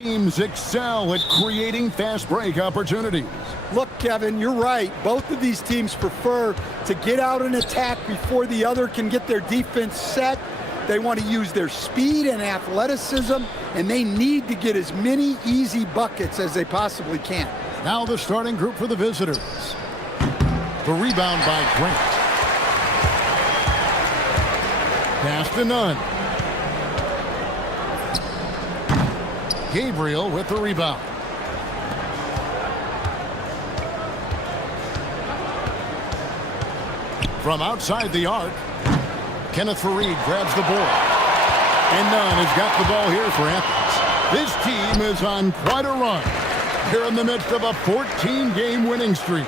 Teams excel at creating fast break opportunities. Look, Kevin, you're right. Both of these teams prefer to get out and attack before the other can get their defense set. They want to use their speed and athleticism, and they need to get as many easy buckets as they possibly can. Now the starting group for the visitors. The rebound by Grant. Pass to Nunn. Gabriel with the rebound. From outside the arc, Kenneth Fareed grabs the board. And Nunn has got the ball here for Athens. This team is on quite a run. They're in the midst of a 14-game winning streak.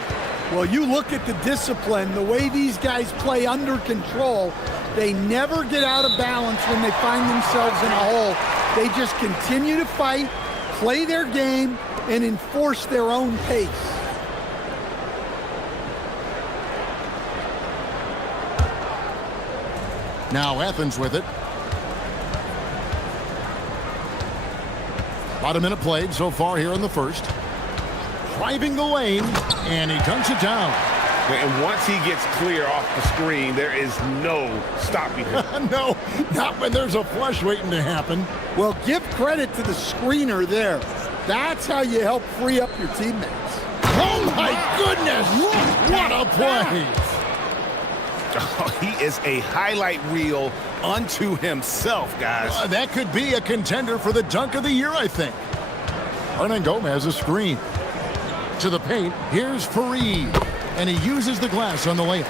Well, you look at the discipline, the way these guys play under control, they never get out of balance when they find themselves in a hole. They just continue to fight, play their game, and enforce their own pace. Now Athens with it. About a minute played so far here in the first. Driving the lane, and he dunks it down. And once he gets clear off the screen, there is no stopping him. No, not when there's a flush waiting to happen. Well, give credit to the screener there. That's how you help free up your teammates. Oh, my goodness! What a play! Oh, he is a highlight reel unto himself, guys. That could be a contender for the dunk of the year, I think. Hernan Gomez a screen. To the paint, here's Fareed. And he uses the glass on the layup.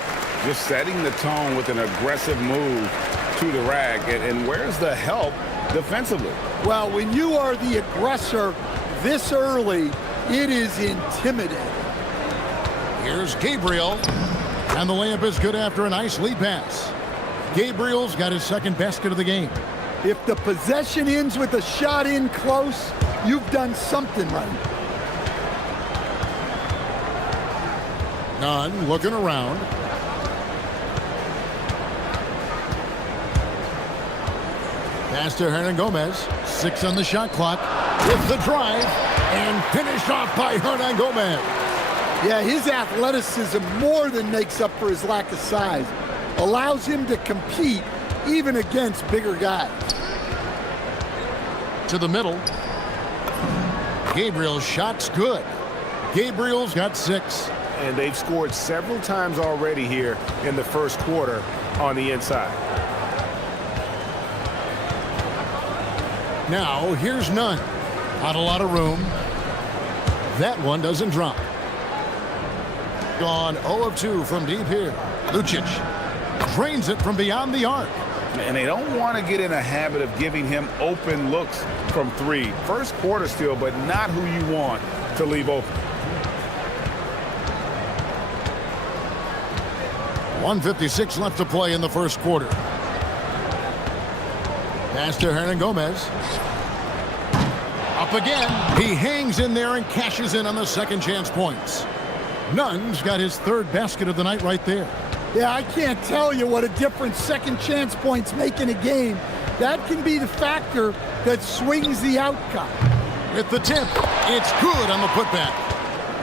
Just setting the tone with an aggressive move to the rack. And where's the help defensively? Well, when you are the aggressor this early, it is intimidating. Here's Gabriel. And the layup is good after a nice lead pass. Gabriel's got his second basket of the game. If the possession ends with a shot in close, you've done something right. Nunn looking around. Pass to Hernan Gomez. 6 on the shot clock. With the drive. And finished off by Hernan Gomez. Yeah, his athleticism more than makes up for his lack of size. Allows him to compete even against bigger guys. To the middle. Gabriel's shot's good. Gabriel's got 6. And they've scored several times already here in the first quarter on the inside. Now, here's Nunn. Not a lot of room. That one doesn't drop. Gone 0 of 2 from deep here. Lucic drains it from beyond the arc. And they don't want to get in a habit of giving him open looks from 3. First quarter still, but not who you want to leave open. 1:56 left to play in the first quarter. Pass to Hernan Gomez. Up again. He hangs in there and cashes in on the second chance points. Nunn's got his third basket of the night right there. Yeah, I can't tell you what a difference second chance points make in a game. That can be the factor that swings the outcome. With the tip, it's good on the putback.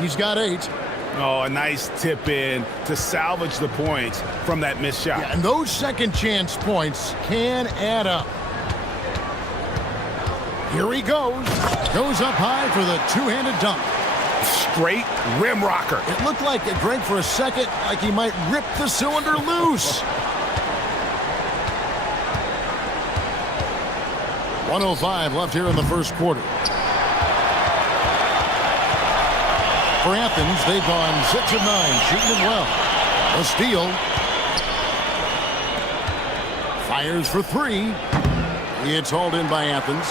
He's got 8. Oh, a nice tip in to salvage the points from that missed shot. Yeah, and those second chance points can add up. Here he goes. Goes up high for the two-handed dunk. Straight rim rocker. It looked like it, Greg, for a second, like he might rip the cylinder loose. 1:05 left here in the first quarter. For Athens, they've gone 6 of 9, shooting it well. A steal. Fires for 3. It's hauled in by Athens.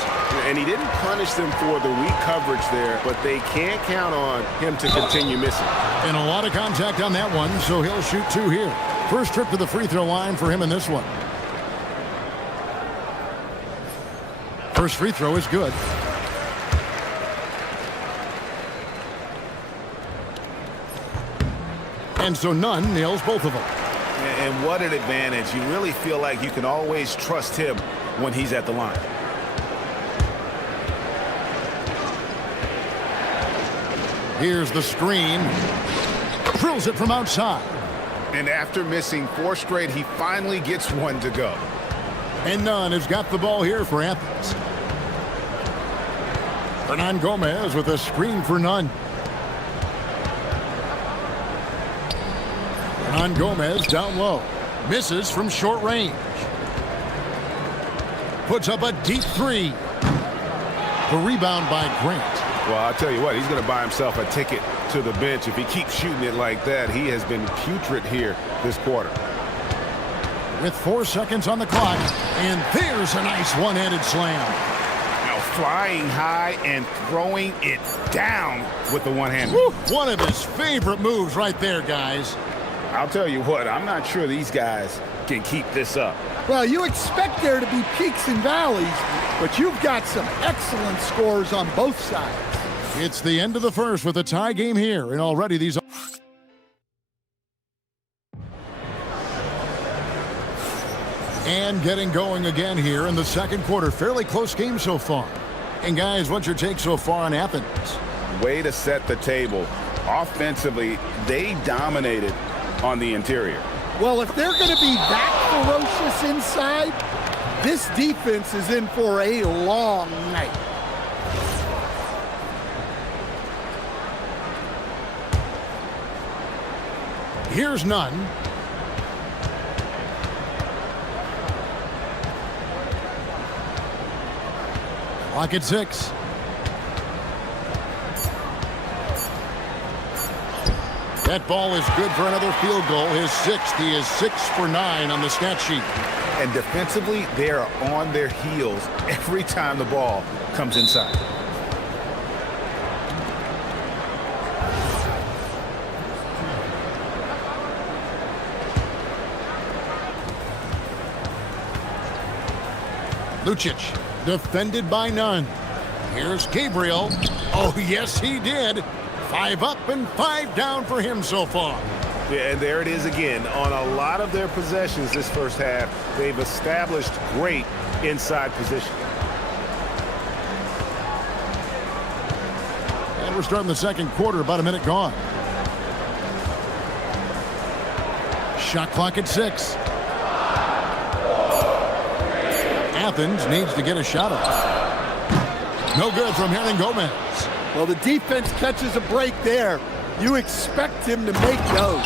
And he didn't punish them for the weak coverage there, but they can't count on him to continue missing. And a lot of contact on that one, so he'll shoot 2 here. First trip to the free throw line for him in this one. First free throw is good. And so Nunn nails both of them. And what an advantage. You really feel like you can always trust him when he's at the line. Here's the screen. Drills it from outside. And after missing 4 straight, he finally gets one to go. And Nunn has got the ball here for Athens. Hernan Gomez with a screen for Nunn. Hernan Gomez down low. Misses from short range. Puts up a deep 3. The rebound by Grant. Well, I'll tell you what, he's going to buy himself a ticket to the bench. If he keeps shooting it like that, he has been putrid here this quarter. With 4 seconds on the clock, and there's a nice one-handed slam. Now flying high and throwing it down with the one-hand. One of his favorite moves right there, guys. I'll tell you what, I'm not sure these guys can keep this up. Well, you expect there to be peaks and valleys, but you've got some excellent scores on both sides. It's the end of the first with a tie game here, and already these... And getting going again here in the second quarter. Fairly close game so far. And guys, what's your take so far on Athens? Way to set the table. Offensively, they dominated on the interior. Well, if they're going to be that ferocious inside, this defense is in for a long night. Here's Nunn. Clock at 6. That ball is good for another field goal. His 6th. He is 6 for 9 on the stat sheet. And defensively, they are on their heels every time the ball comes inside. Lucic, defended by Nunn. Here's Gabriel. Oh, yes, he did. 5 up and 5 down for him so far. Yeah, and there it is again. On a lot of their possessions this first half, they've established great inside position. And we're starting the second quarter, about a minute gone. Shot clock at 6. Athens needs to get a shot up. No good from Hernan Gomez. Well, the defense catches a break there. You expect him to make those.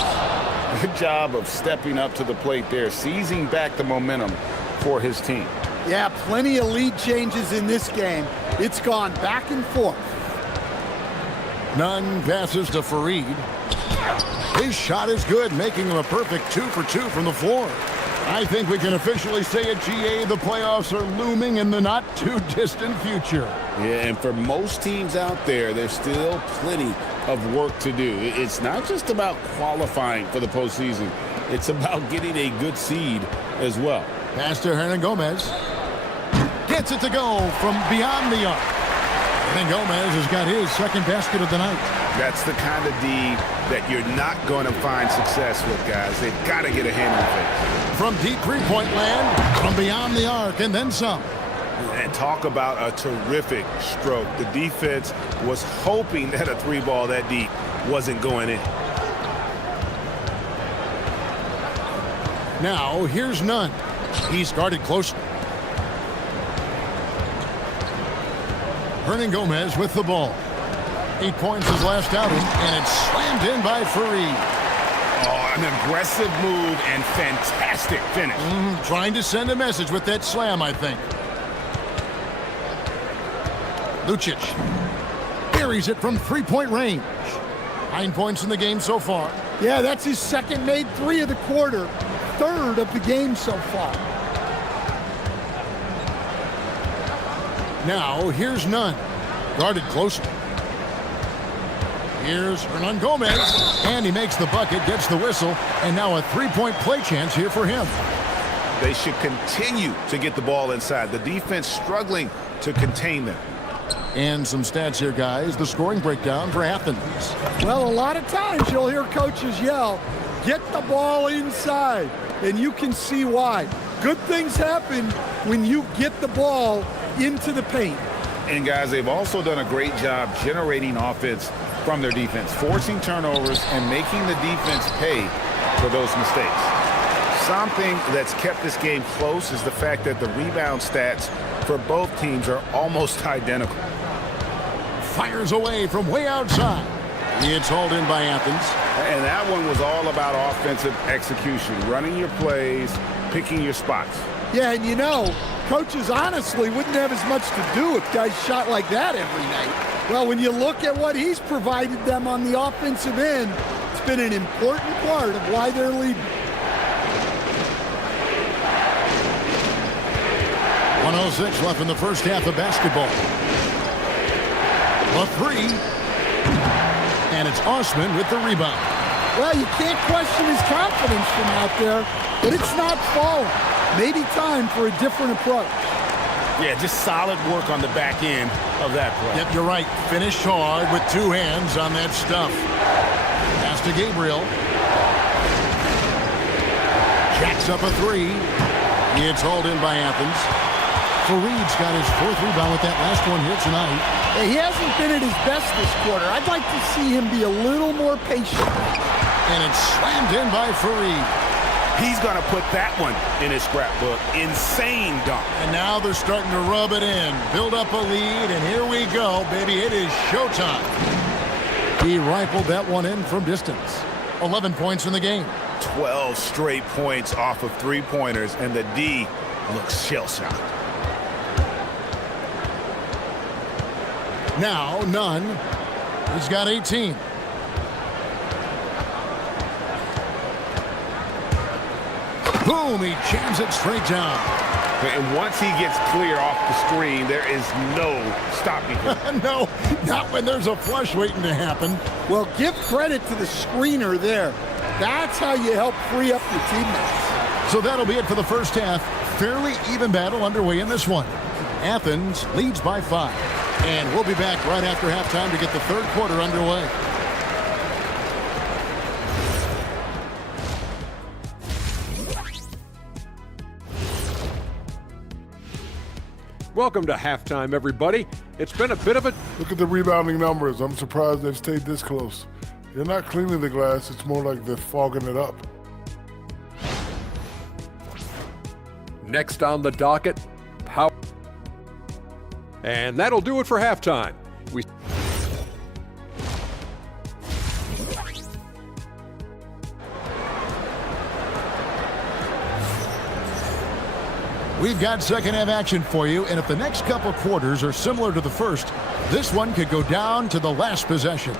Good job of stepping up to the plate there, seizing back the momentum for his team. Yeah, plenty of lead changes in this game. It's gone back and forth. Nunn passes to Fareed. His shot is good, making him a perfect 2 for 2 from the floor. I think we can officially say at GA the playoffs are looming in the not-too-distant future. Yeah, and for most teams out there, there's still plenty of work to do. It's not just about qualifying for the postseason. It's about getting a good seed as well. Pass to Hernan Gomez. Gets it to go from beyond the arc. Hernan Gomez has got his second basket of the night. That's the kind of D that you're not going to find success with, guys. They've got to get a hand in the face. From deep three-point land, from beyond the arc, and then some. And talk about a terrific stroke. The defense was hoping that a 3-ball that deep wasn't going in. Now, here's Nunn. He's guarded closely. Hernan Gomez with the ball. 8 points his last outing, and it's slammed in by Fareed. Oh, an aggressive move and fantastic finish. Trying to send a message with that slam, I think. Lucic buries it from 3-point range. 9 points in the game so far. Yeah, that's his second made 3 of the quarter, 3rd of the game so far. Now, here's Nunn. Guarded closely. Here's Hernan Gomez, and he makes the bucket, gets the whistle, and now a 3-point play chance here for him. They should continue to get the ball inside. The defense struggling to contain them. And some stats here, guys. The scoring breakdown for Athens. Well, a lot of times you'll hear coaches yell, get the ball inside, and you can see why. Good things happen when you get the ball into the paint. And guys, they've also done a great job generating offense from their defense, forcing turnovers and making the defense pay for those mistakes. Something that's kept this game close is the fact that the rebound stats for both teams are almost identical. Fires away from way outside. It's hauled in by Athens. And that one was all about offensive execution, running your plays, picking your spots. Yeah, and you know, coaches honestly wouldn't have as much to do if guys shot like that every night. Well, when you look at what he's provided them on the offensive end, it's been an important part of why they're leading. 1:06 left in the first half of basketball. A three. And it's Osman with the rebound. Well, you can't question his confidence from out there, but it's not falling. Maybe time for a different approach. Yeah, just solid work on the back end of that play. Yep, you're right. Finished hard with two hands on that stuff. Pass to Gabriel. Jacks up a three. It's hauled in by Athens. Fareed's got his fourth rebound with that last one here tonight. He hasn't been at his best this quarter. I'd like to see him be a little more patient. And it's slammed in by Fareed. He's going to put that one in his scrapbook. Insane dunk. And now they're starting to rub it in. Build up a lead, and here we go, baby. It is showtime. He rifled that one in from distance. 11 points in the game. 12 straight points off of three-pointers, and the D looks shell-shocked. Now, Nunn. He's got 18. Boom, he jams it straight down. And once he gets clear off the screen, there is no stopping him. No, not when there's a flush waiting to happen. Well, give credit to the screener there. That's how you help free up your teammates. So that'll be it for the first half. Fairly even battle underway in this one. Athens leads by 5. And we'll be back right after halftime to get the third quarter underway. Welcome to halftime, everybody. It's been a bit of a... Look at the rebounding numbers. I'm surprised they've stayed this close. They're not cleaning the glass. It's more like they're fogging it up. Next on the docket, power. And that'll do it for halftime. We've got second half action for you, and if the next couple quarters are similar to the first, this one could go down to the last possession.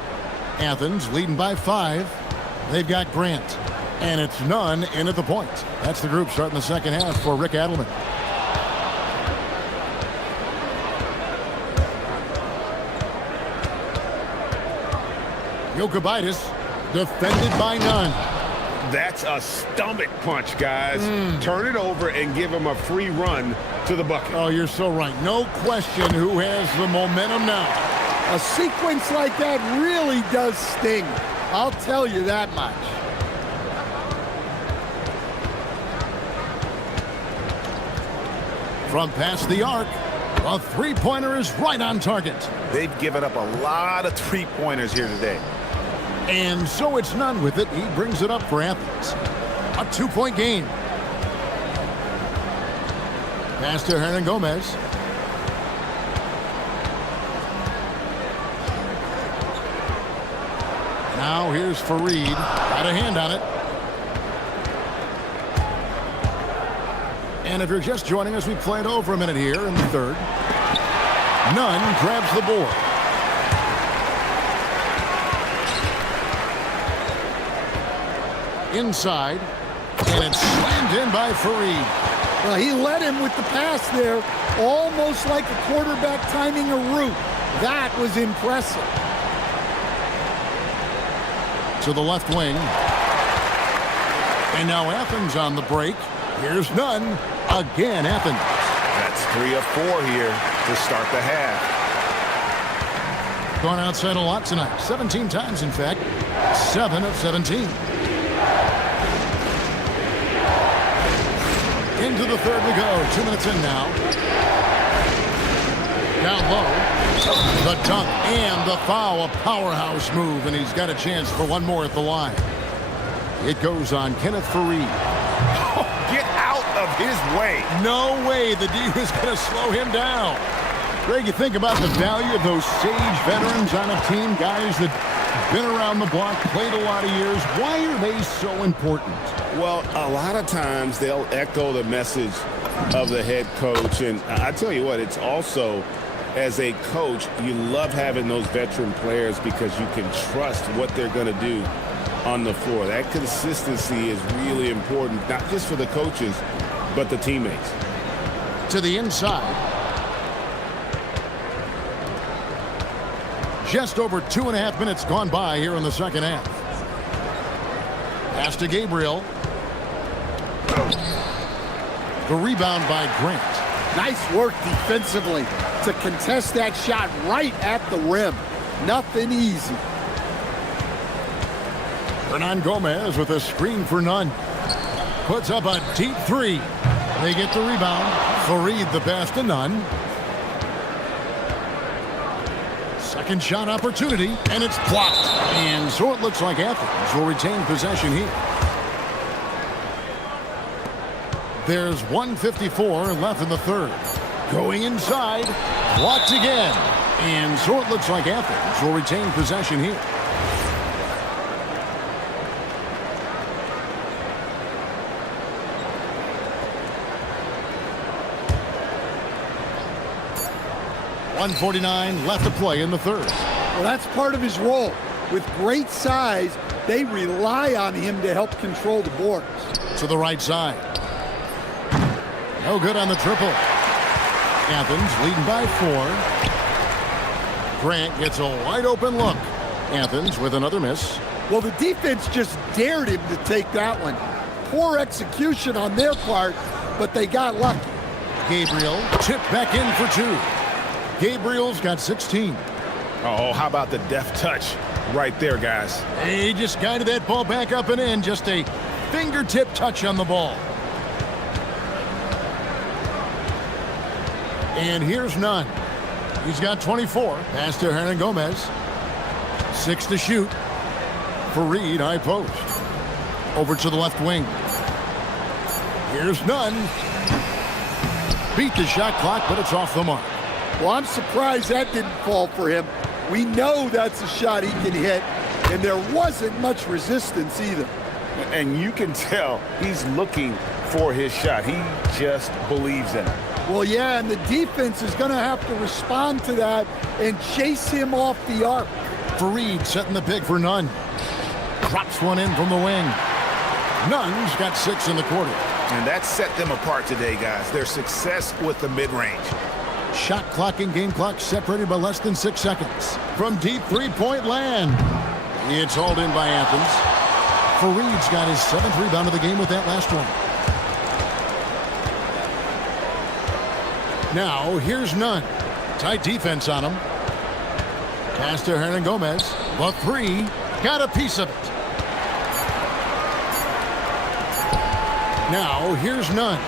Athens leading by 5. They've got Grant, and it's Nunn in at the point. That's the group starting the second half for Rick Adelman. Jokubaitis defended by Nunn. That's a stomach punch, guys. Turn it over and give him a free run to the bucket. Oh, you're so right. No question who has the momentum now. A sequence like that really does sting. I'll tell you that much. From past the arc, a three-pointer is right on target. They've given up a lot of three-pointers here today. And so it's Nunn with it. He brings it up for Athens. A 2-point game. Pass to Hernan Gomez. Now here's Fareed. Got a hand on it. And if you're just joining us, we played over a minute here in the third. Nunn grabs the board. Inside, and it's slammed in by Fareed. Well, he led him with the pass there, almost like a quarterback timing a route. That was impressive. To the left wing. And now Athens on the break. Here's Nunn. Again, Athens. That's 3 of 4 here to start the half. Gone outside a lot tonight. 17 times, in fact. 7 of 17. Into the third we go. 2 minutes in now. Down low. The dunk and the foul. A powerhouse move, and he's got a chance for one more at the line. It goes on Kenneth Fareed. Get out of his way. No way the D was going to slow him down. Greg, you think about the value of those sage veterans on a team, guys that been around the block, played a lot of years. Why are they so important? Well, a lot of times they'll echo the message of the head coach. And I tell you what, it's also, as a coach, you love having those veteran players because you can trust what they're going to do on the floor. That consistency is really important, not just for the coaches, but the teammates. To the inside. Just over 2.5 minutes gone by here in the second half. Pass to Gabriel. The rebound by Grant. Nice work defensively to contest that shot right at the rim. Nothing easy. Hernan Gomez with a screen for none. Puts up a deep three. They get the rebound. Fareed the pass to none. Second shot opportunity, and it's blocked. And so it looks like Athens will retain possession here. There's 1:54 left in the third. Going inside, blocked again. And so it looks like Athens will retain possession here. .149 left to play in the third. Well, that's part of his role. With great size, they rely on him to help control the boards. To the right side. No good on the triple. Athens leading by 4. Grant gets a wide open look. Athens with another miss. Well, the defense just dared him to take that one. Poor execution on their part, but they got lucky. Gabriel tipped back in for 2. Gabriel's got 16. Oh, how about the deft touch right there, guys? He just guided that ball back up and in. Just a fingertip touch on the ball. And here's none. He's got 24. Pass to Hernan Gomez. 6 to shoot. Fareed, high post. Over to the left wing. Here's none. Beat the shot clock, but it's off the mark. Well, I'm surprised that didn't fall for him. We know that's a shot he can hit, and there wasn't much resistance either. And you can tell he's looking for his shot. He just believes in it. Well, yeah, and the defense is going to have to respond to that and chase him off the arc. Fareed setting the pick for Nunn. Drops one in from the wing. Nunn's got 6 in the quarter. And that set them apart today, guys. Their success with the mid-range. Shot clock and game clock separated by less than 6 seconds. From deep three-point land. It's hauled in by Athens. Fareed's got his 7th rebound of the game with that last one. Now, here's Nunn. Tight defense on him. Pass to Hernan Gomez. The 3. Got a piece of it. Now, here's Nunn.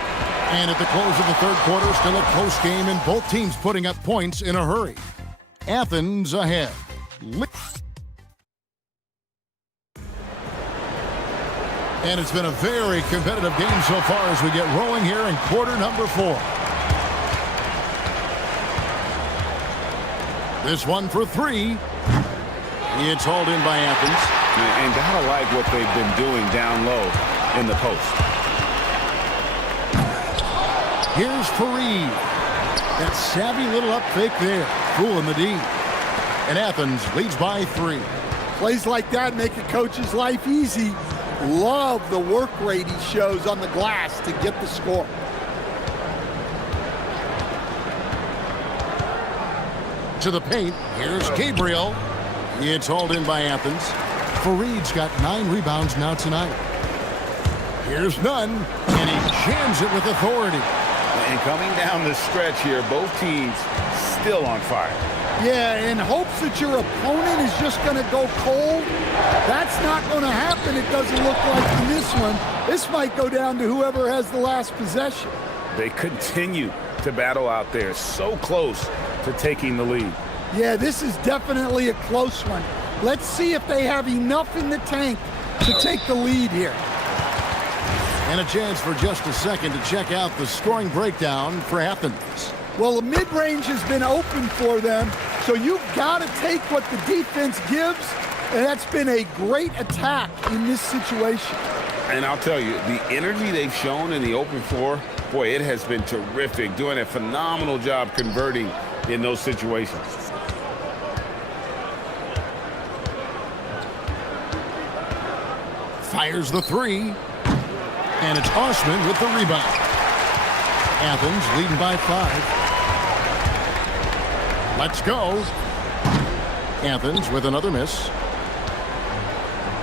And at the close of the third quarter, still a close game, and both teams putting up points in a hurry. Athens ahead. And it's been a very competitive game so far as we get rolling here in quarter number 4. This one for 3. It's hauled in by Athens. And gotta like what they've been doing down low in the post. Here's Fareed. That savvy little up fake there. Fooling the D. And Athens leads by 3. Plays like that make a coach's life easy. Love the work rate he shows on the glass to get the score. To the paint. Here's Gabriel. It's hauled in by Athens. Fareed's got 9 rebounds now tonight. Here's Nunn. And he jams it with authority. And coming down the stretch here, both teams still on fire. Yeah, in hopes that your opponent is just going to go cold. That's not going to happen, it doesn't look like in this one. This might go down to whoever has the last possession. They continue to battle out there, so close to taking the lead. Yeah, this is definitely a close one. Let's see if they have enough in the tank to take the lead here. And a chance for just a second to check out the scoring breakdown for Athens. Well, the mid-range has been open for them, so you've got to take what the defense gives, and that's been a great attack in this situation. And I'll tell you, the energy they've shown in the open floor, boy, it has been terrific, doing a phenomenal job converting in those situations. Fires the three. And it's Osman with the rebound. Athens leading by 5. Let's go. Athens with another miss.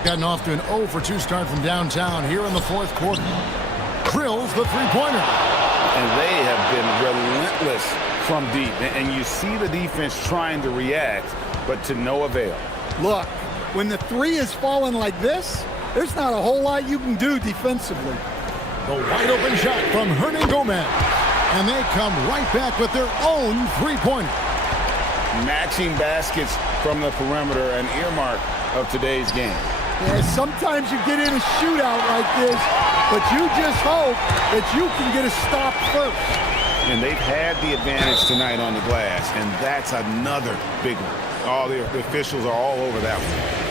Gotten off to an 0 for 2 start from downtown here in the 4th quarter. Drills the three-pointer. And they have been relentless from deep. And you see the defense trying to react, but to no avail. Look, when the three is falling like this, there's not a whole lot you can do defensively. The wide open shot from Hernan Gomez. And they come right back with their own three-pointer. Matching baskets from the perimeter, an earmark of today's game. Yeah, sometimes you get in a shootout like this, but you just hope that you can get a stop first. And they've had the advantage tonight on the glass, and that's another big one. All the officials are all over that one.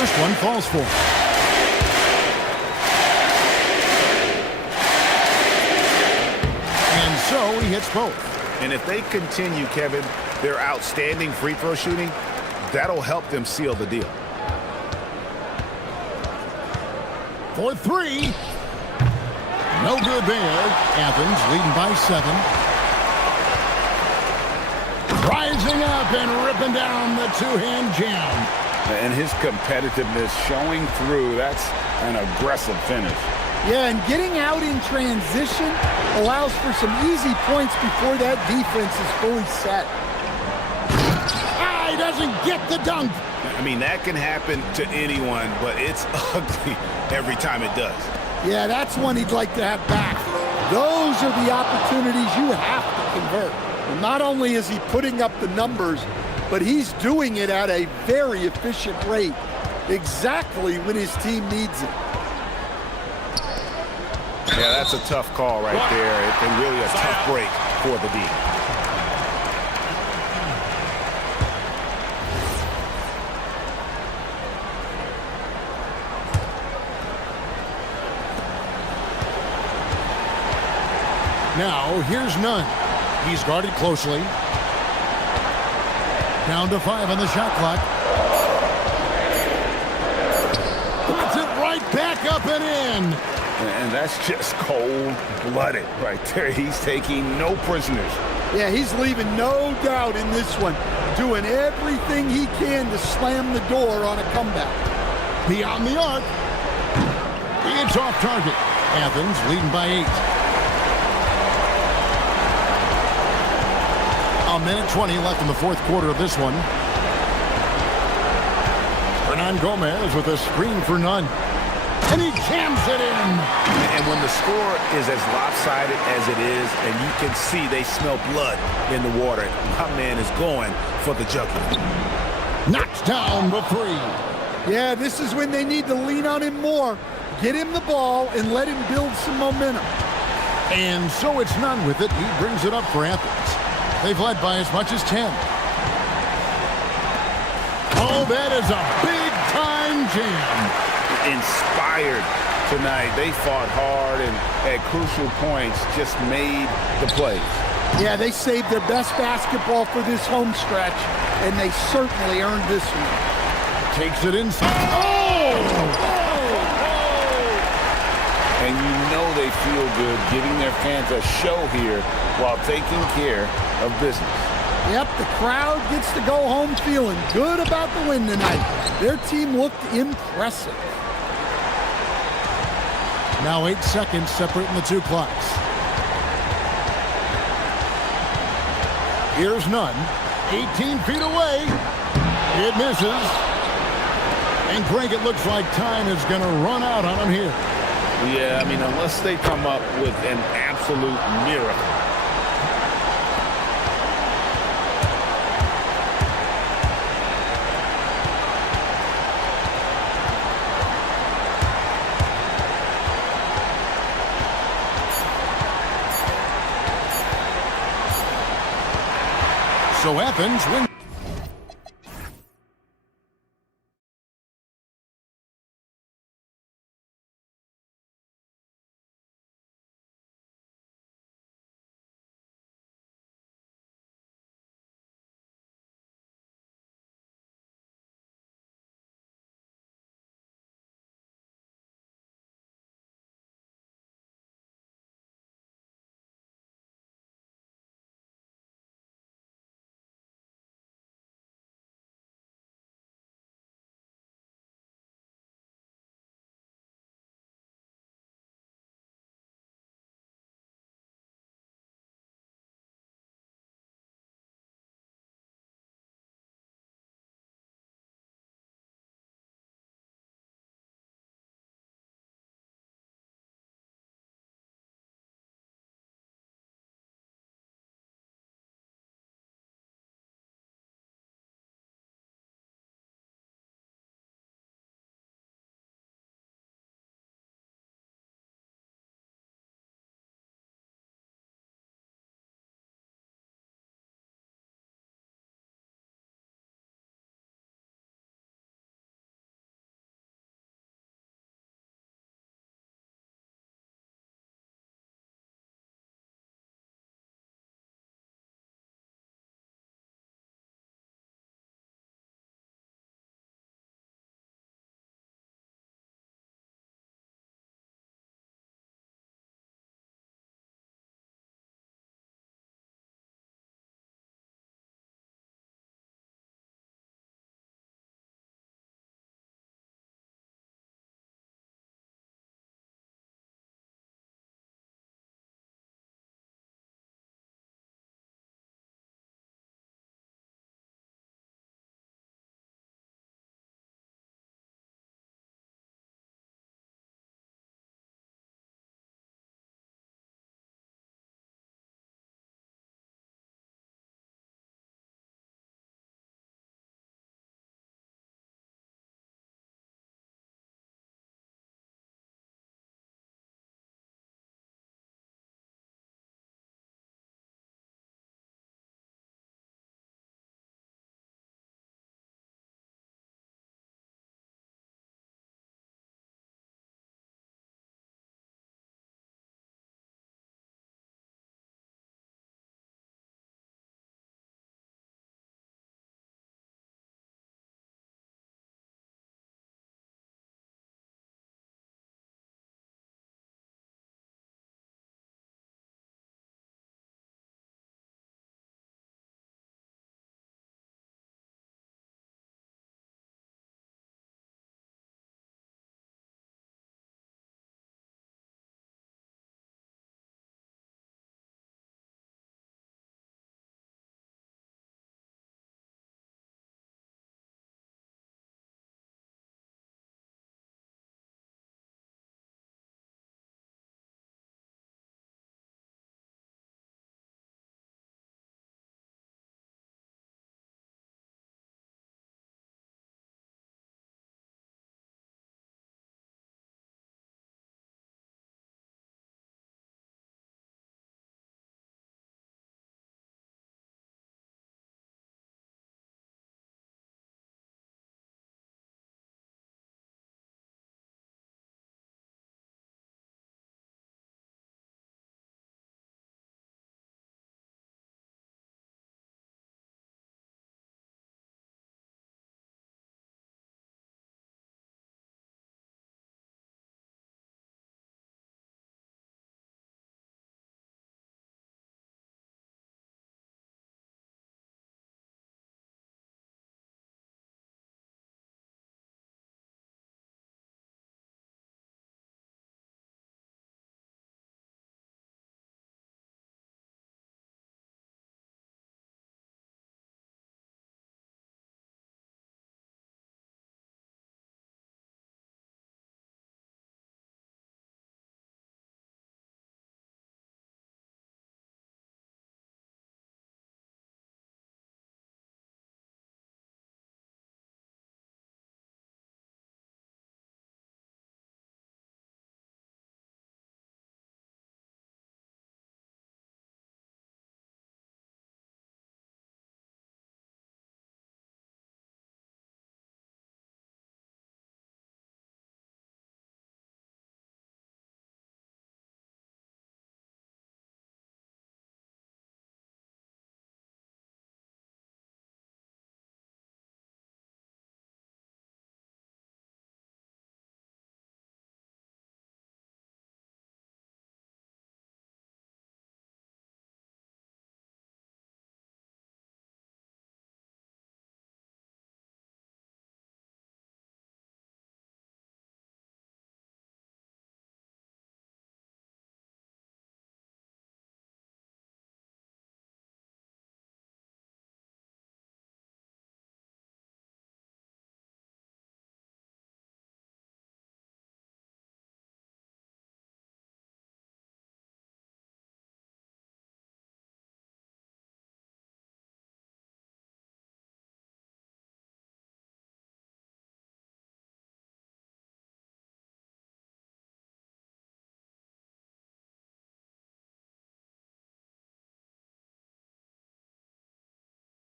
First one falls for. And so he hits both. And if they continue, Kevin, their outstanding free throw shooting, that'll help them seal the deal. For 3. No good there. Athens leading by 7. Rising up and ripping down the two-hand jam. And his competitiveness showing through. That's an aggressive finish. Yeah, and getting out in transition allows for some easy points before that defense is fully set. He doesn't get the dunk. I mean, that can happen to anyone, but it's ugly every time it does. Yeah, that's one he'd like to have back. Those are the opportunities you have to convert. And not only is he putting up the numbers, but he's doing it at a very efficient rate, exactly when his team needs it. Yeah, that's a tough call right there, and really a tough break for the D. Now, here's Nunn. He's guarded closely. Down to 5 on the shot clock. Puts it right back up and in. And that's just cold-blooded right there. He's taking no prisoners. Yeah, he's leaving no doubt in this one. Doing everything he can to slam the door on a comeback. Beyond the arc. It's off target. Athens leading by 8. A minute 20 left in the 4th quarter of this one. Hernan Gomez with a screen for Nunn. And he jams it in. And when the score is as lopsided as it is, and you can see they smell blood in the water, my man is going for the jugular. Knocks down the 3. Yeah, this is when they need to lean on him more. Get him the ball and let him build some momentum. And so it's Nunn with it. He brings it up for Athens. They've led by as much as 10. Oh, that is a big-time jam. Inspired tonight. They fought hard and at crucial points just made the plays. Yeah, they saved their best basketball for this home stretch, and they certainly earned this one. Takes it inside. Oh! And you know they feel good giving their fans a show here while taking care of business. Yep, the crowd gets to go home feeling good about the win tonight. Their team looked impressive. Now 8 seconds separating the 2 clocks. Here's Nunn. 18 feet away. It misses. And Greg, it looks like time is going to run out on him here. Yeah, I mean, unless they come up with an absolute miracle. So Athens wins.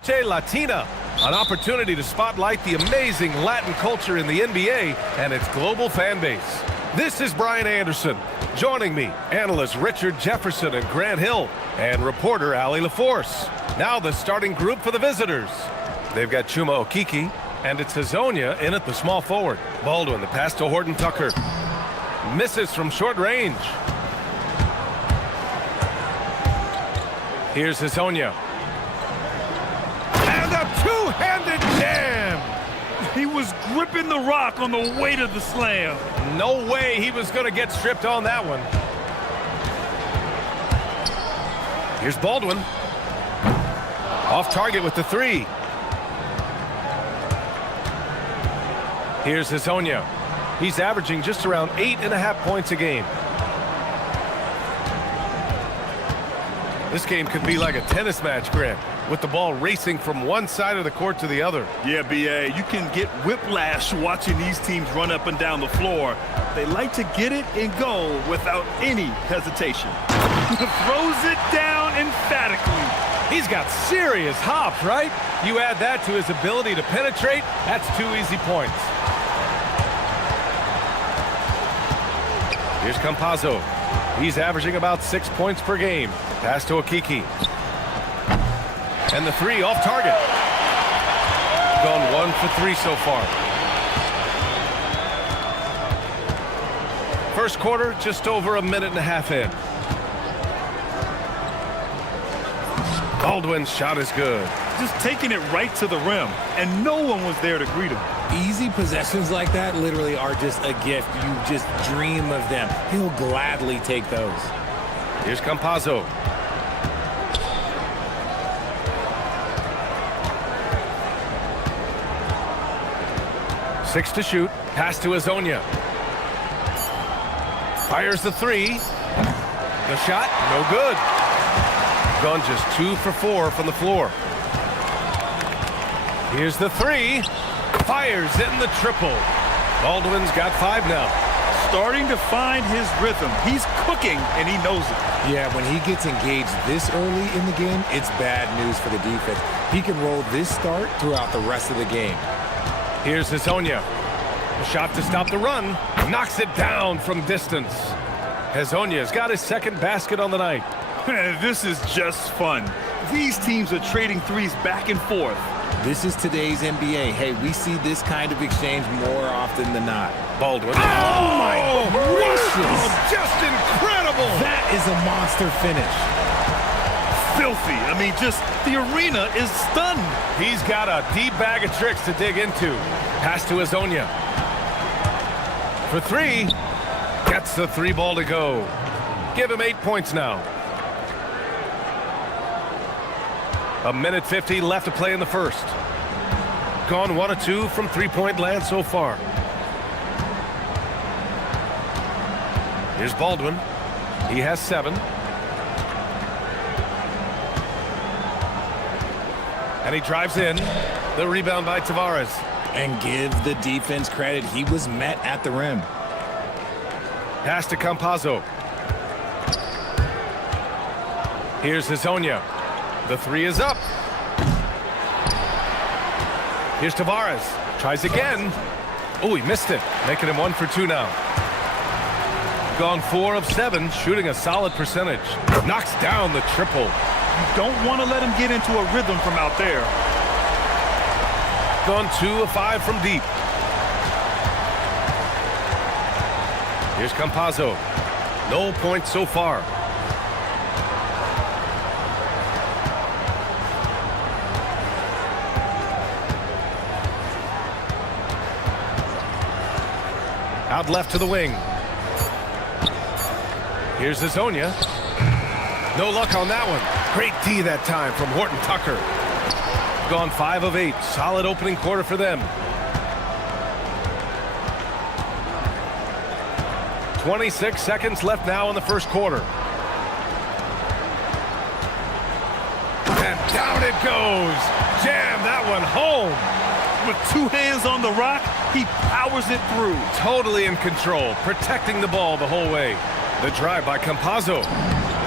Latina, an opportunity to spotlight the amazing Latin culture in the NBA and its global fan base. This is Brian Anderson. Joining me, analysts Richard Jefferson and Grant Hill, and reporter Ali LaForce. Now the starting group for the visitors. They've got Chuma Okeke, and it's Hazonia in at the small forward. Baldwin, the pass to Horton Tucker. Misses from short range. Here's Hazonia. And a two-handed jam! He was gripping the rock on the weight of the slam. No way he was going to get stripped on that one. Here's Baldwin. Off target with the three. Here's Hazonia. He's averaging just around 8.5 points a game. This game could be like a tennis match, Grant, with the ball racing from one side of the court to the other. Yeah, B.A., you can get whiplash watching these teams run up and down the floor. They like to get it and go without any hesitation. Throws it down emphatically. He's got serious hops, right? You add that to his ability to penetrate, that's 2 easy points. Here's Campazzo. He's averaging about 6 points per game. Pass to Okeke. And the three off target. Gone 1 for 3 so far. First quarter, just over a minute and a half in. Baldwin's shot is good. Just taking it right to the rim, and no one was there to greet him. Easy possessions like that literally are just a gift. You just dream of them. He'll gladly take those. Here's Campazzo. Six to shoot. Pass to Hazonia. Fires the three. The shot, no good. Gone just 2 for 4 from the floor. Here's the three. Fires in the triple. Baldwin's got 5 now. Starting to find his rhythm. He's cooking, and he knows it. Yeah, when he gets engaged this early in the game, it's bad news for the defense. He can roll this start throughout the rest of the game. Here's Hazonia. A shot to stop the run. Knocks it down from distance. Hazonia's got his second basket on the night. This is just fun. These teams are trading threes back and forth. This is today's NBA. Hey, we see this kind of exchange more often than not. Baldwin. Oh my gracious! Just incredible! That is a monster finish. Filthy. I mean, just the arena is stunned. He's got a deep bag of tricks to dig into. Pass to Hazonia. For three. Gets the 3 ball to go. Give him 8 points now. A minute 50 left to play in the first. Gone 1 of 2 from 3-point land so far. Here's Baldwin. He has 7. And he drives in. The rebound by Tavares. And give the defense credit. He was met at the rim. Pass to Campazzo. Here's Hazonia. The 3 is up. Here's Tavares. Tries again. Oh, he missed it. Making him 1 for 2 now. Gone 4 of 7, shooting a solid percentage. Knocks down the triple. You don't want to let him get into a rhythm from out there. Gone 2 of 5 from deep. Here's Campazzo. No points so far. Out left to the wing. Here's Hazonia. No luck on that one. Great D that time from Horton Tucker. Gone 5 of 8. Solid opening quarter for them. 26 seconds left now in the first quarter. And down it goes. Jam that one home. With 2 hands on the rock, he powers it through. Totally in control, protecting the ball the whole way. The drive by Campazzo.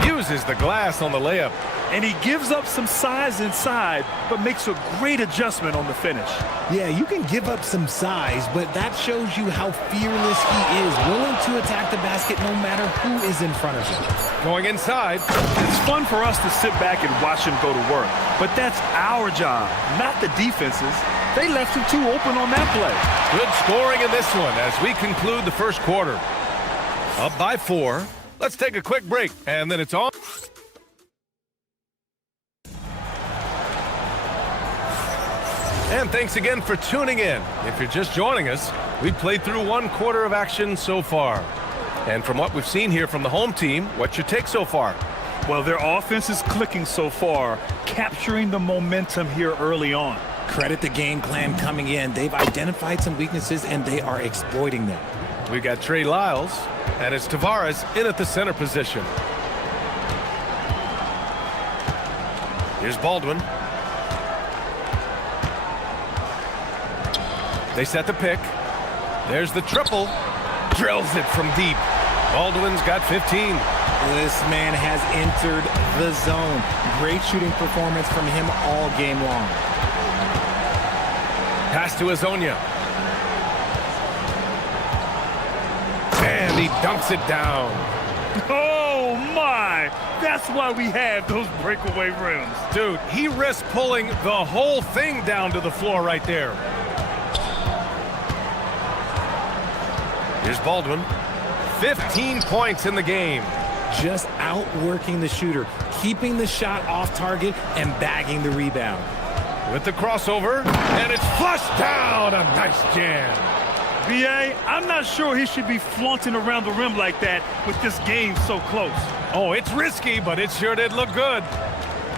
Uses the glass on the layup. And he gives up some size inside, but makes a great adjustment on the finish. Yeah, you can give up some size, but that shows you how fearless he is, willing to attack the basket no matter who is in front of him. Going inside. It's fun for us to sit back and watch him go to work, but that's our job, not the defense's. They left him too open on that play. Good scoring in this one as we conclude the first quarter. Up by 4. Let's take a quick break, and then it's on. And thanks again for tuning in. If you're just joining us, we've played through one quarter of action so far. And from what we've seen here from the home team, what's your take so far? Well, their offense is clicking so far, capturing the momentum here early on. Credit the game plan coming in. They've identified some weaknesses, and they are exploiting them. We got Trey Lyles, and it's Tavares in at the center position. Here's Baldwin. They set the pick. There's the triple. Drills it from deep. Baldwin's got 15. This man has entered the zone. Great shooting performance from him all game long. Pass to Azonia. And he dunks it down. Oh, my! That's why we have those breakaway rims. Dude, he risked pulling the whole thing down to the floor right there. Here's Baldwin. 15 points in the game. Just outworking the shooter, keeping the shot off target, and bagging the rebound. With the crossover, and it's flushed down. A nice jam. B.A., I'm not sure he should be flaunting around the rim like that with this game so close. Oh, it's risky, but it sure did look good.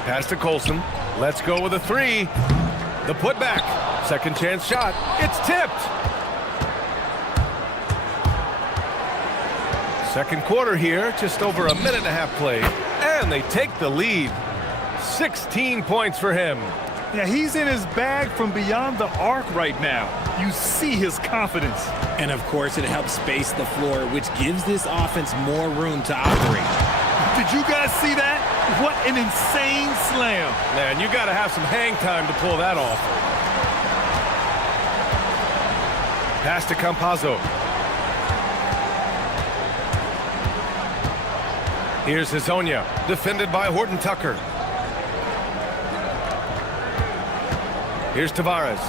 Pass to Colson. Let's go with a 3. The putback. Second chance shot. It's tipped. Second quarter here, just over a minute and a half played. And they take the lead. 16 points for him. Yeah, he's in his bag from beyond the arc right now. You see his confidence. And of course, it helps space the floor, which gives this offense more room to operate. Did you guys see that? What an insane slam. Man, you got to have some hang time to pull that off. Pass to Campazzo. Here's Hazonia, defended by Horton Tucker. Here's Tavares.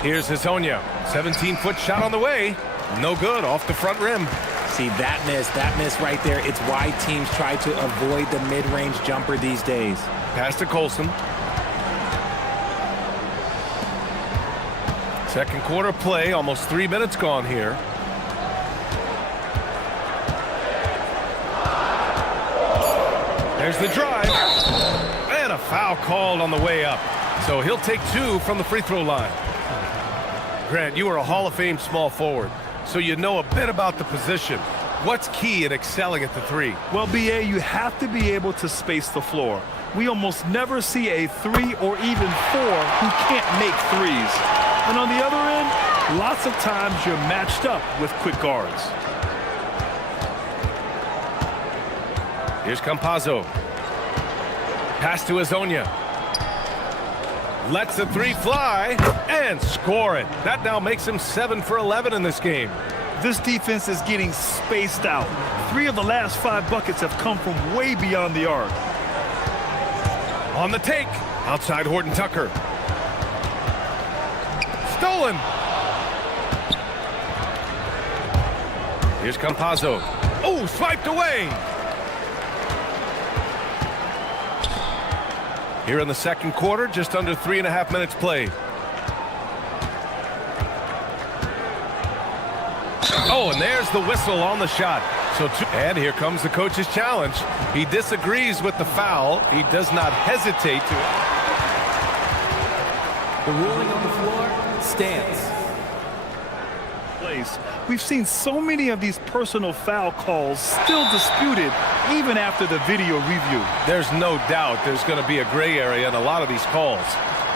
Here's Hazonia. 17-foot shot on the way. No good, off the front rim. See, that miss right there, it's why teams try to avoid the mid-range jumper these days. Pass to Colson. Second quarter play, almost 3 minutes gone here. There's the drive. And a foul called on the way up. So he'll take 2 from the free throw line. Grant, you are a Hall of Fame small forward, so you know a bit about the position. What's key in excelling at the 3? Well, B.A., you have to be able to space the floor. We almost never see a 3 or even 4 who can't make threes. And on the other end, lots of times you're matched up with quick guards. Here's Campazzo. Pass to Hazonia. Lets the 3 fly and score it. That now makes him 7 for 11 in this game. This defense is getting spaced out. 3 of the last 5 buckets have come from way beyond the arc. On the take, outside Horton Tucker. Stolen. Here's Campazzo. Oh, swiped away. Here in the second quarter, just under 3.5 minutes played. Oh, and there's the whistle on the shot. And here comes the coach's challenge. He disagrees with the foul. He does not hesitate to. The ruling on the floor stands. We've seen so many of these personal foul calls still disputed even after the video review. There's no doubt there's going to be a gray area in a lot of these calls.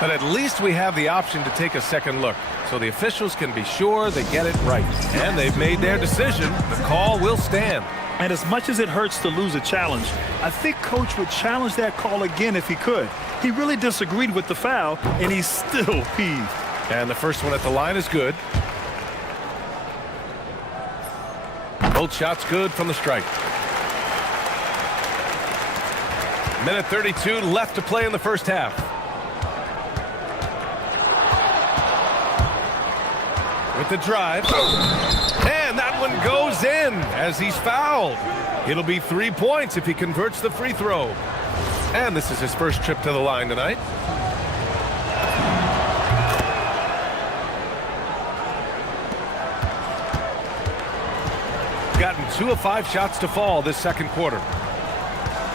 But at least we have the option to take a second look, so the officials can be sure they get it right. And they've made their decision. The call will stand. And as much as it hurts to lose a challenge, I think Coach would challenge that call again if he could. He really disagreed with the foul, and he's still peeved. And the first one at the line is good. Both shots good from the strike. Minute 32 left to play in the first half. With the drive. And that one goes in as he's fouled. It'll be 3 points if he converts the free throw. And this is his first trip to the line tonight. Gotten 2 of 5 shots to fall this second quarter.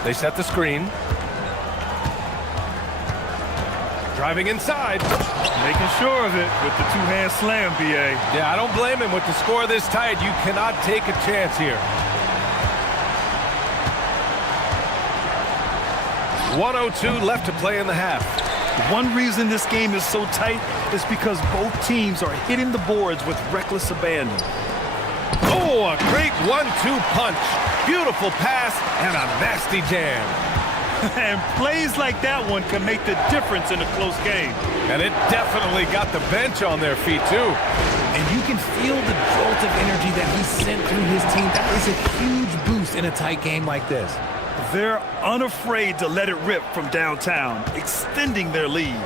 They set the screen. Driving inside. Making sure of it with the two-hand slam, B.A. Yeah, I don't blame him. With the score this tight, you cannot take a chance here. 1:02 left to play in the half. One reason this game is so tight is because both teams are hitting the boards with reckless abandon. Oh, a great 1-2 punch. Beautiful pass and a nasty jam. And plays like that one can make the difference in a close game. And it definitely got the bench on their feet, too. And you can feel the jolt of energy that he sent through his team. That is a huge boost in a tight game like this. They're unafraid to let it rip from downtown, extending their lead.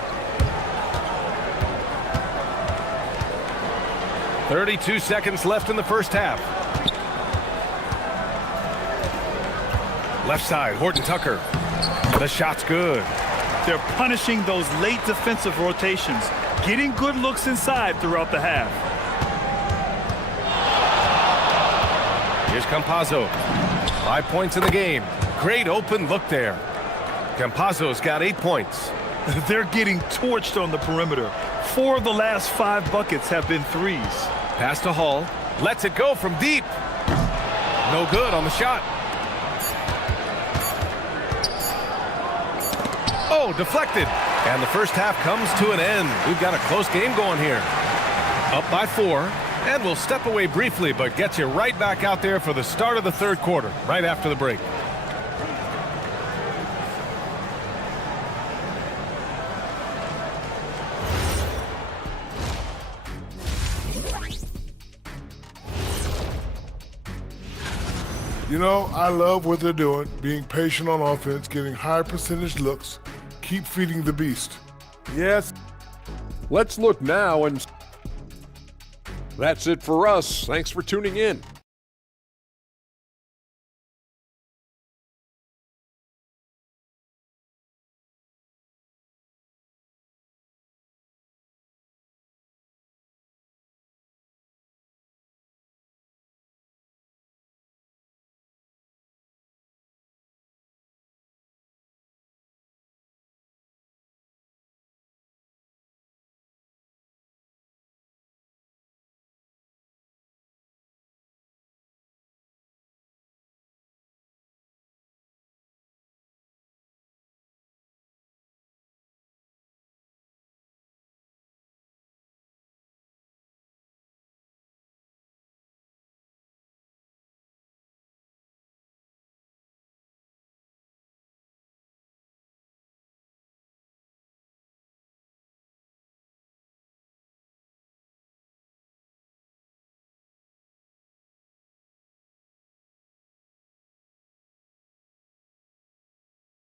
32 seconds left in the first half. Left side, Horton Tucker. The shot's good. They're punishing those late defensive rotations, getting good looks inside throughout the half. Here's Campazzo. 5 points in the game. Great open look there. Campazzo's got 8 points. They're getting torched on the perimeter. 4 of the last 5 buckets have been threes. Pass to Hall. Lets it go from deep. No good on the shot. Oh, deflected. And the first half comes to an end. We've got a close game going here. Up by 4. And we'll step away briefly, but get you right back out there for the start of the third quarter, right after the break. You know, I love what they're doing, being patient on offense, getting high percentage looks, keep feeding the beast. Yes. Let's look now and... That's it for us. Thanks for tuning in.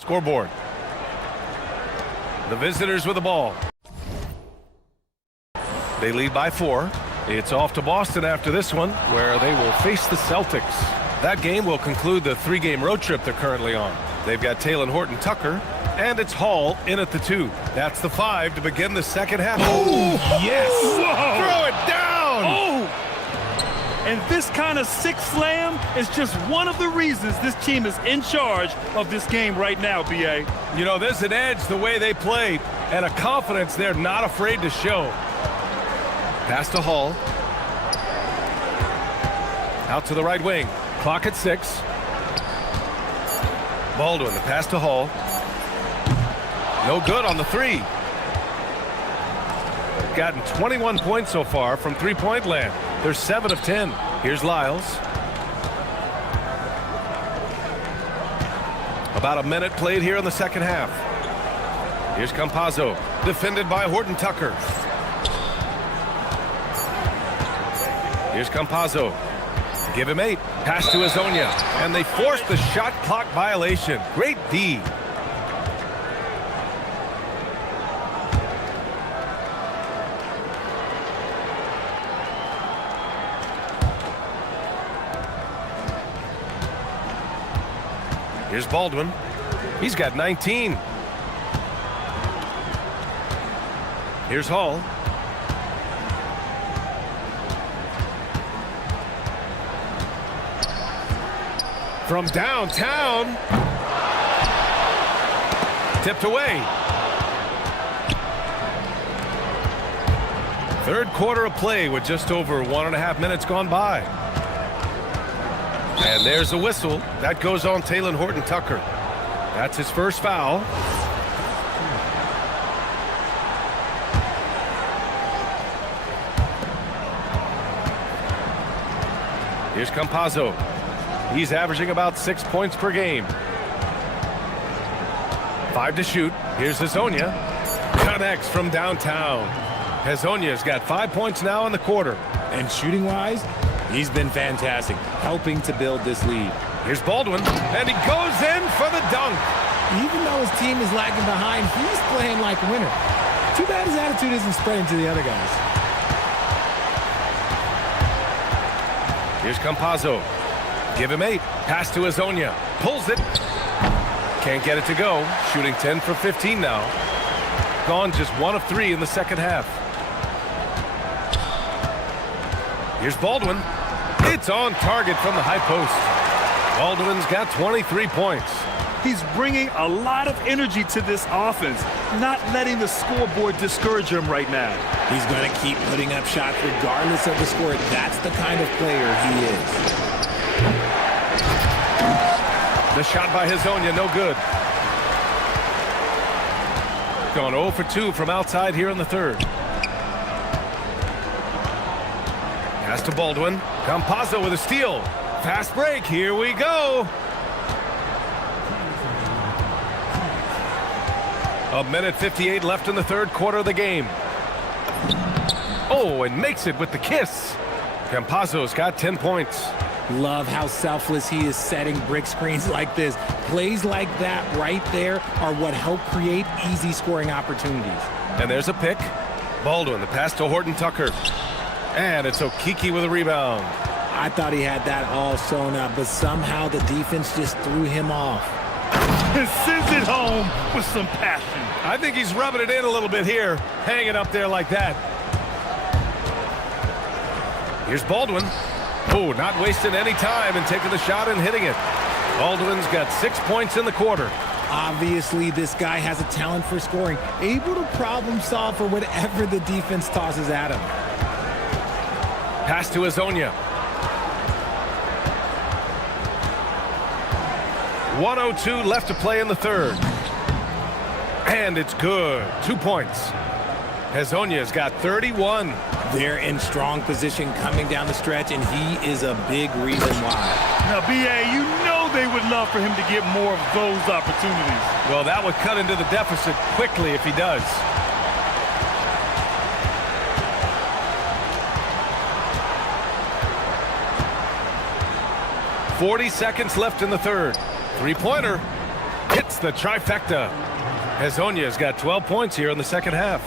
Scoreboard. The visitors with the ball. They lead by 4. It's off to Boston after this one, where they will face the Celtics. That game will conclude the 3-game road trip they're currently on. They've got Taylor Horton Tucker, and it's Hall in at the 2. That's the 5 to begin the second half. Oh, yes! Whoa. Throw it down! Oh! And this kind of sick slam is just one of the reasons this team is in charge of this game right now, B.A. You know, there's an edge the way they play and a confidence they're not afraid to show. Pass to Hall. Out to the right wing. Clock at 6. Baldwin, the pass to Hall. No good on the 3. gotten 21 points so far from three-point land. They're 7 of 10. Here's Lyles. About a minute played here in the second half. Here's Campazzo, defended by Horton Tucker. Here's Campazzo. Give him 8. Pass to Azonia. And they force the shot clock violation. Great D. Here's Baldwin. He's got 19. Here's Hall. From downtown. Tipped away. Third quarter of play with just over 1.5 minutes gone by. And there's a whistle. That goes on Taylor Horton Tucker. That's his first foul. Here's Campazzo. He's averaging about 6 points per game. 5 to shoot. Here's Azonia. Connects from downtown. Azonia's got 5 points now in the quarter. And shooting-wise, he's been fantastic, helping to build this lead. Here's Baldwin, and he goes in for the dunk. Even though his team is lagging behind, he's playing like a winner. Too bad his attitude isn't spreading to the other guys. Here's Campazzo. Give him 8. Pass to Azonia. Pulls it. Can't get it to go. Shooting 10 for 15 now. Gone just 1 of 3 in the second half. Here's Baldwin. It's on target from the high post. Baldwin's got 23 points. He's bringing a lot of energy to this offense, not letting the scoreboard discourage him right now. He's going to keep putting up shots regardless of the score. That's the kind of player he is. The shot by Azonia, no good. Gone 0 for 2 from outside here in the third. Pass to Baldwin. Campazzo with a steal. Fast break. Here we go. A minute 58 left in the third quarter of the game. Oh, and makes it with the kiss. Campazzo's got 10 points. Love how selfless he is setting brick screens like this. Plays like that right there are what help create easy scoring opportunities. And there's a pick. Baldwin, the pass to Horton Tucker. And it's Okiki with a rebound. I thought he had that all sewn up, but somehow the defense just threw him off. And sends it home with some passion. I think he's rubbing it in a little bit here, hanging up there like that. Here's Baldwin. Oh, not wasting any time and taking the shot and hitting it. Baldwin's got 6 points in the quarter. Obviously, this guy has a talent for scoring, able to problem solve for whatever the defense tosses at him. Pass to Azonia. 1:02 left to play in the third. And it's good. 2 points. Azonia's got 31. They're in strong position coming down the stretch, and he is a big reason why. Now, B.A., you know they would love for him to get more of those opportunities. Well, that would cut into the deficit quickly if he does. .40 seconds left in the third. Three-pointer hits the trifecta. Azonia's got 12 points here in the second half.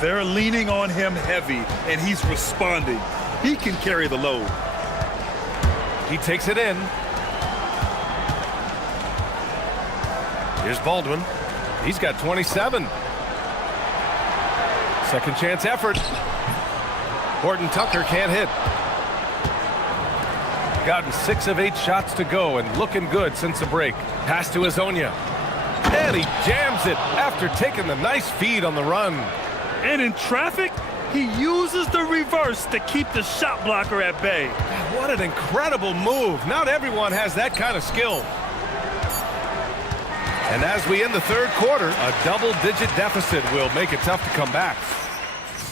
They're leaning on him heavy, and he's responding. He can carry the load. He takes it in. Here's Baldwin. He's got 27. Second chance effort. Horton Tucker can't hit. Gotten 6 of 8 shots to go and looking good since the break. Pass to Azonia. And he jams it after taking the nice feed on the run. And in traffic, he uses the reverse to keep the shot blocker at bay. What an incredible move. Not everyone has that kind of skill. And as we end the third quarter, a double-digit deficit will make it tough to come back.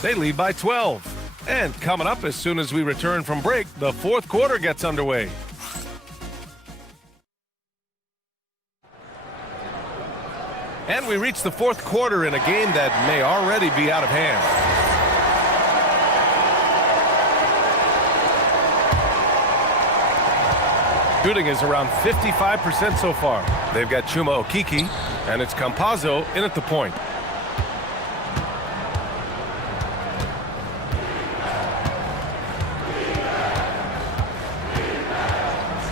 They lead by 12. And coming up as soon as we return from break, the fourth quarter gets underway. And we reach the fourth quarter in a game that may already be out of hand. Shooting is around 55% so far. They've got Chuma Okiki, and it's Campazzo in at the point.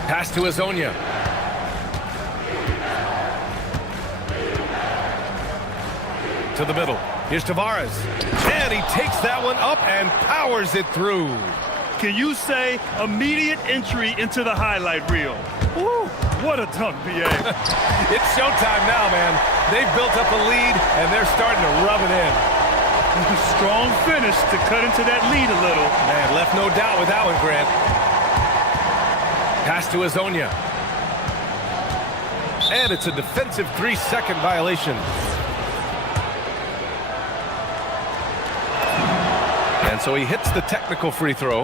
Pass to Azonia. To the middle. Here's Tavares. And he takes that one up and powers it through. Can you say immediate entry into the highlight reel? Woo, what a dunk, BA. It's showtime now, man. They've built up a lead, and they're starting to rub it in. Strong finish to cut into that lead a little. Man, left no doubt with that one, Grant. Pass to Azonia. And it's a defensive 3-second violation. And so he hits the technical free throw.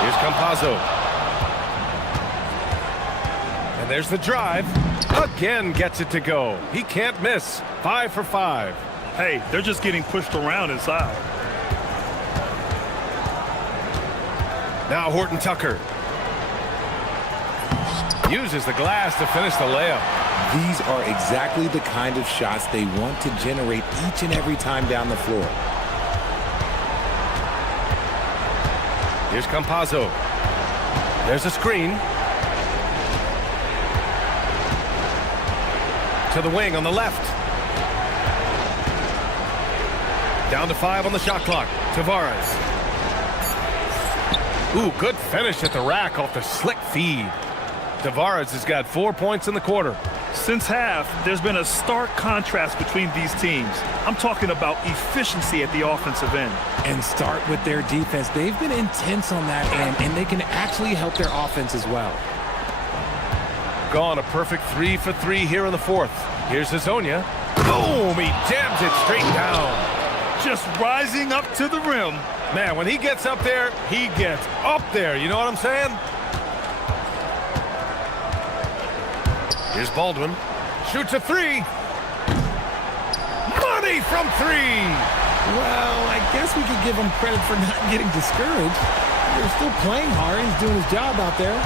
Here's Campazzo. And there's the drive. Again gets it to go. He can't miss. 5 for 5. Hey, they're just getting pushed around inside. Now Horton Tucker. Uses the glass to finish the layup. These are exactly the kind of shots they want to generate each and every time down the floor. Here's Campazzo. There's a screen. To the wing on the left. Down to 5 on the shot clock. Tavares. Ooh, good finish at the rack off the slick feed. Tavares has got 4 points in the quarter. Since half, there's been a stark contrast between these teams. I'm talking about efficiency at the offensive end. And start with their defense. They've been intense on that end, and they can actually help their offense as well. Gone a perfect 3 for 3 here in the fourth. Here's Azonia. Boom! He jams it straight down. Just rising up to the rim. Man, when he gets up there, he gets up there. You know what I'm saying? Here's Baldwin. Shoots a 3. Money from 3. Well, I guess we could give him credit for not getting discouraged. They're still playing hard. He's doing his job out there.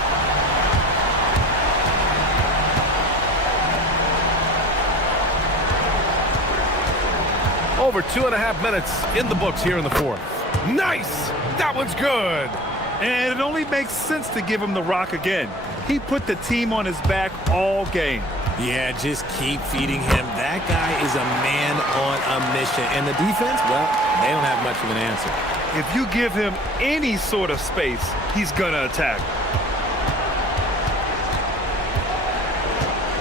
Over 2.5 minutes in the books here in the fourth. Nice! That one's good. And it only makes sense to give him the rock again. He put the team on his back all game. Yeah, just keep feeding him. That guy is a man on a mission. And the defense, well, they don't have much of an answer. If you give him any sort of space, he's going to attack.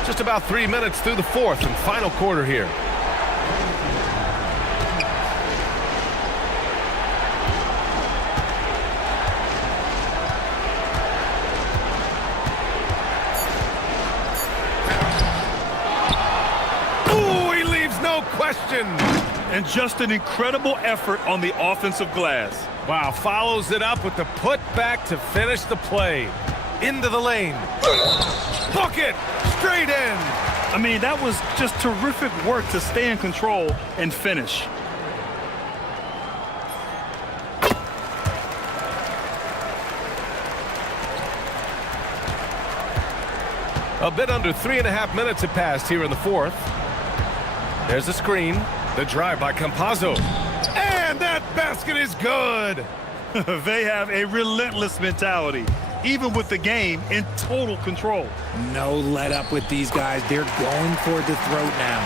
Just about 3 minutes through the fourth and final quarter here. And just an incredible effort on the offensive glass. Wow, follows it up with the putback to finish the play. Into the lane. Bucket! Straight in! I mean, that was just terrific work to stay in control and finish. A bit under 3.5 minutes have passed here in the fourth. There's a screen. The drive by Campazzo. And that basket is good. They have a relentless mentality, even with the game in total control. No let up with these guys. They're going for the throat now.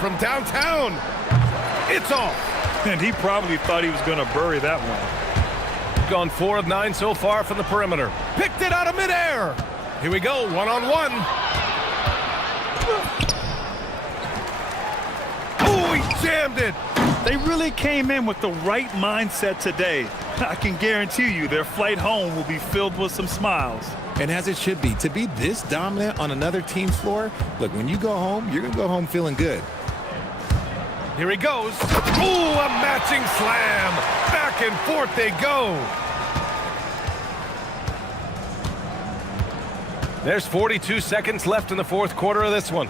From downtown. It's off. And he probably thought he was going to bury that one. Gone 4 of 9 so far from the perimeter. Picked it out of midair. Here we go, one-on-one. jammed it. They really came in with the right mindset today. I can guarantee you their flight home will be filled with some smiles. And as it should be, to be this dominant on another team's floor, look, when you go home, you're going to go home feeling good. Here he goes. Ooh, a matching slam. Back and forth they go. There's 42 seconds left in the fourth quarter of this one.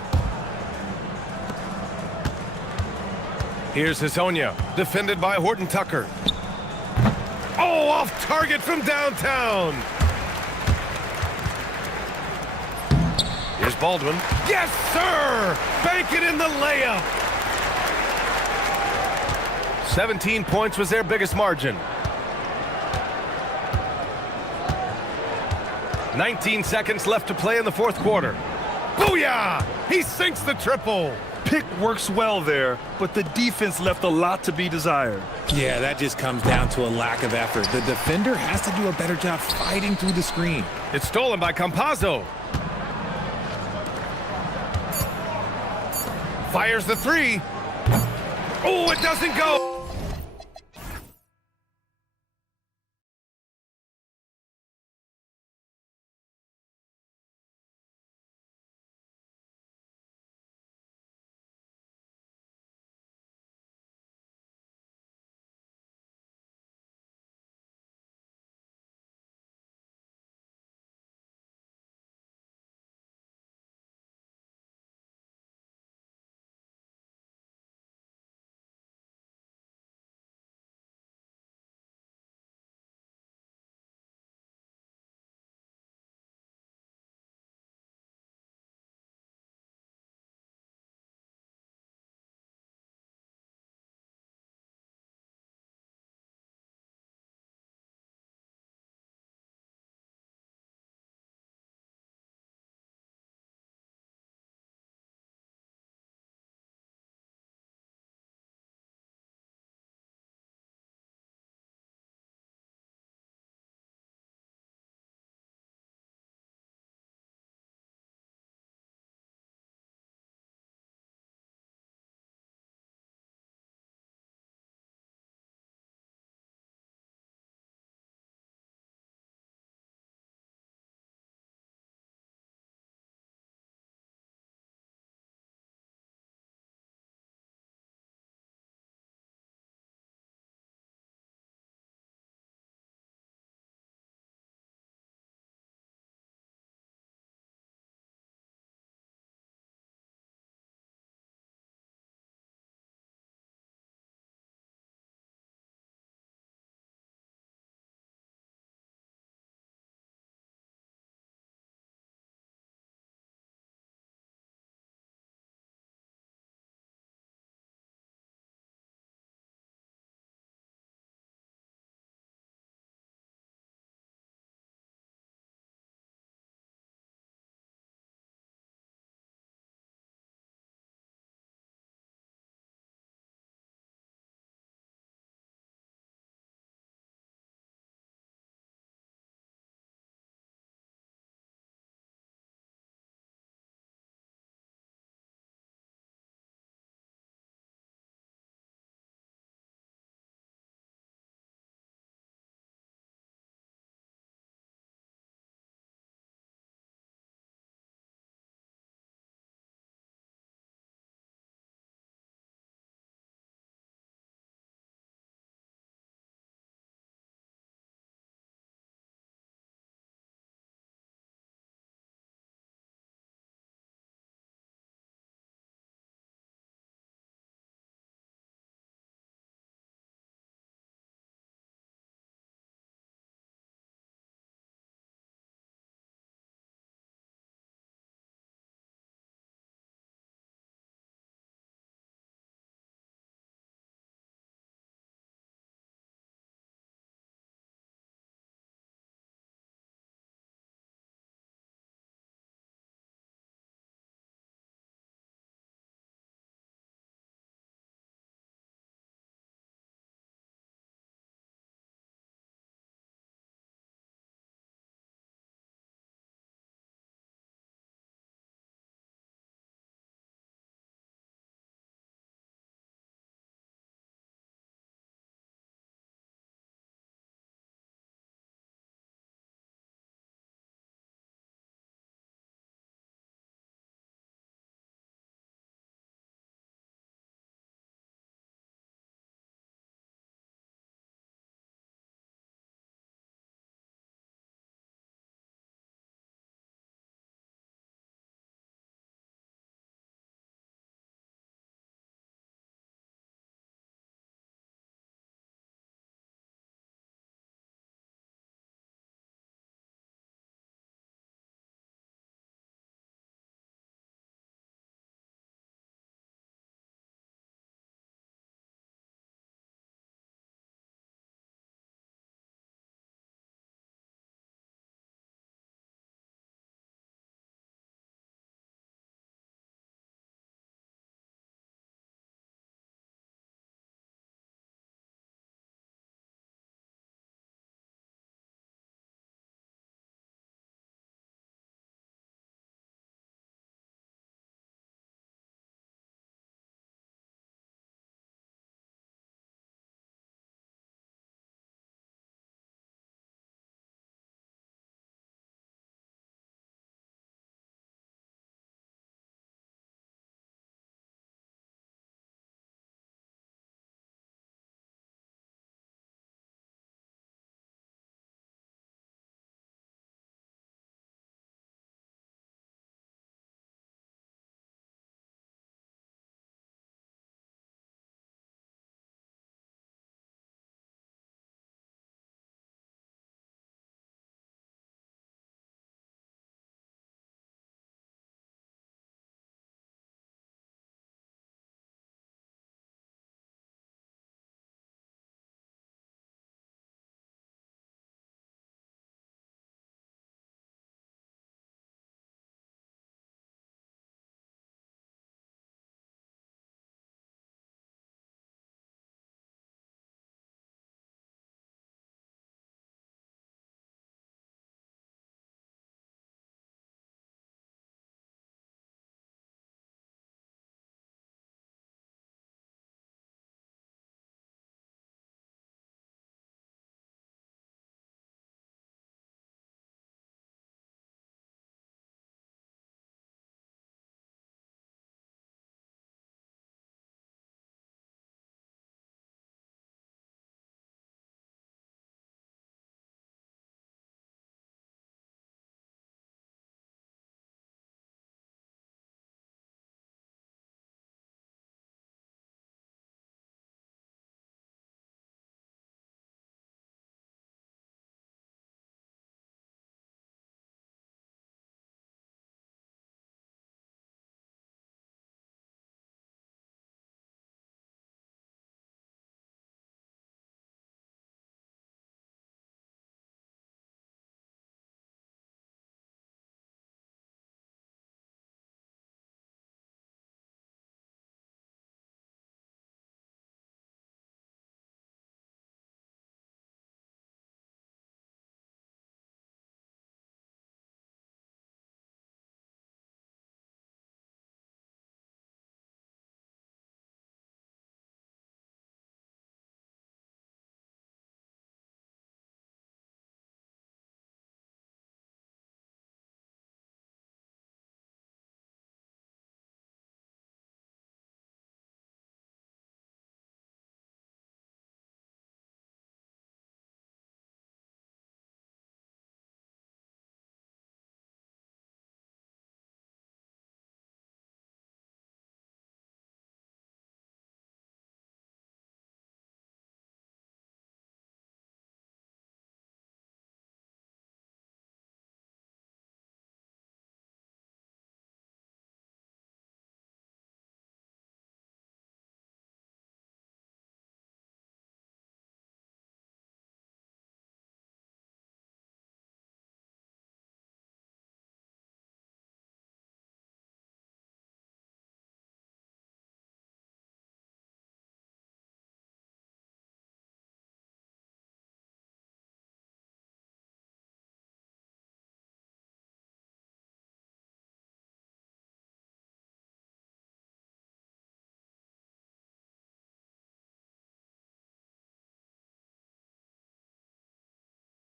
Here's Hazonia, defended by Horton Tucker. Oh, off target from downtown. Here's Baldwin. Yes, sir! Bank it in the layup. 17 points was their biggest margin. 19 seconds left to play in the fourth quarter. Booyah! He sinks the triple. Pick works well there, but the defense left a lot to be desired. Yeah, that just comes down to a lack of effort. The defender has to do a better job fighting through the screen. It's stolen by Campazzo. Fires the three. Oh, it doesn't go.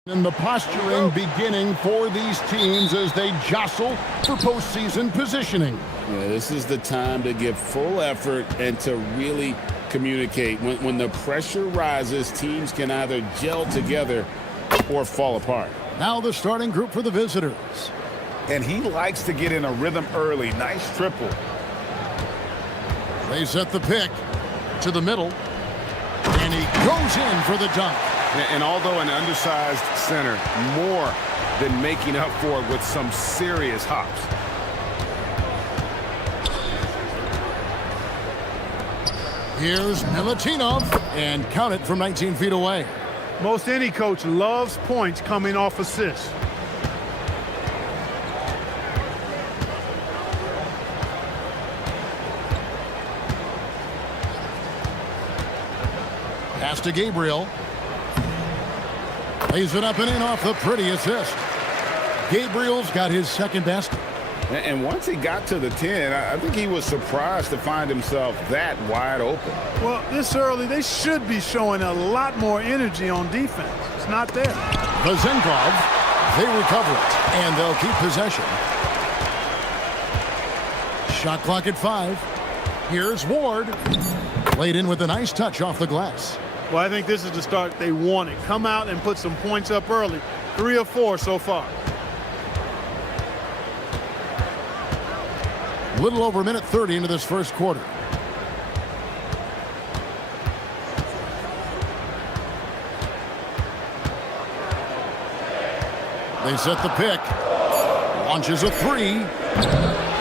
And the posturing beginning for these teams as they jostle for postseason positioning. Yeah, this is the time to give full effort and to really communicate. When the pressure rises, teams can either gel together or fall apart. Now the starting group for the visitors. And he likes to get in a rhythm early. Nice triple. They set the pick to the middle, and he goes in for the dunk. And although an undersized center, more than making up for it with some serious hops. Here's Milutinov, and count it from 19 feet away. Most any coach loves points coming off assists. Pass to Gabriel. Lays it up and in off the pretty assist. Gabriel's got his second basket. And once he got to the 10, I think he was surprised to find himself that wide open. Well, this early, they should be showing a lot more energy on defense. It's not there. Vazenkov, they recover it, and they'll keep possession. Shot clock at 5. Here's Ward. Played in with a nice touch off the glass. Well, I think this is the start they wanted. Come out and put some points up early. 3 of 4 so far. A little over a minute 30 into this first quarter. They set the pick. Launches a 3.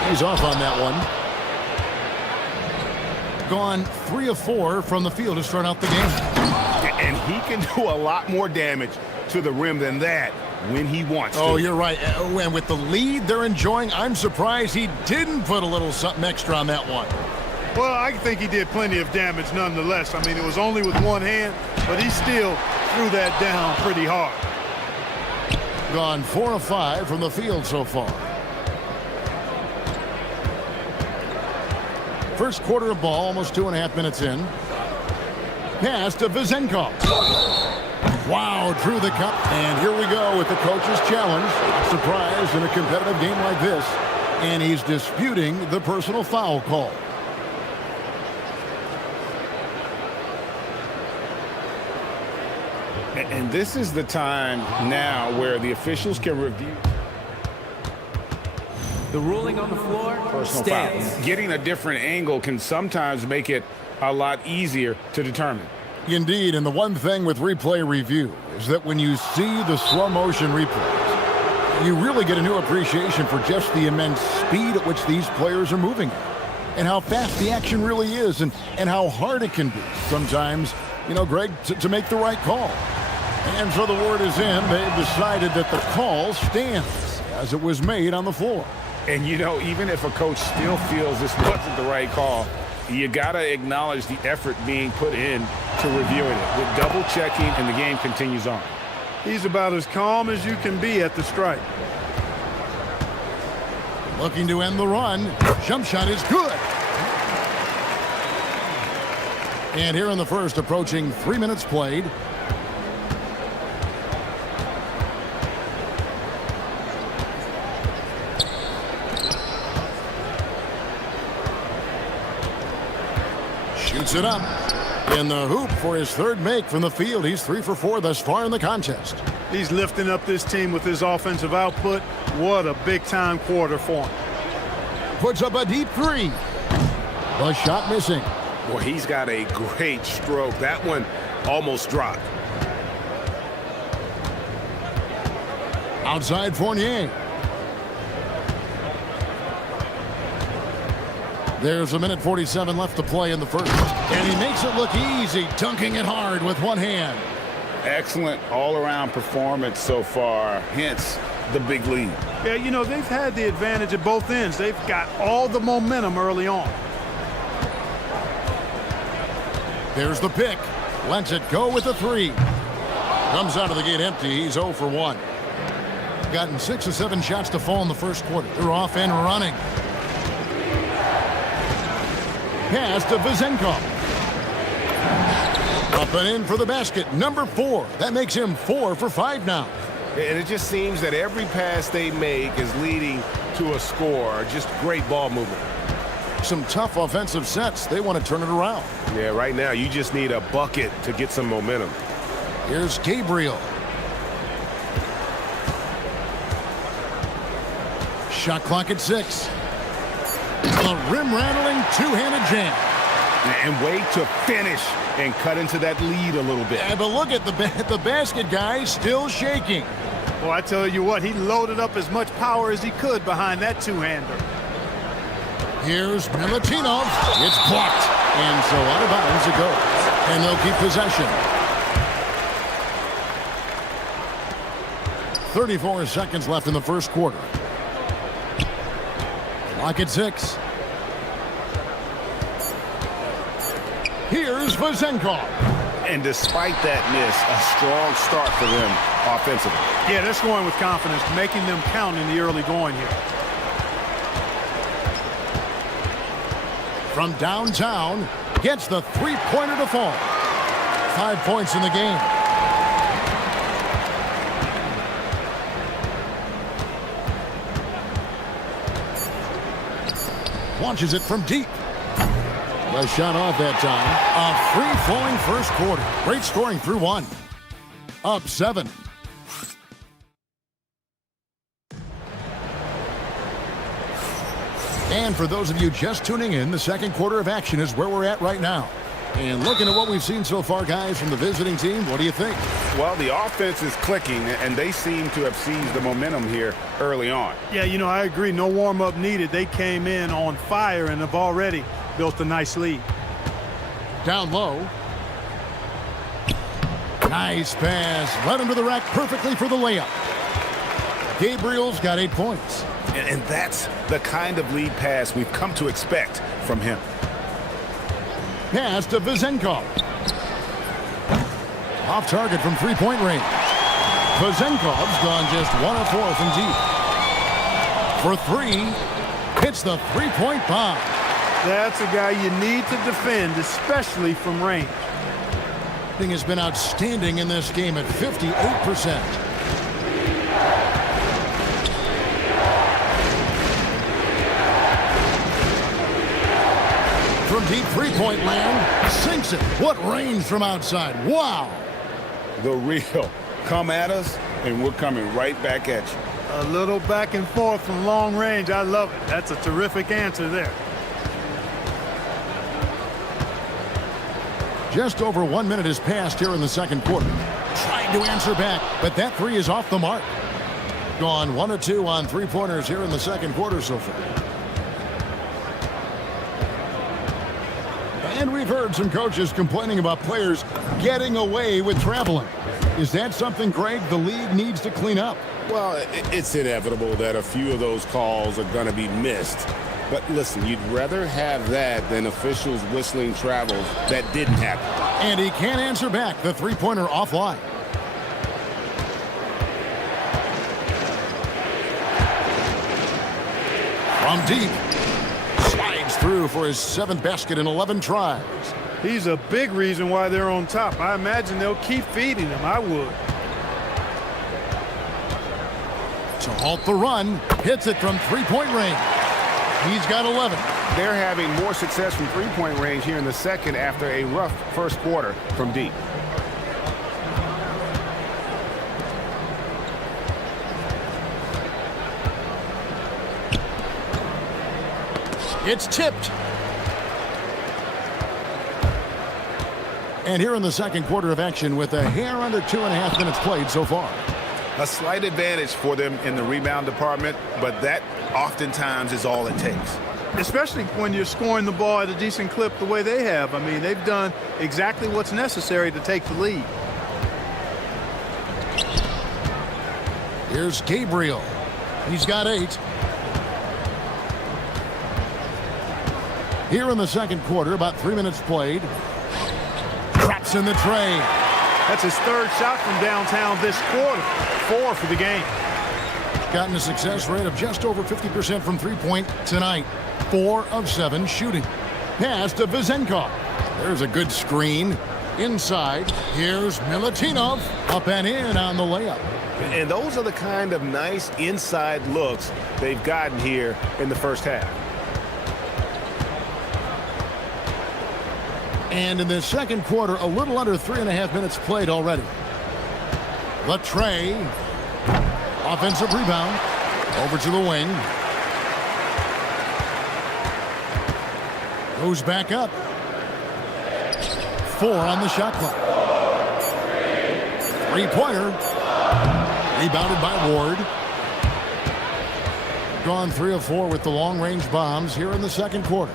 He's off on that one. Gone 3 of 4 from the field to start out the game. And he can do a lot more damage to the rim than that when he wants to. Oh, you're right. And with the lead they're enjoying, I'm surprised he didn't put a little something extra on that one. Well, I think he did plenty of damage nonetheless. I mean, it was only with one hand, but he still threw that down pretty hard. Gone 4 of 5 from the field so far. First quarter of ball, almost 2.5 minutes in. Pass to Vazenkov. Wow, drew the cup. And here we go with the coach's challenge. Surprise in a competitive game like this. And he's disputing the personal foul call. And this is the time now where the officials can review. The ruling on the floor Personal stands. foul. Getting a different angle can sometimes make it a lot easier to determine. Indeed, and the one thing with replay review is that when you see the slow motion replays, you really get a new appreciation for just the immense speed at which these players are moving and how fast the action really is and how hard it can be sometimes, you know, Greg, to make the right call. And so the word is in. They've decided that the call stands as it was made on the floor. And, you know, even if a coach still feels this wasn't the right call, you got to acknowledge the effort being put in to reviewing it. With double checking, and the game continues on. He's about as calm as you can be at the strike. Looking to end the run. Jump shot is good. And here in the first, approaching 3 minutes played. Shoots it up. In the hoop for his third make from the field. He's 3 for 4 thus far in the contest. He's lifting up this team with his offensive output. What a big-time quarter for him. Puts up a deep 3. The shot missing. Well, he's got a great stroke. That one almost dropped. Outside Fournier. There's a minute 47 left to play in the first. And he makes it look easy, dunking it hard with one hand. Excellent all-around performance so far, hence the big lead. Yeah, you know, they've had the advantage at both ends. They've got all the momentum early on. There's the pick. Lets it go with a 3. Comes out of the gate empty. He's 0 for 1. Gotten 6 or 7 shots to fall in the first quarter. They're off and running. Pass to Vazenkov. Up and in for the basket. Number 4. That makes him 4 for 5 now. And it just seems that every pass they make is leading to a score. Just great ball movement. Some tough offensive sets. They want to turn it around. Yeah, right now you just need a bucket to get some momentum. Here's Gabriel. Shot clock at 6. A rim-rattling two-handed jam. And wait to finish and cut into that lead a little bit. Yeah, but look at the basket guy still shaking. Well, I tell you what, he loaded up as much power as he could behind that two-hander. Here's Milutinov. It's blocked. And so out of bounds it goes. And they'll keep possession. 34 seconds left in the first quarter. Clock at 6. Here's Vazenkov. And despite that miss, a strong start for them offensively. Yeah, they're scoring with confidence, making them count in the early going here. From downtown, gets the three-pointer to fall. 5 points in the game. Launches it from deep. The shot off that time. A free-flowing first quarter. Great scoring through 1. Up 7. And for those of you just tuning in, the second quarter of action is where we're at right now. And looking at what we've seen so far, guys, from the visiting team, what do you think? Well, the offense is clicking, and they seem to have seized the momentum here early on. Yeah, you know, I agree. No warm-up needed. They came in on fire and have already built a nice lead. Down low. Nice pass. Led him to the rack perfectly for the layup. Gabriel's got 8 points. And that's the kind of lead pass we've come to expect from him. Pass to Vazenkov. Off target from three-point range. Vazenkov's gone just 1 of 4 from deep. For 3, hits the three-point bomb. That's a guy you need to defend, especially from range. Thing has been outstanding in this game at 58%. From deep three-point land, sinks it. What range from outside. Wow. The real. Come at us, and we're coming right back at you. A little back and forth from long range. I love it. That's a terrific answer there. Just over 1 minute has passed here in the second quarter. Trying to answer back, but that 3 is off the mark. Gone 1 of 2 on three-pointers here in the second quarter so far. And we've heard some coaches complaining about players getting away with traveling. Is that something, Greg, the league needs to clean up? Well, it's inevitable that a few of those calls are going to be missed. But listen, you'd rather have that than officials whistling travels that didn't happen. And he can't answer back. The three-pointer offline. From deep. Slides through for his 7th basket in 11 tries. He's a big reason why they're on top. I imagine they'll keep feeding him. I would. To halt the run. Hits it from three-point range. He's got 11. They're having more success from three-point range here in the second after a rough first quarter from deep. It's tipped. And here in the second quarter of action with a hair under 2.5 minutes played so far. A slight advantage for them in the rebound department, but that oftentimes is all it takes. Especially when you're scoring the ball at a decent clip the way they have. I mean, they've done exactly what's necessary to take the lead. Here's Gabriel. He's got 8. Here in the second quarter, about 3 minutes played. Drops in the tray. That's his 3rd shot from downtown this quarter. 4 for the game. Gotten a success rate of just over 50% from three-point tonight. 4 of 7 shooting. Pass to Vazenkov. There's a good screen. Inside, here's Milutinov. Up and in on the layup. And those are the kind of nice inside looks they've gotten here in the first half. And in the second quarter, a little under 3.5 minutes played already. Latrey, offensive rebound, over to the wing. Goes back up. 4 on the shot clock. Three-pointer. Rebounded by Ward. Gone 3 of 4 with the long-range bombs here in the second quarter.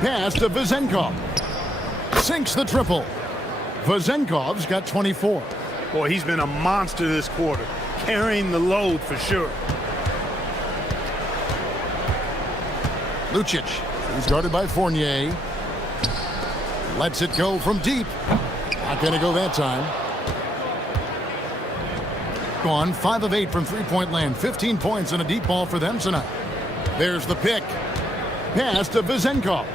Pass to Vezenkov. Sinks the triple. Vezenkov's got 24. Boy, he's been a monster this quarter, carrying the load for sure. Lucic, he's guarded by Fournier. Lets it go from deep. Not going to go that time. Gone 5 of 8 from three-point land. 15 points and a deep ball for them tonight. There's the pick. Pass to Vezenkov.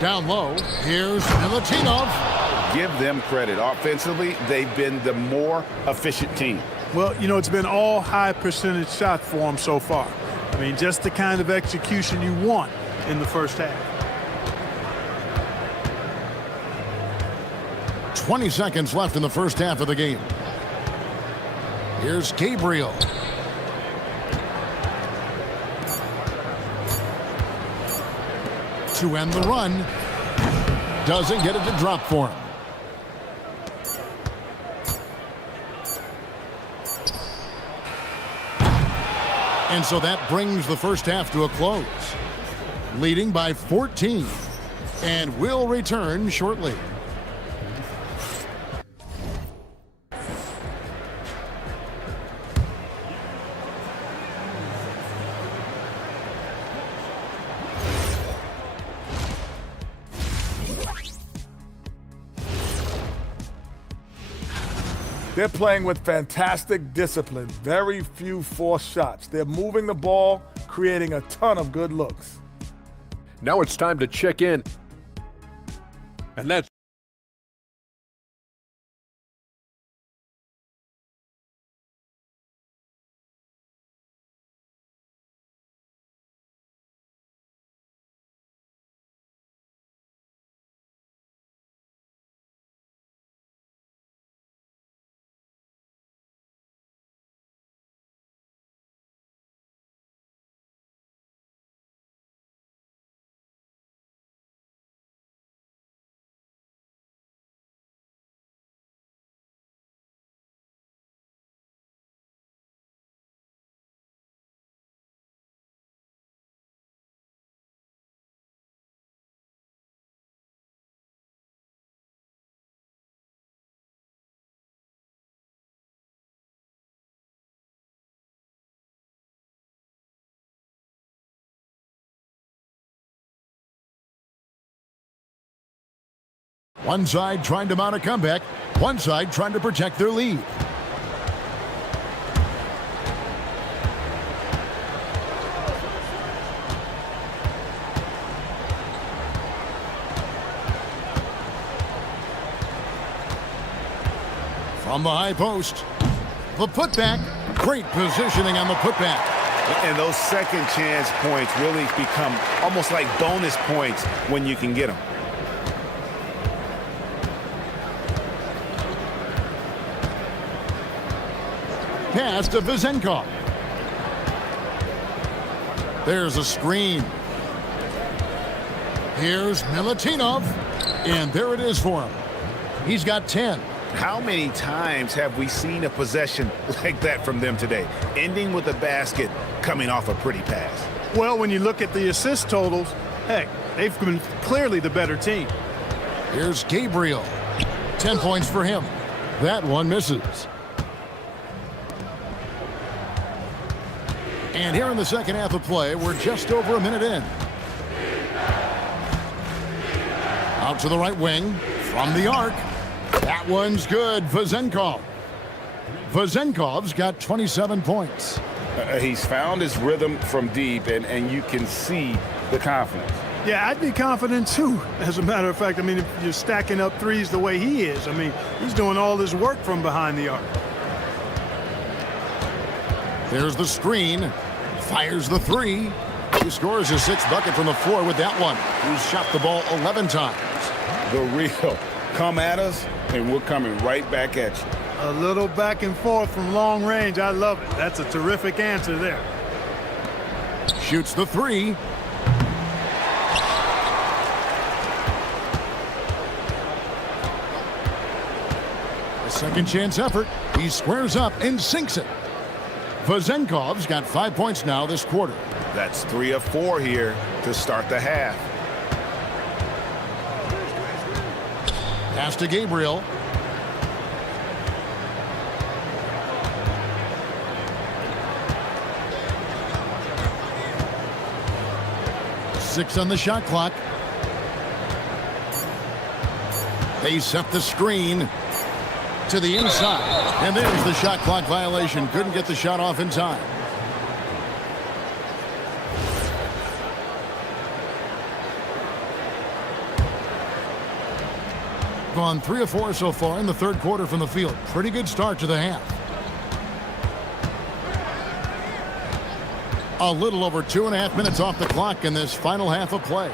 Down low. Here's Milutinov. Give them credit. Offensively, they've been the more efficient team. Well, you know, it's been all high percentage shots for them so far. I mean, just the kind of execution you want in the first half. 20 seconds left in the first half of the game. Here's Gabriel. To end the run. Doesn't get it to drop for him. And so that brings the first half to a close. Leading by 14. And will return shortly. They're playing with fantastic discipline. Very few forced shots. They're moving the ball, creating a ton of good looks. Now it's time to check in. And that's one side trying to mount a comeback. One side trying to protect their lead. From the high post. The putback. Great positioning on the putback. And those second chance points really become almost like bonus points when you can get them. Pass to Vezenkov. There's a screen. Here's Milutinov. And there it is for him. He's got 10. How many times have we seen a possession like that from them today? Ending with a basket, coming off a pretty pass. Well, when you look at the assist totals, heck, they've been clearly the better team. Here's Gabriel. 10 points for him. That one misses. And here in the second half of play, we're just over a minute in. Out to the right wing, from the arc. That one's good, Vezenkov. Vezenkov's got 27 points. He's found his rhythm from deep, and you can see the confidence. Yeah, I'd be confident too. As a matter of fact, I mean, if you're stacking up threes the way he is, I mean, he's doing all this work from behind the arc. There's the screen. Fires the three. He scores his sixth bucket from the floor with that one. He's shot the ball 11 times. The real. Come at us, and we're coming right back at you. A little back and forth from long range. I love it. That's a terrific answer there. Shoots the three. A second chance effort. He squares up and sinks it. Vazenkov's got 5 points now this quarter. That's 3 of 4 here to start the half. Pass to Gabriel. Six on the shot clock. They set the screen to the inside. And there's the shot clock violation. Couldn't get the shot off in time. Gone 3 of 4 so far in the third quarter from the field. Pretty good start to the half. A little over 2.5 minutes off the clock in this final half of play.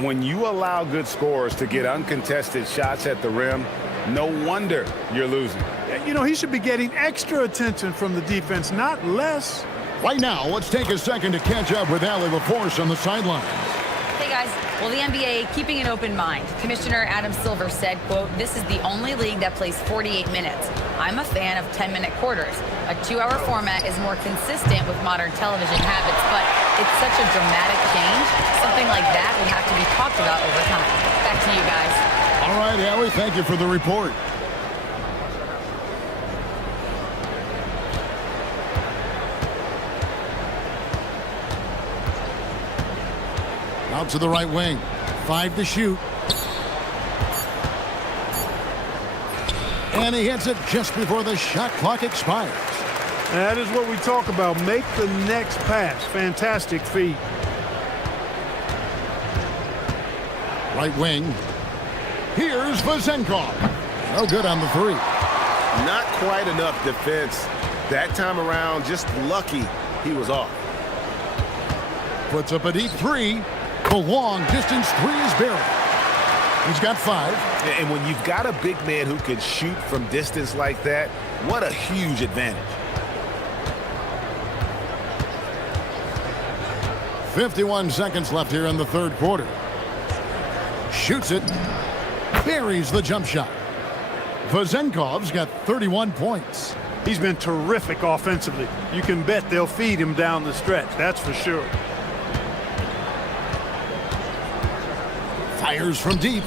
When you allow good scorers to get uncontested shots at the rim, no wonder you're losing. You know, he should be getting extra attention from the defense, not less. Right now, let's take a second to catch up with Allie LaForce on the sideline. Hey guys, well, the NBA keeping an open mind. Commissioner Adam Silver said, quote, "This is the only league that plays 48 minutes. I'm a fan of 10-minute quarters. A 2-hour format is more consistent with modern television habits, but it's such a dramatic change. Something like that would have to be talked about over time." Back to you guys. All right, Allie, thank you for the report. Out to the right wing. 5 to shoot. And he hits it just before the shot clock expires. That is what we talk about. Make the next pass. Fantastic feed. Right wing. Here's Vazenkov. No good on the three. Not quite enough defense. That time around, just lucky he was off. Puts up a deep three. The long distance three is buried. He's got 5. And when you've got a big man who can shoot from distance like that, what a huge advantage. 51 seconds left here in the third quarter. Shoots it. Buries the jump shot. Vazenkov's got 31 points. He's been terrific offensively. You can bet they'll feed him down the stretch. That's for sure. Fires from deep.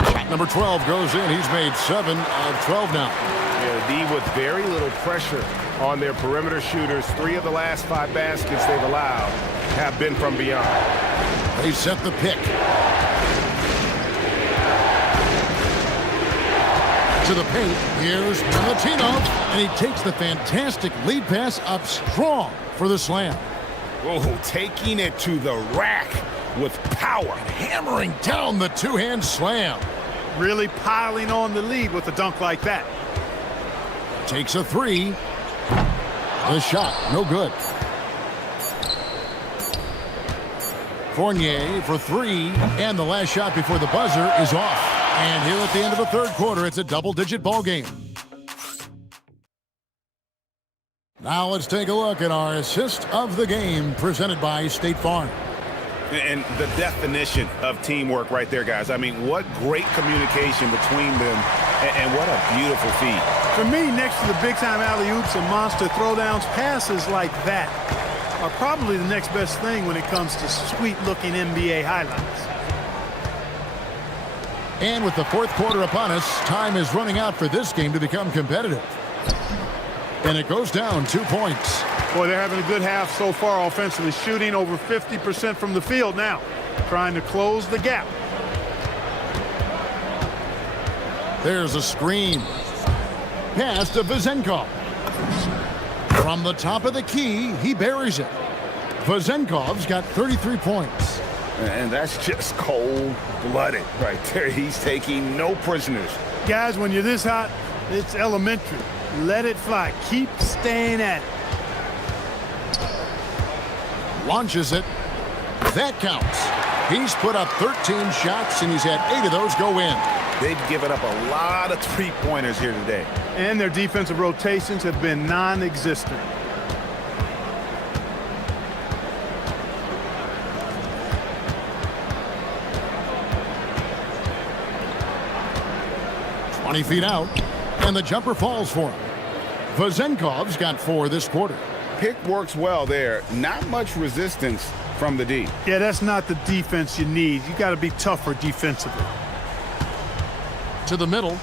Shot number 12 goes in. He's made 7 of 12 now. Yeah, the D with very little pressure on their perimeter shooters. 3 of the last 5 baskets they've allowed have been from beyond. They set the pick. To the paint. Here's Milutino. And he takes the fantastic lead pass up strong for the slam. Oh, taking it to the rack with power. Hammering down the two-hand slam. Really piling on the lead with a dunk like that. Takes a 3. The shot, no good. Fournier for 3. And the last shot before the buzzer is off. And here at the end of the third quarter, it's a double-digit ball game. Now let's take a look at our assist of the game presented by State Farm. And the definition of teamwork right there, guys. I mean, what great communication between them, and what a beautiful feed. For me, next to the big-time alley-oops and monster throwdowns, passes like that are probably the next best thing when it comes to sweet-looking NBA highlights. And with the fourth quarter upon us, time is running out for this game to become competitive. And it goes down 2 points. Boy, they're having a good half so far offensively, shooting over 50% from the field now, trying to close the gap. There's a screen. Pass to Vazenkov. From the top of the key, he buries it. Vazenkov's got 33 points. And that's just cold-blooded right there. He's taking no prisoners. Guys, when you're this hot, it's elementary. Let it fly. Keep staying at it. Launches it. That counts. He's put up 13 shots, and he's had 8 of those go in. They've given up a lot of three-pointers here today. And their defensive rotations have been non-existent. Feet out, and the jumper falls for him. Vazenkov's got 4 this quarter. Pick works well there. Not much resistance from the D. Yeah, that's not the defense you need. You got to be tougher defensively. To the middle.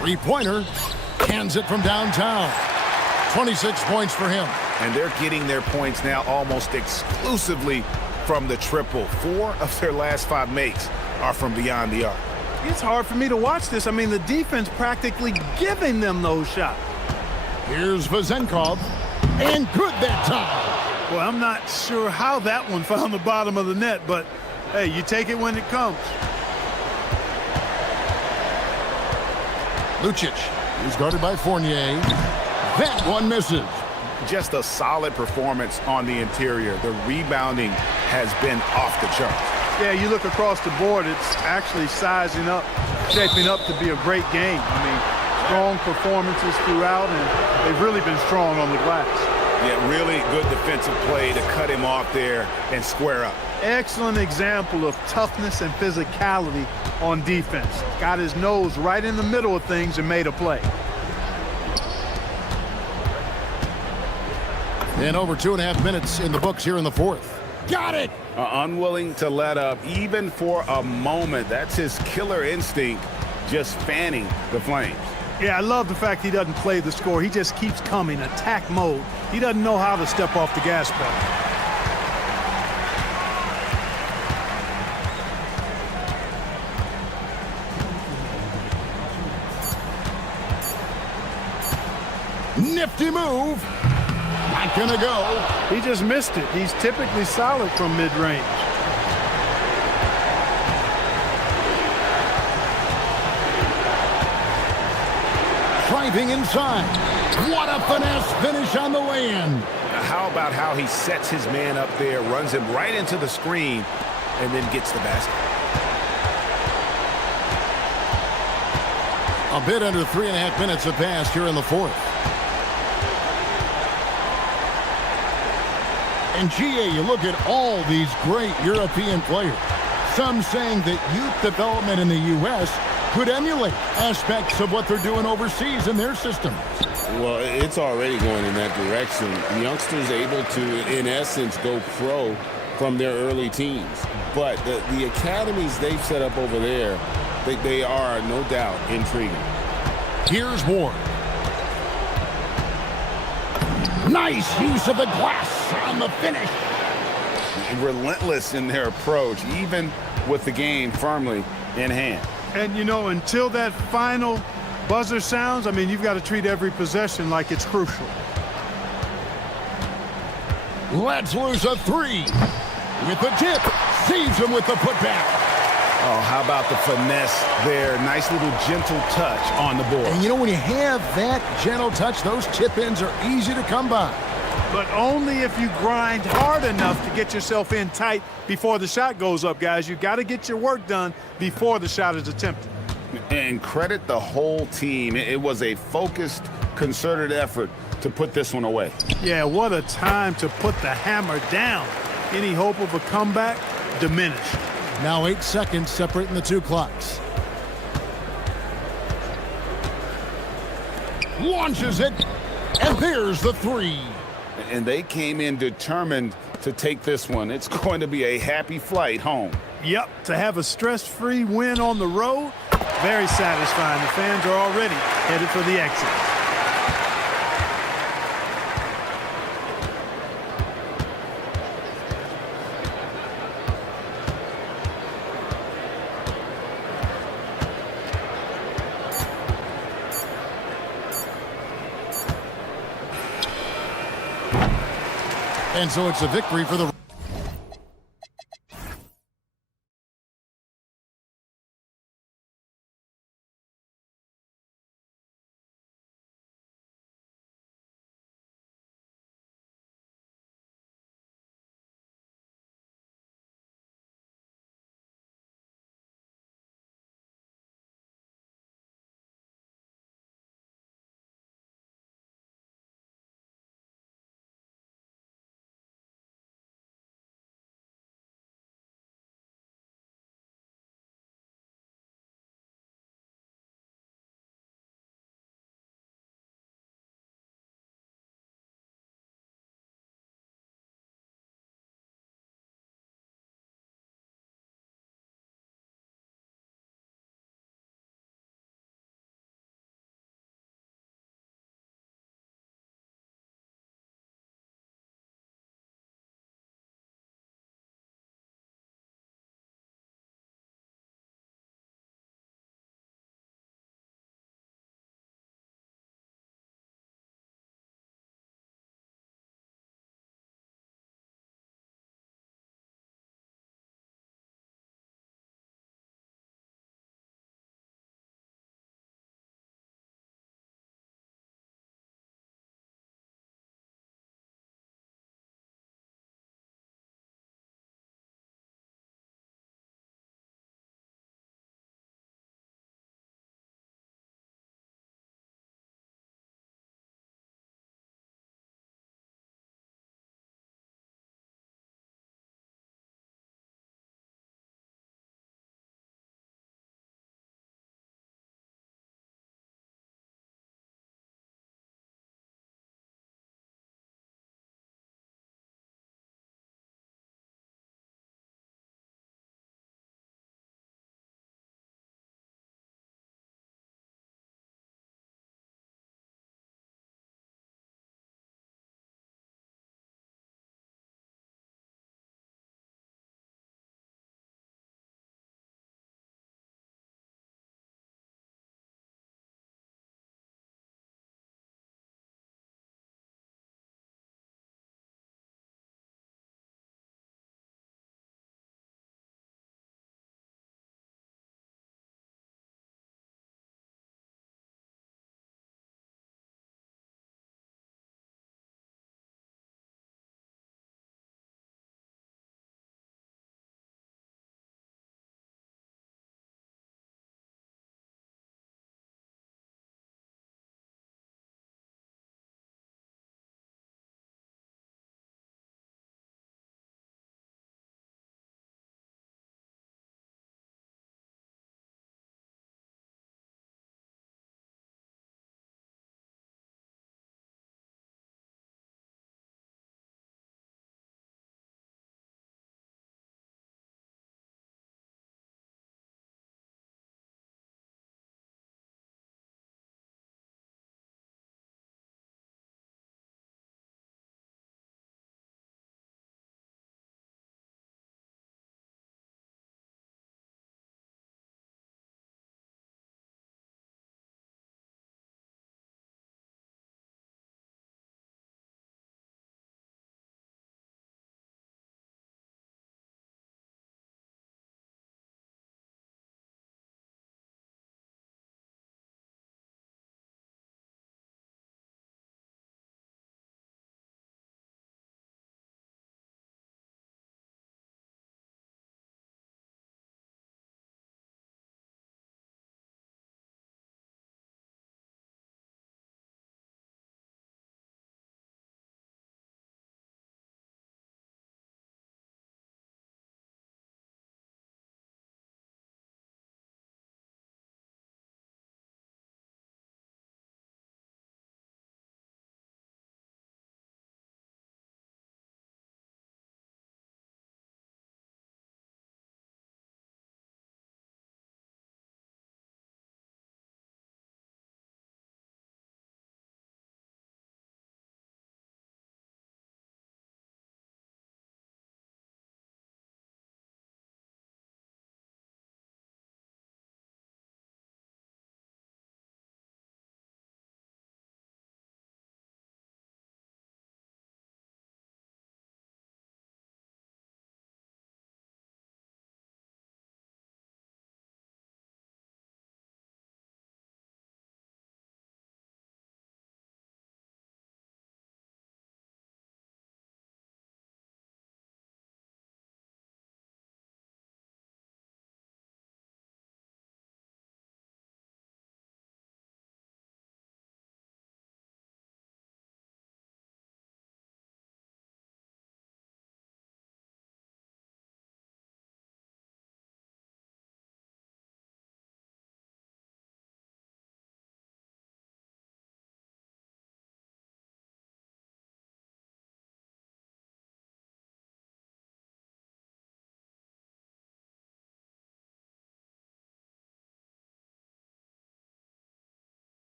Three-pointer. Hands it from downtown. 26 points for him. And they're getting their points now almost exclusively from the triple. 4 of their last 5 makes are from beyond the arc. It's hard for me to watch this. I mean, the defense practically giving them those shots. Here's Vazenkov. And good that time. Well, I'm not sure how that one found the bottom of the net, but hey, you take it when it comes. Lucic is guarded by Fournier. That one misses. Just a solid performance on the interior. The rebounding has been off the charts. Yeah, you look across the board, it's actually sizing up, shaping up to be a great game. I mean, strong performances throughout, and they've really been strong on the glass. Yeah, really good defensive play to cut him off there and square up. Excellent example of toughness and physicality on defense. Got his nose right in the middle of things and made a play. And over 2.5 minutes in the books here in the fourth. Got it! Unwilling to let up even for a moment. That's his killer instinct, just fanning the flames. Yeah, I love the fact he doesn't play the score. He just keeps coming, attack mode. He doesn't know how to step off the gas pedal. Nifty move. Not gonna go. He just missed it. He's typically solid from mid-range. Driving inside. What a finesse finish on the lay-in. How about how he sets his man up there, runs him right into the screen, and then gets the basket. A bit under 3.5 minutes have passed here in the fourth. And GA, you look at all these great European players. Some saying that youth development in the U.S. could emulate aspects of what they're doing overseas in their systems. Well, it's already going in that direction. Youngsters able to, in essence, go pro from their early teens. But the academies they've set up over there, they are, no doubt, intriguing. Here's Ward. Nice use of the glass on the finish. Relentless in their approach, even with the game firmly in hand. And, you know, until that final buzzer sounds, I mean, you've got to treat every possession like it's crucial. Let's lose a three. With the tip, saves him with the putback. Oh, how about the finesse there? Nice little gentle touch on the board. And you know, when you have that gentle touch, those tip-ins are easy to come by. But only if you grind hard enough to get yourself in tight before the shot goes up, guys. You've got to get your work done before the shot is attempted. And credit the whole team. It was a focused, concerted effort to put this one away. Yeah, what a time to put the hammer down. Any hope of a comeback diminished. Now 8 seconds separating the two clocks. Launches it, and there's the three. And they came in determined to take this one. It's going to be a happy flight home. Yep, to have a stress-free win on the road, very satisfying. The fans are already headed for the exit. And so it's a victory for the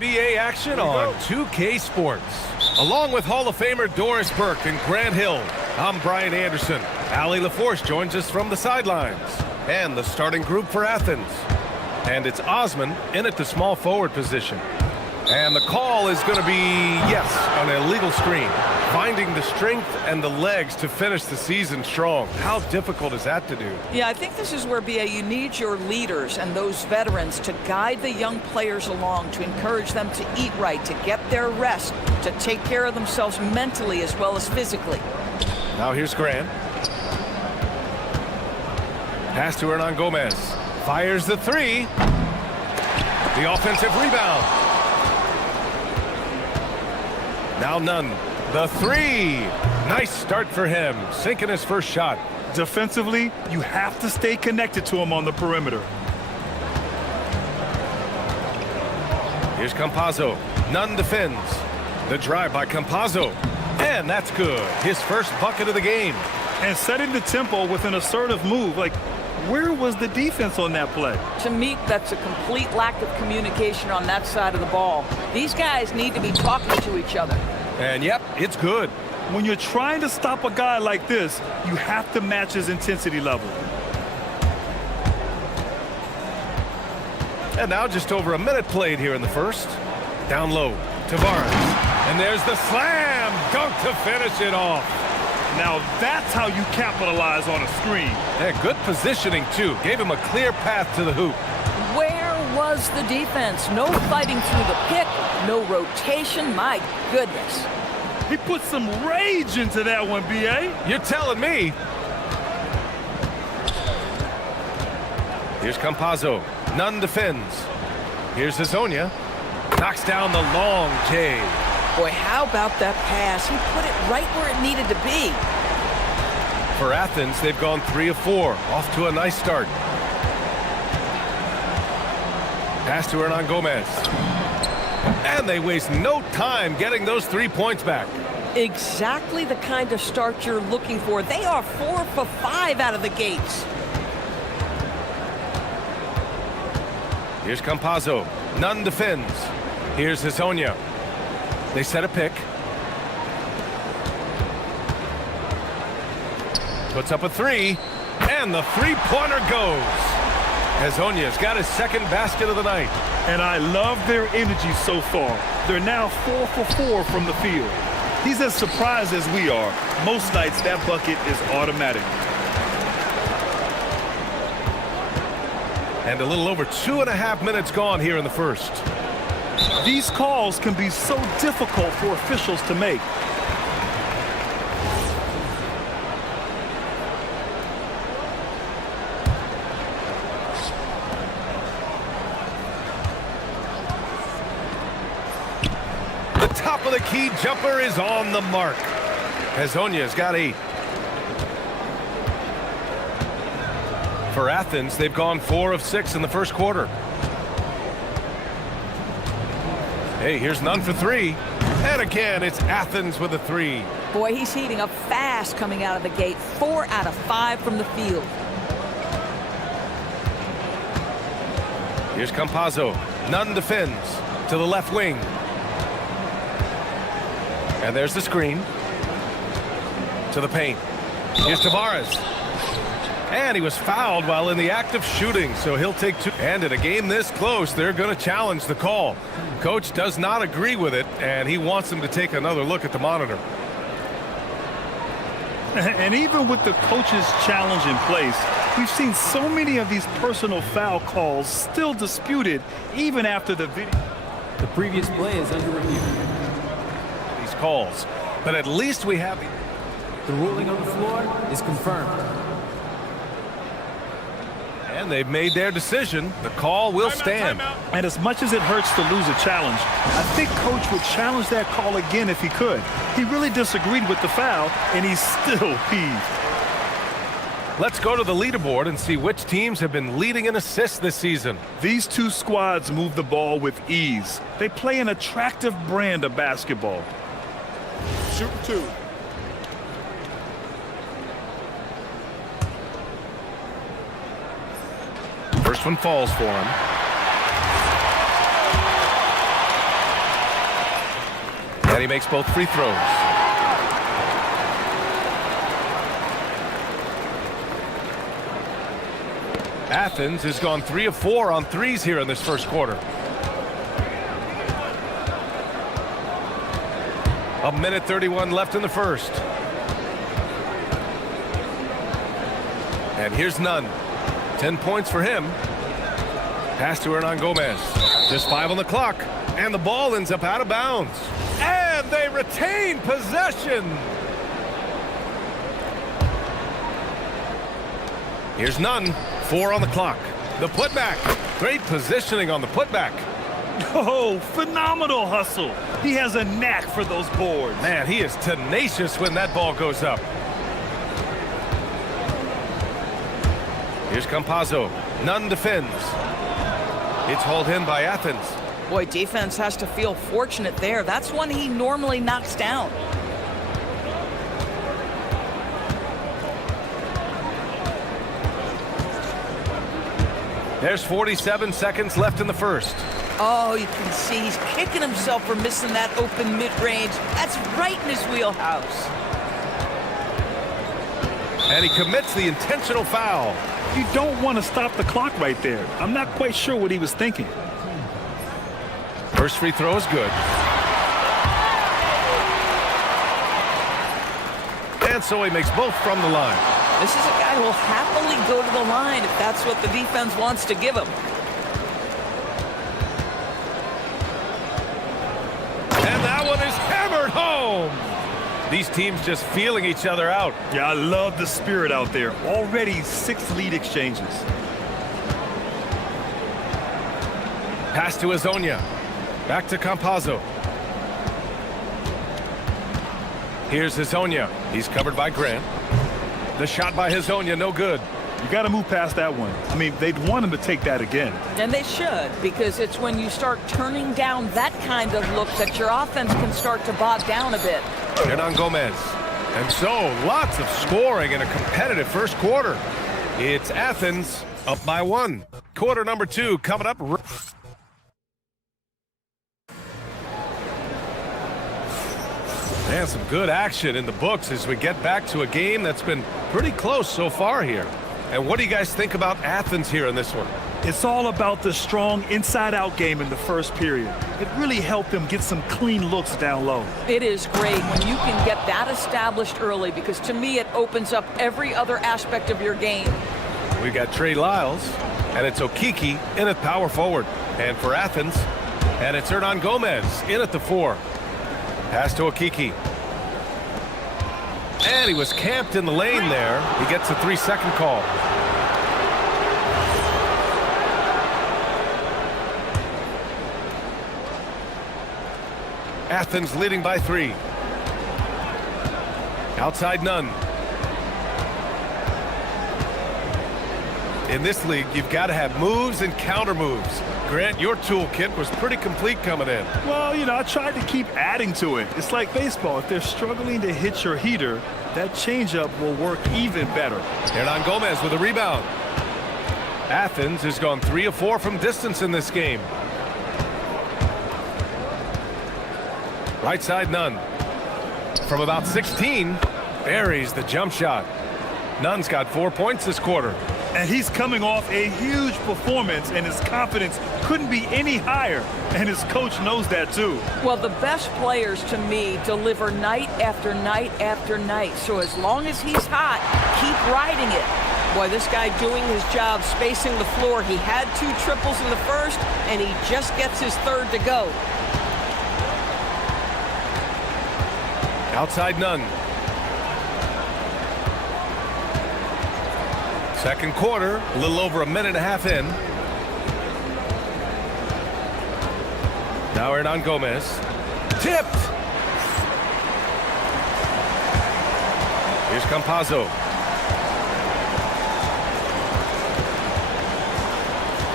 NBA action on 2K Sports. Along with Hall of Famer Doris Burke and Grant Hill, I'm Brian Anderson. Allie LaForce joins us from the sidelines. And the starting group for Athens. And it's Osman in at the small forward position. And the call is going to be, yes, an illegal screen. Finding the strength and the legs to finish the season strong. How difficult is that to do? Yeah, I think this is where, BA, you need your leaders and those veterans to guide the young players along, to encourage them to eat right, to get their rest, to take care of themselves mentally as well as physically. Now here's Grant. Pass to Hernan Gomez. Fires the three. The offensive rebound. Now Nunn. The three. Nice start for him. Sinking his first shot. Defensively, you have to stay connected to him on the perimeter. Here's Campazzo. Nunn defends. The drive by Campazzo. And that's good. His first bucket of the game. And setting the tempo with an assertive move. Like, where was the defense on that play? To me, that's a complete lack of communication on that side of the ball. These guys need to be talking to each other. And yep, it's good. When you're trying to stop a guy like this, you have to match his intensity level. And now just over a minute played here in the first. Down low, Tavares. And there's the slam dunk to finish it off. Now that's how you capitalize on a screen. And good positioning, too. Gave him a clear path to the hoop. Where was the defense? No fighting through the pick, no rotation. My goodness. He put some rage into that one, BA. You're telling me. Here's Campazzo. Nunn defends. Here's Hazonia. Knocks down the long J. Boy, how about that pass? He put it right where it needed to be. For Athens, they've gone 3 of 4. Off to a nice start. Pass to Hernan Gomez. And they waste no time getting those 3 points back. Exactly the kind of start you're looking for. They are 4 for 5 out of the gates. Here's Campazzo. Nunn defends. Here's Hazonia. They set a pick. Puts up a three. And the three-pointer goes. Hazonia's got his second basket of the night. And I love their energy so far. They're now 4 for 4 from the field. He's as surprised as we are. Most nights that bucket is automatic. And a little over 2.5 minutes gone here in the first. These calls can be so difficult for officials to make. The top of the key jumper is on the mark. Hazonia's got 8. For Athens, they've gone 4 of 6 in the first quarter. Hey, here's Nunn for 3. And again, it's Athens with a 3. Boy, he's heating up fast coming out of the gate. 4 out of 5 from the field. Here's Campazzo. Nunn defends to the left wing. And there's the screen. To the paint. Here's Tavares. And he was fouled while in the act of shooting, so he'll take 2. And in a game this close, they're going to challenge the call. Coach does not agree with it, and he wants them to take another look at the monitor. And even with the coach's challenge in place, we've seen so many of these personal foul calls still disputed even after the video. The previous play is under review. These calls, but at least we have... The ruling on the floor is confirmed. And they've made their decision. The call will stand. And as much as it hurts to lose a challenge, I think Coach would challenge that call again if he could. He really disagreed with the foul, and he's still peeved. Let's go to the leaderboard and see which teams have been leading in assists this season. These two squads move the ball with ease. They play an attractive brand of basketball. Shoot 2. First one falls for him. And he makes both free throws. Athens has gone 3 of 4 on threes here in this first quarter. A minute 31 left in the first. And here's Nunn. 10 points for him. Pass to Hernan Gomez. Just 5 on the clock. And the ball ends up out of bounds. And they retain possession. Here's Nunn. 4 on the clock. The putback. Great positioning on the putback. Oh, phenomenal hustle. He has a knack for those boards. Man, he is tenacious when that ball goes up. Here's Campazzo. Nunn defends. It's hauled in by Athens. Boy, defense has to feel fortunate there. That's one he normally knocks down. There's 47 seconds left in the first. Oh, you can see he's kicking himself for missing that open mid-range. That's right in his wheelhouse. And he commits the intentional foul. You don't want to stop the clock right there. I'm not quite sure what he was thinking. First free throw is good. And so he makes both from the line. This is a guy who will happily go to the line if that's what the defense wants to give him. And that one is hammered home. These teams just feeling each other out. Yeah, I love the spirit out there. Already 6 lead exchanges. Pass to Hezonja. Back to Campazzo. Here's Hezonja. He's covered by Grant. The shot by Hezonja, no good. You got to move past that one. I mean, they'd want him to take that again. And they should, because it's when you start turning down that kind of look that your offense can start to bog down a bit. Hernan Gomez. And so, lots of scoring in a competitive first quarter. It's Athens up by 1. Quarter number 2 coming up. And some good action in the books as we get back to a game that's been pretty close so far here. And what do you guys think about Athens here in this one? It's all about the strong inside-out game in the first period. It really helped them get some clean looks down low. It is great when you can get that established early, because to me it opens up every other aspect of your game. We've got Trey Lyles, and it's Okiki in at power forward. And for Athens, and it's Hernan Gomez in at the 4. Pass to Okiki. And he was camped in the lane there. He gets a 3-second call. Athens leading by 3. Outside Nunn. In this league, you've got to have moves and counter moves. Grant, your toolkit was pretty complete coming in. Well, you know, I tried to keep adding to it. It's like baseball. If they're struggling to hit your heater, that changeup will work even better. Hernan Gomez with a rebound. Athens has gone 3 of 4 from distance in this game. Right side Nunn. From about 16, buries the jump shot. Nunn's got 4 points this quarter. And he's coming off a huge performance, and his confidence couldn't be any higher. And his coach knows that too. Well, the best players to me deliver night after night after night. So as long as he's hot, keep riding it. Boy, this guy doing his job, spacing the floor. He had 2 triples in the first, and he just gets his 3rd to go. Outside Nunn. Second quarter, a little over a minute and a half in. Now Hernan Gomez. Tipped! Here's Campazzo.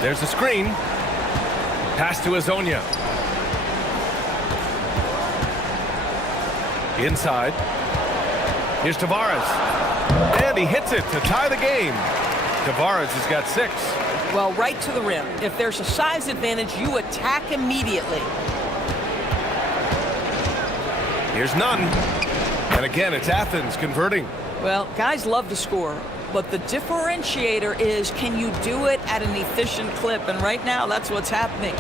There's the screen. Pass to Hezonja. Inside. Here's Tavares. And he hits it to tie the game. Tavares has got 6. Well, right to the rim. If there's a size advantage, you attack immediately. Here's none. And again, it's Athens converting. Well, guys love to score, but the differentiator is, can you do it at an efficient clip? And right now, that's what's happening.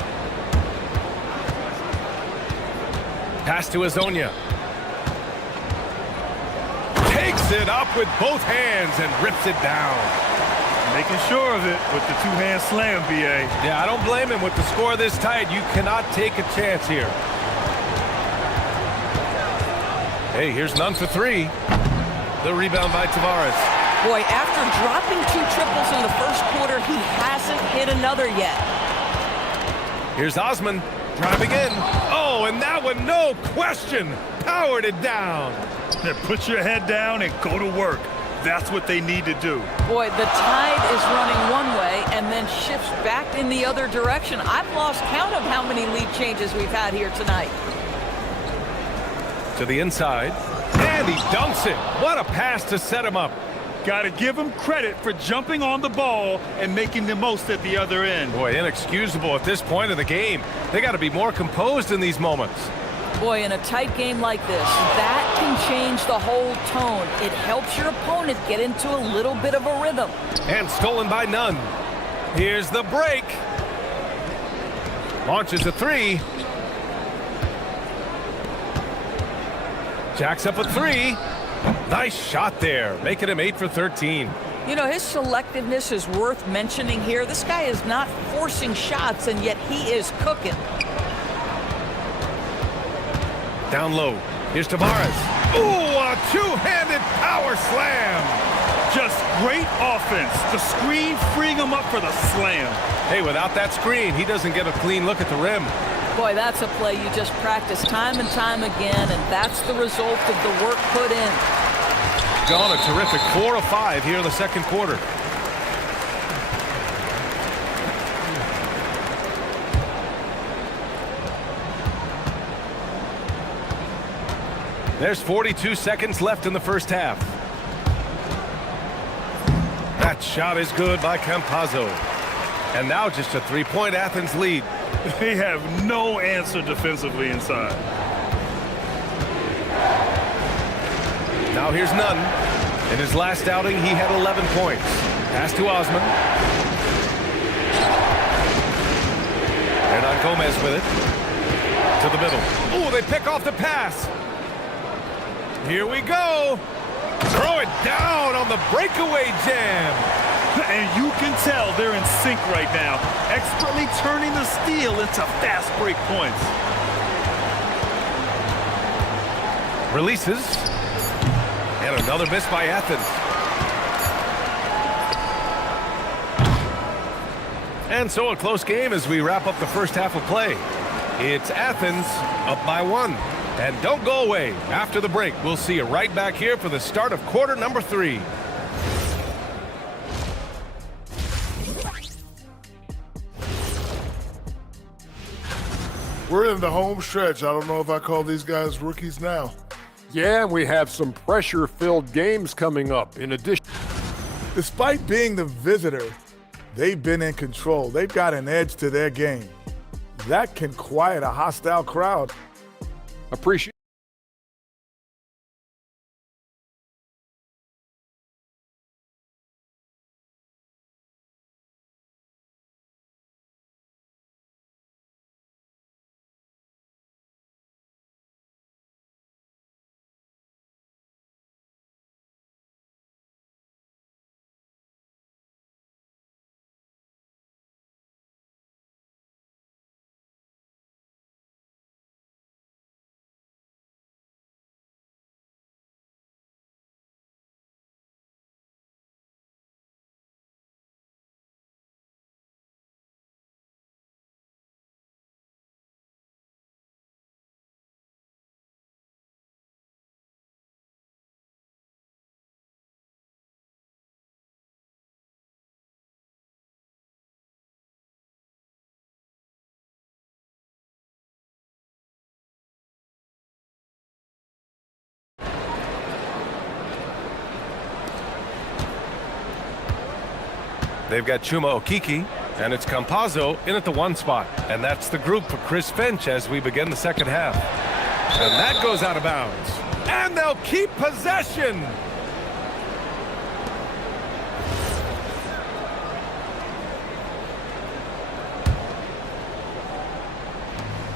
Pass to Azonia. Takes it up with both hands and rips it down. Making sure of it with the two-hand slam, BA. Yeah, I don't blame him. With the score this tight, you cannot take a chance here. Hey, here's none for three. The rebound by Tavares. Boy, after dropping 2 triples in the first quarter, he hasn't hit another yet. Here's Osman driving in. Oh, and that one, no question, powered it down. Put your head down and go to work. That's what they need to do. Boy, the tide is running one way and then shifts back in the other direction. I've lost count of how many lead changes we've had here tonight. To the inside, and he dunks it. What a pass to set him up. Got to give him credit for jumping on the ball and making the most at the other end. Boy, inexcusable at this point of the game. They got to be more composed in these moments. Boy, in a tight game like this, that can change the whole tone. It helps your opponent get into a little bit of a rhythm. And stolen by none. Here's the break. Launches a three. Jacks up a three. Nice shot there, making him 8 for 13. You know, his selectiveness is worth mentioning here. This guy is not forcing shots, and yet he is cooking. Down low. Here's Tavares. Ooh, a two-handed power slam. Just great offense. The screen freeing him up for the slam. Hey, without that screen, he doesn't get a clean look at the rim. Boy, that's a play you just practice time and time again, and that's the result of the work put in. Gone a terrific 4 of 5 here in the second quarter. There's 42 seconds left in the first half. That shot is good by Campazzo. And now just a three-point Athens lead. They have no answer defensively inside. Now here's none. In his last outing, he had 11 points. Pass to Osman. Hernan Gomez with it. To the middle. Ooh, they pick off the pass. Here we go. Throw it down on the breakaway jam. And you can tell they're in sync right now, expertly turning the steal into fast break points. Releases. And another miss by Athens. And so a close game as we wrap up the first half of play. It's Athens up by 1. And don't go away. After the break, we'll see you right back here for the start of quarter number 3. We're in the home stretch. I don't know if I call these guys rookies now. Yeah, we have some pressure-filled games coming up. In addition, despite being the visitor, they've been in control. They've got an edge to their game. That can quiet a hostile crowd. appreciate. They've got Chuma Okiki, and it's Campazzo in at the 1 spot. And that's the group for Chris Finch as we begin the second half. And that goes out of bounds. And they'll keep possession.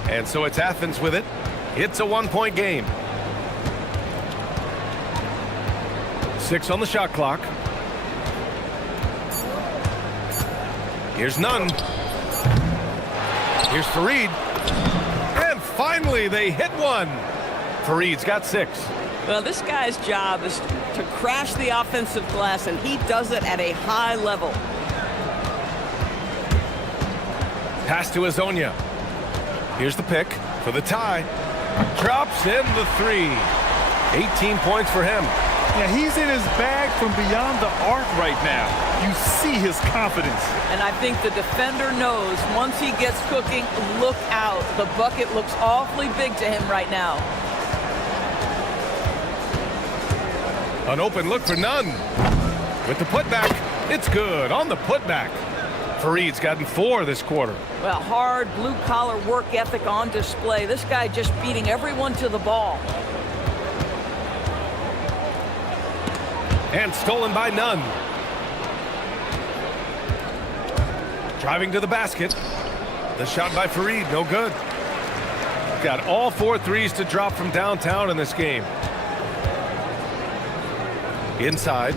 And so it's Athens with it. It's a one-point game. 6 on the shot clock. Here's Nunn. Here's Fareed. And finally, they hit one. Fareed's got 6. Well, this guy's job is to crash the offensive glass, and he does it at a high level. Pass to Azonia. Here's the pick for the tie. Drops in the 3. 18 points for him. Yeah, he's in his bag from beyond the arc right now. You see his confidence. And I think the defender knows once he gets cooking, look out. The bucket looks awfully big to him right now. An open look for Nunn. With the putback, it's good on the putback. Fareed's gotten 4 this quarter. Well, hard blue-collar work ethic on display. This guy just beating everyone to the ball. And stolen by Nunn. Driving to the basket. The shot by Fareed, no good. Got all 4 threes to drop from downtown in this game. Inside.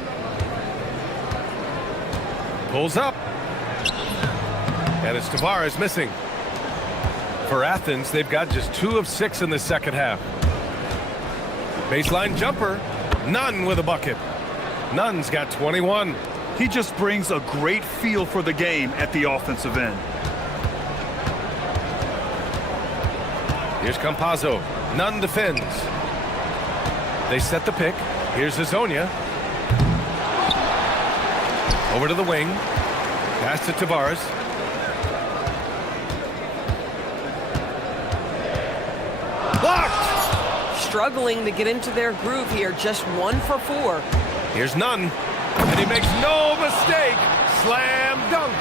Pulls up. And it's Tavares missing. For Athens, they've got just 2 of 6 in the second half. Baseline jumper. Nunn with a bucket. Nunn's got 21. He just brings a great feel for the game at the offensive end. Here's Campazzo. Nunn defends. They set the pick. Here's Azonia. Over to the wing. Pass to Tavares. Blocked! Struggling to get into their groove here. Just 1 for 4. Here's Nunn. And he makes no mistake. Slam dunk.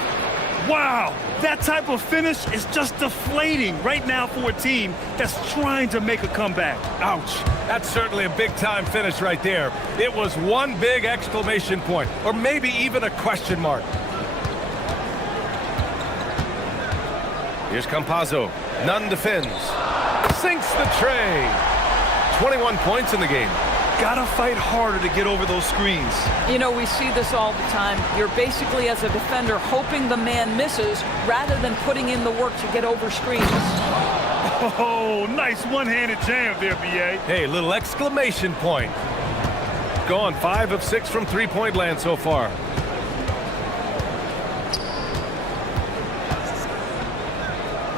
Wow, that type of finish is just deflating right now for a team that's trying to make a comeback. Ouch. That's certainly a big-time finish right there. It was one big exclamation point, or maybe even a question mark. Here's Campazzo. Nunn defends. Sinks the tray. 21 points in the game. Gotta fight harder to get over those screens. You know, we see this all the time. You're basically, as a defender, hoping the man misses rather than putting in the work to get over screens. Oh, nice one-handed jam there, B.A. Hey, little exclamation point. Gone 5 of 6 from three-point land so far.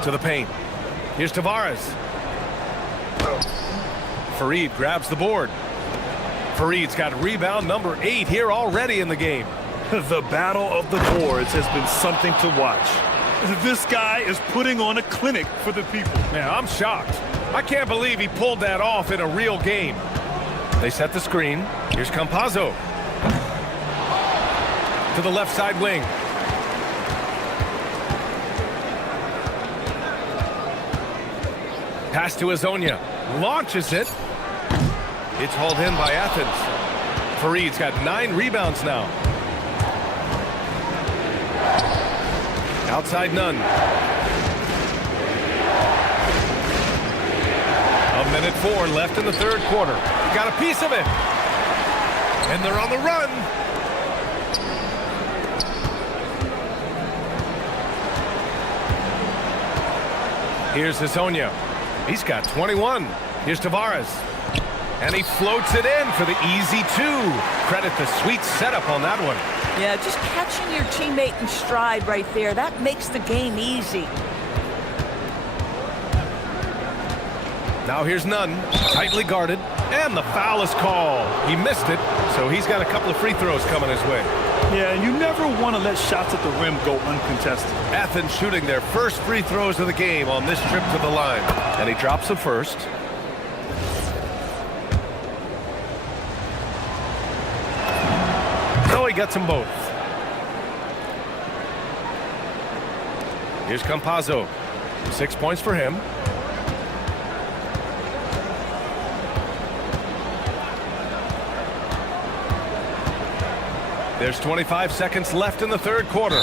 To the paint. Here's Tavares. Fareed grabs the board. Fareed's got rebound number 8 here already in the game. The battle of the boards has been something to watch. This guy is putting on a clinic for the people. Man, I'm shocked. I can't believe he pulled that off in a real game. They set the screen. Here's Campazzo. To the left side wing. Pass to Azonia. Launches it. It's hauled in by Athens. Fareed's got 9 rebounds now. Outside Nunn. A minute 4 left in the third quarter. Got a piece of it. And they're on the run. Here's Azonia. He's got 21. Here's Tavares. And he floats it in for the easy 2. Credit the sweet setup on that one. Yeah, just catching your teammate in stride right there. That makes the game easy. Now here's Nunn. Tightly guarded. And the foul is called. He missed it, so he's got a couple of free throws coming his way. Yeah, and you never want to let shots at the rim go uncontested. Athens shooting their first free throws of the game on this trip to the line. And he drops the first. So he gets them both. Here's Campazzo. 6 points for him. There's 25 seconds left in the third quarter.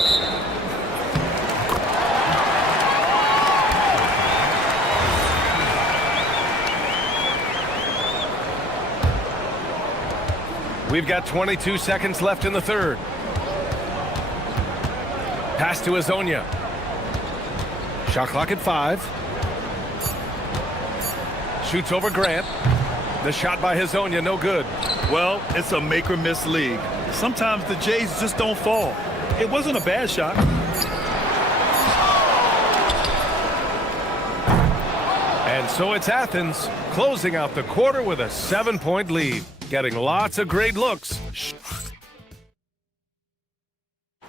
We've got 22 seconds left in the third. Pass to Azonia. Shot clock at 5. Shoots over Grant. The shot by Hazonia, no good. Well, it's a make or miss league. Sometimes the Jays just don't fall. It wasn't a bad shot. And so it's Athens closing out the quarter with a 7-point lead, getting lots of great looks.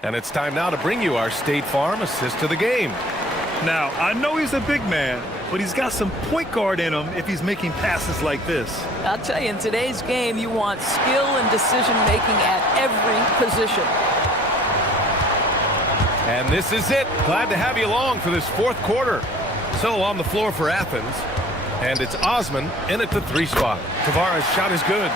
And it's time now to bring you our State Farm assist to the game. Now, I know he's a big man, but he's got some point guard in him if he's making passes like this. I'll tell you, in today's game, you want skill and decision-making at every position. And this is it. Glad to have you along for this fourth quarter. So on the floor for Athens, and it's Osman in at the 3 spot. Tavares' shot is good.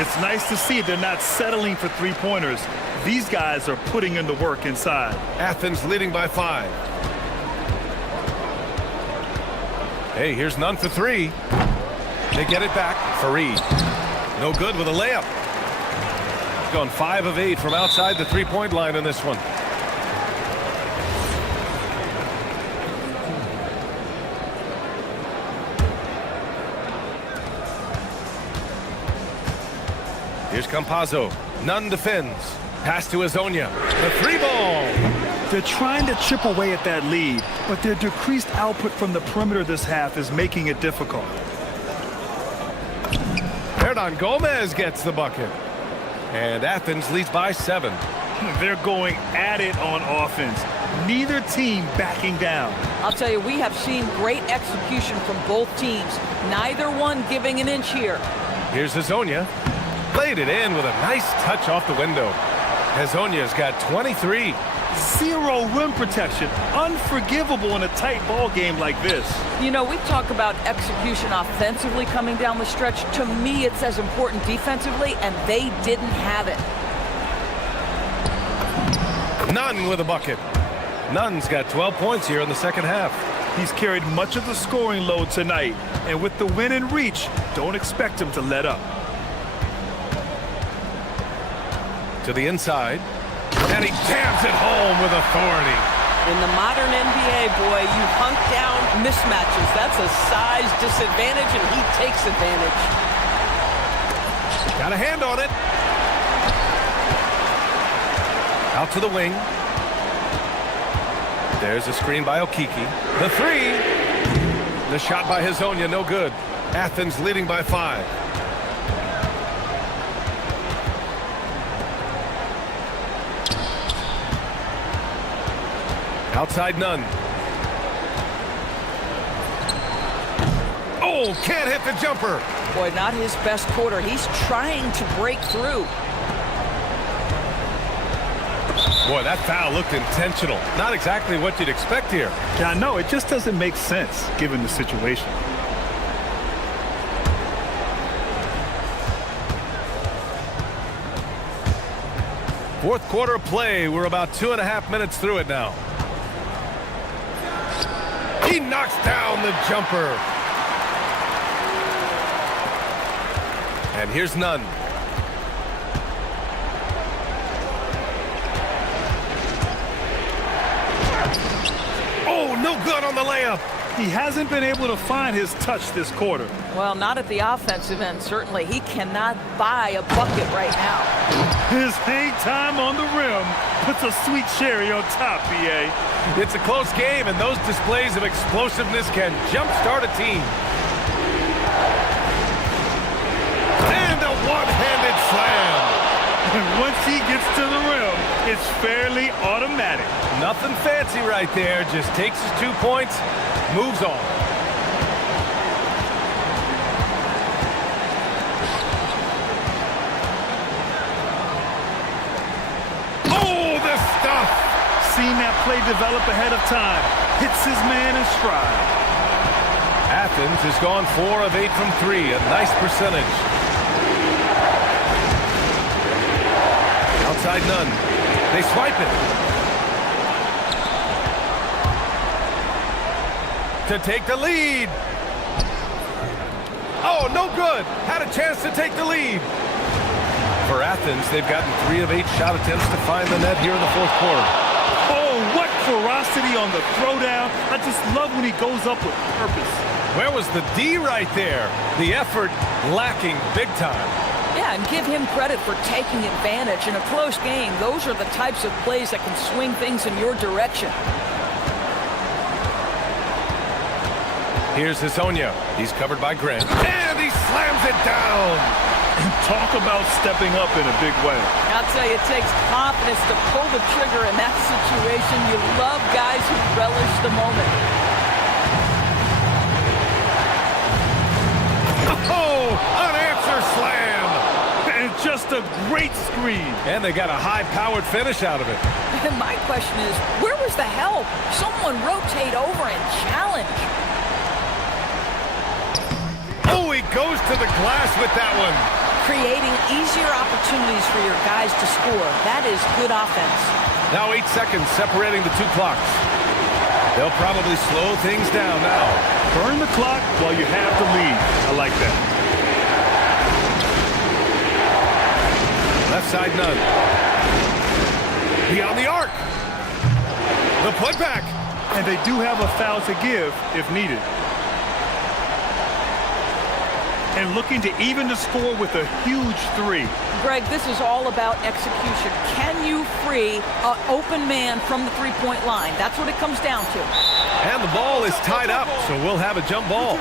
It's nice to see they're not settling for three-pointers. These guys are putting in the work inside. Athens leading by 5. Hey, here's none for 3. They get it back. Fareed. No good with a layup. Gone 5 of 8 from outside the three-point line in this one. Here's Campazzo. Nunn defends. Pass to Azonia. The 3-ball. They're trying to chip away at that lead, but their decreased output from the perimeter this half is making it difficult. Hernan Gomez gets the bucket. And Athens leads by 7. They're going at it on offense. Neither team backing down. I'll tell you, we have seen great execution from both teams. Neither one giving an inch here. Here's Hazonia. Played it in with a nice touch off the window. Hazonia's got 23. Zero rim protection. Unforgivable in a tight ball game like this. You know, we talk about execution offensively coming down the stretch. To me, it's as important defensively, and they didn't have it. Nunn with a bucket. Nunn's got 12 points here in the second half. He's carried much of the scoring load tonight, and with the win in reach, don't expect him to let up. To the inside, and he jams it home with authority. In the modern NBA, boy, you hunt down mismatches. That's a size disadvantage, and he takes advantage. Got a hand on it. Out to the wing. There's a screen by Okiki. The 3. The shot by Hazonia, no good. Athens leading by 5. Outside Nunn. Oh, can't hit the jumper. Boy, not his best quarter. He's trying to break through. Boy, that foul looked intentional. Not exactly what you'd expect here. Yeah, no, it just doesn't make sense given the situation. Fourth quarter of play. We're about 2.5 minutes through it now. He knocks down the jumper. And here's Nunn. Oh, no good on the layup. He hasn't been able to find his touch this quarter. Well, not at the offensive end, certainly. He cannot buy a bucket right now. His hang time on the rim puts a sweet cherry on top, BA. It's a close game, and those displays of explosiveness can jumpstart a team. And a one-handed slam. And once he gets to the rim, it's fairly automatic. Nothing fancy right there. Just takes his 2 points, moves on. Oh, the stuff! Seen that play develop ahead of time. Hits his man in stride. Athens has gone 4 of 8 from 3, a nice percentage. Outside none. They swipe it. To take the lead. Oh, no good. Had a chance to take the lead. For Athens, they've gotten 3 of 8 shot attempts to find the net here in the fourth quarter. Oh, what ferocity on the throwdown. I just love when he goes up with purpose. Where was the D right there? The effort lacking big time. Yeah, and give him credit for taking advantage. In a close game, those are the types of plays that can swing things in your direction. Here's Hasonia. He's covered by Grant. And he slams it down. Talk about stepping up in a big way. I'll tell you, it takes confidence to pull the trigger in that situation. You love guys who relish the moment. Oh, unanswered slam. And just a great screen. And they got a high-powered finish out of it. And my question is, where was the help? Someone rotate over and challenge. Oh, he goes to the glass with that one. Creating easier opportunities for your guys to score. That is good offense. Now 8 seconds separating the 2 clocks. They'll probably slow things down now. Burn the clock while you have the lead. I like that. Left side none. Beyond the arc. The putback. And they do have a foul to give if needed. And looking to even the score with a huge 3. Greg, this is all about execution. Can you free an open man from the three-point line? That's what it comes down to. And the ball is tied up, so we'll have a jump ball.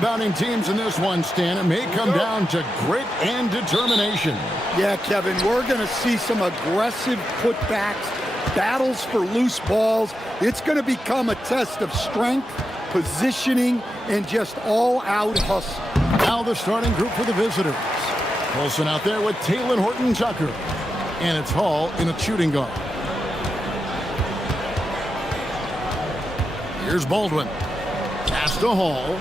Bounding teams in this one, Stan. It may come down to grit and determination. Yeah, Kevin, we're going to see some aggressive putbacks, battles for loose balls. It's going to become a test of strength, positioning, and just all-out hustle. Now the starting group for the visitors. Wilson out there with Taylor Horton-Tucker. And it's Hall in a shooting guard. Here's Baldwin. Pass to Hall.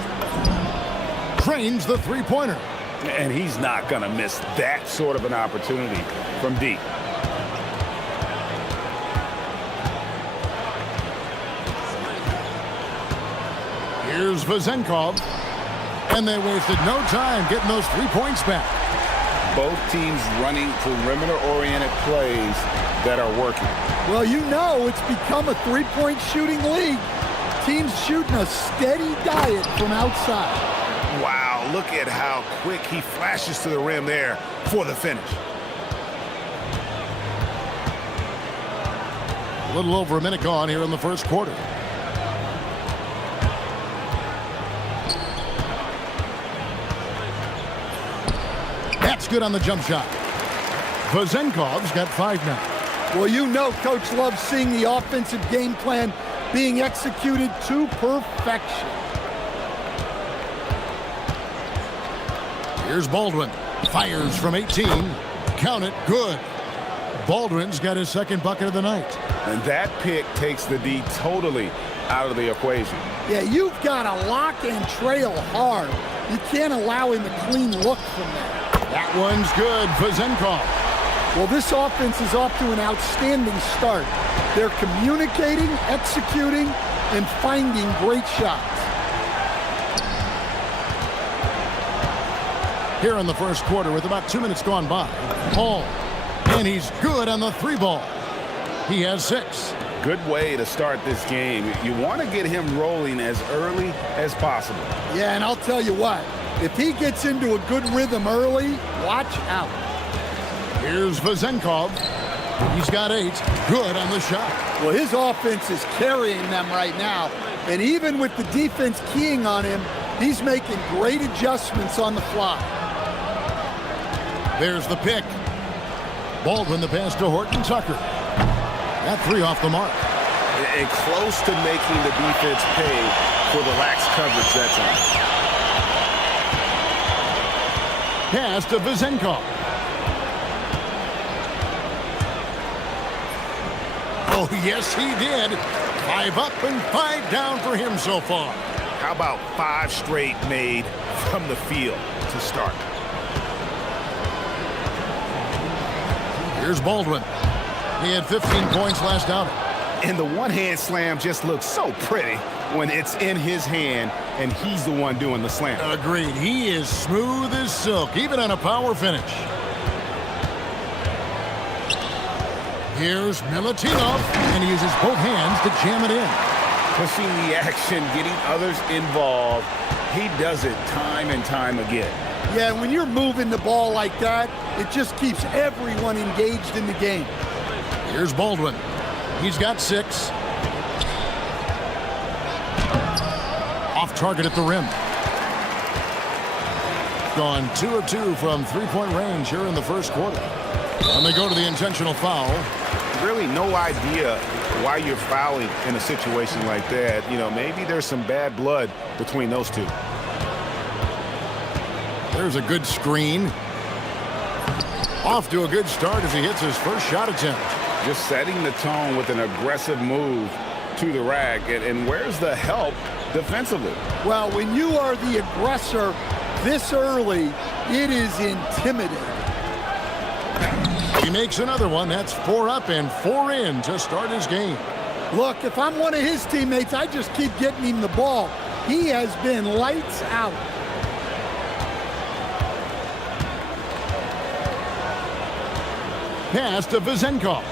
Trains the three-pointer. And he's not going to miss that sort of an opportunity from deep. Here's Vazenkov. And they wasted no time getting those 3 points back. Both teams running perimeter-oriented plays that are working. Well, you know it's become a three-point shooting league. Teams shooting a steady diet from outside. Wow, look at how quick he flashes to the rim there for the finish. A little over a minute gone here in the first quarter. That's good on the jump shot. Vazenkov's got 5 now. Well, you know Coach loves seeing the offensive game plan being executed to perfection. Here's Baldwin. Fires from 18. Count it. Good. Baldwin's got his second bucket of the night. And that pick takes the D totally out of the equation. Yeah, you've got to lock and trail hard. You can't allow him a clean look from that. That one's good. Vazenkov. Well, this offense is off to an outstanding start. They're communicating, executing, and finding great shots. Here in the first quarter with about 2 minutes gone by. Hall. And he's good on the 3-ball. He has 6. Good way to start this game. You want to get him rolling as early as possible. Yeah, and I'll tell you what. If he gets into a good rhythm early, watch out. Here's Vazenkov. He's got 8. Good on the shot. Well, his offense is carrying them right now. And even with the defense keying on him, he's making great adjustments on the fly. There's the pick. Baldwin the pass to Horton-Tucker. That 3 off the mark. And close to making the defense pay for the lax coverage that's on. Pass to Vazenkov. Oh, yes, he did. 5 up and 5 down for him so far. How about 5 straight made from the field to start? Here's Baldwin. He had 15 points last outing. And the one-hand slam just looks so pretty when it's in his hand and he's the one doing the slam. Agreed. He is smooth as silk, even on a power finish. Here's Milutinov, and he uses both hands to jam it in. Pushing the action, getting others involved. He does it time and time again. Yeah, when you're moving the ball like that, it just keeps everyone engaged in the game. Here's Baldwin. He's got 6. Off target at the rim. Gone 2 of 2 from 3-point range here in the first quarter. And they go to the intentional foul. Really no idea why you're fouling in a situation like that. You know, maybe there's some bad blood between those two. There's a good screen. Off to a good start as he hits his first shot attempt. Just setting the tone with an aggressive move to the rack. And where's the help defensively? Well, when you are the aggressor this early, it is intimidating. He makes another one. That's 4 up and 4 in to start his game. Look, if I'm one of his teammates, I just keep getting him the ball. He has been lights out. Pass to Vazenkov.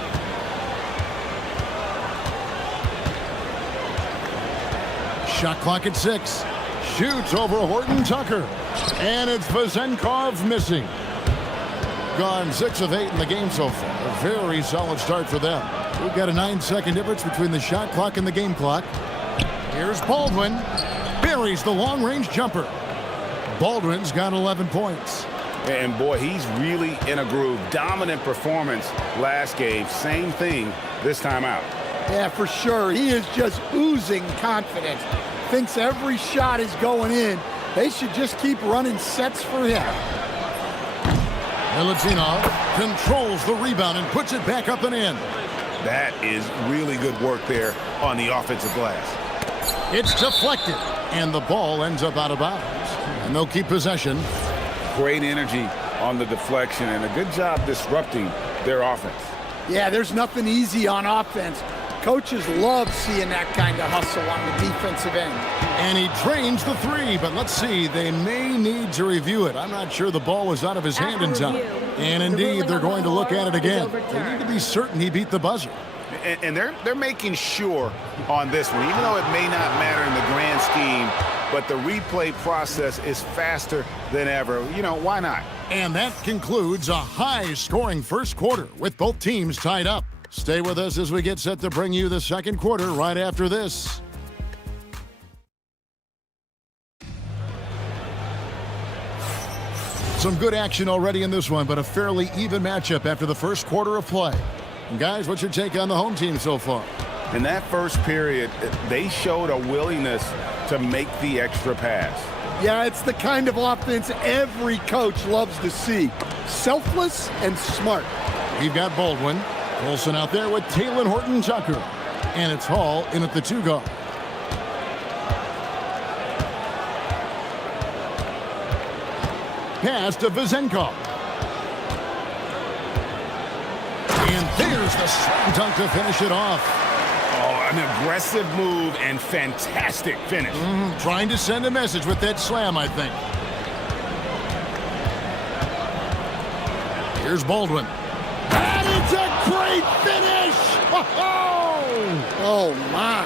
Shot clock at 6. Shoots over Horton-Tucker. And it's Vazenkov missing. Gone 6 of 8 in the game so far. A very solid start for them. We've got a 9-second difference between the shot clock and the game clock. Here's Baldwin. Buries the long-range jumper. Baldwin's got 11 points. And boy, he's really in a groove. Dominant performance last game. Same thing this time out. Yeah, for sure. He is just oozing confidence. Thinks every shot is going in. They should just keep running sets for him. Milutinov controls the rebound and puts it back up and in. That is really good work there on the offensive glass. It's deflected, and the ball ends up out of bounds. And they'll keep possession. Great energy on the deflection and a good job disrupting their offense. Yeah, there's nothing easy on offense. Coaches love seeing that kind of hustle on the defensive end. And he drains the three, but let's see, they may need to review it. I'm not sure the ball was out of his hand in time. And indeed, they're going to look at it again. They need to be certain he beat the buzzer. And they're making sure on this one, even though it may not matter in the grand scheme, but the replay process is faster than ever. You know, why not? And that concludes a high-scoring first quarter with both teams tied up. Stay with us as we get set to bring you the second quarter right after this. Some good action already in this one, but a fairly even matchup after the first quarter of play. And guys, what's your take on the home team so far? In that first period, they showed a willingness to make the extra pass. Yeah, it's the kind of offense every coach loves to see. Selfless and smart. We've got Baldwin. Olsen out there with Taylor Horton-Tucker. And it's Hall in at the 2-guard. Pass to Vezenkov. And there's the slam dunk to finish it off. Oh, an aggressive move and fantastic finish. Trying to send a message with that slam, I think. Here's Baldwin. And it's a great finish! Oh, my.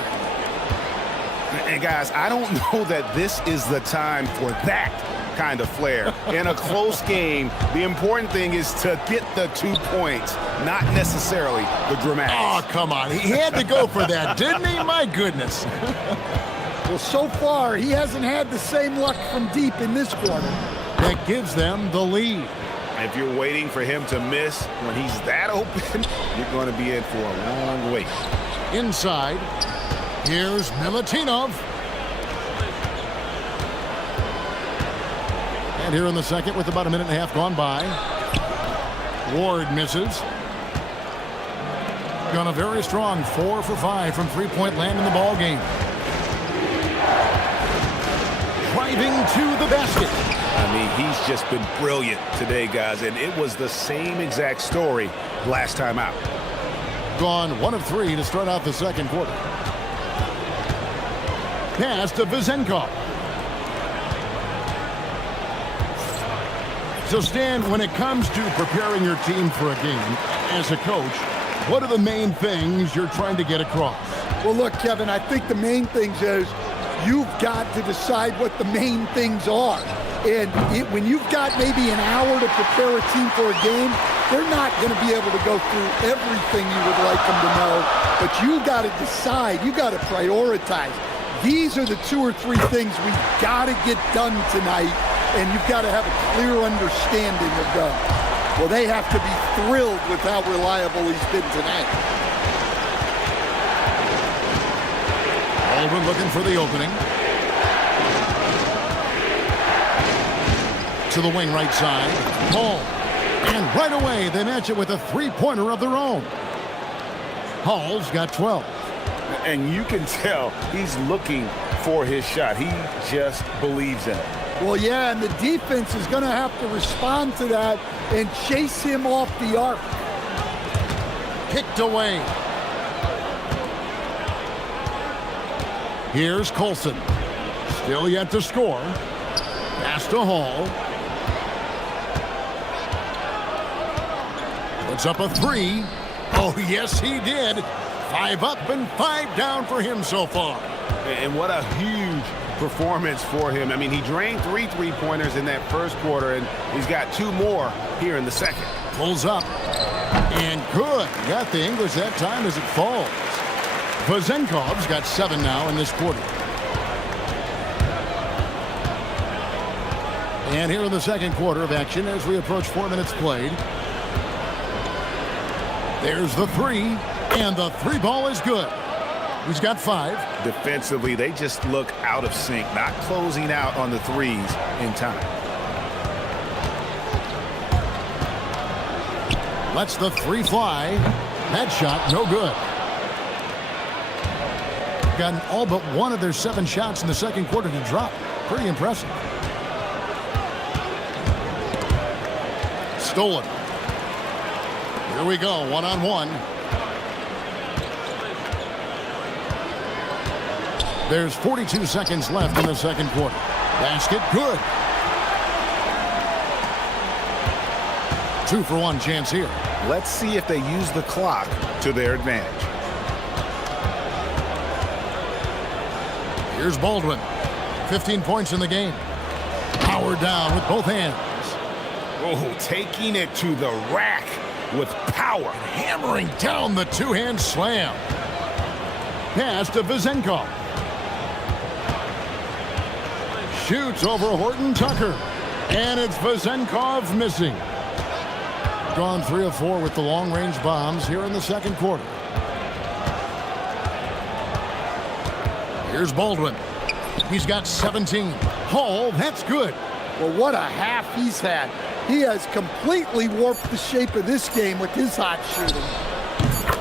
And guys, I don't know that this is the time for that kind of flair. In a close game, the important thing is to get the 2 points, not necessarily the dramatics. Oh, come on. He had to go for that, didn't he? My goodness. Well, so far, he hasn't had the same luck from deep in this quarter. That gives them the lead. If you're waiting for him to miss when he's that open, you're going to be in for a long wait. Inside, here's Milutinov. And here in the second with about a minute and a half gone by. Ward misses. Gone a very strong 4 for 5 from three-point land in the ball game. Driving to the basket. I mean, he's just been brilliant today, guys, and it was the same exact story last time out. Gone 1 of 3 to start out the second quarter. Pass to Vezenkov. So, Stan, when it comes to preparing your team for a game, as a coach, what are the main things you're trying to get across? Well, look, Kevin, I think the main things is you've got to decide what the main things are. And when you've got maybe an hour to prepare a team for a game, they're not going to be able to go through everything you would like them to know. But you got to decide. You got to prioritize. These are the 2 or 3 things we've got to get done tonight, and you've got to have a clear understanding of them. Well, they have to be thrilled with how reliable he's been tonight. Baldwin looking for the opening. To the wing right side. Hall. And right away, they match it with a three-pointer of their own. Hall's got 12. And you can tell he's looking for his shot. He just believes in it. Well, yeah, and the defense is going to have to respond to that and chase him off the arc. Picked away. Here's Colson. Still yet to score. Pass to Hall. Puts up a 3. Oh, yes, he did. 5 up and 5 down for him so far. And what a huge performance for him. I mean, he drained 3 three-pointers in that first quarter, and he's got 2 more here in the second. Pulls up. And good. Got the English that time as it falls. Vezenkov's got 7 now in this quarter. And here in the second quarter of action as we approach 4 minutes played. There's the three, and the three ball is good. He's got 5. Defensively, they just look out of sync, not closing out on the threes in time. Lets the three fly. That shot, no good. Gotten all but one of their 7 shots in the second quarter to drop. Pretty impressive. Stolen. Here we go, one-on-one. There's 42 seconds left in the second quarter. Basket, good. 2-for-1 chance here. Let's see if they use the clock to their advantage. Here's Baldwin. 15 points in the game. Powered down with both hands. Oh, taking it to the rack with power. Hammering down the two-hand slam. Pass to Vizenkov. Shoots over Horton Tucker. And it's Vizenkov missing. Gone 3 of 4 with the long-range bombs here in the second quarter. Here's Baldwin. He's got 17. Oh, that's good. Well, what a half he's had. He has completely warped the shape of this game with his hot shooting.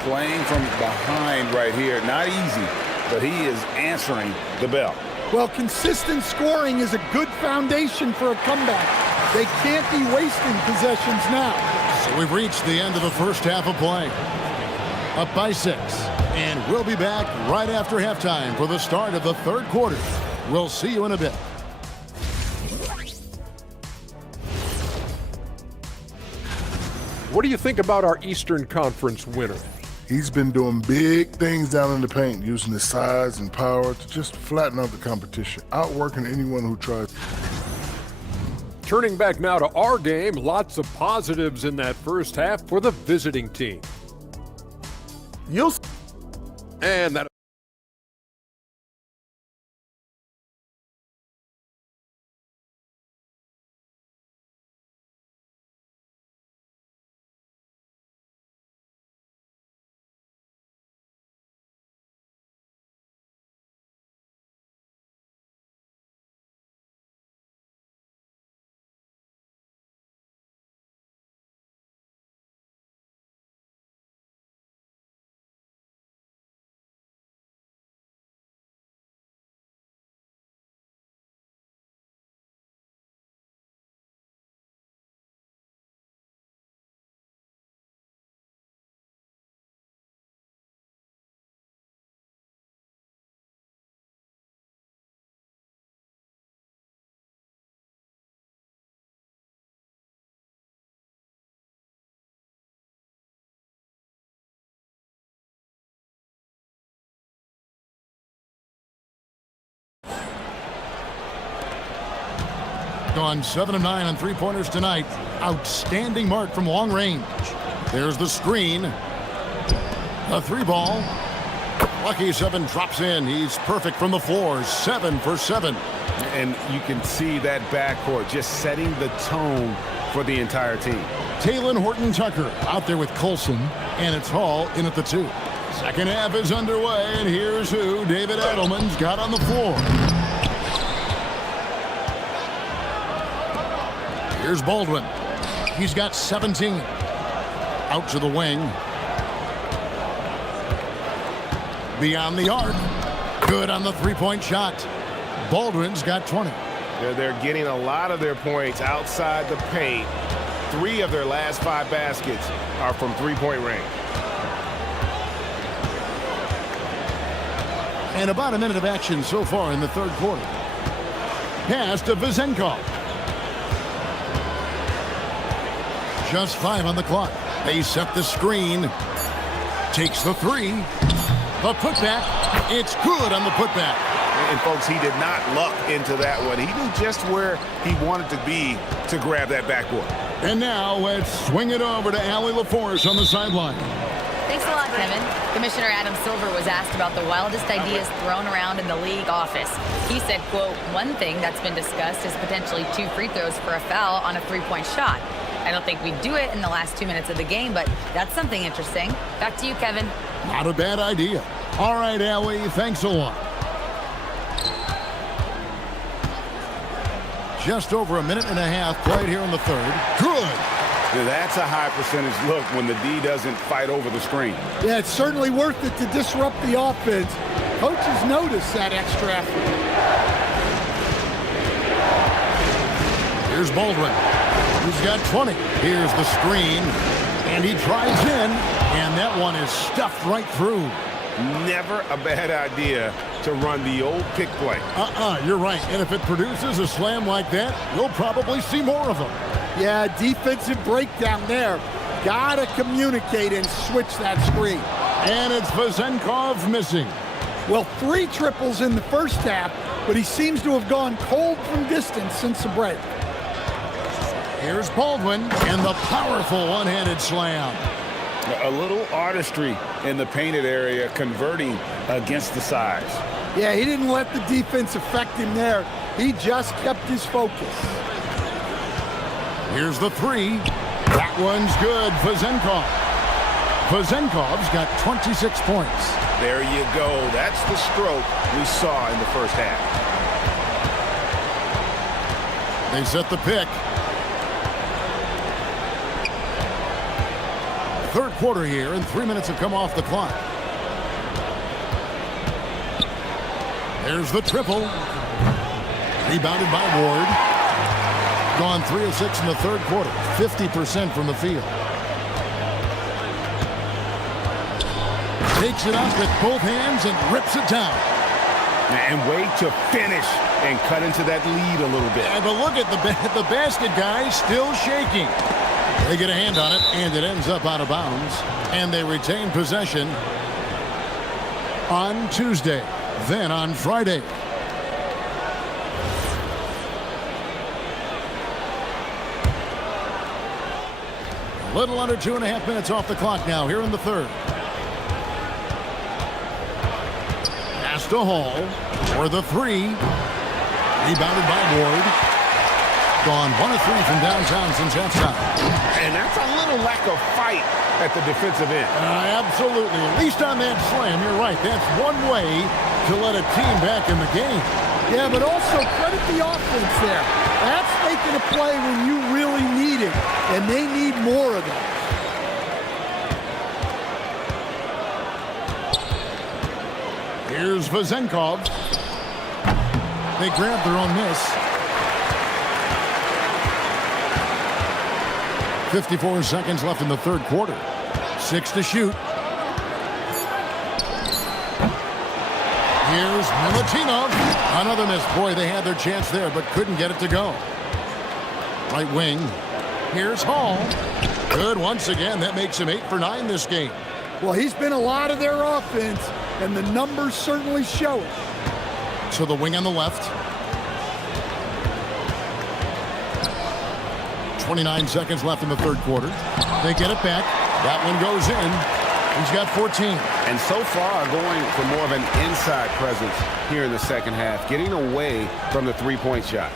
Playing from behind right here. Not easy, but he is answering the bell. Well, consistent scoring is a good foundation for a comeback. They can't be wasting possessions now. So we've reached the end of the first half of play. Up by 6. And we'll be back right after halftime for the start of the third quarter. We'll see you in a bit. What do you think about our Eastern Conference winner? He's been doing big things down in the paint, using his size and power to just flatten out the competition, outworking anyone who tries. Turning back now to our game, lots of positives in that first half for the visiting team. And that gone 7 of 9 on three-pointers tonight. Outstanding mark from long range. There's the screen. A three ball. Lucky 7 drops in. He's perfect from the floor. 7 for 7. And you can see that backcourt just setting the tone for the entire team. Taylor Horton Tucker out there with Colson, and it's Hall in at the 2. Second half is underway, and here's who David Edelman's got on the floor. Here's Baldwin. He's got 17. Out to the wing. Beyond the arc. Good on the three-point shot. Baldwin's got 20. They're getting a lot of their points outside the paint. 3 of their last 5 baskets are from three-point range. And about a minute of action so far in the third quarter. Pass to Vizenkov. Just 5 on the clock. They set the screen. Takes the 3. The putback. It's good on the putback. And folks, he did not luck into that one. He knew just where he wanted to be to grab that backboard. And now let's swing it over to Allie LaForce on the sideline. Thanks a lot, Kevin. Commissioner Adam Silver was asked about the wildest ideas thrown around in the league office. He said, quote, one thing that's been discussed is potentially 2 free throws for a foul on a 3-point shot. I don't think we'd do it in the last 2 minutes of the game, but that's something interesting. Back to you, Kevin. Not a bad idea. All right, Allie, thanks a lot. Just over a minute and a half played here in the third. Good. Now that's a high percentage look when the D doesn't fight over the screen. Yeah, it's certainly worth it to disrupt the offense. Coaches notice that extra effort. Here's Baldwin. He's got 20. Here's the screen. And he drives in. And that one is stuffed right through. Never a bad idea to run the old pick play. You're right. And if it produces a slam like that, you'll probably see more of them. Yeah, defensive breakdown there. Gotta communicate and switch that screen. And it's Vezenkov missing. Well, 3 triples in the first half, but he seems to have gone cold from distance since the break. Here's Baldwin and the powerful one-handed slam. A little artistry in the painted area, converting against the size. Yeah, he didn't let the defense affect him there. He just kept his focus. Here's the 3. That one's good. Vezenkov's got 26 points. There you go. That's the stroke we saw in the first half. They set the pick. Third quarter here, and 3 minutes have come off the clock. There's the triple. Rebounded by Ward. Gone 3 of 6 in the third quarter. 50% from the field. Takes it up with both hands and rips it down. And way to finish and cut into that lead a little bit. And but look at the basket guy still shaking. They get a hand on it, and it ends up out of bounds. And they retain possession on Tuesday, then on Friday. A little under 2.5 minutes off the clock now here in the third. Pass to Hall for the 3. Rebounded by Ward. Gone 1 of 3 from downtown since halftime. And that's a little lack of fight at the defensive end. Absolutely. At least on that slam, you're right. That's one way to let a team back in the game. Yeah, but also credit the offense there. That's making a play when you really need it, and they need more of that. Here's Vezenkov. They grab their own miss. 54 seconds left in the third quarter. 6 to shoot. Here's Milutinov. Another miss. Boy, they had their chance there, but couldn't get it to go. Right wing. Here's Hall. Good once again. That makes him 8 for 9 this game. Well, he's been a lot of their offense, and the numbers certainly show it. To the wing on the left. 29 seconds left in the third quarter. They get it back. That one goes in. He's got 14. And so far going for more of an inside presence here in the second half, getting away from the three-point shot.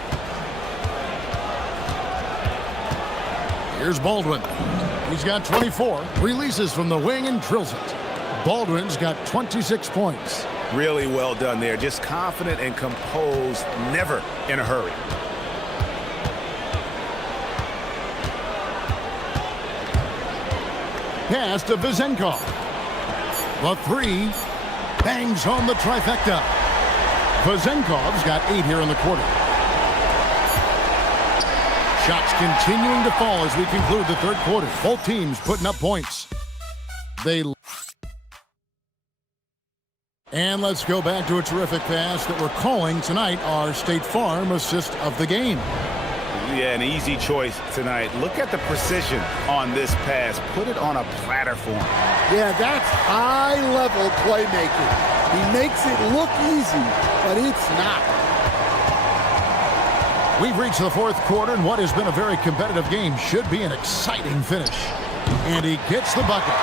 Here's Baldwin. He's got 24. Releases from the wing and drills it. Baldwin's got 26 points. Really well done there. Just confident and composed, never in a hurry. Pass to Vezenkov. The 3 bangs home the trifecta. Vezenkov's got 8 here in the quarter. Shots continuing to fall as we conclude the third quarter. Both teams putting up points. And let's go back to a terrific pass that we're calling tonight our State Farm assist of the game. Yeah, an easy choice tonight. Look at the precision on this pass. Put it on a platter for him. Yeah, that's high-level playmaking. He makes it look easy, but it's not. We've reached the fourth quarter, and what has been a very competitive game should be an exciting finish. And he gets the bucket.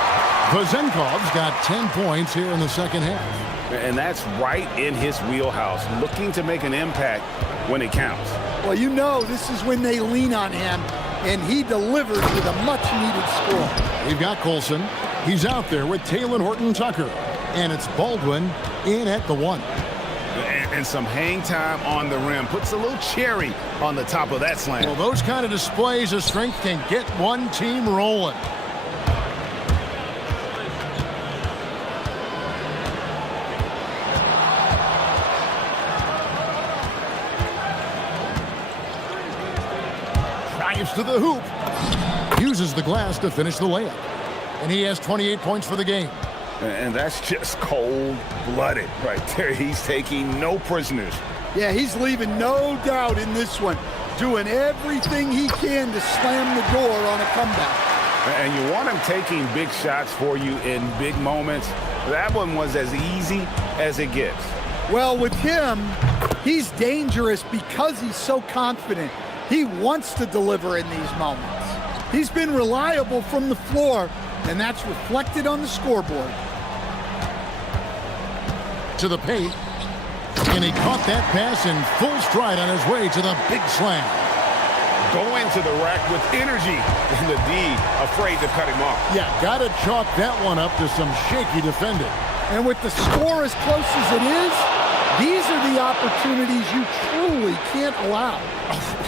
Vezenkov's got 10 points here in the second half. And that's right in his wheelhouse, looking to make an impact when it counts. Well, you know this is when they lean on him, and he delivers with a much-needed score. We've got Colson. He's out there with Taylor Horton-Tucker. And it's Baldwin in at the 1. And some hang time on the rim. Puts a little cherry on the top of that slam. Well, those kind of displays of strength can get one team rolling. Drives to the hoop. Uses the glass to finish the layup. And he has 28 points for the game. And that's just cold-blooded right there. He's taking no prisoners. Yeah, he's leaving no doubt in this one. Doing everything he can to slam the door on a comeback. And you want him taking big shots for you in big moments. That one was as easy as it gets. Well, with him, he's dangerous because he's so confident. He wants to deliver in these moments. He's been reliable from the floor, and that's reflected on the scoreboard. To the paint, and he caught that pass in full stride on his way to the big slam. Going to the rack with energy, and the D afraid to cut him off. Yeah, gotta chalk that one up to some shaky defending. And with the score as close as it is, these are the opportunities you truly can't allow.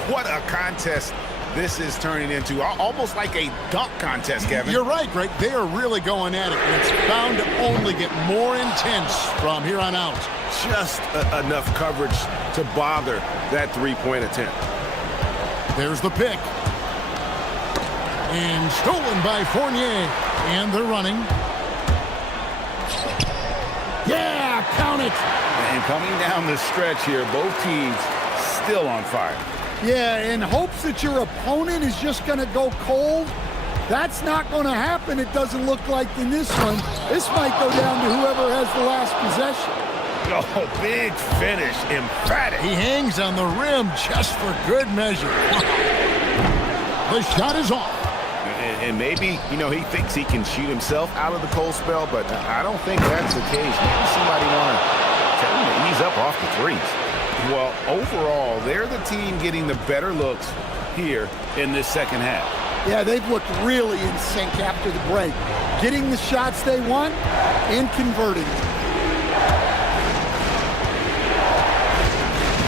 What a contest this is turning into, almost like a dunk contest, Kevin. You're right, Greg. They are really going at it. It's bound to only get more intense from here on out. Just enough coverage to bother that three-point attempt. There's the pick. And stolen by Fournier. And they're running. Yeah, count it. And coming down the stretch here, both teams still on fire. Yeah, in hopes that your opponent is just going to go cold. That's not going to happen, it doesn't look like in this one. This might go down to whoever has the last possession. Oh, big finish, emphatic. He hangs on the rim just for good measure. The shot is off. And maybe, you know, he thinks he can shoot himself out of the cold spell, but I don't think that's the case. Maybe somebody want to tell him to ease up off the threes. Well, overall, they're the team getting the better looks here in this second half. Yeah, they've looked really in sync after the break. Getting the shots they want and converting them.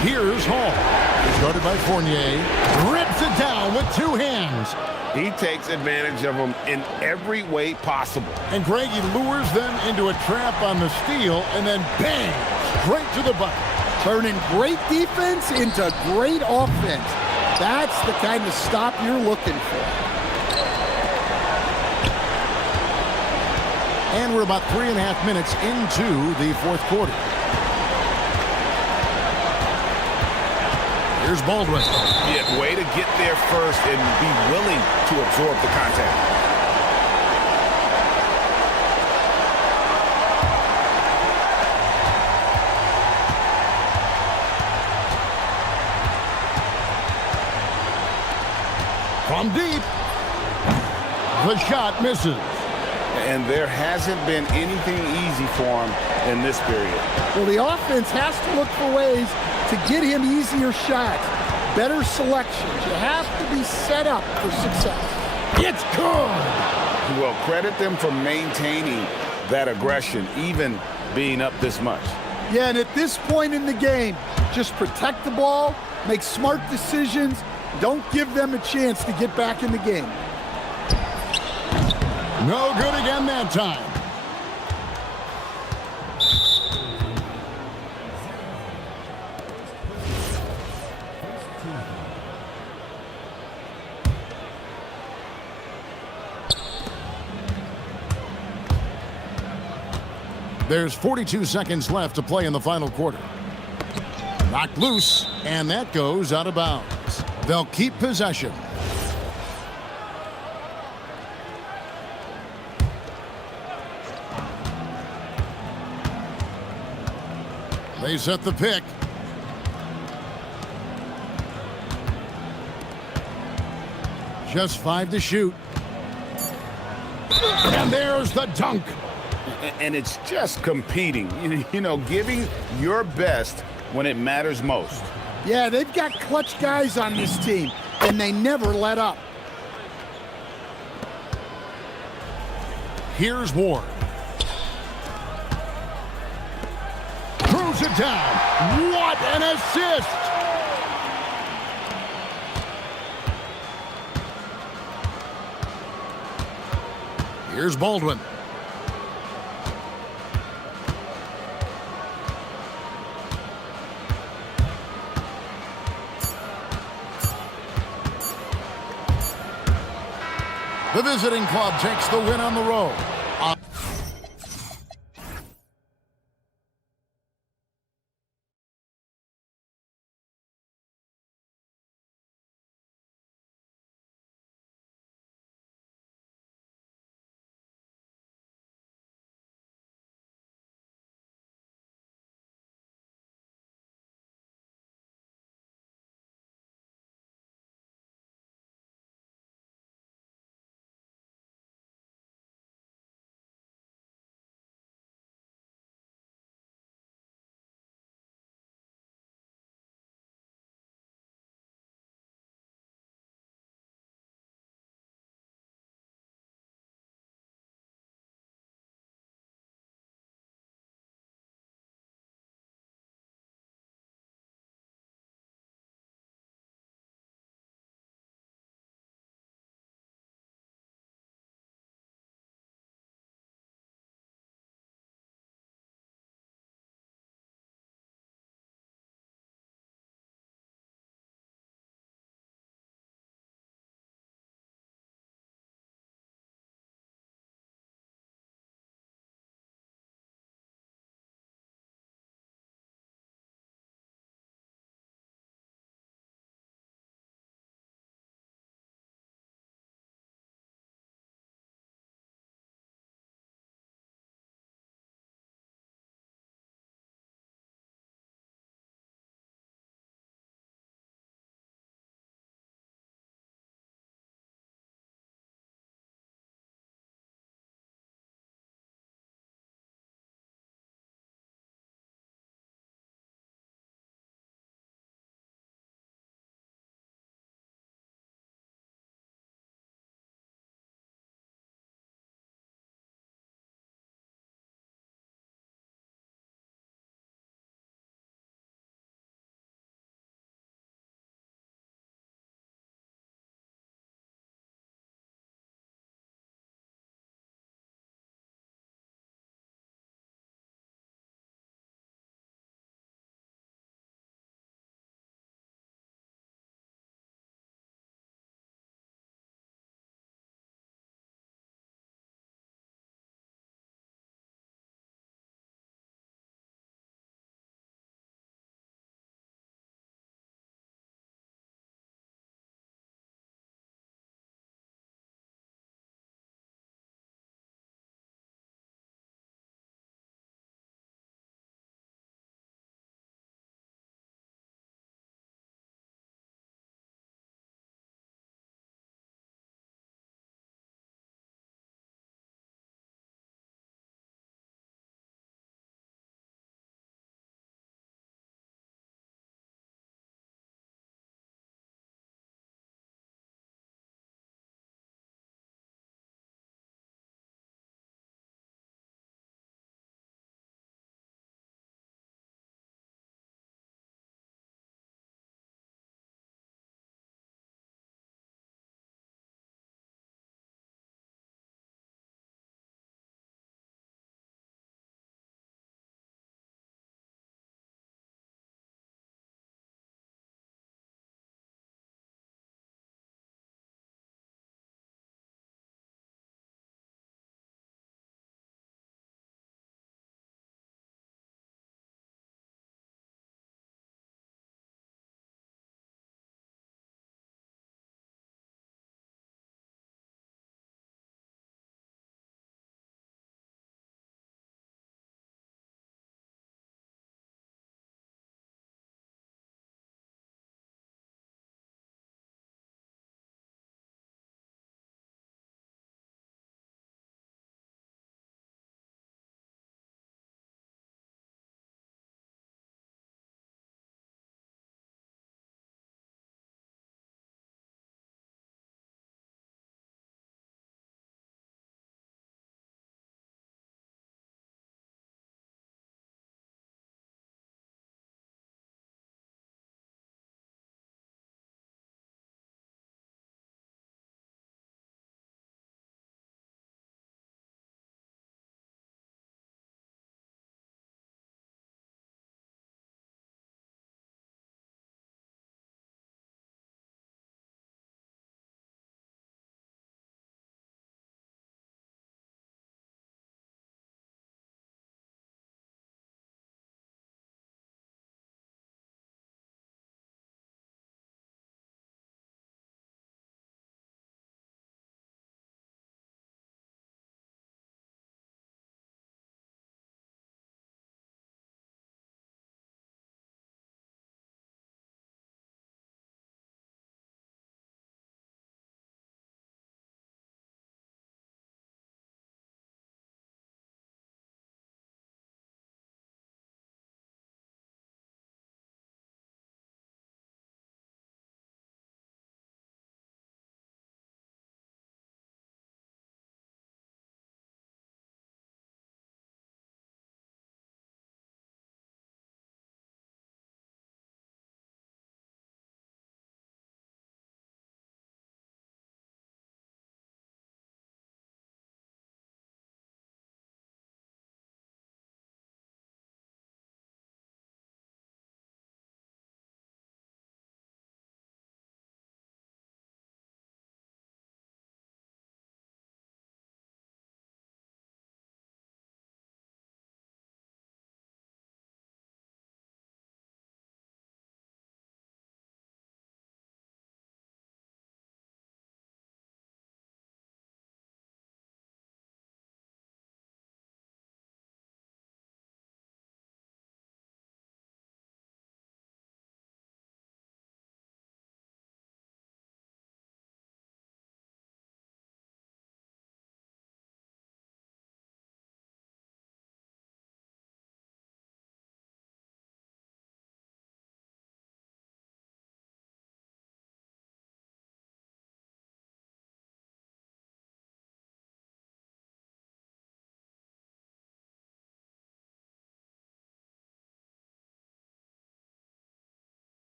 Here's Hall. He's guarded by Fournier. Rips it down with two hands. He takes advantage of them in every way possible. And Greg, he lures them into a trap on the steal, and then bang, straight to the bucket. Turning great defense into great offense. That's the kind of stop you're looking for. And we're about 3.5 minutes into the fourth quarter. Here's Baldwin. Yeah, way to get there first and be willing to absorb the contact. From deep. The shot misses. And there hasn't been anything easy for him in this period. Well, the offense has to look for ways to get him easier shots, better selections. You have to be set up for success. It's good. Well, credit them for maintaining that aggression, even being up this much. Yeah, and at this point in the game, just protect the ball, make smart decisions, don't give them a chance to get back in the game. No good again that time. There's 42 seconds left to play in the final quarter. Knocked loose, and that goes out of bounds. They'll keep possession. They set the pick. Just 5 to shoot. And there's the dunk. And it's just competing, you know, giving your best when it matters most. Yeah, they've got clutch guys on this team, and they never let up. Here's Ward. Throws it down. What an assist! Here's Baldwin. The visiting club takes the win on the road.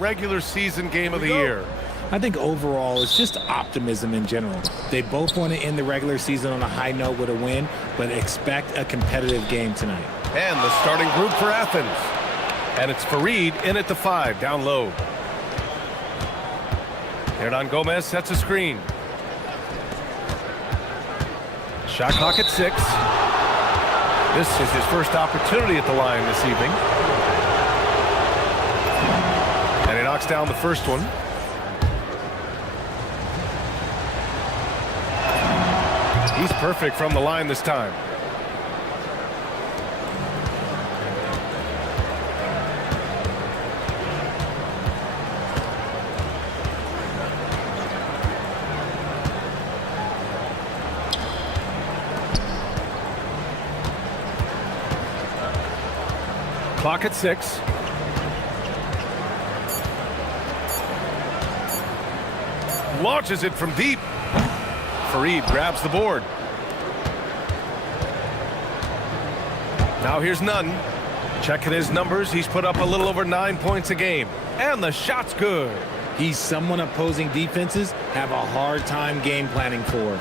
Regular season game of the year. I think overall it's just optimism in general. They both want to end the regular season on a high note with a win, but expect a competitive game tonight. And the starting group for Athens. And it's Farid in at the 5, down low. Hernan Gomez sets a screen. Shot clock at 6. This is his first opportunity at the line this evening. And he knocks down the first one. He's perfect from the line this time. Clock at 6. Launches it from deep. Farid grabs the board. Now here's Nunn. Checking his numbers, he's put up a little over 9 points a game. And the shot's good. He's someone opposing defenses have a hard time game planning for.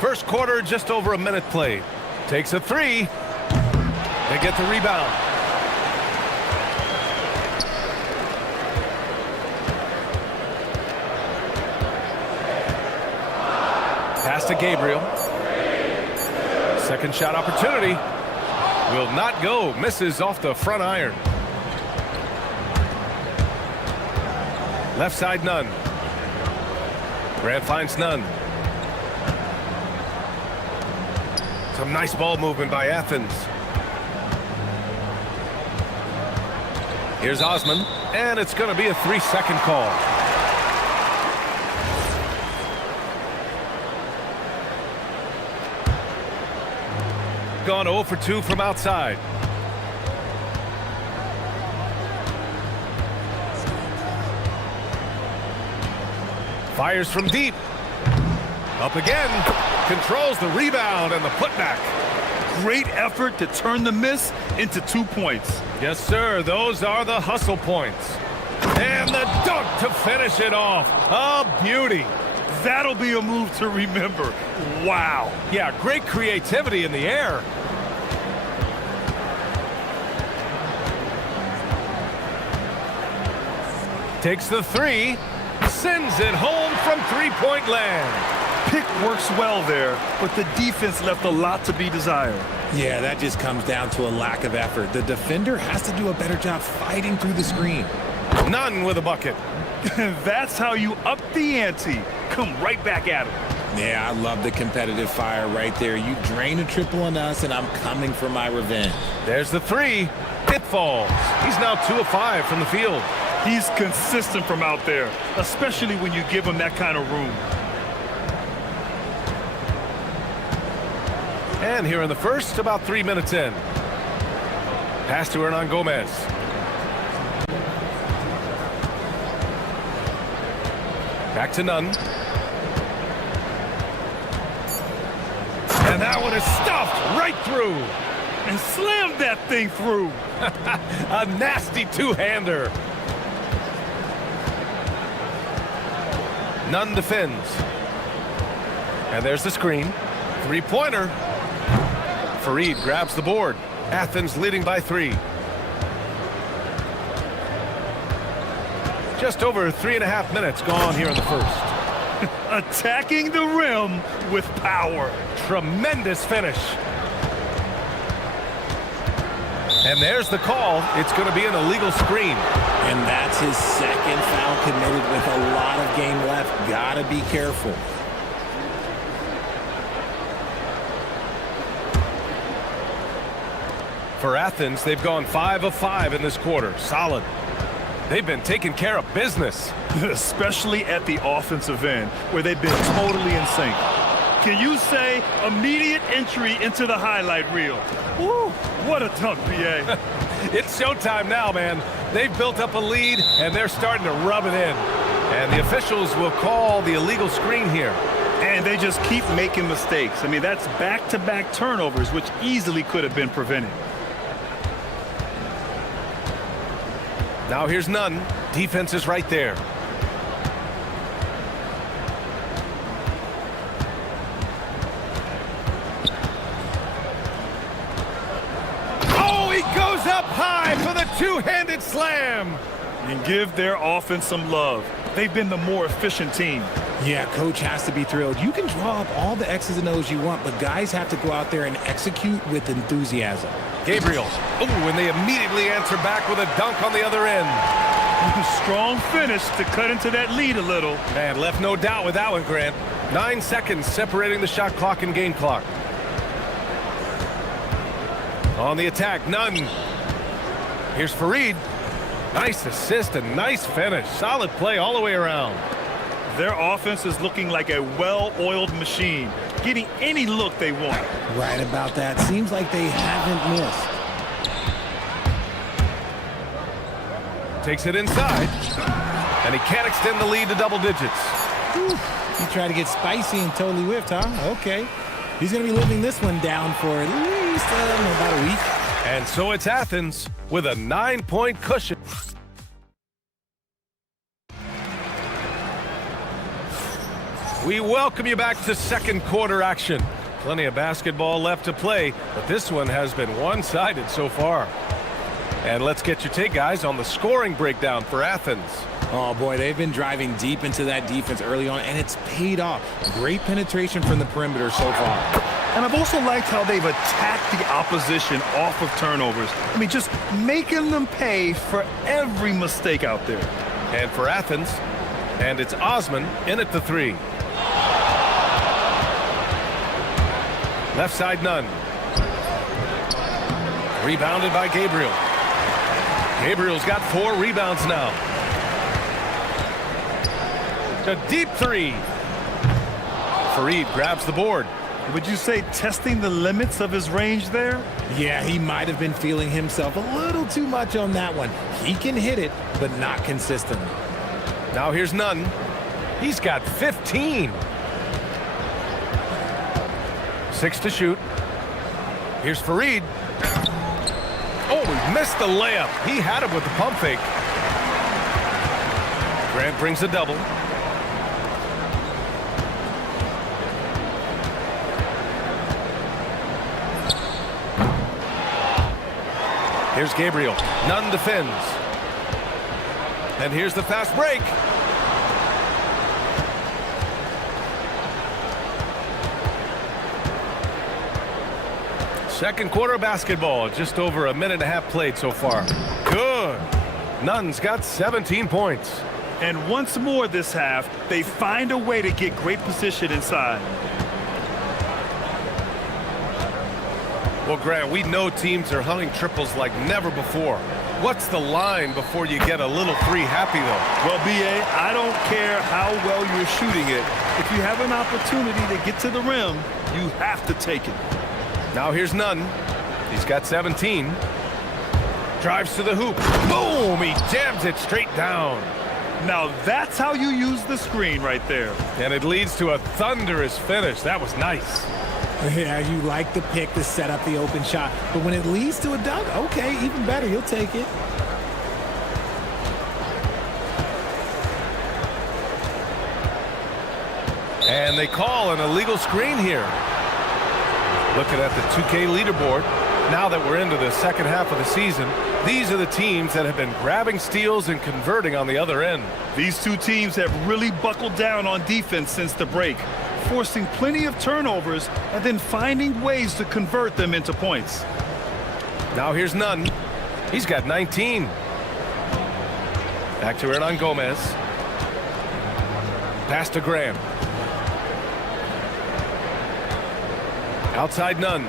First quarter, just over a minute played. Takes a 3. They get the rebound. Pass to Gabriel. Second shot opportunity. Will not go. Misses off the front iron. Left side, Nunn. Grant finds Nunn. Some nice ball movement by Athens. Here's Osman, and it's going to be a 3-second call. Gone 0 for 2 from outside. Fires from deep. Up again. Controls the rebound and the putback. Great effort to turn the miss into 2 points. Yes, sir. Those are the hustle points. And the dunk to finish it off. A beauty. That'll be a move to remember. Wow. Yeah, great creativity in the air. Takes the 3. Sends it home from three-point land. Pick works well there, but the defense left a lot to be desired. Yeah, that just comes down to a lack of effort. The defender has to do a better job fighting through the screen. Nunn with a bucket. That's how you up the ante. Come right back at him. Yeah, I love the competitive fire right there. You drain a triple on us, and I'm coming for my revenge. There's the 3. It falls. He's now 2 of 5 from the field. He's consistent from out there, especially when you give him that kind of room. And here in the first, about 3 minutes in. Pass to Hernan Gomez. Back to Nunn. And that one is stuffed right through. And slammed that thing through. A nasty two-hander. Nunn defends. And there's the screen. Three-pointer. Farid grabs the board. Athens leading by 3. Just over 3.5 minutes gone here in the first. Attacking the rim with power. Tremendous finish. And there's the call. It's going to be an illegal screen. And that's his second foul committed with a lot of game left. Gotta be careful. For Athens, they've gone 5 of 5 in this quarter. Solid. They've been taking care of business. Especially at the offensive end, where they've been totally in sync. Can you say immediate entry into the highlight reel? Woo, what a dunk, BA. It's showtime now, man. They've built up a lead, and they're starting to rub it in. And the officials will call the illegal screen here. And they just keep making mistakes. I mean, that's back-to-back turnovers, which easily could have been prevented. Now here's none. Defense is right there. Oh, he goes up high for the two-handed slam. And give their offense some love. They've been the more efficient team. Yeah, coach has to be thrilled. You can draw up all the X's and O's you want, but guys have to go out there and execute with enthusiasm. Gabriel. Oh, and they immediately answer back with a dunk on the other end. Strong finish to cut into that lead a little. Man, left no doubt with that one, Grant. 9 seconds separating the shot clock and game clock. On the attack, none. Here's Fareed. Nice assist and nice finish. Solid play all the way around. Their offense is looking like a well-oiled machine, getting any look they want. Right about that. Seems like they haven't missed. Takes it inside, and he can't extend the lead to double digits. Whew. He tried to get spicy and totally whiffed, huh? Okay. He's going to be living this one down for at least about a week. And so it's Athens with a 9-point cushion. We welcome you back to second quarter action. Plenty of basketball left to play, but this one has been one-sided so far. And let's get your take, guys, on the scoring breakdown for Athens. Oh, boy, they've been driving deep into that defense early on, and it's paid off. Great penetration from the perimeter so far. And I've also liked how they've attacked the opposition off of turnovers. I mean, just making them pay for every mistake out there. And for Athens, and it's Osman in at the three. Left side, none. Rebounded by Gabriel. Gabriel's got 4 rebounds now. A deep three. Fareed grabs the board. Would you say testing the limits of his range there? Yeah, he might have been feeling himself a little too much on that one. He can hit it, but not consistently. Now here's none. He's got 15. 6 to shoot. Here's Fareed. Oh, he missed the layup. He had it with the pump fake. Grant brings a double. Here's Gabriel. Nunn defends. And here's the fast break. Second quarter basketball, just over a minute and a half played so far. Good. Nunn's got 17 points. And once more this half, they find a way to get great position inside. Well, Grant, we know teams are hunting triples like never before. What's the line before you get a little free happy, though? Well, B.A., I don't care how well you're shooting it. If you have an opportunity to get to the rim, you have to take it. Now here's Nunn. He's got 17. Drives to the hoop. Boom! He jams it straight down. Now that's how you use the screen right there. And it leads to a thunderous finish. That was nice. Yeah, you like the pick to set up the open shot. But when it leads to a dunk, okay, even better. You'll take it. And they call an illegal screen here. Looking at the 2K leaderboard, now that we're into the second half of the season, these are the teams that have been grabbing steals and converting on the other end. These two teams have really buckled down on defense since the break, forcing plenty of turnovers and then finding ways to convert them into points. Now here's Nunn. He's got 19. Back to Hernan Gomez. Pass to Graham. Outside Nunn.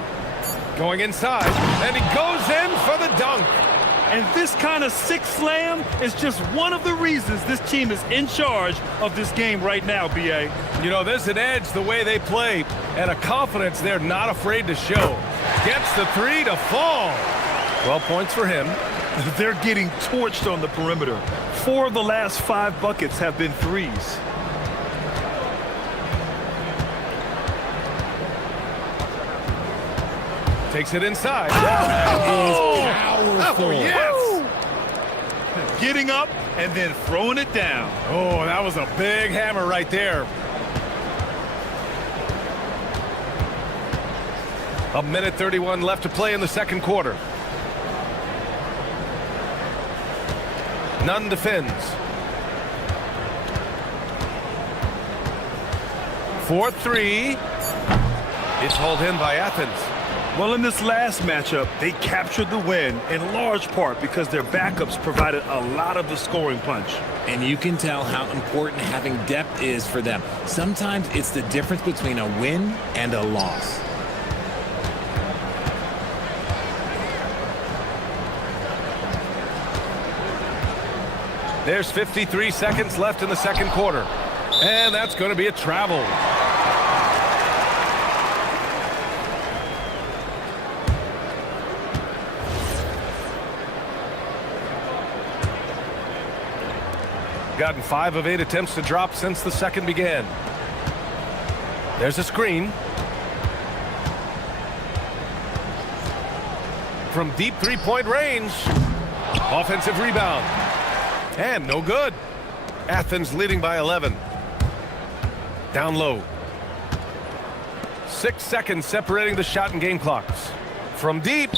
Going inside, and he goes in for the dunk. And this kind of sick slam is just one of the reasons this team is in charge of this game right now, B.A. You know, there's an edge the way they play, and a confidence they're not afraid to show. Gets the three to fall. 12 points for him. They're getting torched on the perimeter. 4 of the last 5 buckets have been threes. Takes it inside. That is powerful. Yes. getting up and then throwing it down. Oh, that was a big hammer right there. A minute 31 left to play in the second quarter. Nunn defends. 4-3. It's hauled in by Athens. Well, in this last matchup, they captured the win in large part because their backups provided a lot of the scoring punch. And you can tell how important having depth is for them. Sometimes it's the difference between a win and a loss. There's 53 seconds left in the second quarter. And that's going to be a travel. Gotten 5 of 8 attempts to drop since the second began. There's a screen. From deep three-point range. Offensive rebound. And no good. Athens leading by 11. Down low. 6 seconds separating the shot and game clocks. From deep.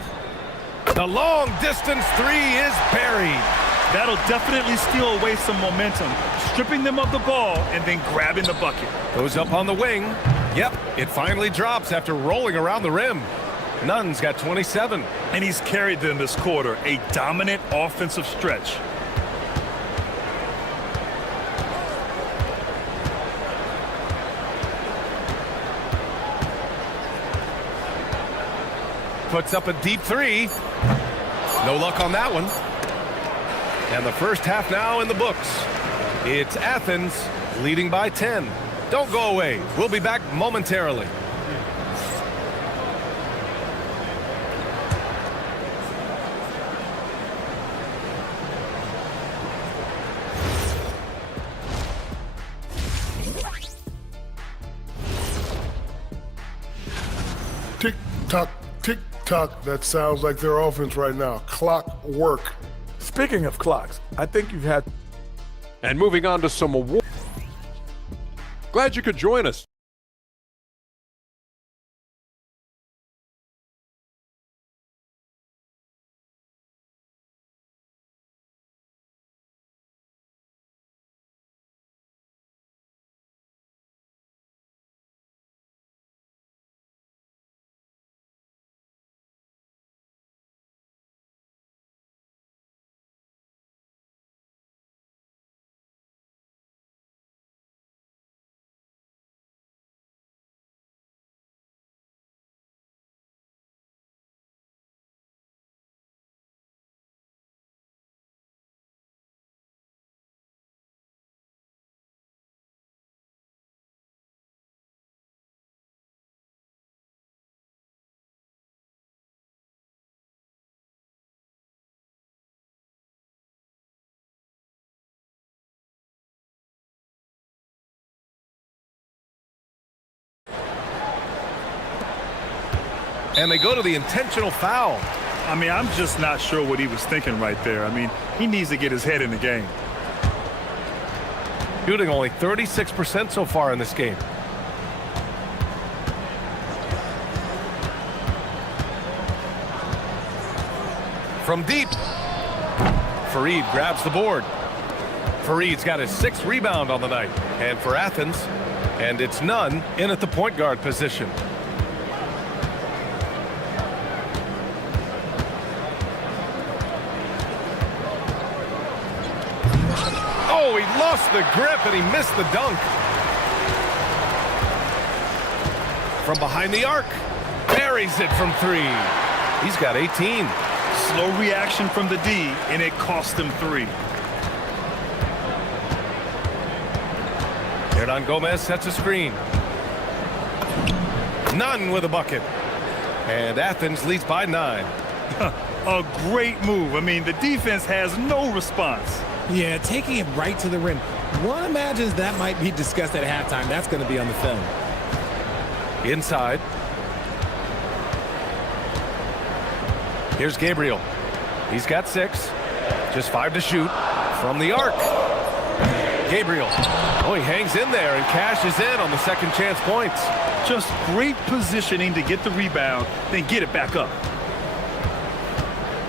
The long distance three is buried. That'll definitely steal away some momentum, stripping them of the ball and then grabbing the bucket. Goes up on the wing. Yep, it finally drops after rolling around the rim. Nunn's got 27. And he's carried them this quarter, a dominant offensive stretch. Puts up a deep three. No luck on that one. And the first half now in the books. It's Athens leading by 10. Don't go away. We'll be back momentarily. Tick tock, tick tock. That sounds like their offense right now. Clock work. Speaking of clocks, I think you've had... And moving on to some awards. Glad you could join us. And they go to the intentional foul. I mean, I'm just not sure what he was thinking right there. I mean, he needs to get his head in the game. Shooting only 36% so far in this game. From deep. Fareed grabs the board. Fareed's got his 6th rebound on the night. And for Athens, and it's Nunn in at the point guard position. Oh, he lost the grip and he missed the dunk. From behind the arc. Buries it from 3. He's got 18. Slow reaction from the D, and it cost him 3. Hernan Gomez sets a screen. Nunn with a bucket. And Athens leads by 9. A great move. I mean, the defense has no response. Yeah, taking it right to the rim. One imagines that might be discussed at halftime. That's going to be on the film. Inside. Here's Gabriel. He's got 6. Just 5 to shoot from the arc. Gabriel. Oh, he hangs in there and cashes in on the second chance points. Just great positioning to get the rebound, then get it back up.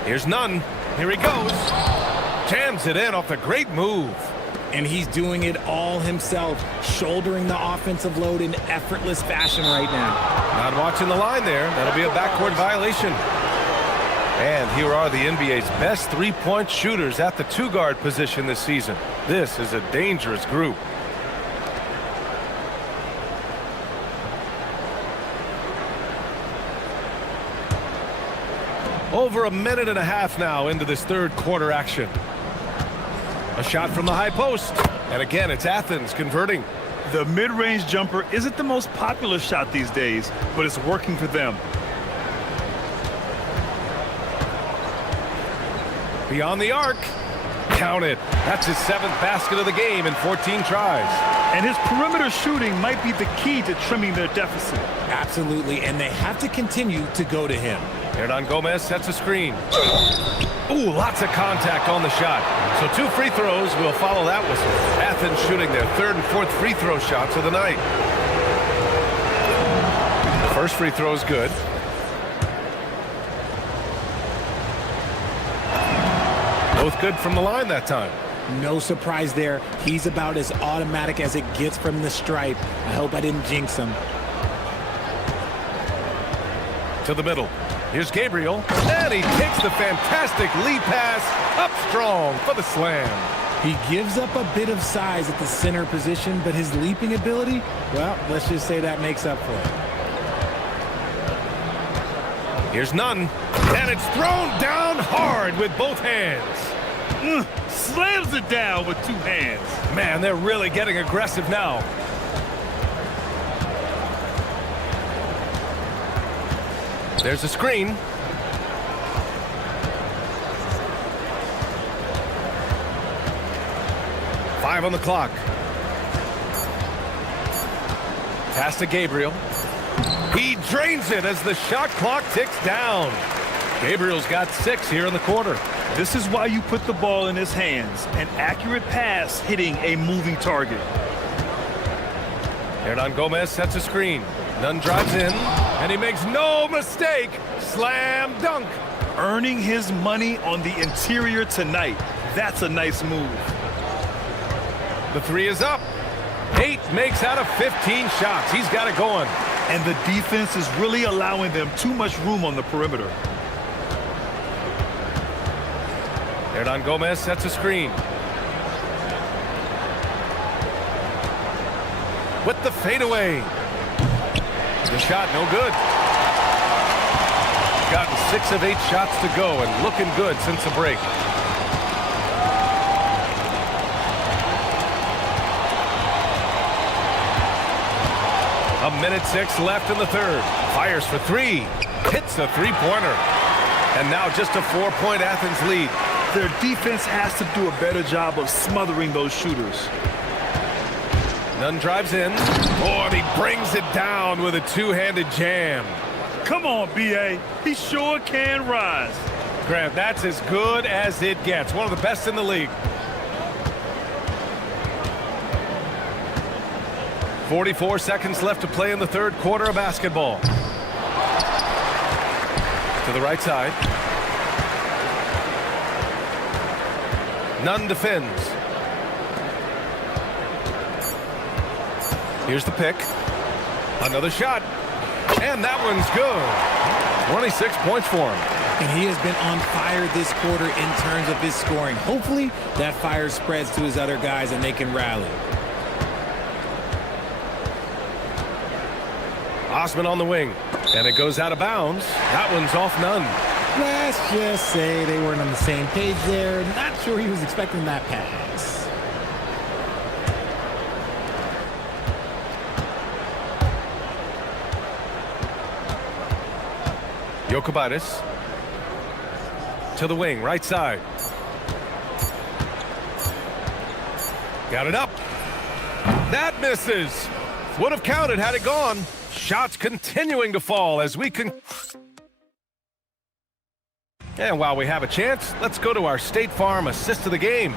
Here's Nunn. Here he goes. Jams it in off the great move. And he's doing it all himself, shouldering the offensive load in effortless fashion right now. Not watching the line there. That'll be a backcourt violation. And here are the NBA's best three-point shooters at the two-guard position this season. This is a dangerous group. Over a minute and a half now into this third quarter action. A shot from the high post. And again, it's Athens converting. The mid-range jumper isn't the most popular shot these days, but it's working for them. Beyond the arc. Count it. That's his 7th basket of the game in 14 tries. And his perimeter shooting might be the key to trimming their deficit. Absolutely, and they have to continue to go to him. Hernan Gomez sets a screen. Ooh, lots of contact on the shot. So 2 free throws will follow that whistle. Athens shooting their 3rd and 4th free throw shots of the night. The first free throw is good. Both good from the line that time. No surprise there. He's about as automatic as it gets from the stripe. I hope I didn't jinx him. To the middle. Here's Gabriel. And he takes the fantastic lead pass up strong for the slam. He gives up a bit of size at the center position, but his leaping ability, well, let's just say that makes up for it. Here's Nunn. And it's thrown down hard with both hands. Slams it down with 2 hands. Man, they're really getting aggressive now. There's a screen. Five on the clock. Pass to Gabriel. He drains it as the shot clock ticks down. Gabriel's got 6 here in the quarter. This is why you put the ball in his hands. An accurate pass hitting a moving target. Hernan Gomez sets a screen. Nunn drives in, and he makes no mistake. Slam dunk. Earning his money on the interior tonight. That's a nice move. The 3 is up. 8 makes out of 15 shots. He's got it going. And the defense is really allowing them too much room on the perimeter. Hernan Gomez sets a screen. With the fadeaway. The shot no good. Gotten 6 of 8 shots to go and looking good since the break. A minute 6 left in the third. Fires for 3. Hits a three-pointer. And now just a 4-point Athens lead. Their defense has to do a better job of smothering those shooters. Nunn drives in. Oh, and he brings it down with a 2-handed jam. Come on, B.A. He sure can rise. Grant, that's as good as it gets. One of the best in the league. 44 seconds left to play in the third quarter of basketball. To the right side. Nunn defends. Here's the pick. Another shot. And that one's good. 26 points for him. And he has been on fire this quarter in terms of his scoring. Hopefully that fire spreads to his other guys and they can rally. Osman on the wing. And it goes out of bounds. That one's off Nunn. Let's just say they weren't on the same page there. Not sure he was expecting that pass. Jokubaitis to the wing, right side. Got it up. That misses. Would have counted had it gone. Shots continuing to fall as we can. And while we have a chance, let's go to our State Farm assist of the game.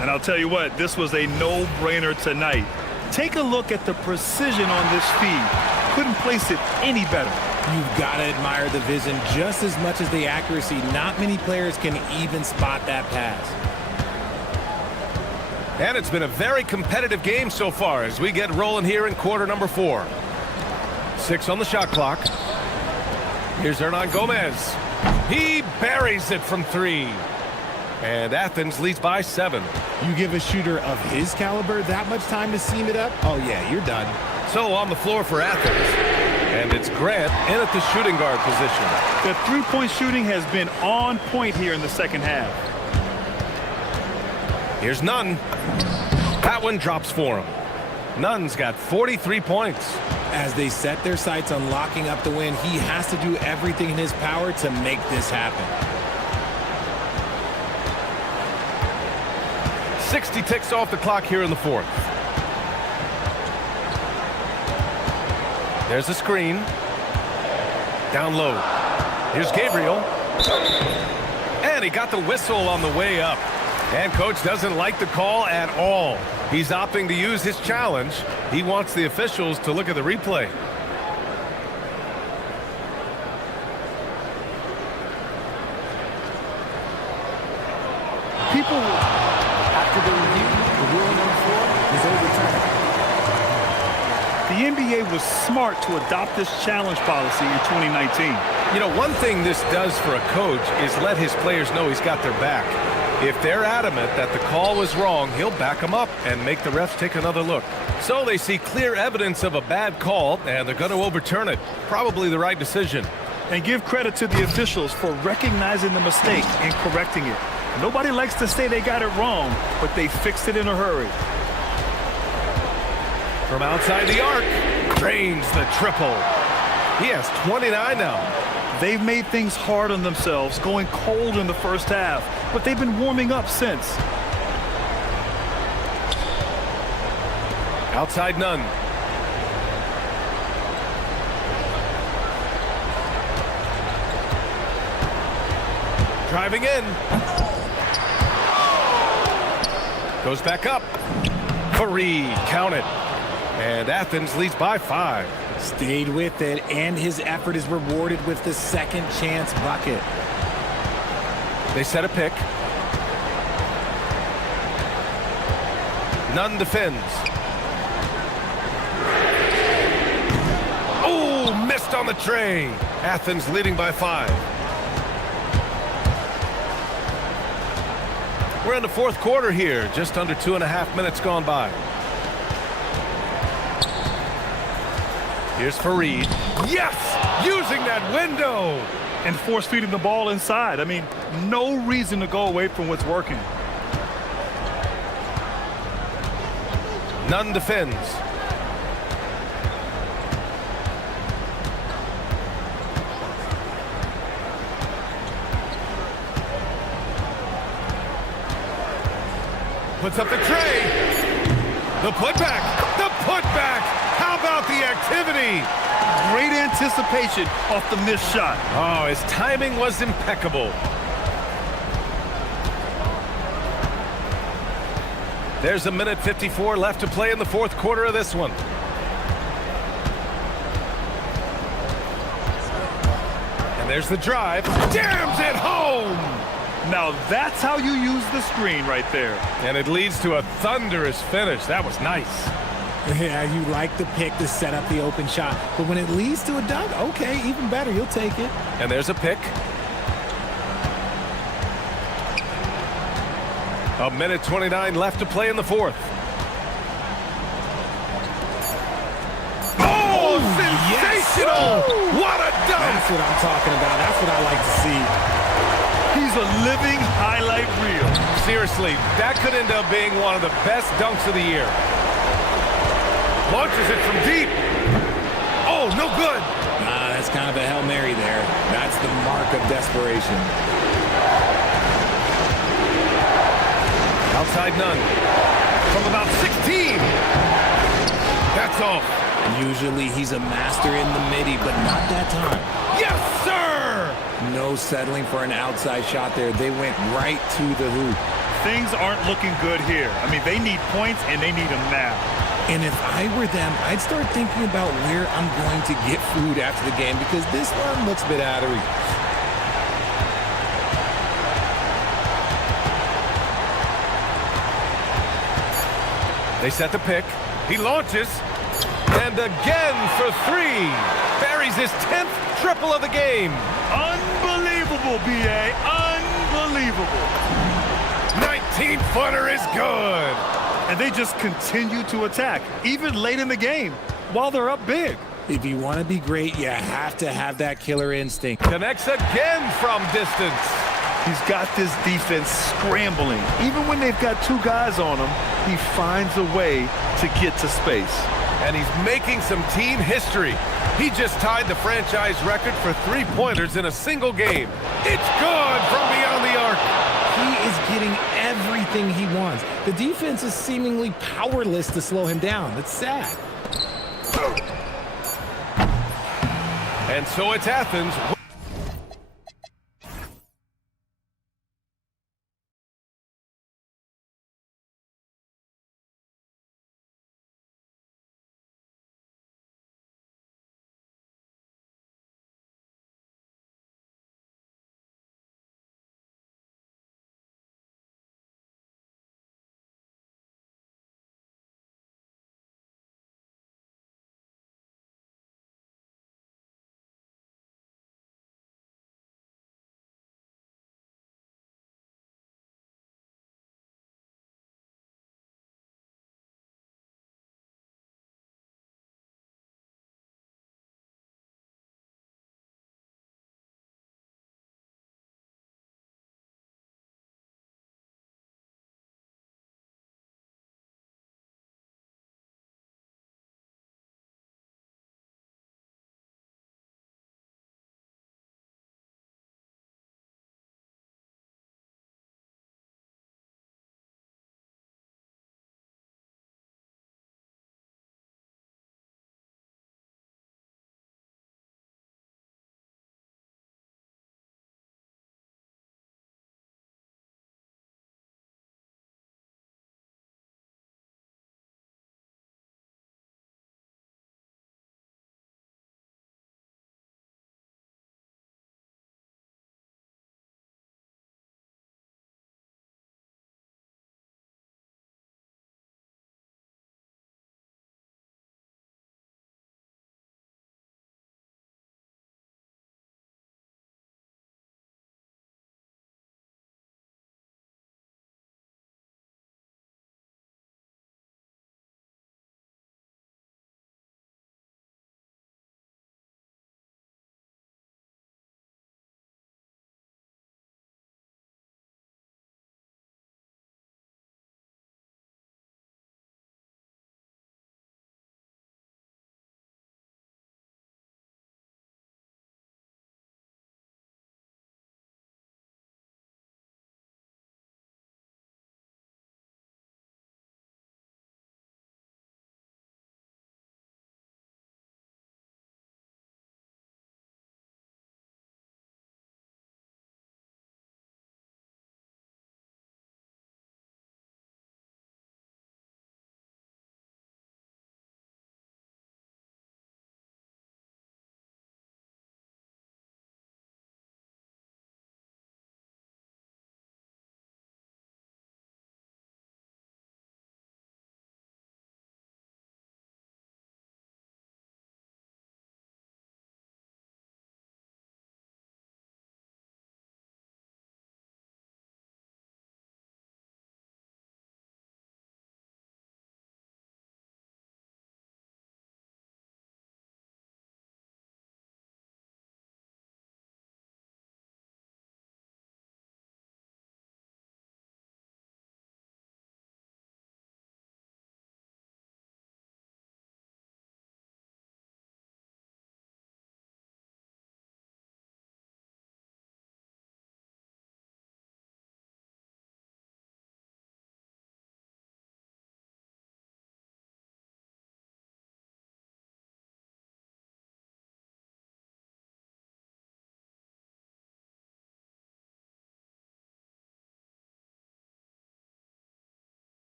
And I'll tell you what, this was a no-brainer tonight. Take a look at the precision on this feed. Couldn't place it any better. You've got to admire the vision just as much as the accuracy. Not many players can even spot that pass. And it's been a very competitive game so far as we get rolling here in quarter number 4. 6 on the shot clock. Here's Hernan Gomez. He buries it from 3. And Athens leads by 7. You give a shooter of his caliber that much time to seam it up? Oh, yeah, you're done. So on the floor for Athens. And it's Grant in at the shooting guard position. The three-point shooting has been on point here in the second half. Here's Nunn. That one drops for him. Nunn's got 43 points. As they set their sights on locking up the win, he has to do everything in his power to make this happen. 60 ticks off the clock here in the 4th. There's a screen. Down low. Here's Gabriel. And he got the whistle on the way up. And coach doesn't like the call at all. He's opting to use his challenge. He wants the officials to look at the replay. People, after the review, the ruling on the floor is overturned. The NBA was smart to adopt this challenge policy in 2019. You know, one thing this does for a coach is let his players know he's got their back. If they're adamant that the call was wrong, he'll back them up and make the refs take another look. So they see clear evidence of a bad call, and they're going to overturn it. Probably the right decision. And give credit to the officials for recognizing the mistake and correcting it. Nobody likes to say they got it wrong, but they fixed it in a hurry. From outside the arc, drains the triple. He has 29 now. They've made things hard on themselves, going cold in the first half, but they've been warming up since. Outside Nunn. Driving in. Goes back up. Fareed, count it. And Athens leads by 5. Stayed with it, and his effort is rewarded with the second chance bucket. They set a pick. Nunn defends. Oh, missed on the tray. Athens leading by 5. We're in the 4th quarter here, just under 2.5 minutes gone by. Here's Fareed. Yes! Using that window! And force feeding the ball inside. I mean, no reason to go away from what's working. Nunn defends. Puts up the tray. The putback. The putback. How about the activity? Great anticipation off the missed shot. Oh, his timing was impeccable. There's a minute 54 left to play in the 4th quarter of this one. And there's the drive. Jams it home! Now that's how you use the screen right there. And it leads to a thunderous finish. That was nice. Yeah, you like the pick to set up the open shot. But when it leads to a dunk, okay, even better. You'll take it. And there's a pick. A minute 29 left to play in the 4th. Oh, sensational! Yes. What a dunk! That's what I'm talking about. That's what I like to see. He's a living highlight reel. Seriously, that could end up being one of the best dunks of the year. Launches it from deep. Oh, no good. That's kind of a Hail Mary there. That's the mark of desperation. Outside Nunn. From about 16. That's off. Usually he's a master in the midi, but not that time. Yes, sir! No settling for an outside shot there. They went right to the hoop. Things aren't looking good here. I mean, they need points, and they need them now. And if I were them, I'd start thinking about where I'm going to get food after the game because this one looks a bit out of reach. They set the pick. He launches. And again for three. Buries his 10th triple of the game. Unbelievable, B.A. Unbelievable. 19-footer is good. And they just continue to attack, even late in the game, while they're up big. If you want to be great, you have to have that killer instinct. Connects again from distance. He's got this defense scrambling. Even when they've got two guys on him, he finds a way to get to space. And he's making some team history. He just tied the franchise record for three-pointers in a single game. It's good from beyond the arc. He is getting everything he wants. The defense is seemingly powerless to slow him down. It's sad. And so it's Athens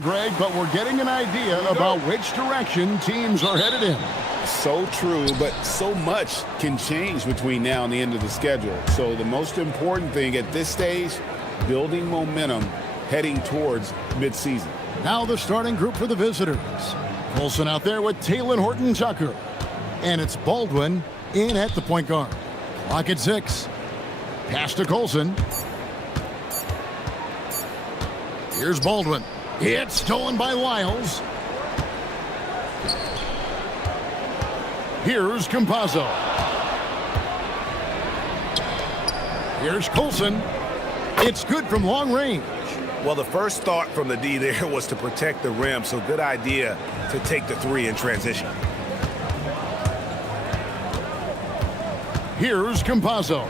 Greg, but we're getting an idea about which direction teams are headed in. So true, but so much can change between now and the end of the schedule. So the most important thing at this stage, building momentum heading towards midseason. Now the starting group for the visitors. Colson out there with Taylor Horton-Tucker. And it's Baldwin in at the point guard. Clock at 6. Pass to Colson. Here's Baldwin. It's stolen by Lyles. Here's Campazzo. Here's Colson. It's good from long range. Well, the first thought from the D there was to protect the rim, so good idea to take the three in transition. Here's Campazzo.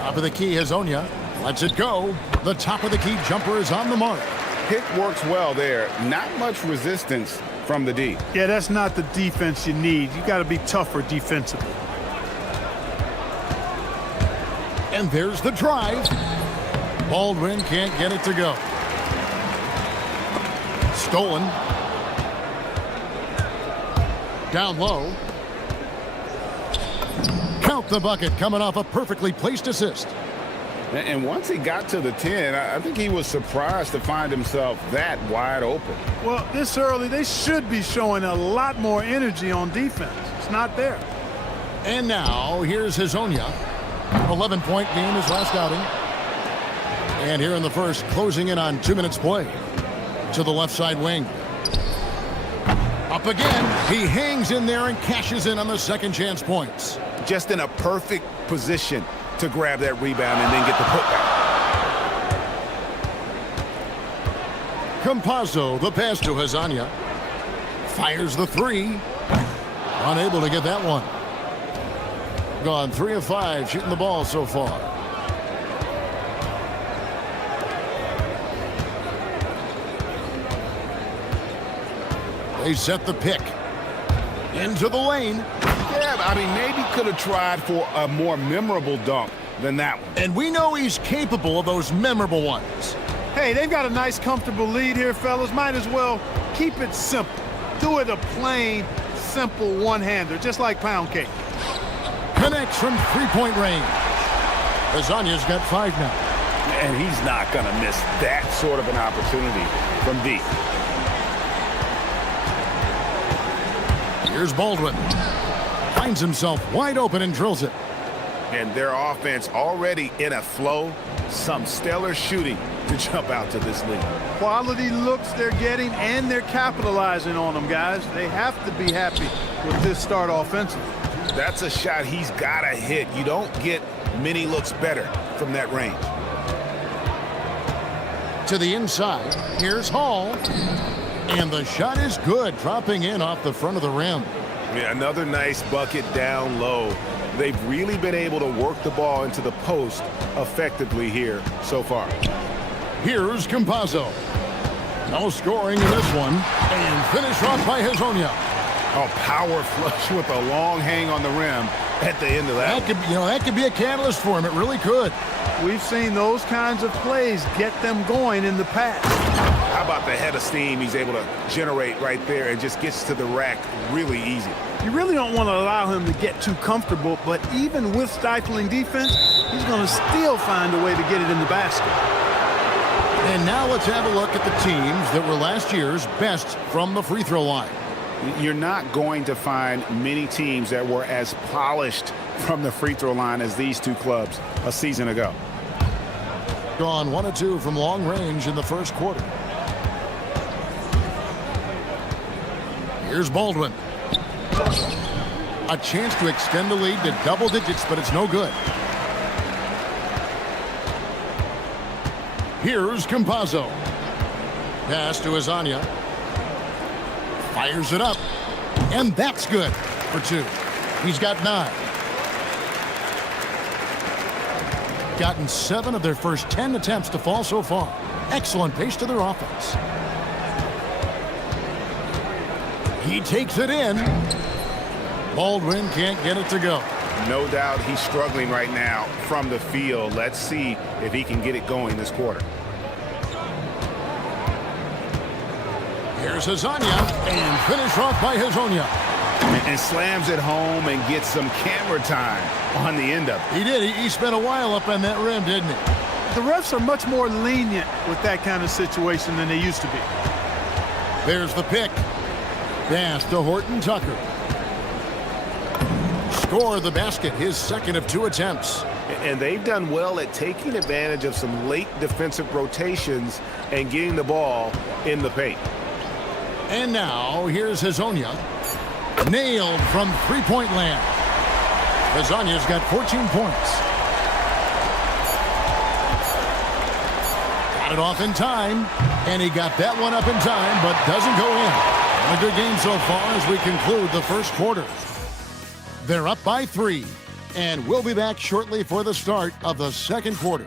Top of the key, Hazonia. Lets it go. The top of the key jumper is on the mark. Pick works well there. Not much resistance from the D. Yeah, that's not the defense you need. You got to be tougher defensively. And there's the drive. Baldwin can't get it to go. Stolen. Down low. Count the bucket coming off a perfectly placed assist. And once he got to the 10, I think he was surprised to find himself that wide open. Well, this early, they should be showing a lot more energy on defense. It's not there. And now, here's Hazonia. 11-point game his last outing. And here in the first, closing in on 2 minutes play. To the left side wing. Up again. He hangs in there and cashes in on the second chance points. Just in a perfect position to grab that rebound and then get the putback. Campazzo, the pass to Hazonia. Fires the three. Unable to get that one. Gone 3 of 5 shooting the ball so far. They set the pick. Into the lane. Yeah, I mean, maybe could have tried for a more memorable dunk than that one. And we know he's capable of those memorable ones. Hey, they've got a nice, comfortable lead here, fellas. Might as well keep it simple. Do it a plain, simple one-hander, just like pound cake. Connects from three-point range. Hazonia's got 5 now. And he's not going to miss that sort of an opportunity from deep. Here's Baldwin. Finds himself wide open and drills it. And their offense already in a flow. Some stellar shooting to jump out to this lead. Quality looks they're getting, and they're capitalizing on them, guys. They have to be happy with this start offensively. That's a shot he's got to hit. You don't get many looks better from that range. To the inside. Here's Hall. And the shot is good, dropping in off the front of the rim. Yeah, another nice bucket down low. They've really been able to work the ball into the post effectively here so far. Here's Campazzo. No scoring in this one. And finish off by Hazonia. Oh, power flush with a long hang on the rim at the end of that. That could be a catalyst for him. It really could. We've seen those kinds of plays get them going in the past. How about the head of steam he's able to generate right there and just gets to the rack really easy. You really don't want to allow him to get too comfortable, but even with stifling defense, he's going to still find a way to get it in the basket. And now let's have a look at the teams that were last year's best from the free throw line. You're not going to find many teams that were as polished from the free throw line as these two clubs a season ago. Gone 1 of 2 from long range in the first quarter. Here's Baldwin. A chance to extend the lead to double digits, but it's no good. Here's Campazzo. Pass to Hazonia. Fires it up. And that's good for 2. He's got 9. Gotten 7 of their first 10 attempts to fall so far. Excellent pace to their offense. He takes it in. Baldwin can't get it to go. No doubt he's struggling right now from the field. Let's see if he can get it going this quarter. Here's Hazonia, and finished off by Hazonia. And slams it home and gets some camera time on the end of it. He did. He spent a while up on that rim, didn't he? The refs are much more lenient with that kind of situation than they used to be. There's the pick. Pass to Horton Tucker. Score the basket, his second of 2 attempts. And they've done well at taking advantage of some late defensive rotations and getting the ball in the paint. And now, here's Hazonia. Nailed from three-point land. Hazonia's got 14 points. Got it off in time, and he got that one up in time, but doesn't go in. A good game so far as we conclude the first quarter. They're up by 3, and we'll be back shortly for the start of the second quarter.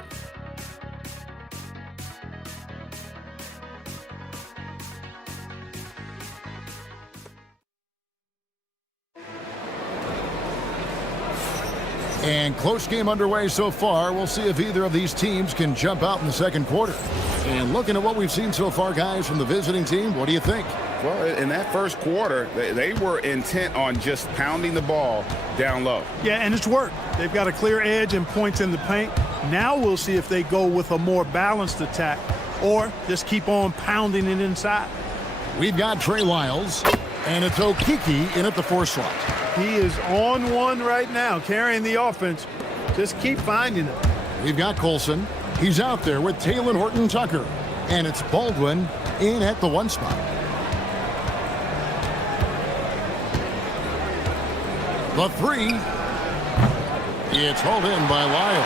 And close game underway so far. We'll see if either of these teams can jump out in the second quarter. And looking at what we've seen so far, guys, from the visiting team, what do you think? Well, in that first quarter, they were intent on just pounding the ball down low. Yeah, and it's worked. They've got a clear edge and points in the paint. Now we'll see if they go with a more balanced attack or just keep on pounding it inside. We've got Trey Lyles, and it's Okiki in at the 4 slot. He is on one right now, carrying the offense. Just keep finding it. We've got Colson. He's out there with Taylor Horton Tucker. And it's Baldwin in at the 1 spot. The 3. It's hauled in by Lyle.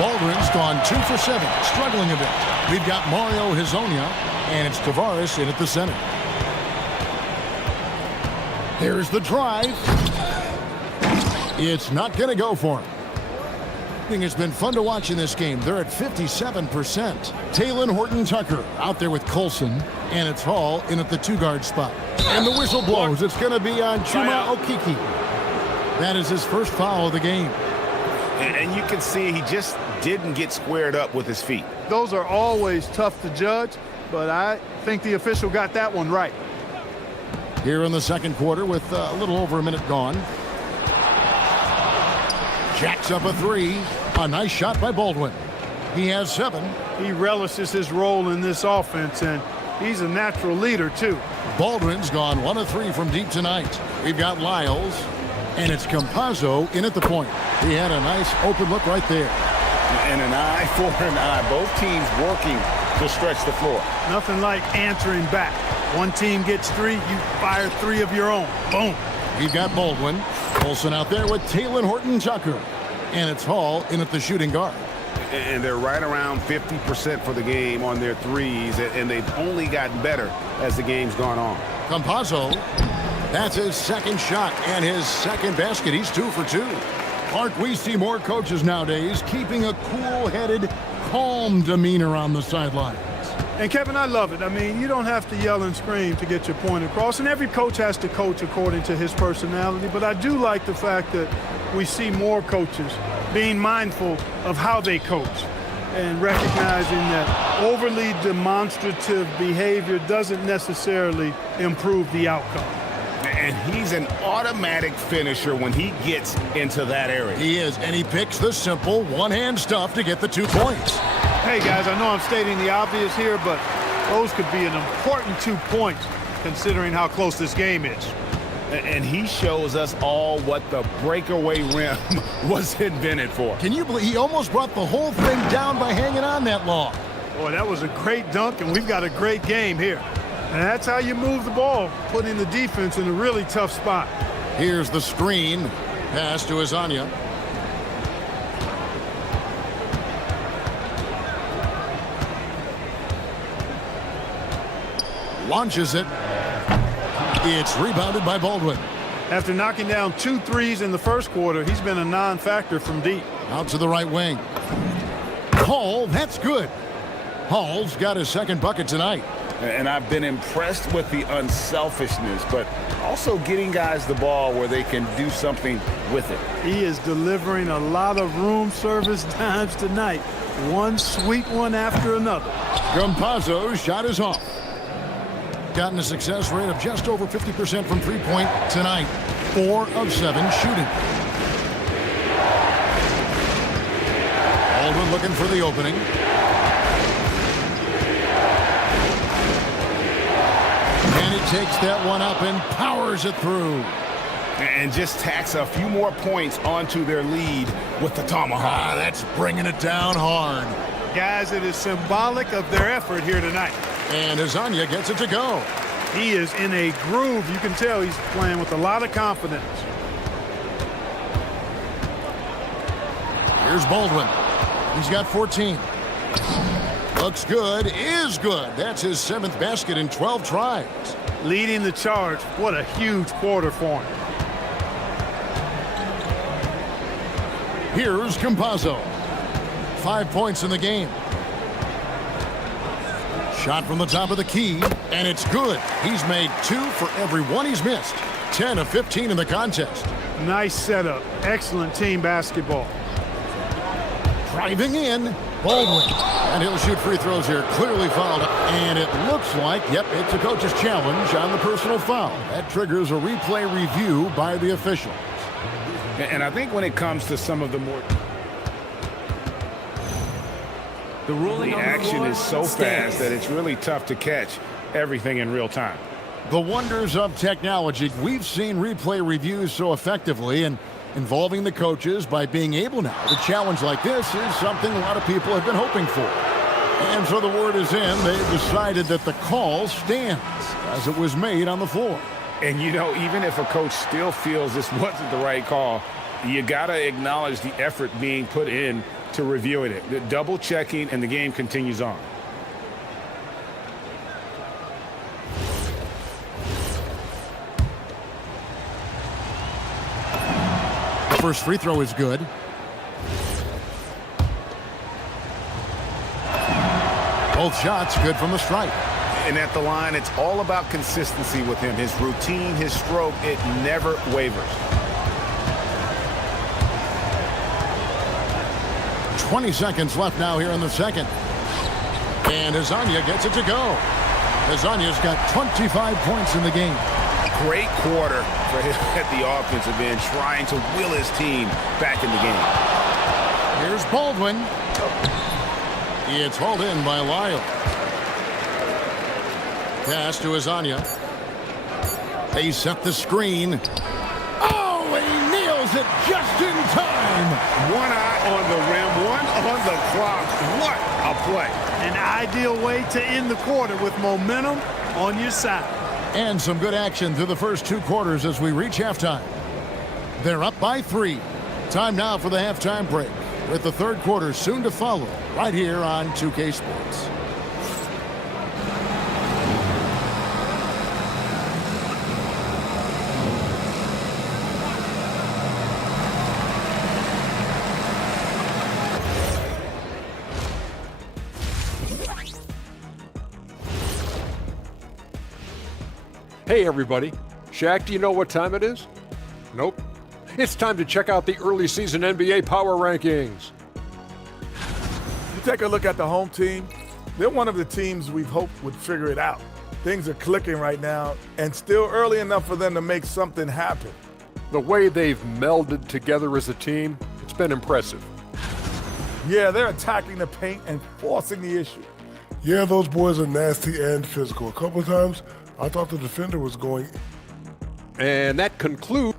Baldwin's gone 2 for 7, struggling a bit. We've got Mario Hazonia, and it's Tavares in at the center. There's the drive. It's not going to go for him. It's been fun to watch in this game. They're at 57%. Taylor Horton Tucker out there with Colson, and it's Hall in at the 2-guard spot. And the whistle blows. It's going to be on Chuma Okiki. That is his first foul of the game. And you can see he just didn't get squared up with his feet. Those are always tough to judge, but I think the official got that one right. Here in the second quarter with a little over a minute gone. Jacks up a 3. A nice shot by Baldwin. He has 7. He relishes his role in this offense, and he's a natural leader, too. Baldwin's gone 1 of 3 from deep tonight. We've got Lyles, and it's Campazzo in at the point. He had a nice open look right there. And an eye for an eye. Both teams working to stretch the floor. Nothing like answering back. One team gets 3, you fire 3 of your own. Boom. We've got Baldwin. Olsen out there with Taylor Horton Tucker. And it's Hall in at the shooting guard. And they're right around 50% for the game on their threes, and they've only gotten better as the game's gone on. Campazzo, that's his second shot and his second basket. He's 2 for 2. Mark, we see more coaches nowadays keeping a cool-headed, calm demeanor on the sidelines. And, Kevin, I love it. I mean, you don't have to yell and scream to get your point across, and every coach has to coach according to his personality. But I do like the fact that we see more coaches being mindful of how they coach and recognizing that overly demonstrative behavior doesn't necessarily improve the outcome. And he's an automatic finisher when he gets into that area. He is, and he picks the simple one-hand stuff to get the 2 points. Hey, guys, I know I'm stating the obvious here, but those could be an important 2 points considering how close this game is. And he shows us all what the breakaway rim was invented for. Can you believe he almost brought the whole thing down by hanging on that long? Boy, that was a great dunk, and we've got a great game here. And that's how you move the ball, putting the defense in a really tough spot. Here's the screen. Pass to Hazonia. Launches it. It's rebounded by Baldwin. After knocking down 2 threes in the first quarter, he's been a non-factor from deep. Out to the right wing. Hall, that's good. Hall's got his second bucket tonight. And I've been impressed with the unselfishness, but also getting guys the ball where they can do something with it. He is delivering a lot of room service times tonight. One sweet one after another. Campazzo's shot is off. Gotten a success rate of just over 50% from three-point tonight. 4 of 7 shooting. Baldwin looking for the opening. And he takes that one up and powers it through. And just tacks a few more points onto their lead with the tomahawk. That's bringing it down hard. Guys, it is symbolic of their effort here tonight. And Azania gets it to go. He is in a groove. You can tell he's playing with a lot of confidence. Here's Baldwin. He's got 14. Looks good, is good. That's his 7th basket in 12 tries. Leading the charge. What a huge quarter for him. Here's Campazzo. 5 points in the game. Shot from the top of the key, and it's good. He's made 2 for every one he's missed. 10 of 15 in the contest. Nice setup. Excellent team basketball. Driving in, Baldwin. And he'll shoot free throws here. Clearly fouled. And it looks like, yep, it's a coach's challenge on the personal foul. That triggers a replay review by the officials. And I think when it comes to some of the more... The ruling the on the action floor is so stands. fast that it's really tough to catch everything in real time. The wonders of technology. We've seen replay reviews so effectively, and involving the coaches by being able now to challenge like this is something a lot of people have been hoping for. And so the word is in. They've decided that the call stands as it was made on the floor. And, you know, even if a coach still feels this wasn't the right call, you got to acknowledge the effort being put in to reviewing it. The double checking, and the game continues on. The first free throw is good. Both shots good from the stripe. And at the line, it's all about consistency with him. His routine, his stroke, it never wavers. 20 seconds left now here in the second. And Azania gets it to go. Azania's got 25 points in the game. Great quarter for him at the offensive end, trying to will his team back in the game. Here's Baldwin. It's hauled in by Lyle. Pass to Azania. They set the screen. Oh, he nails it just in time. One eye on the rim, one on the clock. What a play. An ideal way to end the quarter with momentum on your side. And some good action through the first 2 quarters as we reach halftime. They're up by 3. Time now for the halftime break, with the third quarter soon to follow right here on 2K Sports. Hey everybody, Shaq, do you know what time it is? Nope. It's time to check out the early season NBA Power Rankings. You take a look at the home team, they're one of the teams we've hoped would figure it out. Things are clicking right now, and still early enough for them to make something happen. The way they've melded together as a team, it's been impressive. Yeah, they're attacking the paint and forcing the issue. Yeah, those boys are nasty and physical. A couple of times, I thought the defender was going. And that concludes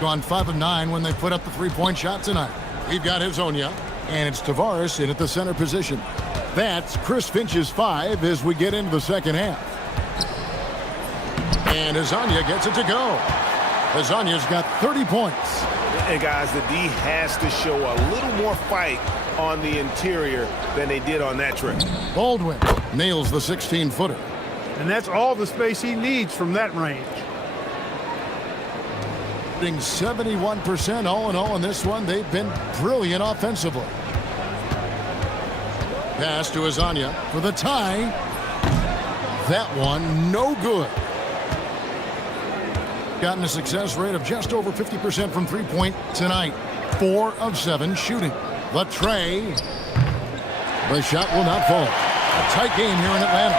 Gone 5 of 9 when they put up the three-point shot tonight. We've got Hazonia, and it's Tavares in at the center position. That's Chris Finch's 5 as we get into the second half. And Hazonia gets it to go. Hazonia's got 30 points. And guys, the D has to show a little more fight on the interior than they did on that trip. Baldwin nails the 16-footer. And that's all the space he needs from that range. 71% all in all in this one. They've been brilliant offensively. Pass to Hazonia for the tie. That one no good. Gotten a success rate of just over 50% from three-point tonight. 4 of 7 shooting. The tray. The shot will not fall. A tight game here in Atlanta.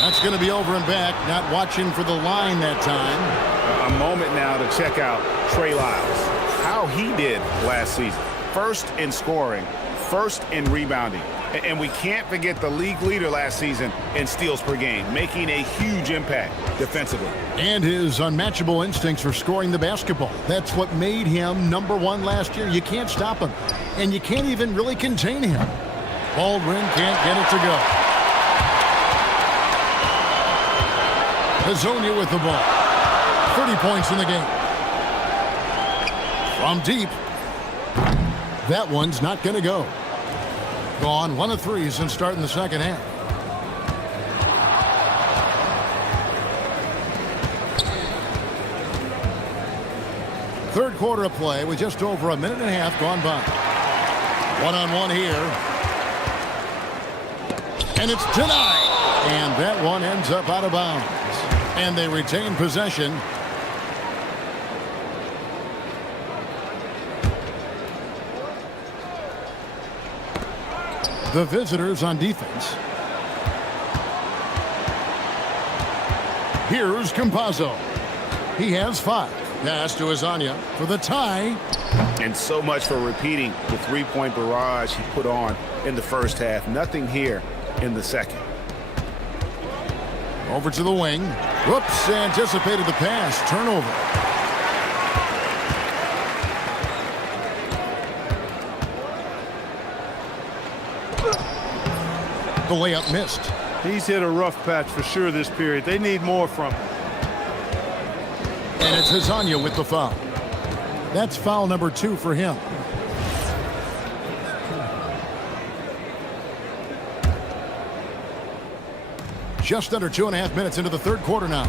That's going to be over and back. Not watching for the line that time. A moment now to check out Trey Lyles. How he did last season. First in scoring, first in rebounding. And we can't forget the league leader last season in steals per game, making a huge impact defensively. And his unmatchable instincts for scoring the basketball. That's what made him #1 last year. You can't stop him. And you can't even really contain him. Baldwin can't get it to go. Hazonia with the ball. 30 points in the game. From deep. That one's not going to go. Gone 1 of 3 since starting the second half. Third quarter of play with just over a minute and a half gone by. One-on-one here. And it's denied. And that one ends up out of bounds. And they retain possession. The visitors on defense. Here's Campazzo. He has 5. Pass to Hazonia for the tie. And so much for repeating the three-point barrage he put on in the first half. Nothing here in the second. Over to the wing. Whoops, anticipated the pass. Turnover. The layup missed. He's hit a rough patch for sure this period. They need more from him. And it's Hazonia with the foul. That's foul number 2 for him. Just under 2.5 minutes into the third quarter now.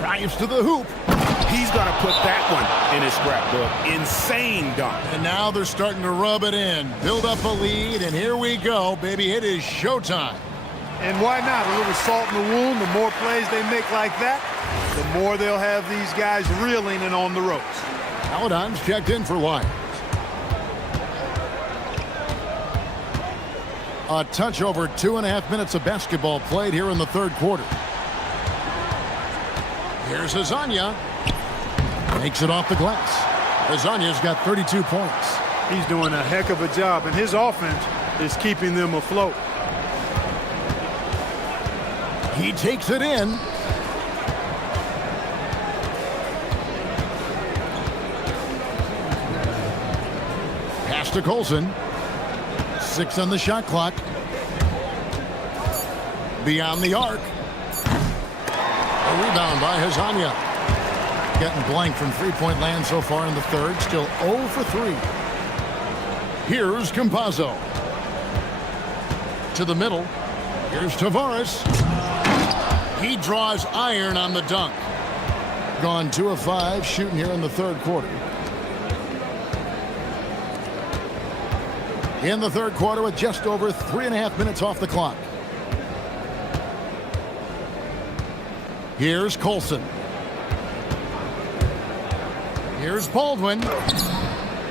Drives to the hoop. He's going to put that one in his scrapbook. Insane dunk. And now they're starting to rub it in. Build up a lead, and here we go, baby. It is showtime. And why not? A little salt in the wound. The more plays they make like that, the more they'll have these guys reeling and on the ropes. Paladins checked in for Lyons. A touch over 2.5 minutes of basketball played here in the third quarter. Here's Hazonia. Makes it off the glass. Hazonia's got 32 points. He's doing a heck of a job, and his offense is keeping them afloat. He takes it in. Pass to Colson. 6 on the shot clock. Beyond the arc. A rebound by Hazonia. Getting blank from three-point land so far in the third. Still 0 for 3. Here's Campazzo. To the middle. Here's Tavares. He draws iron on the dunk. Gone 2 of 5 shooting here in the third quarter. In the third quarter with just over 3.5 minutes off the clock. Here's Colson. Here's Baldwin.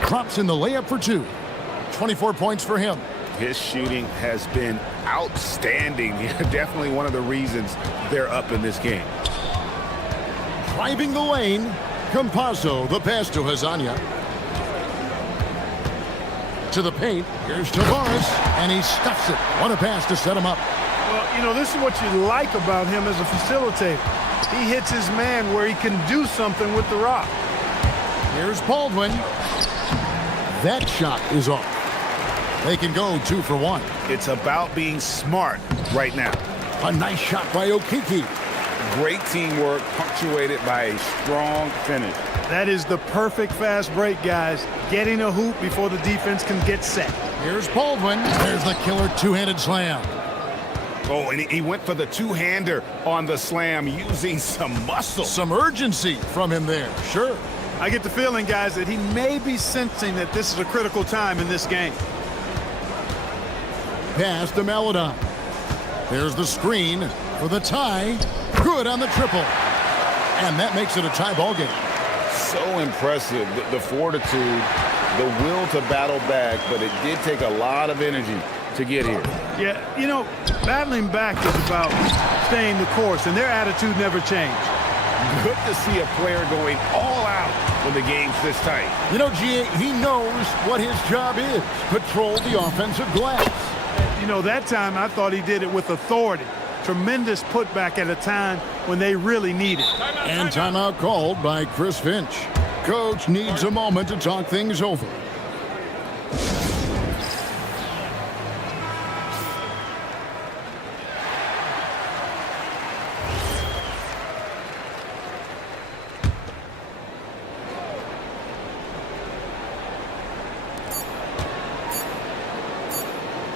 Drops in the layup for 2. 24 points for him. His shooting has been outstanding. Definitely one of the reasons they're up in this game. Driving the lane. Campazzo, the pass to Hazonia. To the paint. Here's Tavares, and he stuffs it. What a pass to set him up. Well, you know, this is what you like about him as a facilitator. He hits his man where he can do something with the rock. Here's Baldwin. That shot is off. They can go 2 for 1. It's about being smart right now. A nice shot by Okiki. Great teamwork punctuated by a strong finish. That is the perfect fast break, guys. Getting a hoop before the defense can get set. Here's Baldwin. There's the killer two-handed slam. Oh, and he went for the two-hander on the slam using some muscle. Some urgency from him there, sure. I get the feeling, guys, that he may be sensing that this is a critical time in this game. Pass to Maladon. There's the screen for the tie. Good on the triple. And that makes it a tie ball game. So impressive, the fortitude, the will to battle back, but it did take a lot of energy to get here. Yeah, you know, battling back is about staying the course, and their attitude never changed. Good to see a player going all out when the game's this tight. You know, G.A., he knows what his job is. Patrol the offensive glass. You know, that time I thought he did it with authority. Tremendous putback at a time when they really need it. And timeout called by Chris Finch. Coach needs a moment to talk things over.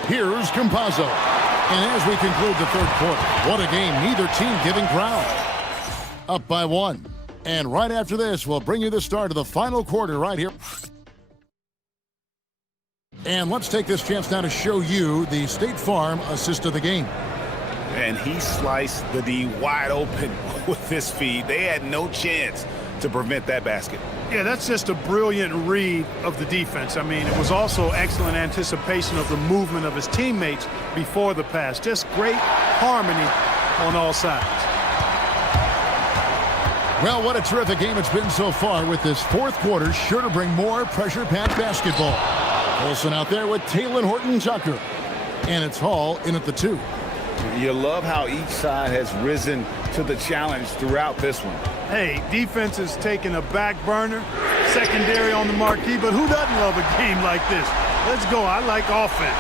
Here's Campazzo. And as we conclude the third quarter, what a game, neither team giving ground. Up by 1. And right after this, we'll bring you the start of the final quarter right here. And let's take this chance now to show you the State Farm assist of the game. And he sliced the D wide open with his feed. They had no chance to prevent that basket. Yeah, that's just a brilliant read of the defense. I mean, it was also excellent anticipation of the movement of his teammates before the pass. Just great harmony on all sides. Well, what a terrific game it's been so far, with this fourth quarter sure to bring more pressure-packed basketball. Olsen out there with Taylor Horton-Tucker. And it's Hall in at the 2. You love how each side has risen to the challenge throughout this one. Hey, defense is taking a back burner, secondary on the marquee, but who doesn't love a game like this? Let's go. I like offense.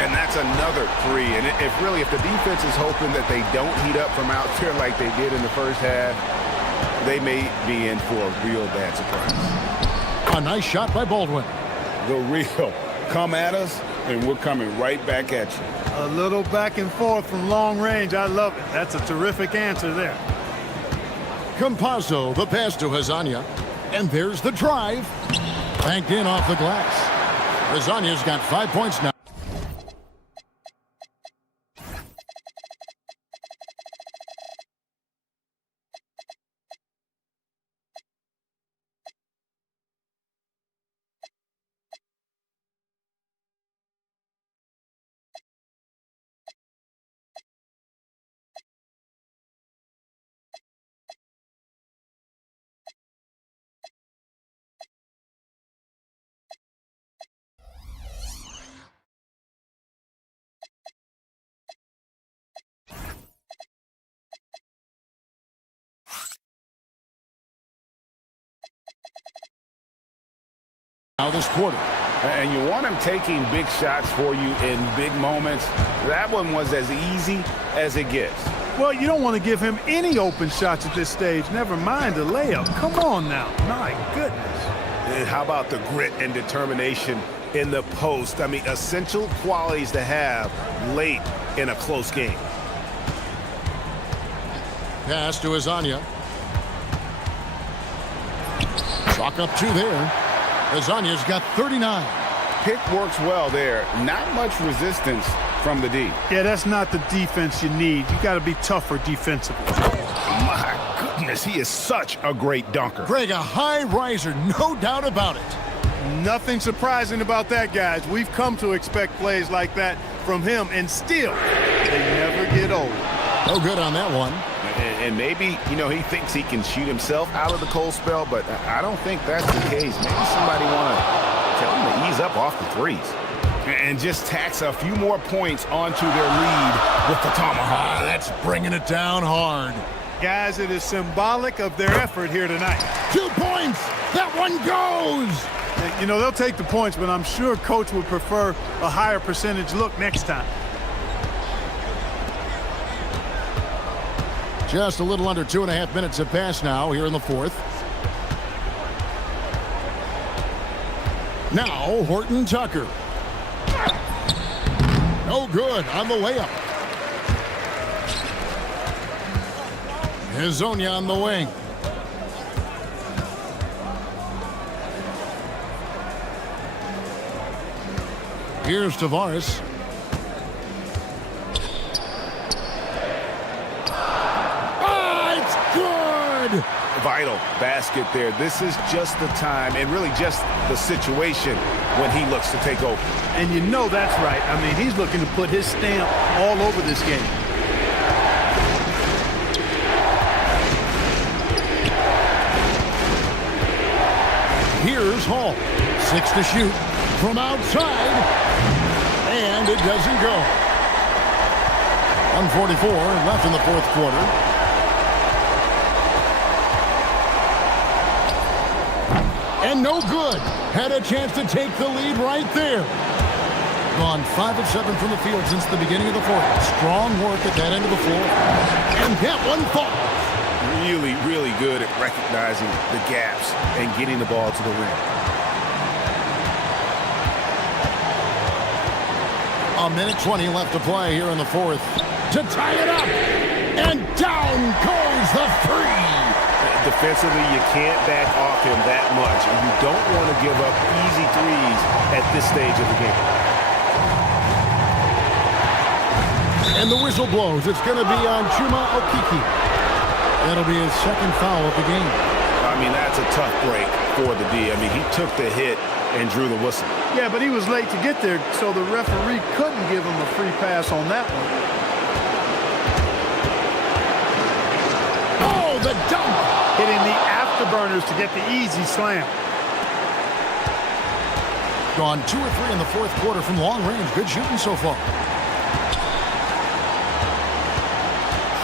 And that's another 3. And if the defense is hoping that they don't heat up from out there like they did in the first half, they may be in for a real bad surprise. A nice shot by Baldwin. The real. Come at us, and we're coming right back at you. A little back and forth from long range. I love it. That's a terrific answer there. Campazzo, the pass to Hazania. And there's the drive. Banked in off the glass. Hazania's got 5 points now. Now this quarter. And you want him taking big shots for you in big moments. That one was as easy as it gets. Well, you don't want to give him any open shots at this stage. Never mind a layup. Come on now. My goodness. And how about the grit and determination in the post? I mean, essential qualities to have late in a close game. Pass to Hazania. Chalk up 2 there. Hazania's got 39. Pick works well there. Not much resistance from the D. Yeah, that's not the defense you need. You got to be tougher defensively. My goodness, he is such a great dunker. Greg, a high riser, no doubt about it. Nothing surprising about that, guys. We've come to expect plays like that from him, and still, they never get old. No good on that one. And maybe, you know, he thinks he can shoot himself out of the cold spell, but I don't think that's the case. Maybe somebody want to tell him to ease up off the threes. And just tacks a few more points onto their lead with the tomahawk. That's bringing it down hard. Guys, it is symbolic of their effort here tonight. 2 points. That one goes. You know, they'll take the points, but I'm sure coach would prefer a higher percentage look next time. Just a little under 2.5 minutes have passed now here in the fourth. Now, Horton Tucker. No good on the layup. Hazonia on the wing. Here's Tavares. Vital basket there. This is just the time and really just the situation when he looks to take over. And you know that's right. I mean, he's looking to put his stamp all over this game. Here's Hall. 6 to shoot from outside. And it doesn't go. 1:44 left in the fourth quarter. And no good. Had a chance to take the lead right there. Gone 5 of 7 from the field since the beginning of the fourth. Strong work at that end of the floor. And that one falls. Really, really good at recognizing the gaps and getting the ball to the rim. A minute 20 left to play here in the fourth. To tie it up. And down goes the three. Defensively, you can't back off him that much, and you don't want to give up easy threes at this stage of the game. And the whistle blows. It's going to be on Chuma Okiki. That'll be his second foul of the game. I mean, that's a tough break for the D. I mean, he took the hit and drew the whistle. Yeah, but he was late to get there, so the referee couldn't give him a free pass on that one. Oh, the dunk! Hitting the afterburners to get the easy slam. Gone 2 or 3 in the fourth quarter from long range. Good shooting so far.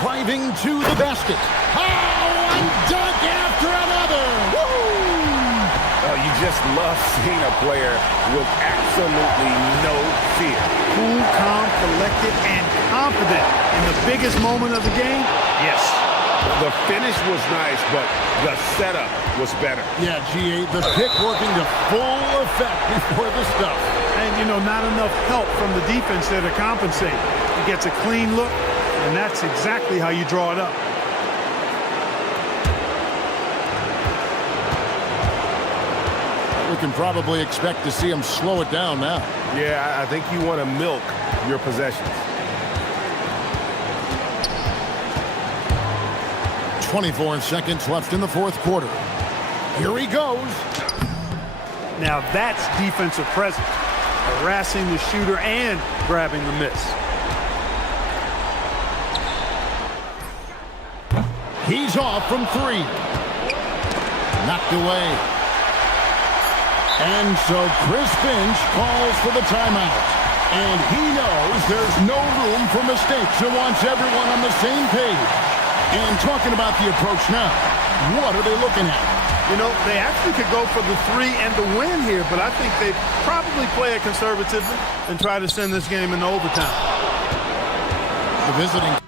Driving to the basket. Oh, one dunk after another. Woo! You just love seeing a player with absolutely no fear. Cool, calm, collected, and confident in the biggest moment of the game. Yes. The finish was nice, but the setup was better. Yeah, G8, the pick working to full effect before the stuff. And, you know, not enough help from the defense there to compensate. He gets a clean look, and that's exactly how you draw it up. We can probably expect to see him slow it down now. Yeah, I think you want to milk your possessions. 24 seconds left in the fourth quarter. Here he goes. Now that's defensive presence. Harassing the shooter and grabbing the miss. He's off from 3. Knocked away. And so Chris Finch calls for the timeout. And he knows there's no room for mistakes and wants everyone on the same page. And talking about the approach now, what are they looking at? You know, they actually could go for the 3 and the win here, but I think they probably play it conservatively and try to send this game into overtime. The visiting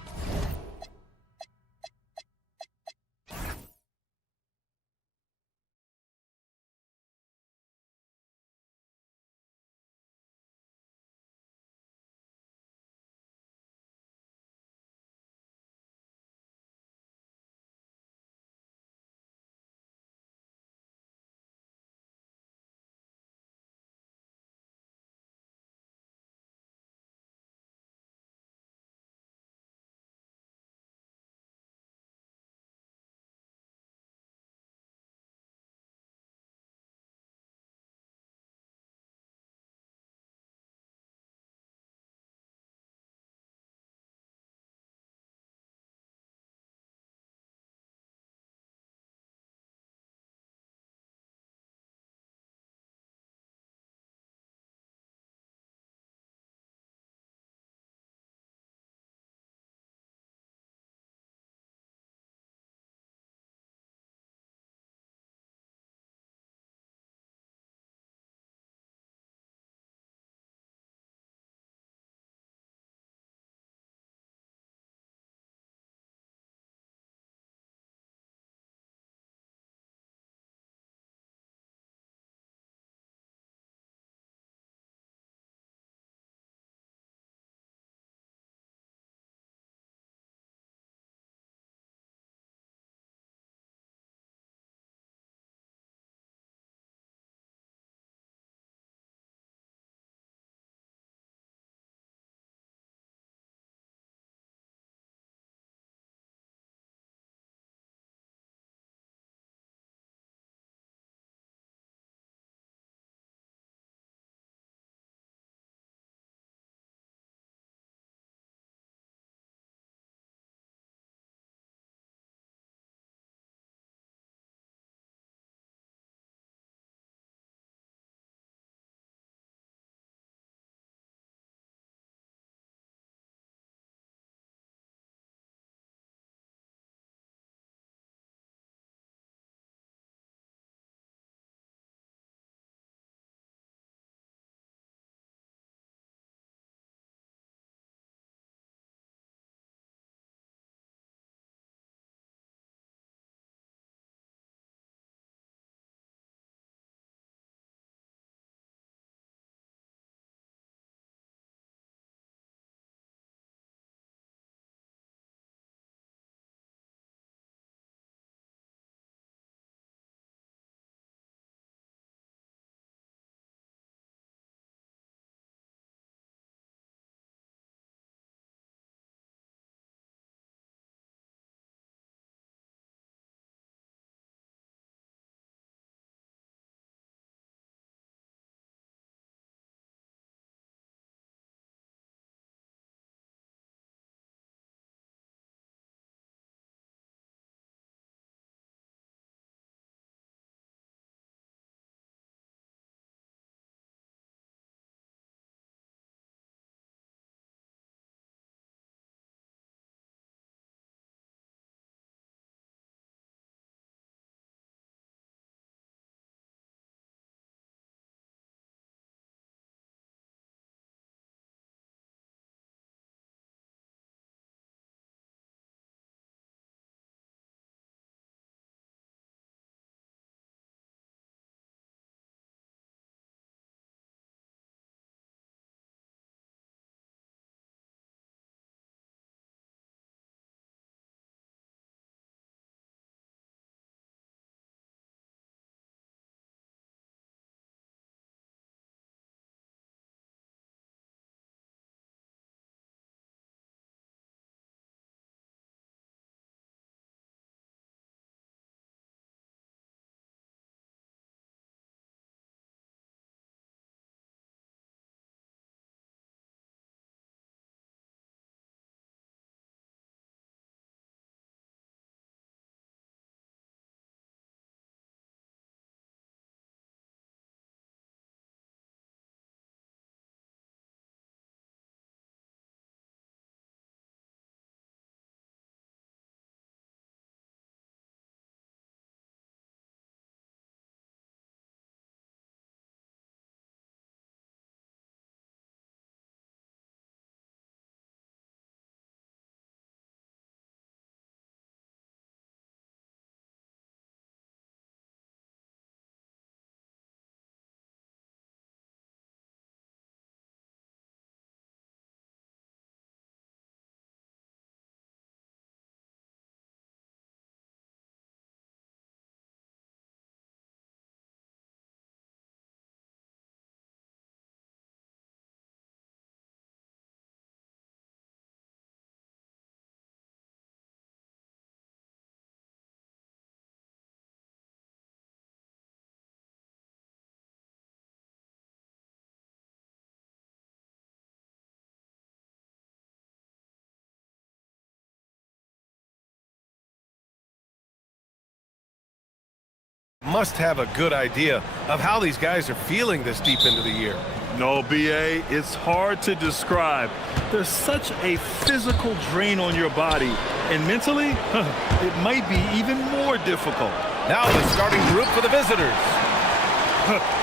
must have a good idea of how these guys are feeling this deep into the year. No, BA, it's hard to describe. There's such a physical drain on your body, and mentally, it might be even more difficult. Now the starting group for the visitors.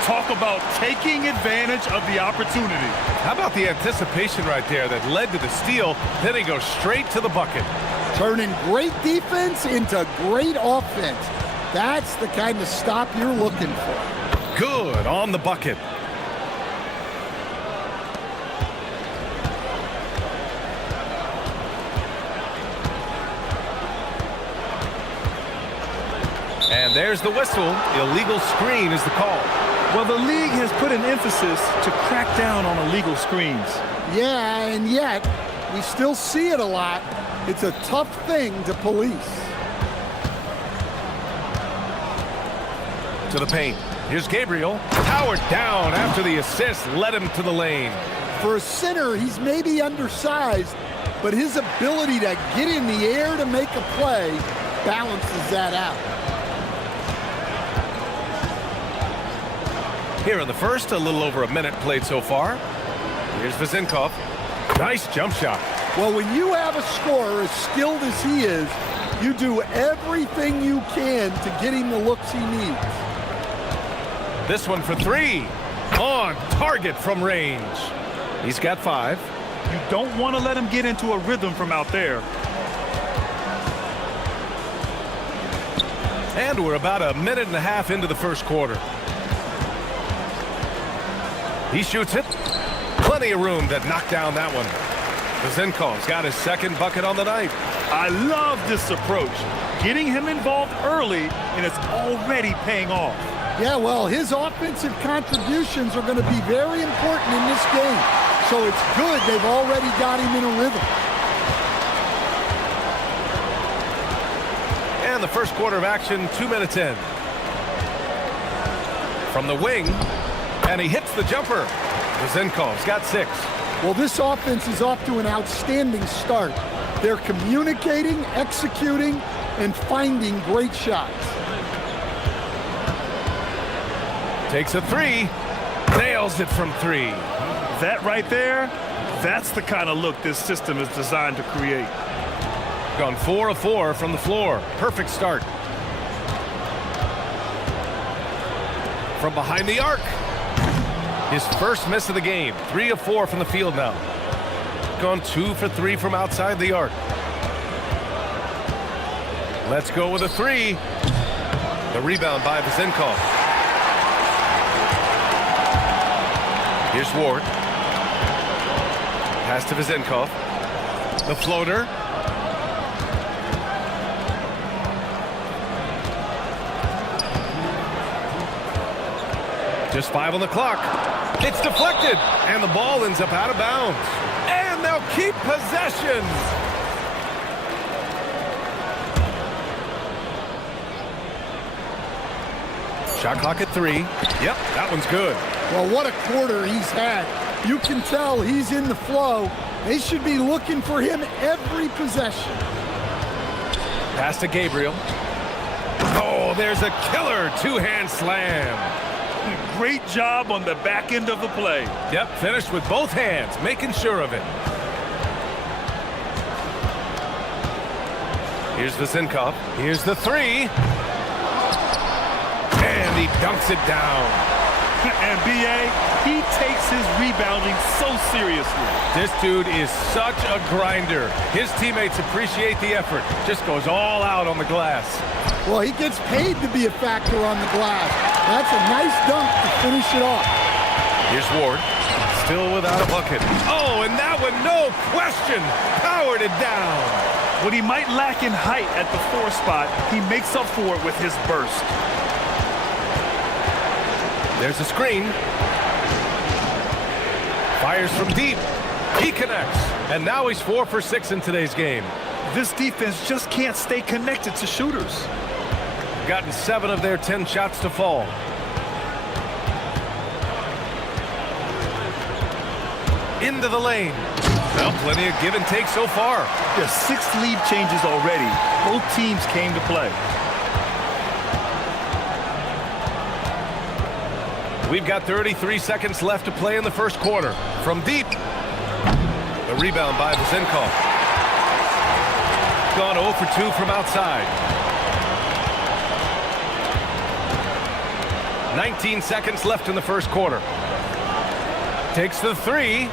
Talk about taking advantage of the opportunity. How about the anticipation right there that led to the steal, then he goes straight to the bucket. Turning great defense into great offense. That's the kind of stop you're looking for. Good on the bucket. And there's the whistle. Illegal screen is the call. Well, the league has put an emphasis to crack down on illegal screens. Yeah, and yet, we still see it a lot. It's a tough thing to police. To the paint. Here's Gabriel. Powered down after the assist led him to the lane. For a center, he's maybe undersized, but his ability to get in the air to make a play balances that out. Here in the first, a little over a minute played so far. Here's Vezinkov. Nice jump shot. Well, when you have a scorer as skilled as he is, you do everything you can to get him the looks he needs. This one for three. On target from range. He's got 5. You don't want to let him get into a rhythm from out there. And we're about a minute and a half into the first quarter. He shoots it. Plenty of room to knock down that one. Vezinkov's got his second bucket on the night. I love this approach. Getting him involved early, and it's already paying off. Yeah, well, his offensive contributions are going to be very important in this game. So it's good they've already got him in a rhythm. And the first quarter of action, 2 minutes in. From the wing, and he hits the jumper. Vezinkov's got 6. Well, this offense is off to an outstanding start. They're communicating, executing, and finding great shots. Takes a 3. Nails it from 3. That right there, that's the kind of look this system is designed to create. Gone 4 of 4 from the floor. Perfect start. From behind the arc. His first miss of the game. 3 of 4 from the field now. Gone 2 for 3 from outside the arc. Let's go with a 3. The rebound by Vezinkov. Here's Ward. Pass to Vezinkov. The floater. Just 5 on the clock. It's deflected, and the ball ends up out of bounds. And they'll keep possession. Shot clock at 3. Yep, that one's good. Well, what a quarter he's had. You can tell he's in the flow. They should be looking for him every possession. Pass to Gabriel. Oh, there's a killer two-hand slam. Great job on the back end of the play. Yep, finished with both hands, making sure of it. Here's Vezinkov. Here's the 3. And he dunks it down. And BA, he takes his rebounding so seriously. This dude is such a grinder. His teammates appreciate the effort. Just goes all out on the glass. Well, he gets paid to be a factor on the glass. That's a nice dunk to finish it off. Here's Ward. Still without a bucket. Oh, and that one, no question, powered it down. What he might lack in height at the 4 spot, he makes up for it with his burst. There's a screen. Fires from deep. He connects. And now he's 4 for 6 in today's game. This defense just can't stay connected to shooters. Gotten 7 of their 10 shots to fall. Into the lane. Well, plenty of give and take so far. There's 6 lead changes already. Both teams came to play. We've got 33 seconds left to play in the first quarter. From deep. The rebound by Vezenkov. Gone 0 for 2 from outside. 19 seconds left in the first quarter. Takes the three.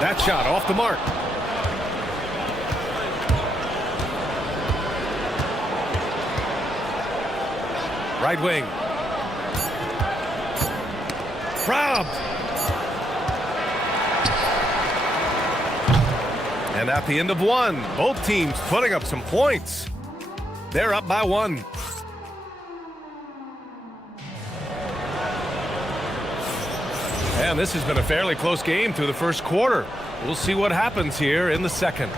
That shot off the mark. Right wing. Robbed. And at the end of one, both teams putting up some points. They're up by 1. And this has been a fairly close game through the first quarter. We'll see what happens here in the second.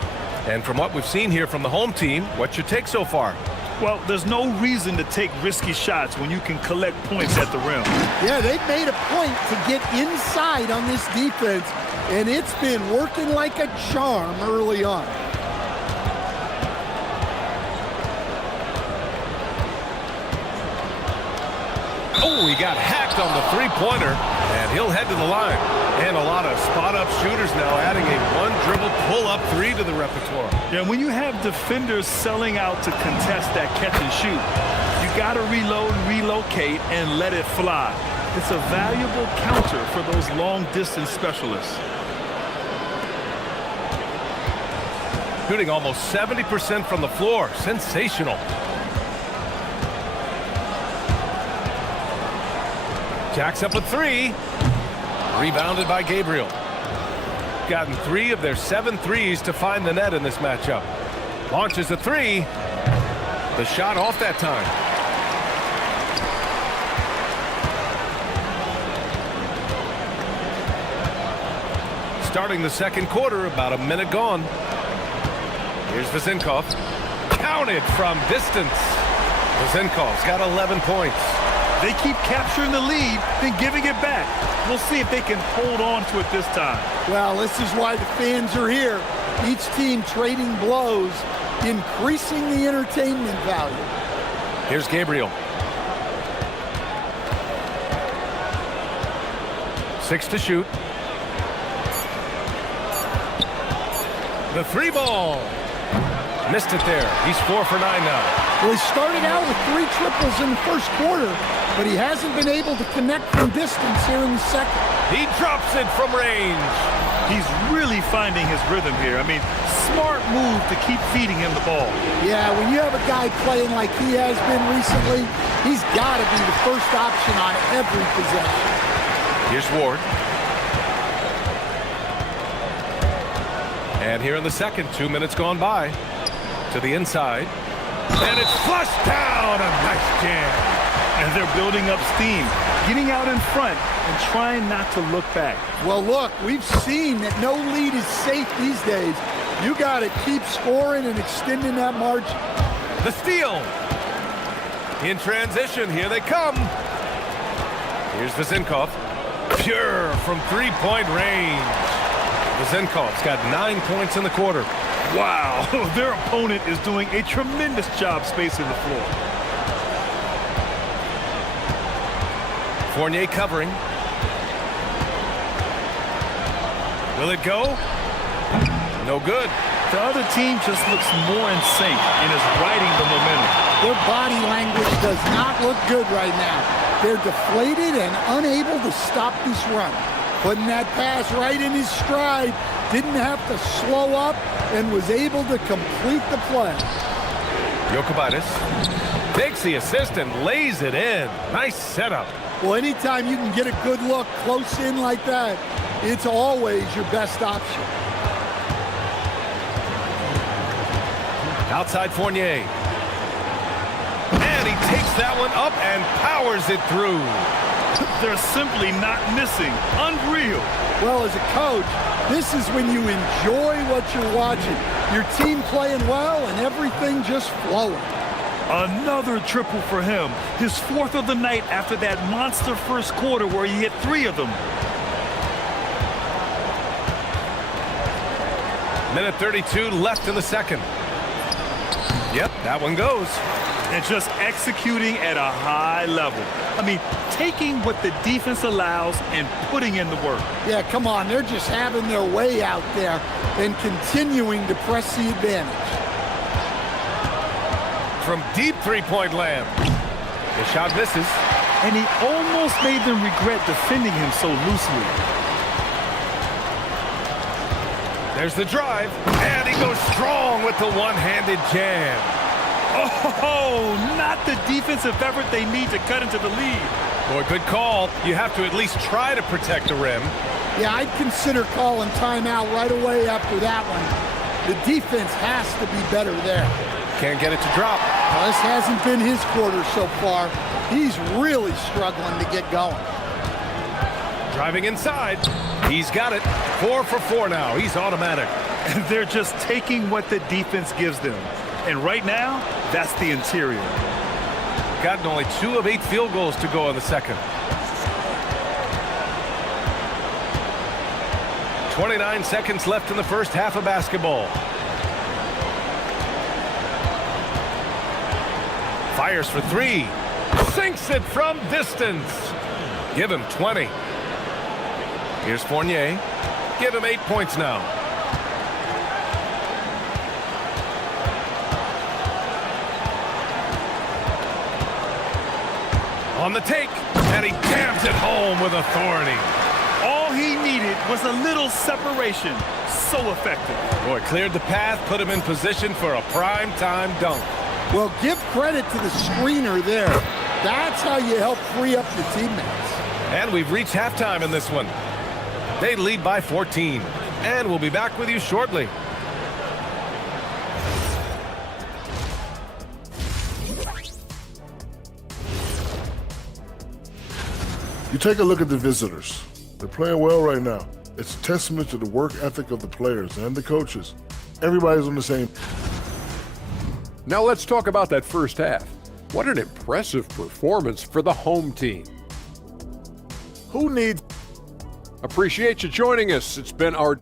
And from what we've seen here from the home team, what's your take so far? Well, there's no reason to take risky shots when you can collect points at the rim. Yeah, they've made a point to get inside on this defense, and it's been working like a charm early on. Oh, he got hacked on the three-pointer, and he'll head to the line. And a lot of spot-up shooters now, adding a one-dribble pull-up three to the repertoire. Yeah, when you have defenders selling out to contest that catch and shoot, you got to reload, relocate, and let it fly. It's a valuable counter for those long-distance specialists. Shooting almost 70% from the floor. Sensational. Jacks up a three. Rebounded by Gabriel. Gotten 3 of their 7 threes to find the net in this matchup. Launches a three. The shot off that time. Starting the second quarter, about a minute gone. Here's Vezenkov. Counted from distance. Vezenkov's got 11 points. They keep capturing the lead, then giving it back. We'll see if they can hold on to it this time. Well, this is why the fans are here. Each team trading blows, increasing the entertainment value. Here's Gabriel. 6 to shoot. The three ball. Missed it there. He's 4 for 9 now. Well, he started out with 3 triples in the first quarter, but he hasn't been able to connect from distance here in the second. He drops it from range. He's really finding his rhythm here. I mean, smart move to keep feeding him the ball. Yeah, when you have a guy playing like he has been recently, he's got to be the first option on every possession. Here's Ward. And here in the second, 2 minutes gone by. To the inside. And it's flushed down. A nice jam. And they're building up steam, getting out in front and trying not to look back. Well, look, we've seen that no lead is safe these days. You got to keep scoring and extending that margin. The steal. In transition, here they come. Here's Vezenkov. Pure from three-point range. Vezenkov's got 9 points in the quarter. Wow, their opponent is doing a tremendous job spacing the floor. Fournier covering. Will it go? No good. The other team just looks more in sync and is riding the momentum. Their body language does not look good right now. They're deflated and unable to stop this run. Putting that pass right in his stride, didn't have to slow up, and was able to complete the play. Jokubaitis takes the assist and lays it in. Nice setup. Well, anytime you can get a good look close in like that, it's always your best option. Outside Fournier. And he takes that one up and powers it through. They're simply not missing. Unreal. Well, as a coach, this is when you enjoy what you're watching. Your team playing well and everything just flowing. Another triple for him. His 4th of the night after that monster first quarter where he hit 3 of them. Minute 32 left in the second. Yep, that one goes. And just executing at a high level. I mean, taking what the defense allows and putting in the work. Yeah, come on. They're just having their way out there and continuing to press the advantage. From deep three-point land. The shot misses. And he almost made them regret defending him so loosely. There's the drive, and he goes strong with the one-handed jam. Oh, not the defensive effort they need to cut into the lead. Boy, good call. You have to at least try to protect the rim. Yeah, I'd consider calling timeout right away after that one. The defense has to be better there. Can't get it to drop. Well, this hasn't been his quarter so far. He's really struggling to get going. Driving inside. He's got it. 4 for 4 now. He's automatic. And they're just taking what the defense gives them. And right now, that's the interior. Gotten only 2 of 8 field goals to go in the second. 29 seconds left in the first half of basketball. Fires for 3. Sinks it from distance. Give him 20. Here's Fournier. Give him 8 points now. On the take, and he jams it home with authority. All he needed was a little separation. So effective. Boy, cleared the path, put him in position for a prime-time dunk. Well, give credit to the screener there. That's how you help free up your teammates. And we've reached halftime in this one. They lead by 14. And we'll be back with you shortly. You take a look at the visitors. They're playing well right now. It's a testament to the work ethic of the players and the coaches. Everybody's on the same. Now let's talk about that first half. What an impressive performance for the home team. Who needs... Appreciate you joining us. It's been our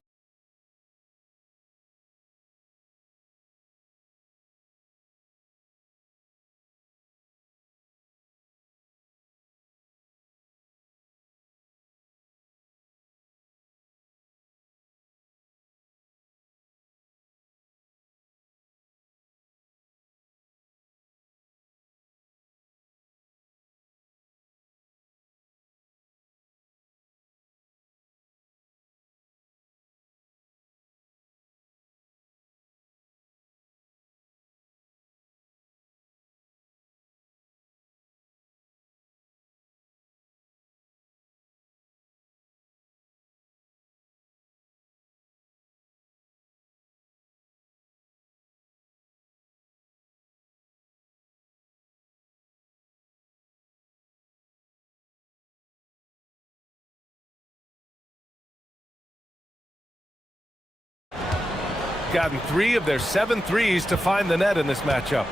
gotten 3 of their 7 threes to find the net in this matchup.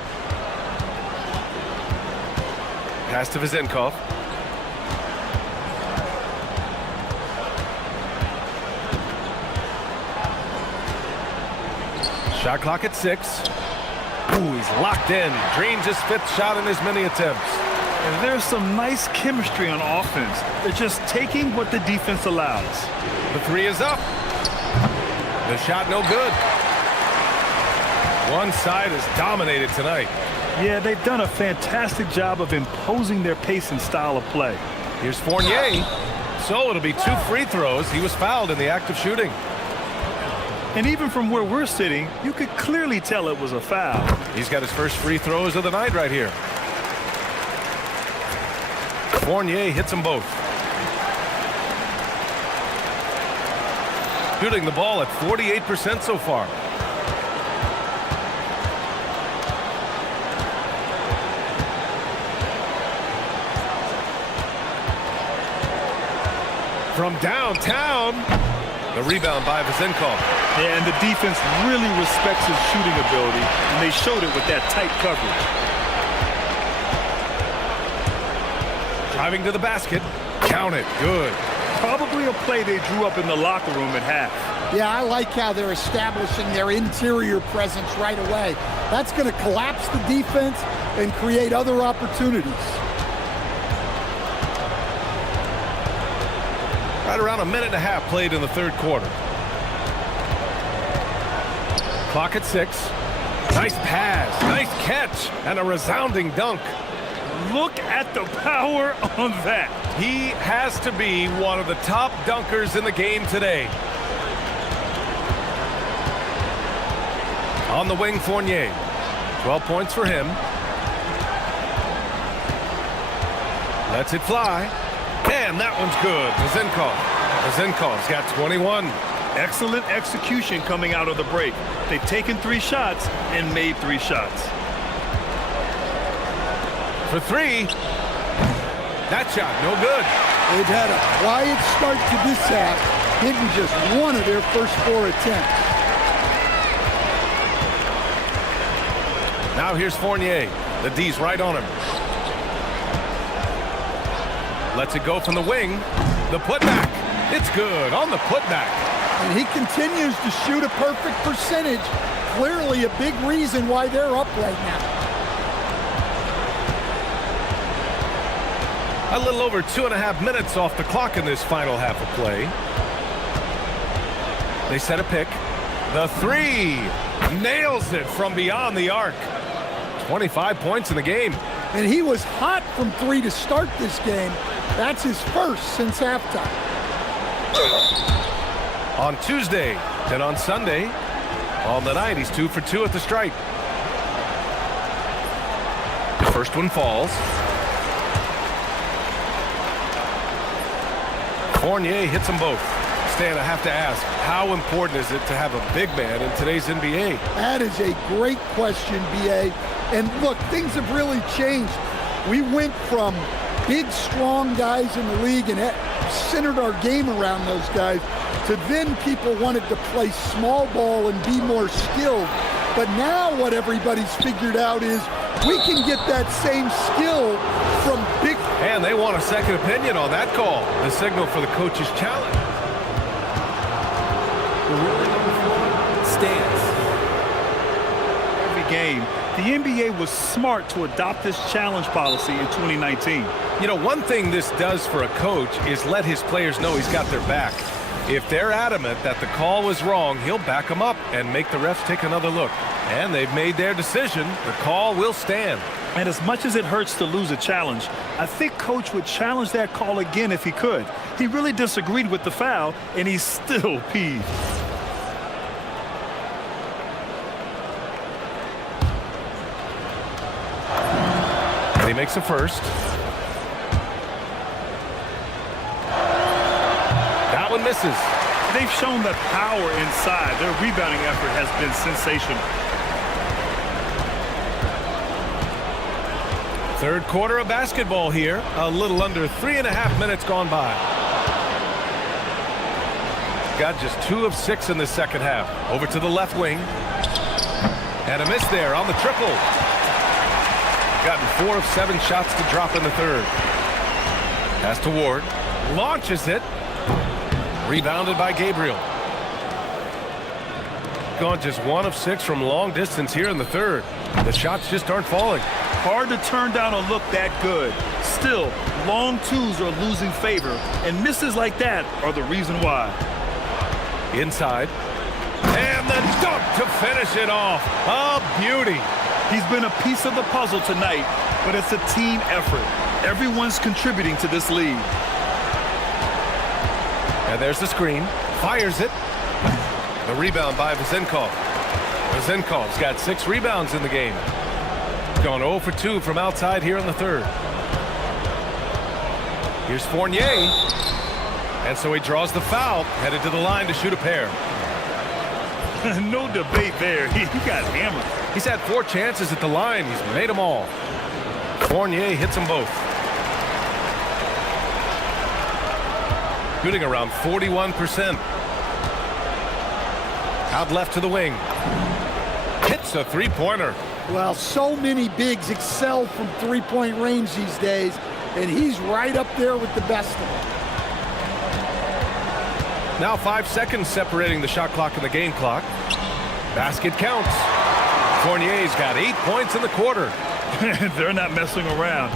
Pass to Vezenkov. Shot clock at 6. Ooh, he's locked in. Dreams his 5th shot in as many attempts. And there's some nice chemistry on offense. They're just taking what the defense allows. The 3 is up. The shot no good. One side is dominated tonight. Yeah, they've done a fantastic job of imposing their pace and style of play. Here's Fournier. So it'll be 2 free throws. He was fouled in the act of shooting. And even from where we're sitting, you could clearly tell it was a foul. He's got his first free throws of the night right here. Fournier hits them both. Shooting the ball at 48% so far. From downtown, the rebound by Vezenkov. Yeah, and the defense really respects his shooting ability, and they showed it with that tight coverage. Driving to the basket. Count it. Good. Probably a play they drew up in the locker room at half. Yeah, I like how they're establishing their interior presence right away. That's going to collapse the defense and create other opportunities. Right around a minute and a half played in the third quarter. Clock at 6. Nice pass, nice catch, and a resounding dunk. Look at the power on that. He has to be one of the top dunkers in the game today. On the wing, Fournier. 12 points for him. Lets it fly. And that one's good. Mazenkov's got 21. Excellent execution coming out of the break. They've taken 3 shots and made 3 shots. For 3. That shot, no good. They've had a quiet start to this half, hitting just one of their first 4 attempts. Now here's Fournier. The D's right on him. Lets it go from the wing. The putback. It's good on the putback. And he continues to shoot a perfect percentage. Clearly a big reason why they're up right now. A little over 2.5 minutes off the clock in this final half of play. They set a pick. The 3. Nails it from beyond the arc. 25 points in the game. And he was hot from 3 to start this game. That's his first since halftime. On Tuesday and on Sunday, on the night, he's 2 for 2 at the stripe. The first one falls. Fournier hits them both. Stan, I have to ask, how important is it to have a big man in today's NBA? That is a great question, B.A. And look, things have really changed. We went from big, strong guys in the league and centered our game around those guys to then people wanted to play small ball and be more skilled. But now what everybody's figured out is we can get that same skill from big. And they want a second opinion on that call. The signal for the coach's challenge. The ruling on the floor stands. Every game, the NBA was smart to adopt this challenge policy in 2019. You know, one thing this does for a coach is let his players know he's got their back. If they're adamant that the call was wrong, he'll back them up and make the refs take another look. And they've made their decision. The call will stand. And as much as it hurts to lose a challenge, I think Coach would challenge that call again if he could. He really disagreed with the foul, and he's still peeved. And he makes a first. That one misses. They've shown that power inside. Their rebounding effort has been sensational. Third quarter of basketball here. A little under 3.5 minutes gone by. Got just 2 of 6 in the second half. Over to the left wing. And a miss there on the triple. Gotten 4 of 7 shots to drop in the third. Pass to Ward. Launches it. Rebounded by Gabriel. Gone just 1 of 6 from long distance here in the third. The shots just aren't falling. Hard to turn down a look that good. Still, long twos are losing favor, and misses like that are the reason why. Inside. And the dunk to finish it off. A beauty. He's been a piece of the puzzle tonight, but it's a team effort. Everyone's contributing to this lead. And there's the screen. Fires it. The rebound by Mazenkov. Mazenkov's got 6 rebounds in the game. Gone 0 for 2 from outside here in the third. Here's Fournier. And so he draws the foul, headed to the line to shoot a pair. No debate there. He got hammered. He's had 4 chances at the line. He's made them all. Fournier hits them both. Shooting around 41%. Out left to the wing. Hits a 3-pointer. Well, so many bigs excel from 3-point range these days, and he's right up there with the best of them. Now 5 seconds separating the shot clock and the game clock. Basket counts. Fournier's got 8 points in the quarter. They're not messing around.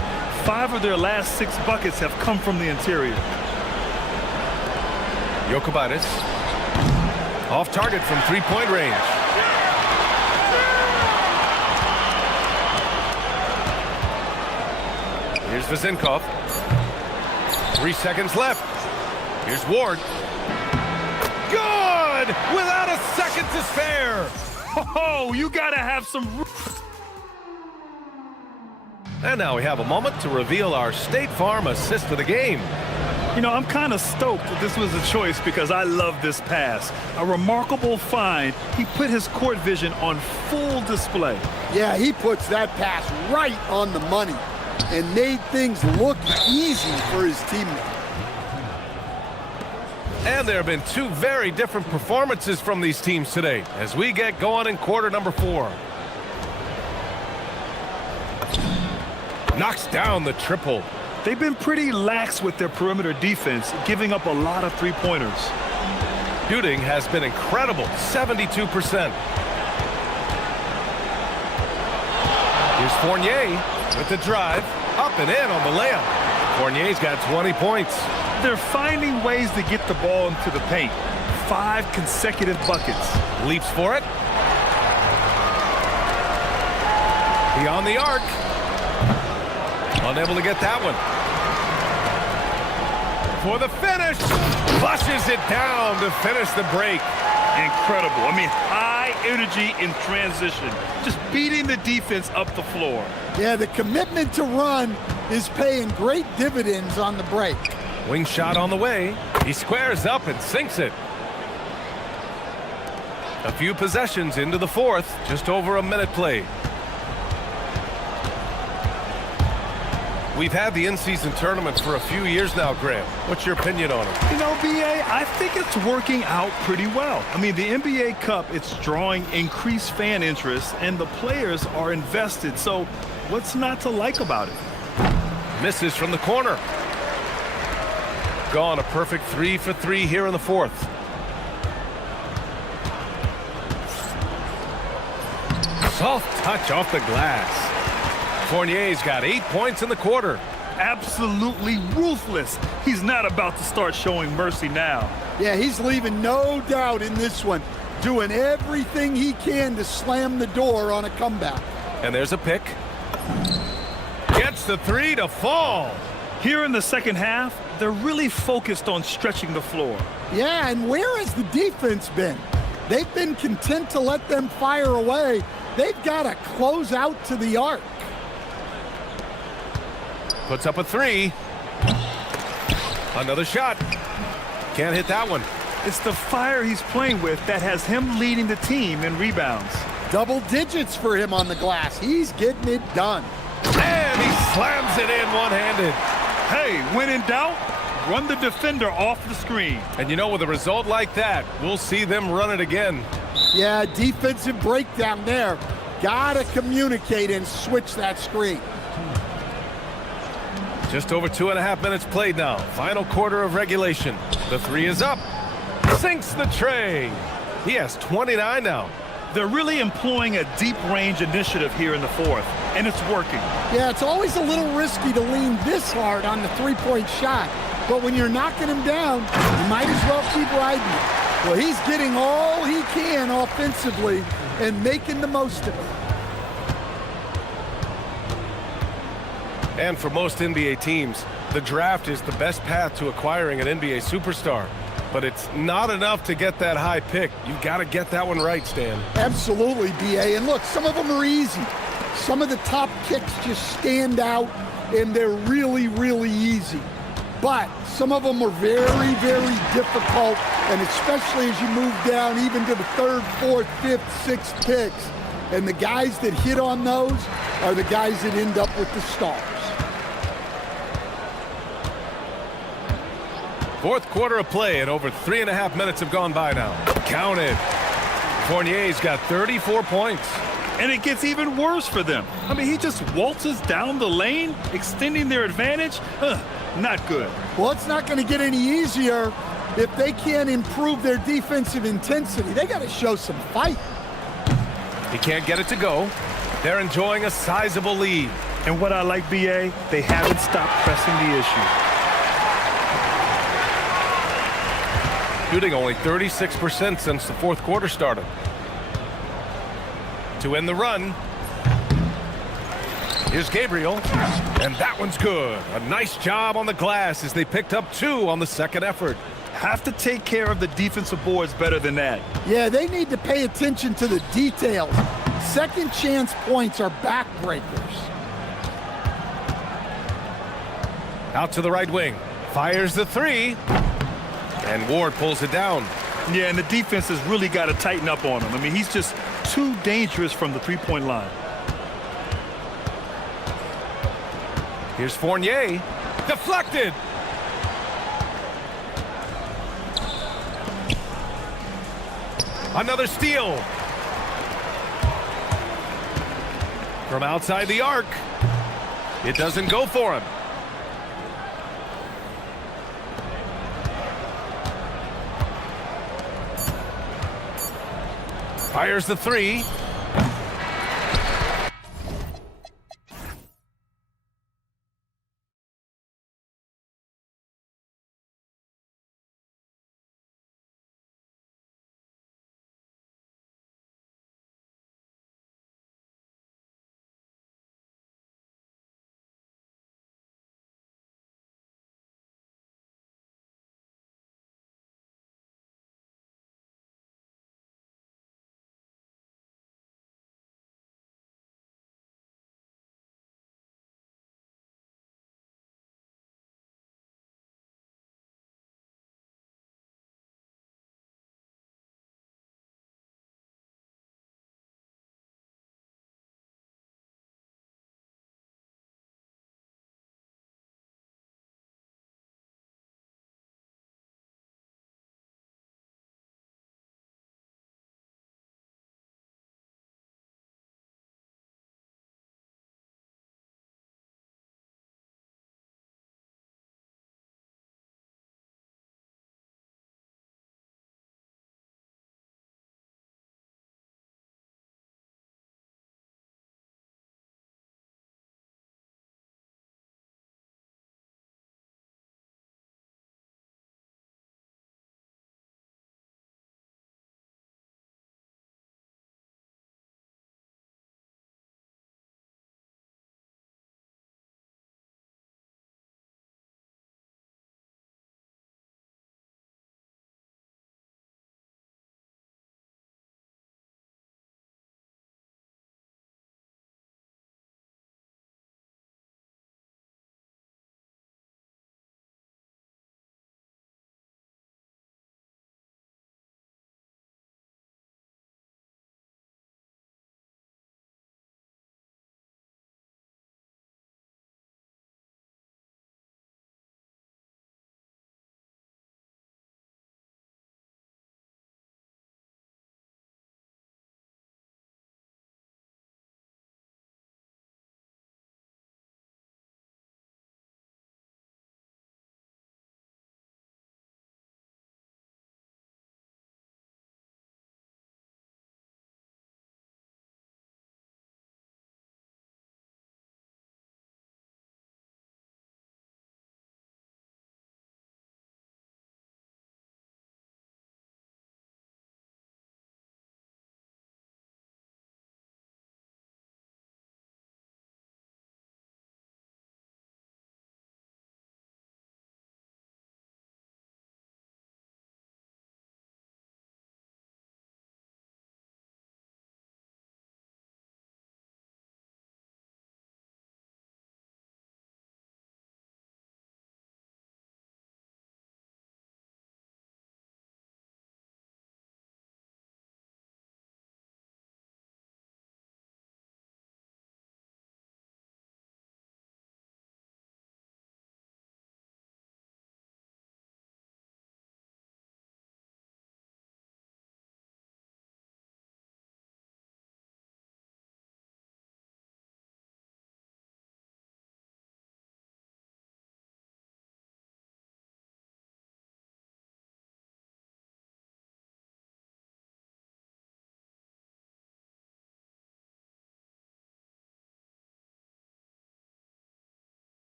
5 of their last 6 buckets have come from the interior. Jokic off target from three-point range. Here's Vezinkov. 3 seconds left. Here's Ward. Good! Without a second to spare. Oh, you gotta have some... And now we have a moment to reveal our State Farm assist of the game. You know, I'm kind of stoked that this was a choice because I love this pass. A remarkable find. He put his court vision on full display. Yeah, he puts that pass right on the money and made things look easy for his teammate. And there have been 2 very different performances from these teams today as we get going in quarter number 4. Knocks down the triple. They've been pretty lax with their perimeter defense, giving up a lot of three-pointers. Shooting has been incredible, 72%. Here's Fournier with the drive, up and in on the layup. Fournier's got 20 points. They're finding ways to get the ball into the paint. 5 consecutive buckets. Leaps for it. Beyond the arc. Unable to get that one. For the finish. Flushes it down to finish the break. Incredible. I mean, high energy in transition. Just beating the defense up the floor. Yeah, the commitment to run is paying great dividends on the break. Wing shot on the way. He squares up and sinks it. A few possessions into the 4th. Just over a minute played. We've had the in-season tournaments for a few years now, Grant. What's your opinion on it? You know, B.A., I think it's working out pretty well. I mean, the NBA Cup, it's drawing increased fan interest, and the players are invested. So what's not to like about it? Misses from the corner. Gone a perfect 3 for 3 here in the 4th. Soft touch off the glass. Fournier's got 8 points in the quarter. Absolutely ruthless. He's not about to start showing mercy now. Yeah, he's leaving no doubt in this one, doing everything he can to slam the door on a comeback. And there's a pick. Gets the 3 to fall. Here in the second half, they're really focused on stretching the floor. Yeah, and where has the defense been? They've been content to let them fire away. They've got to close out to the arc. Puts up a 3. Another shot. Can't hit that one. It's the fire he's playing with that has him leading the team in rebounds. Double digits for him on the glass. He's getting it done. And he slams it in one-handed. Hey, when in doubt, run the defender off the screen. And you know, with a result like that, we'll see them run it again. Yeah, defensive breakdown there. Gotta communicate and switch that screen. Just over 2.5 minutes played now. Final quarter of regulation. The 3 is up. Sinks the tray. He has 29 now. They're really employing a deep range initiative here in the 4th, and it's working. Yeah, it's always a little risky to lean this hard on the three-point shot, but when you're knocking him down, you might as well keep riding it. Well, he's getting all he can offensively and making the most of it. And for most NBA teams, the draft is the best path to acquiring an NBA superstar. But it's not enough to get that high pick. You've got to get that one right, Stan. Absolutely, B.A. And look, some of them are easy. Some of the top picks just stand out, and they're really, really easy. But some of them are very, very difficult, and especially as you move down even to the 3rd, 4th, 5th, 6th picks. And the guys that hit on those are the guys that end up with the stars. 4th quarter of play, and over 3.5 minutes have gone by now. Counted. Fournier's got 34 points. And it gets even worse for them. I mean, he just waltzes down the lane, extending their advantage. Not good. Well, it's not going to get any easier If they can't improve their defensive intensity, they got to show some fight. He can't get it to go. They're enjoying a sizable lead. And what I like, BA, they haven't stopped pressing the issue. Shooting only 36% since the fourth quarter started. To end the run, here's Gabriel, and that one's good. A nice job on the glass as they picked up 2 on the second effort. Have to take care of the defensive boards better than that. Yeah, they need to pay attention to the details. Second chance points are backbreakers. Out to the right wing. Fires the 3. And Ward pulls it down. Yeah, and the defense has really got to tighten up on him. I mean, he's just too dangerous from the three-point line. Here's Fournier. Deflected. Another steal. From outside the arc. It doesn't go for him. Fires the 3.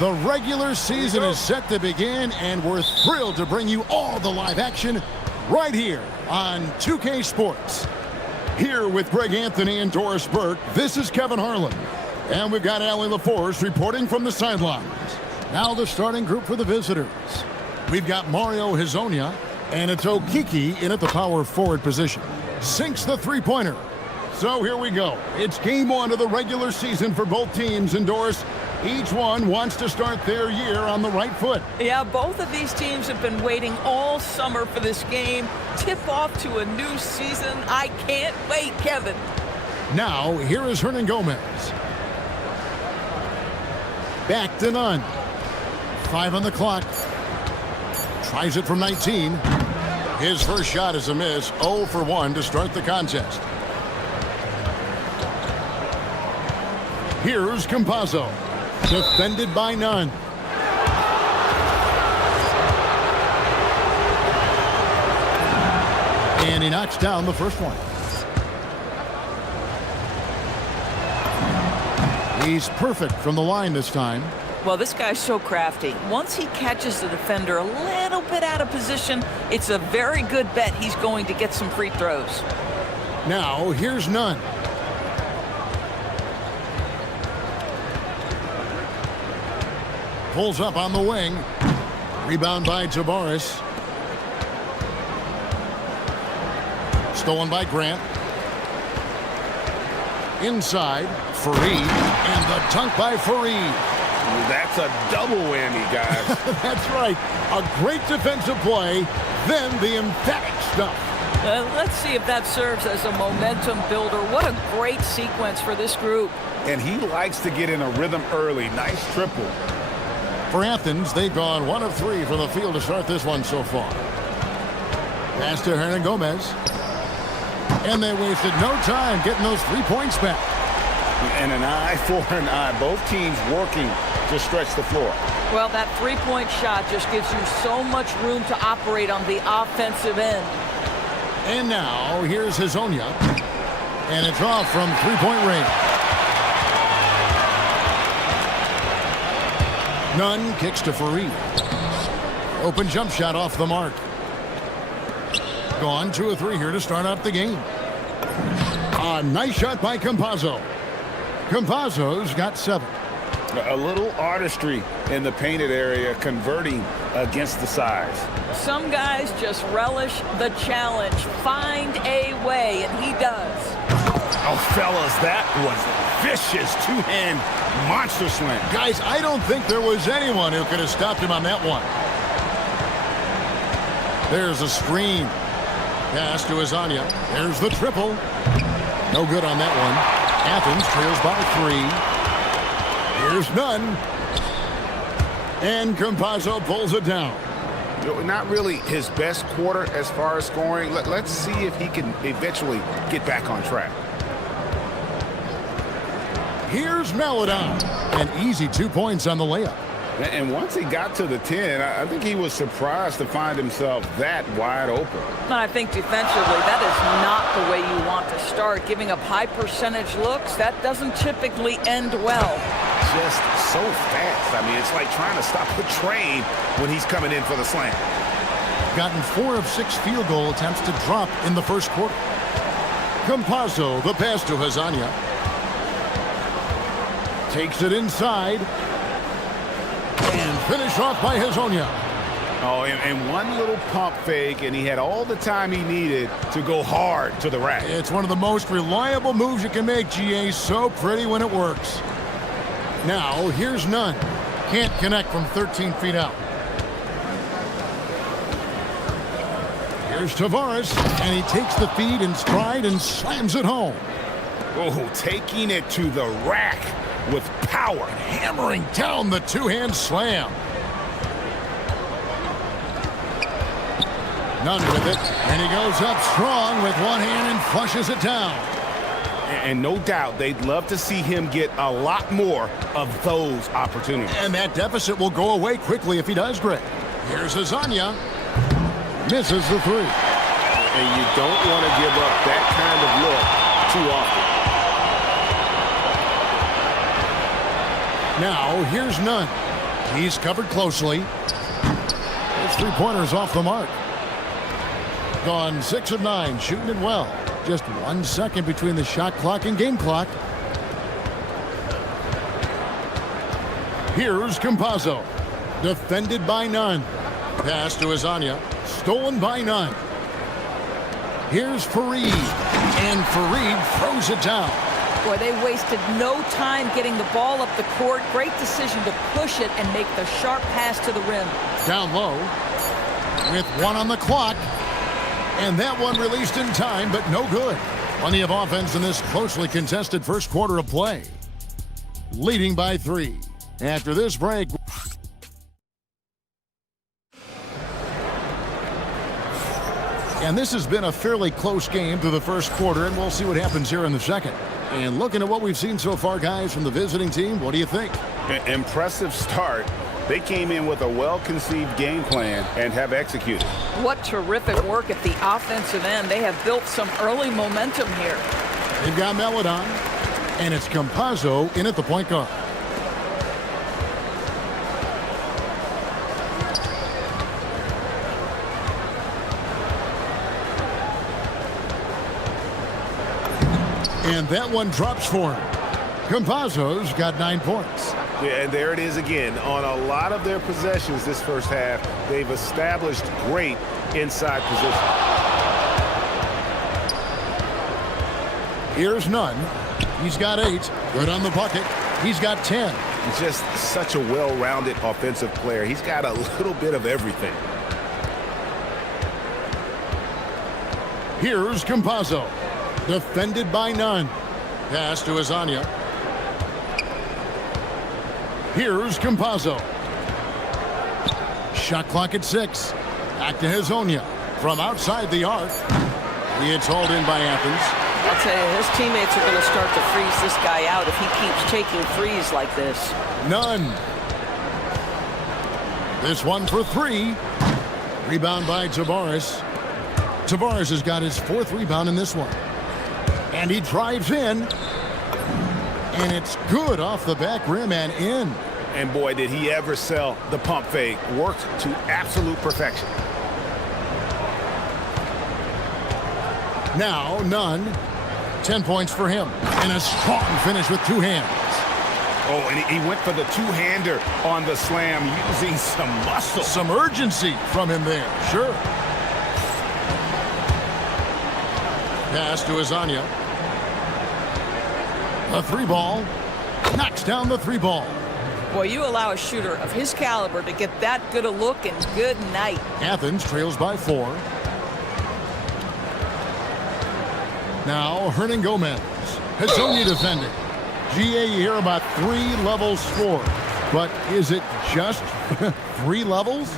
The regular season is set to begin, and we're thrilled to bring you all the live action right here on 2K Sports. Here with Greg Anthony and Doris Burke, this is Kevin Harlan. And we've got Allie LaForce reporting from the sidelines. Now the starting group for the visitors. We've got Mario Hezonja, and it's Okiki in at the power forward position. Sinks the three-pointer. So here we go. It's game one of the regular season for both teams, and Doris, each one wants to start their year on the right foot. Yeah, both of these teams have been waiting all summer for this game. Tip off to a new season. I can't wait, Kevin. Now, here is Hernan Gomez. Back to none. 5 on the clock. Tries it from 19. His first shot is a miss. 0 for 1 to start the contest. Here's Campazzo. Defended by none. And he knocks down the first one. He's perfect from the line this time. Well, this guy's so crafty. Once he catches the defender a little bit out of position, it's a very good bet he's going to get some free throws. Now, here's Nunn. Pulls up on the wing. Rebound by Tavares. Stolen by Grant. Inside, Fareed, and the dunk by Fareed. That's a double whammy, guys. That's right. A great defensive play, then the emphatic stuff. Let's see if that serves as a momentum builder. What a great sequence for this group. And he likes to get in a rhythm early. Nice triple. For Athens, they've gone 1 of 3 from the field to start this one so far. Pass to Hernan Gomez. And they wasted no time getting those 3 points back. And an eye for an eye. Both teams working to stretch the floor. Well, that three-point shot just gives you so much room to operate on the offensive end. And now, here's Hezonja. And it's off from three-point range. Nunn kicks to Fareed. Open jump shot off the mark. Gone 2 of 3 here to start out the game. A nice shot by Campazzo. Campazzo's got 7. A little artistry in the painted area, converting against the size. Some guys just relish the challenge. Find a way, and he does. Oh, fellas, that was vicious two-hand monster slam. Guys, I don't think there was anyone who could have stopped him on that one. There's a screen. Pass to Hezonja. There's the triple. No good on that one. Athens trails by 3. Here's Nunn. And Campazzo pulls it down. Not really his best quarter as far as scoring. Let's see if he can eventually get back on track. Here's Maladon. And easy 2 points on the layup. And once he got to the 10, I think he was surprised to find himself that wide open. I think defensively, that is not the way you want to start. Giving up high percentage looks, that doesn't typically end well. Just so fast. I mean, it's like trying to stop the train when he's coming in for the slam. Gotten 4 of 6 field goal attempts to drop in the first quarter. Campazzo, the pass to Hezonja. Takes it inside. And finish off by Hezonja. Oh, and one little pump fake, and he had all the time he needed to go hard to the rack. It's one of the most reliable moves you can make, GA. So pretty when it works. Now, here's Nunn. Can't connect from 13 feet out. Here's Tavares, and he takes the feed in stride and slams it home. Oh, taking it to the rack with power. Hammering down the two-hand slam. Nunn with it, and he goes up strong with one hand and flushes it down. And no doubt they'd love to see him get a lot more of those opportunities. And that deficit will go away quickly if he does, Greg. Here's Hezonja. Misses the 3. And you don't want to give up that kind of look too often. Now, here's Nunn. He's covered closely. His three-pointers off the mark. Gone 6 of 9, shooting it well. Just 1 second between the shot clock and game clock. Here's Campazzo. Defended by none. Pass to Azania. Stolen by none. Here's Fareed. And Fareed throws it down. Boy, they wasted no time getting the ball up the court. Great decision to push it and make the sharp pass to the rim. Down low. With 1 on the clock. And that one released in time, but no good. Plenty of offense in this closely contested first quarter of play. Leading by 3. After this break. And this has been a fairly close game through the first quarter, and we'll see what happens here in the second. And looking at what we've seen so far, guys, from the visiting team, what do you think? Impressive start. They came in with a well-conceived game plan and have executed. What terrific work at the offensive end. They have built some early momentum here. They've got Melodon, and it's Campazzo in at the point guard. And that one drops for him. Campazzo's got 9 points. Yeah, and there it is again. On a lot of their possessions this first half, they've established great inside position. Here's Nunn. He's got 8. Good on the bucket. He's got 10. He's just such a well-rounded offensive player. He's got a little bit of everything. Here's Campazzo. Defended by none. Pass to Azania. Here's Campazzo. Shot clock at 6. Back to Hazonia. From outside the arc. It's hauled in by Athens. I'll tell you, his teammates are going to start to freeze this guy out if he keeps taking threes like this. None. This one for 3. Rebound by Tavares. Tavares has got his 4th rebound in this one. And he drives in. And it's good off the back rim and in. And boy, did he ever sell the pump fake. Worked to absolute perfection. Now, Nunn. 10 points for him. And a strong finish with 2 hands. Oh, and he went for the two-hander on the slam, using some muscle. Some urgency from him there. Sure. Pass to Azania. A 3-ball. Knocks down the 3-ball. Boy, you allow a shooter of his caliber to get that good a look and good night. Athens trails by 4. Now, Hernan Gomez. Hazonia defending. GA, you hear about 3 levels score. But is it just 3 levels?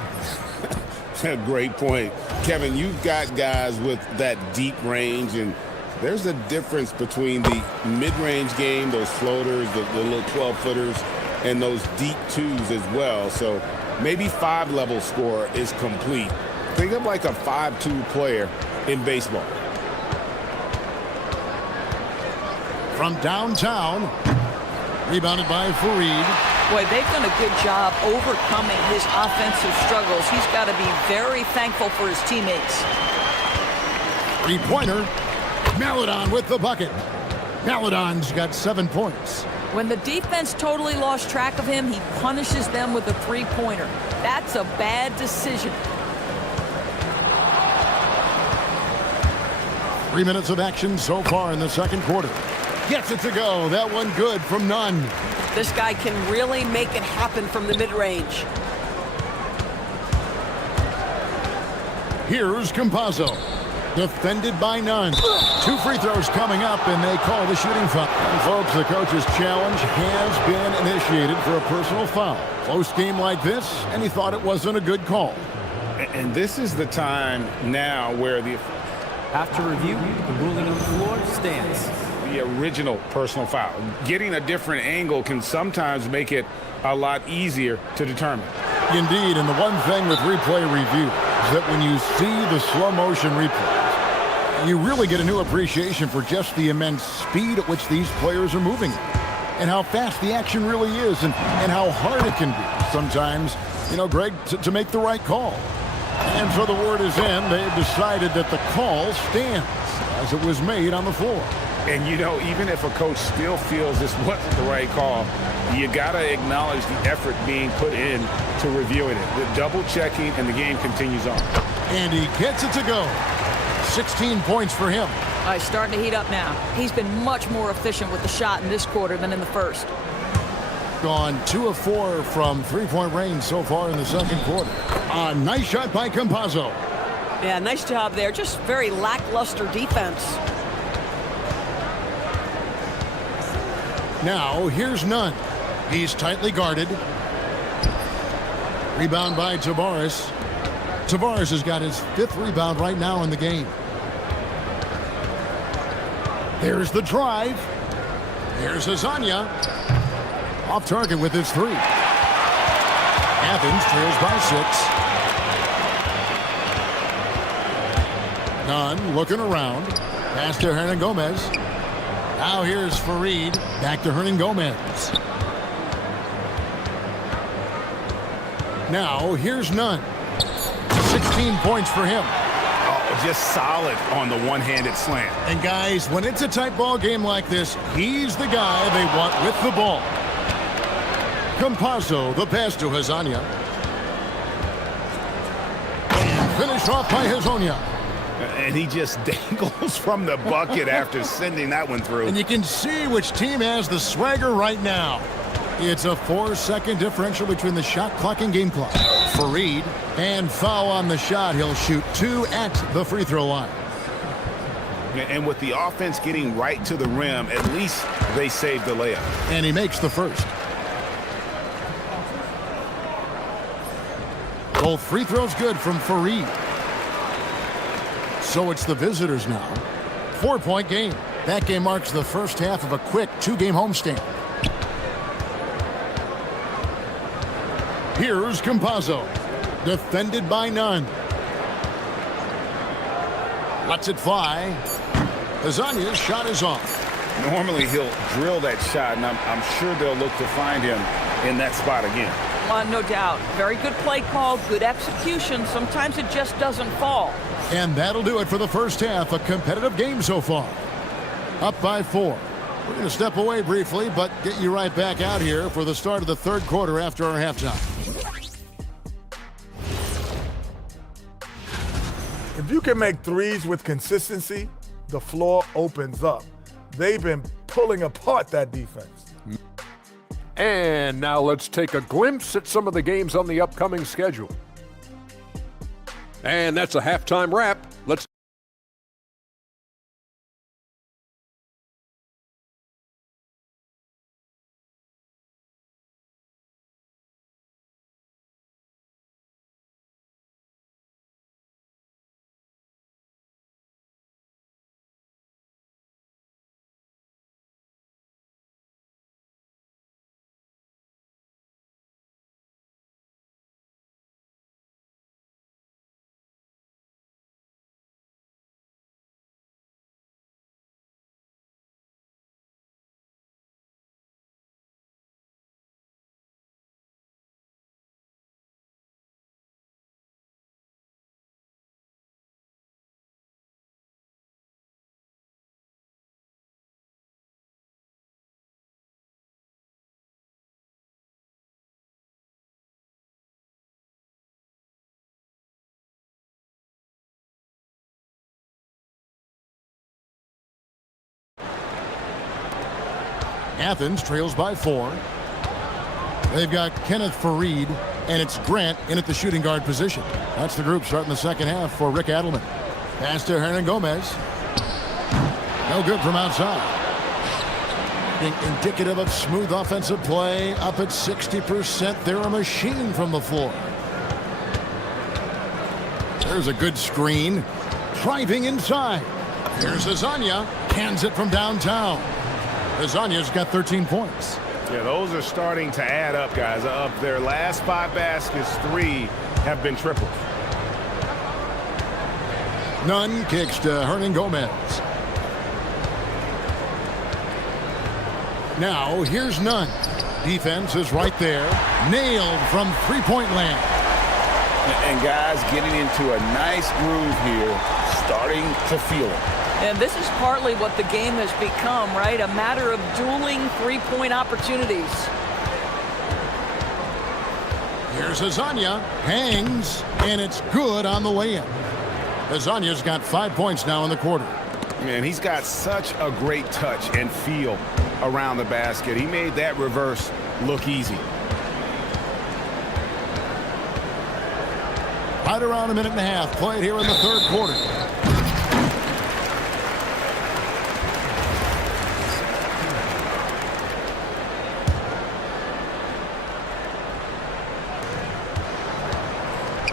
Great point. Kevin, you've got guys with that deep range, and there's a difference between the mid-range game, those floaters, the little 12-footers, and those deep 2s as well. So maybe 5-level score is complete. Think of like a 5-2 player in baseball. From downtown, rebounded by Fareed. Boy, they've done a good job overcoming his offensive struggles. He's got to be very thankful for his teammates. 3-pointer. Melodon with the bucket. Melodon's got 7 points. When the defense totally lost track of him, he punishes them with a 3-pointer. That's a bad decision. 3 minutes of action so far in the second quarter. Gets it to go. That one good from Nunn. This guy can really make it happen from the mid-range. Here's Campazzo. Defended by Nunn. 2 free throws coming up, and they call the shooting foul. And folks, the coach's challenge has been initiated for a personal foul. Close game like this, and he thought it wasn't a good call. And this is the time now where the... After review, the ruling on the floor stands. The original personal foul. Getting a different angle can sometimes make it a lot easier to determine. Indeed, and the one thing with replay review is that when you see the slow motion replays, you really get a new appreciation for just the immense speed at which these players are moving. and how fast the action really is and how hard it can be sometimes, you know, Greg, to make the right call. And so the word is in. They've decided that the call stands as it was made on the floor. And, you know, even if a coach still feels this wasn't the right call, you got to acknowledge the effort being put in to reviewing it. The double checking, and the game continues on. And he gets it to go. 16 points for him. He's starting to heat up now. He's been much more efficient with the shot in this quarter than in the first. Gone 2 of 4 from three-point range so far in the second quarter. A nice shot by Campazzo. Yeah, nice job there. Just very lackluster defense. Now, here's Nunn. He's tightly guarded. Rebound by Tavares. Tavares has got his 5th rebound right now in the game. There's the drive. Here's Azania. Off target with his 3. Athens trails by 6. Nunn looking around. Pass to Hernan Gomez. Now here's Fareed. Back to Hernan Gomez. Now here's Nunn. 16 points for him. Oh, just solid on the one-handed slam. And guys, when it's a tight ball game like this, he's the guy they want with the ball. Campazzo, the pass to Hazania. And finished off by Hazonia. And he just dangles from the bucket after sending that one through. And you can see which team has the swagger right now. It's a 4-second differential between the shot clock and game clock. Fareed, and foul on the shot. He'll shoot 2 at the free throw line. And with the offense getting right to the rim, at least they saved the layup. And he makes the first. Both free throws good from Fareed. So it's the visitors now. 4-point game. That game marks the first half of a quick 2-game homestand. Here's Campazzo. Defended by Nunn. Lets it fly. Azania's shot is off. Normally he'll drill that shot, and I'm sure they'll look to find him in that spot again. No doubt. Very good play call, good execution. Sometimes it just doesn't fall. And that'll do it for the first half. A competitive game so far. Up by 4. We're going to step away briefly, but get you right back out here for the start of the third quarter after our halftime. If you can make threes with consistency, the floor opens up. They've been pulling apart that defense. And now let's take a glimpse at some of the games on the upcoming schedule. And that's a halftime wrap. Let's Athens trails by 4. They've got Kenneth Fareed, and it's Grant in at the shooting guard position. That's the group starting the second half for Rick Adelman. Pass to Hernan Gomez. No good from outside. Indicative of smooth offensive play. Up at 60%. They're a machine from the floor. There's a good screen. Driving inside. Here's Azania. Hands it from downtown. Azania's got 13 points. Yeah, those are starting to add up, guys. Of their last 5 baskets, 3 have been triples. Nunn kicks to Hernan Gomez. Now, here's none. Defense is right there. Nailed from three-point land. And guys getting into a nice groove here, starting to feel it. And this is partly what the game has become, right? A matter of dueling three-point opportunities. Here's Azania. Hangs, and it's good on the way-in. Azania's got 5 points now in the quarter. Man, he's got such a great touch and feel around the basket. He made that reverse look easy. Right around a minute and a half played here in the third quarter.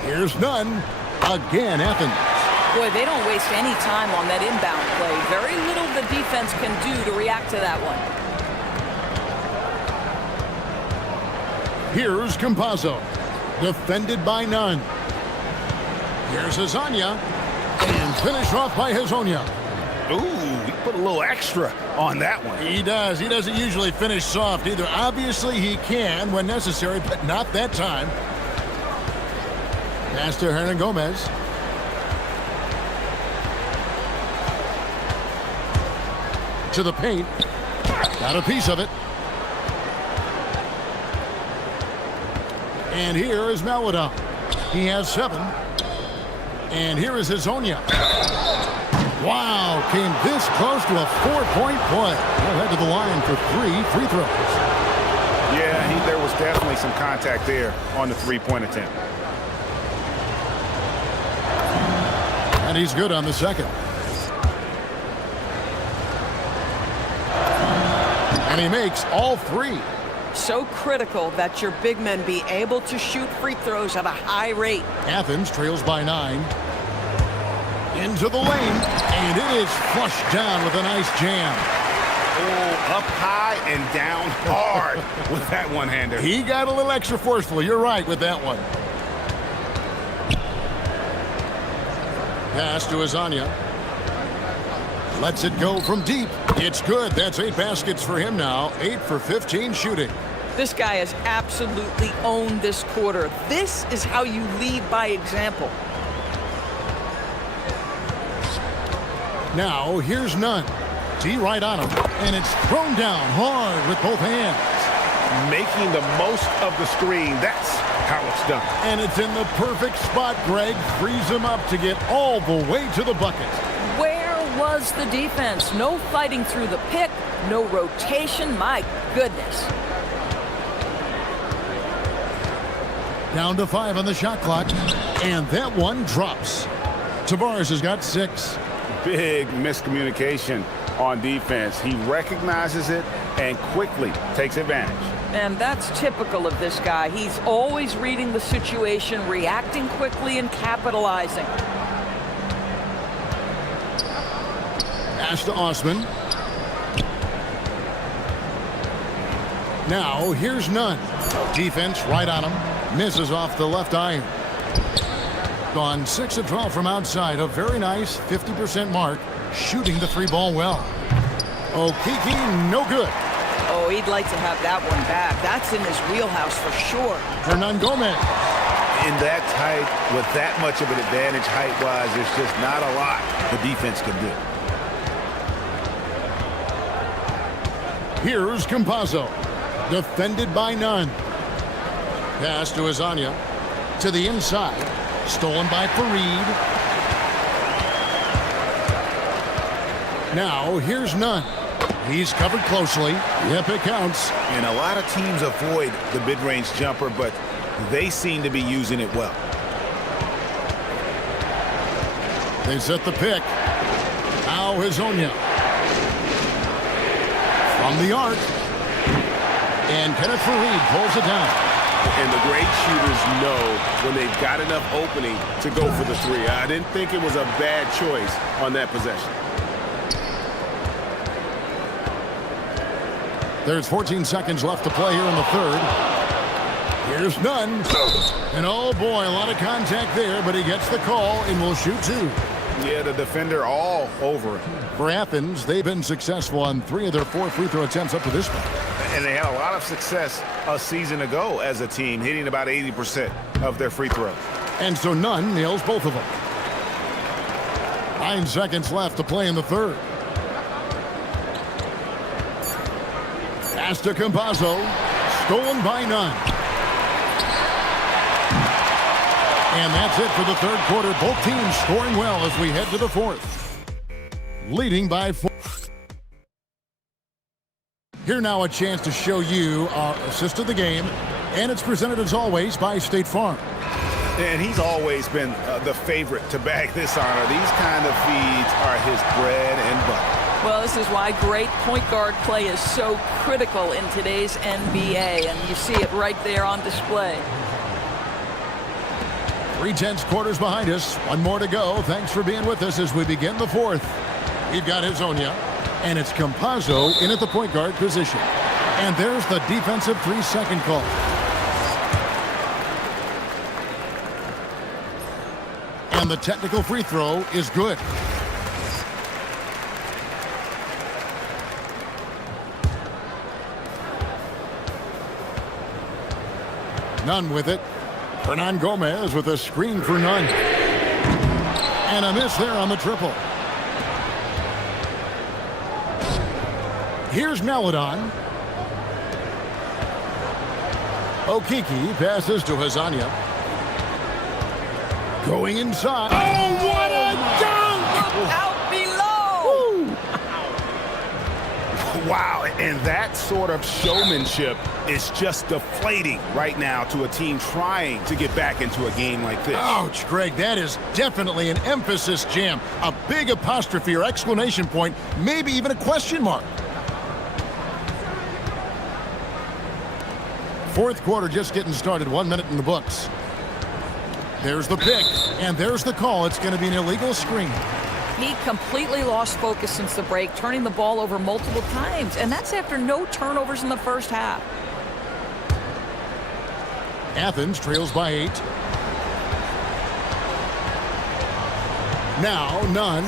Here's none. Again, Athens. Boy, they don't waste any time on that inbound play. Very little the defense can do to react to that one. Here's Campazzo. Defended by none. Here's Azania. And finished off by Hazonia. Ooh, he put a little extra on that one. He does. He doesn't usually finish soft either. Obviously, he can when necessary, but not that time. Pass to Hernan Gomez. To the paint. Got a piece of it. And here is Malouda. He has 7. And here is Hazonia. Wow, came this close to a 4-point play. He'll head to the line for 3 free throws. Yeah, there was definitely some contact there on the three-point attempt. And he's good on the second. And he makes all 3. So critical that your big men be able to shoot free throws at a high rate. Athens trails by 9. Into the lane, and it is flushed down with a nice jam. Oh, up high and down hard with that one-hander. He got a little extra forceful. You're right with that one. Pass to Azania. Lets it go from deep. It's good. That's 8 baskets for him now. 8 for 15 shooting. This guy has absolutely owned this quarter. This is how you lead by example. Now, here's none. D right on him, and it's thrown down hard with both hands. Making the most of the screen. That's how it's done. And it's in the perfect spot, Greg. Frees him up to get all the way to the bucket. Where was the defense? No fighting through the pick, no rotation. My goodness. Down to 5 on the shot clock, and that one drops. Tavares has got 6. Big miscommunication on defense. He recognizes it and quickly takes advantage. And that's typical of this guy. He's always reading the situation, reacting quickly, and capitalizing. Pass to Osman. Now, here's none. Defense right on him. Misses off the left iron. Gone 6 of 12 from outside. A very nice 50% mark. Shooting the free ball well. Okiki, no good. Oh, he'd like to have that one back. That's in his wheelhouse for sure. Hernan Gomez. In that tight, with that much of an advantage height-wise, there's just not a lot the defense can do. Here's Campazzo. Defended by none. Pass to Azania. To the inside. Stolen by Fareed. Now, here's none. He's covered closely. Yep, it counts. And a lot of teams avoid the mid-range jumper, but they seem to be using it well. They set the pick. Now Hazonia. From the arc. And Kenneth Fareed pulls it down. And the great shooters know when they've got enough opening to go for the 3. I didn't think it was a bad choice on that possession. There's 14 seconds left to play here in the third. Here's none. And oh boy, a lot of contact there, but he gets the call and will shoot 2. Yeah, the defender all over it. For Athens, they've been successful on 3 of their 4 free throw attempts up to this point. And they had a lot of success a season ago as a team, hitting about 80% of their free throws. And so Nunn nails both of them. 9 seconds left to play in the third. Pass to Campazzo. Stolen by Nunn. And that's it for the third quarter. Both teams scoring well as we head to the fourth. Leading by 4. Here now a chance to show you our assist of the game. And it's presented as always by State Farm. And he's always been the favorite to bag this honor. These kind of feeds are his bread and butter. Well, this is why great point guard play is so critical in today's NBA, and you see it right there on display. 3/10 quarters behind us. One more to go. Thanks for being with us as we begin the fourth. We've got Hezonja, and it's Campazzo in at the point guard position. And there's the defensive 3-second call. And the technical free throw is good. Nunn with it. Hernan Gomez with a screen for Nunn. And a miss there on the triple. Here's Meladon. Okiki passes to Hezonja. Going inside. Oh, what a dunk! Out below! Wow, and that sort of showmanship is just deflating right now to a team trying to get back into a game like this. Ouch, Greg, that is definitely an emphasis jam. A big apostrophe or exclamation point, maybe even a question mark. Fourth quarter just getting started, 1 minute in the books. There's the pick, and there's the call. It's going to be an illegal screen. He completely lost focus since the break, turning the ball over multiple times, and that's after no turnovers in the first half. Athens trails by 8. Now, Nunn.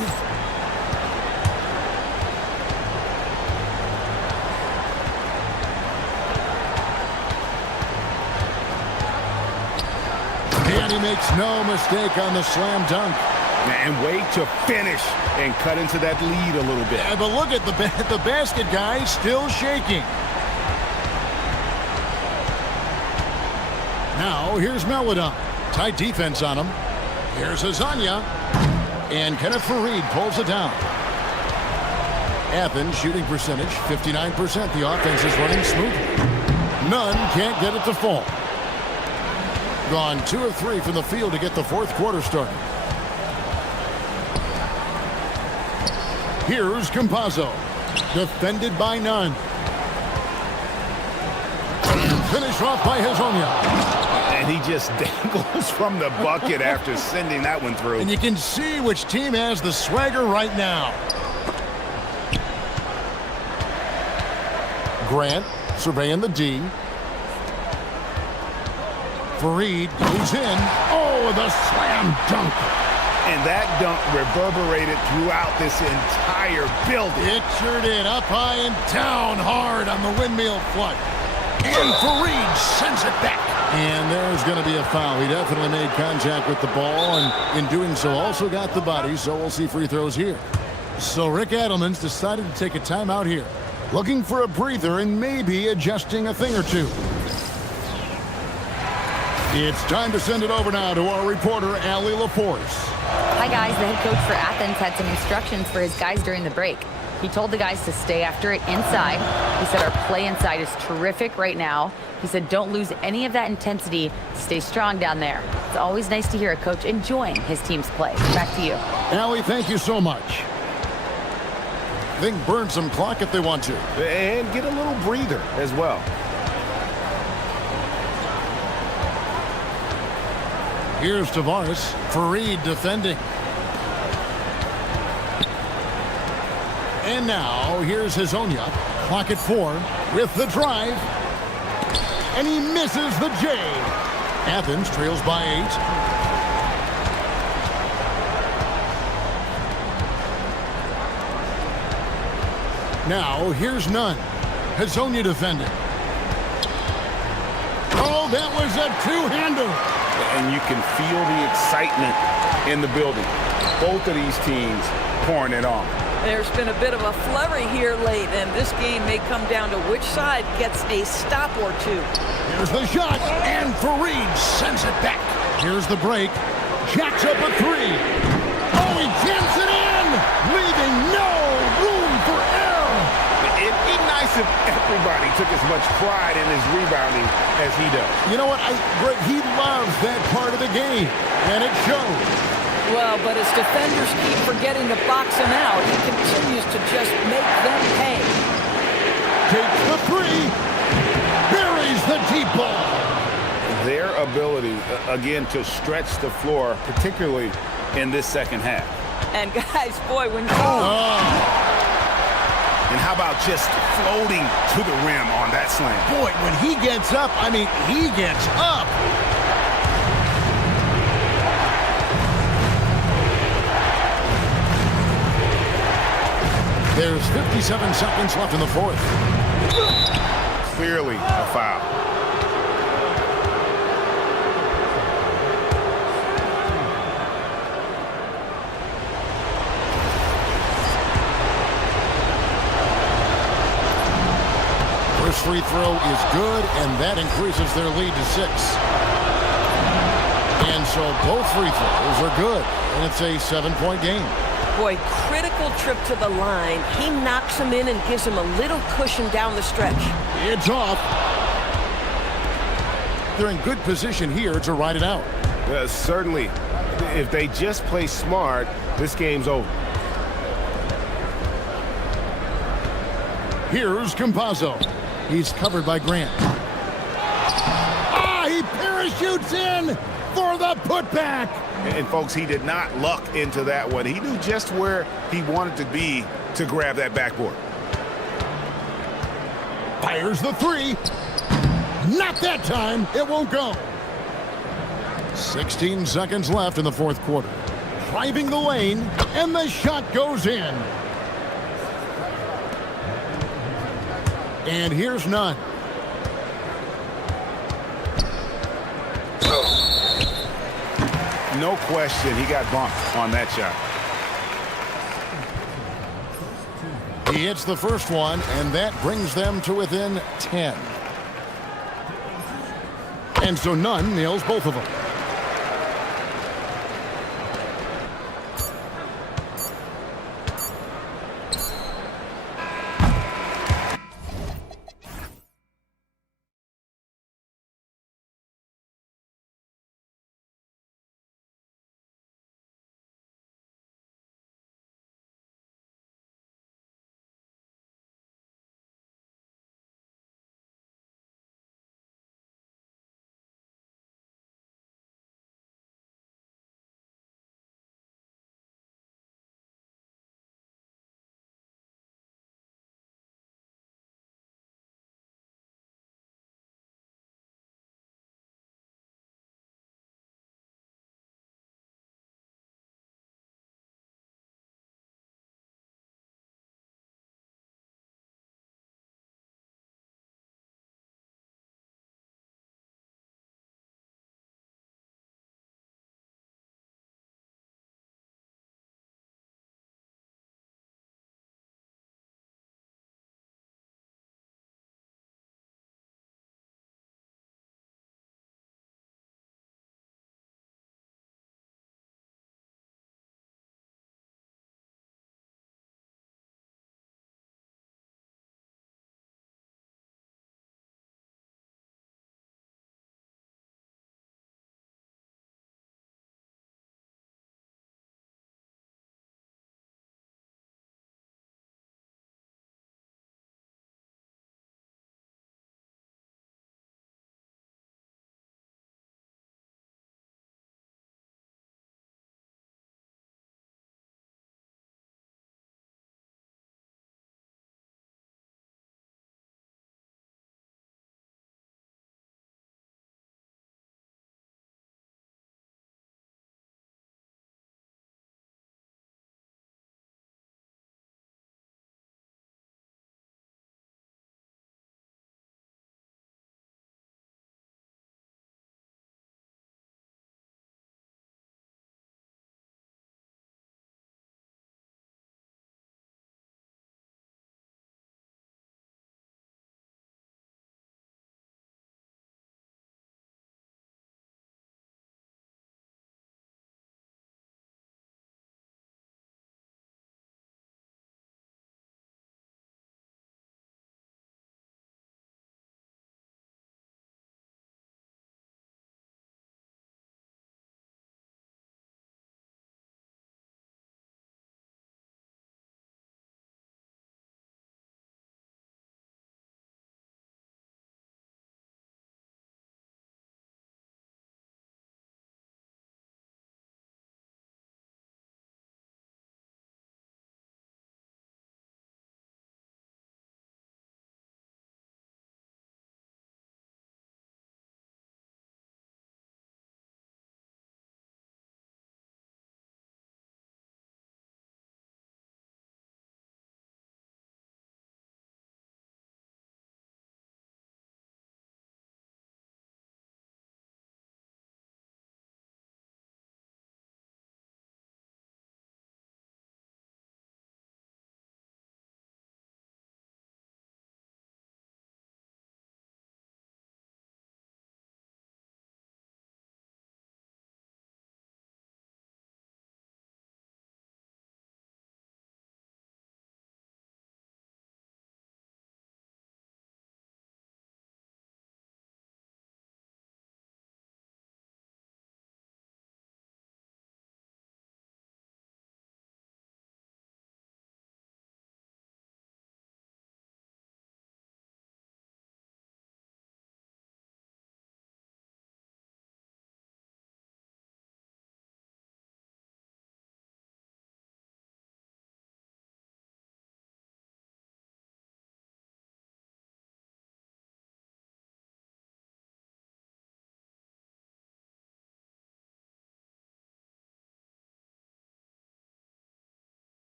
And he makes no mistake on the slam dunk. And wait to finish and cut into that lead a little bit. Yeah, but look at the basket guy still shaking. Now, here's Meladon. Tight defense on him. Here's Hezonja. And Kenneth Fareed pulls it down. Athens shooting percentage, 59%. The offense is running smoothly. Nunn can't get it to fall. Gone 2 of 3 from the field to get the fourth quarter started. Here's Campazzo. Defended by Nunn. And finished off by Hezonja. And he just dangles from the bucket after sending that one through. And you can see which team has the swagger right now. Grant surveying the D. Fareed goes in. Oh, the slam dunk. And that dunk reverberated throughout this entire building. It sure did. Up high and down hard on the windmill flood. And Fareed sends it back. And there's going to be a foul. He definitely made contact with the ball, and in doing so also got the body, so we'll see free throws here. So Rick Adelman's decided to take a timeout here, looking for a breather and maybe adjusting a thing or two. It's time to send it over now to our reporter, Allie LaForce. Hi, guys. The head coach for Athens had some instructions for his guys during the break. He told the guys to stay after it inside. He said our play inside is terrific right now. He said don't lose any of that intensity. Stay strong down there. It's always nice to hear a coach enjoying his team's play. Back to you. Allie, thank you so much. They can burn some clock if they want to. And get a little breather as well. Here's Tavares. Fareed defending. And now, here's Hezonja. Clock at 4 with the drive. And he misses the J. Athens trails by 8. Now, here's Nunn. Hazonia defending. Oh, that was a two-hander. And you can feel the excitement in the building. Both of these teams pouring it on. There's been a bit of a flurry here late, and this game may come down to which side gets a stop or two. Here's the shot, and Fareed sends it back. Here's the break. Jacks up a three. Oh, he jams it in, leaving no room for error. It'd be nice if everybody took as much pride in his rebounding as he does. You know what? Greg, he loves that part of the game, and it shows. Well, but as defenders keep forgetting to box him out, he continues to just make them pay. Takes the three, buries the deep ball. Their ability, again, to stretch the floor, particularly in this second half. And guys, boy, when... And how about just floating to the rim on that slam? Boy, when he gets up, I mean, he gets up. There's 57 seconds left in the fourth. Clearly a foul. First free throw is good, and that increases their lead to 6. And so both free throws are good, and it's a 7-point game. Boy, critical trip to the line. He knocks him in and gives him a little cushion down the stretch. It's off. They're in good position here to ride it out. Certainly, if they just play smart, this game's over. Here's Campazzo. He's covered by Grant. Ah, he parachutes in for the putback. And folks, he did not luck into that one. He knew just where he wanted to be to grab that backboard. Fires the three. Not that time. It won't go. 16 seconds left in the fourth quarter. Driving the lane, and the shot goes in. And here's Nunn. No question, he got bumped on that shot. He hits the first one, and that brings them to within 10. And so Nunn nails both of them.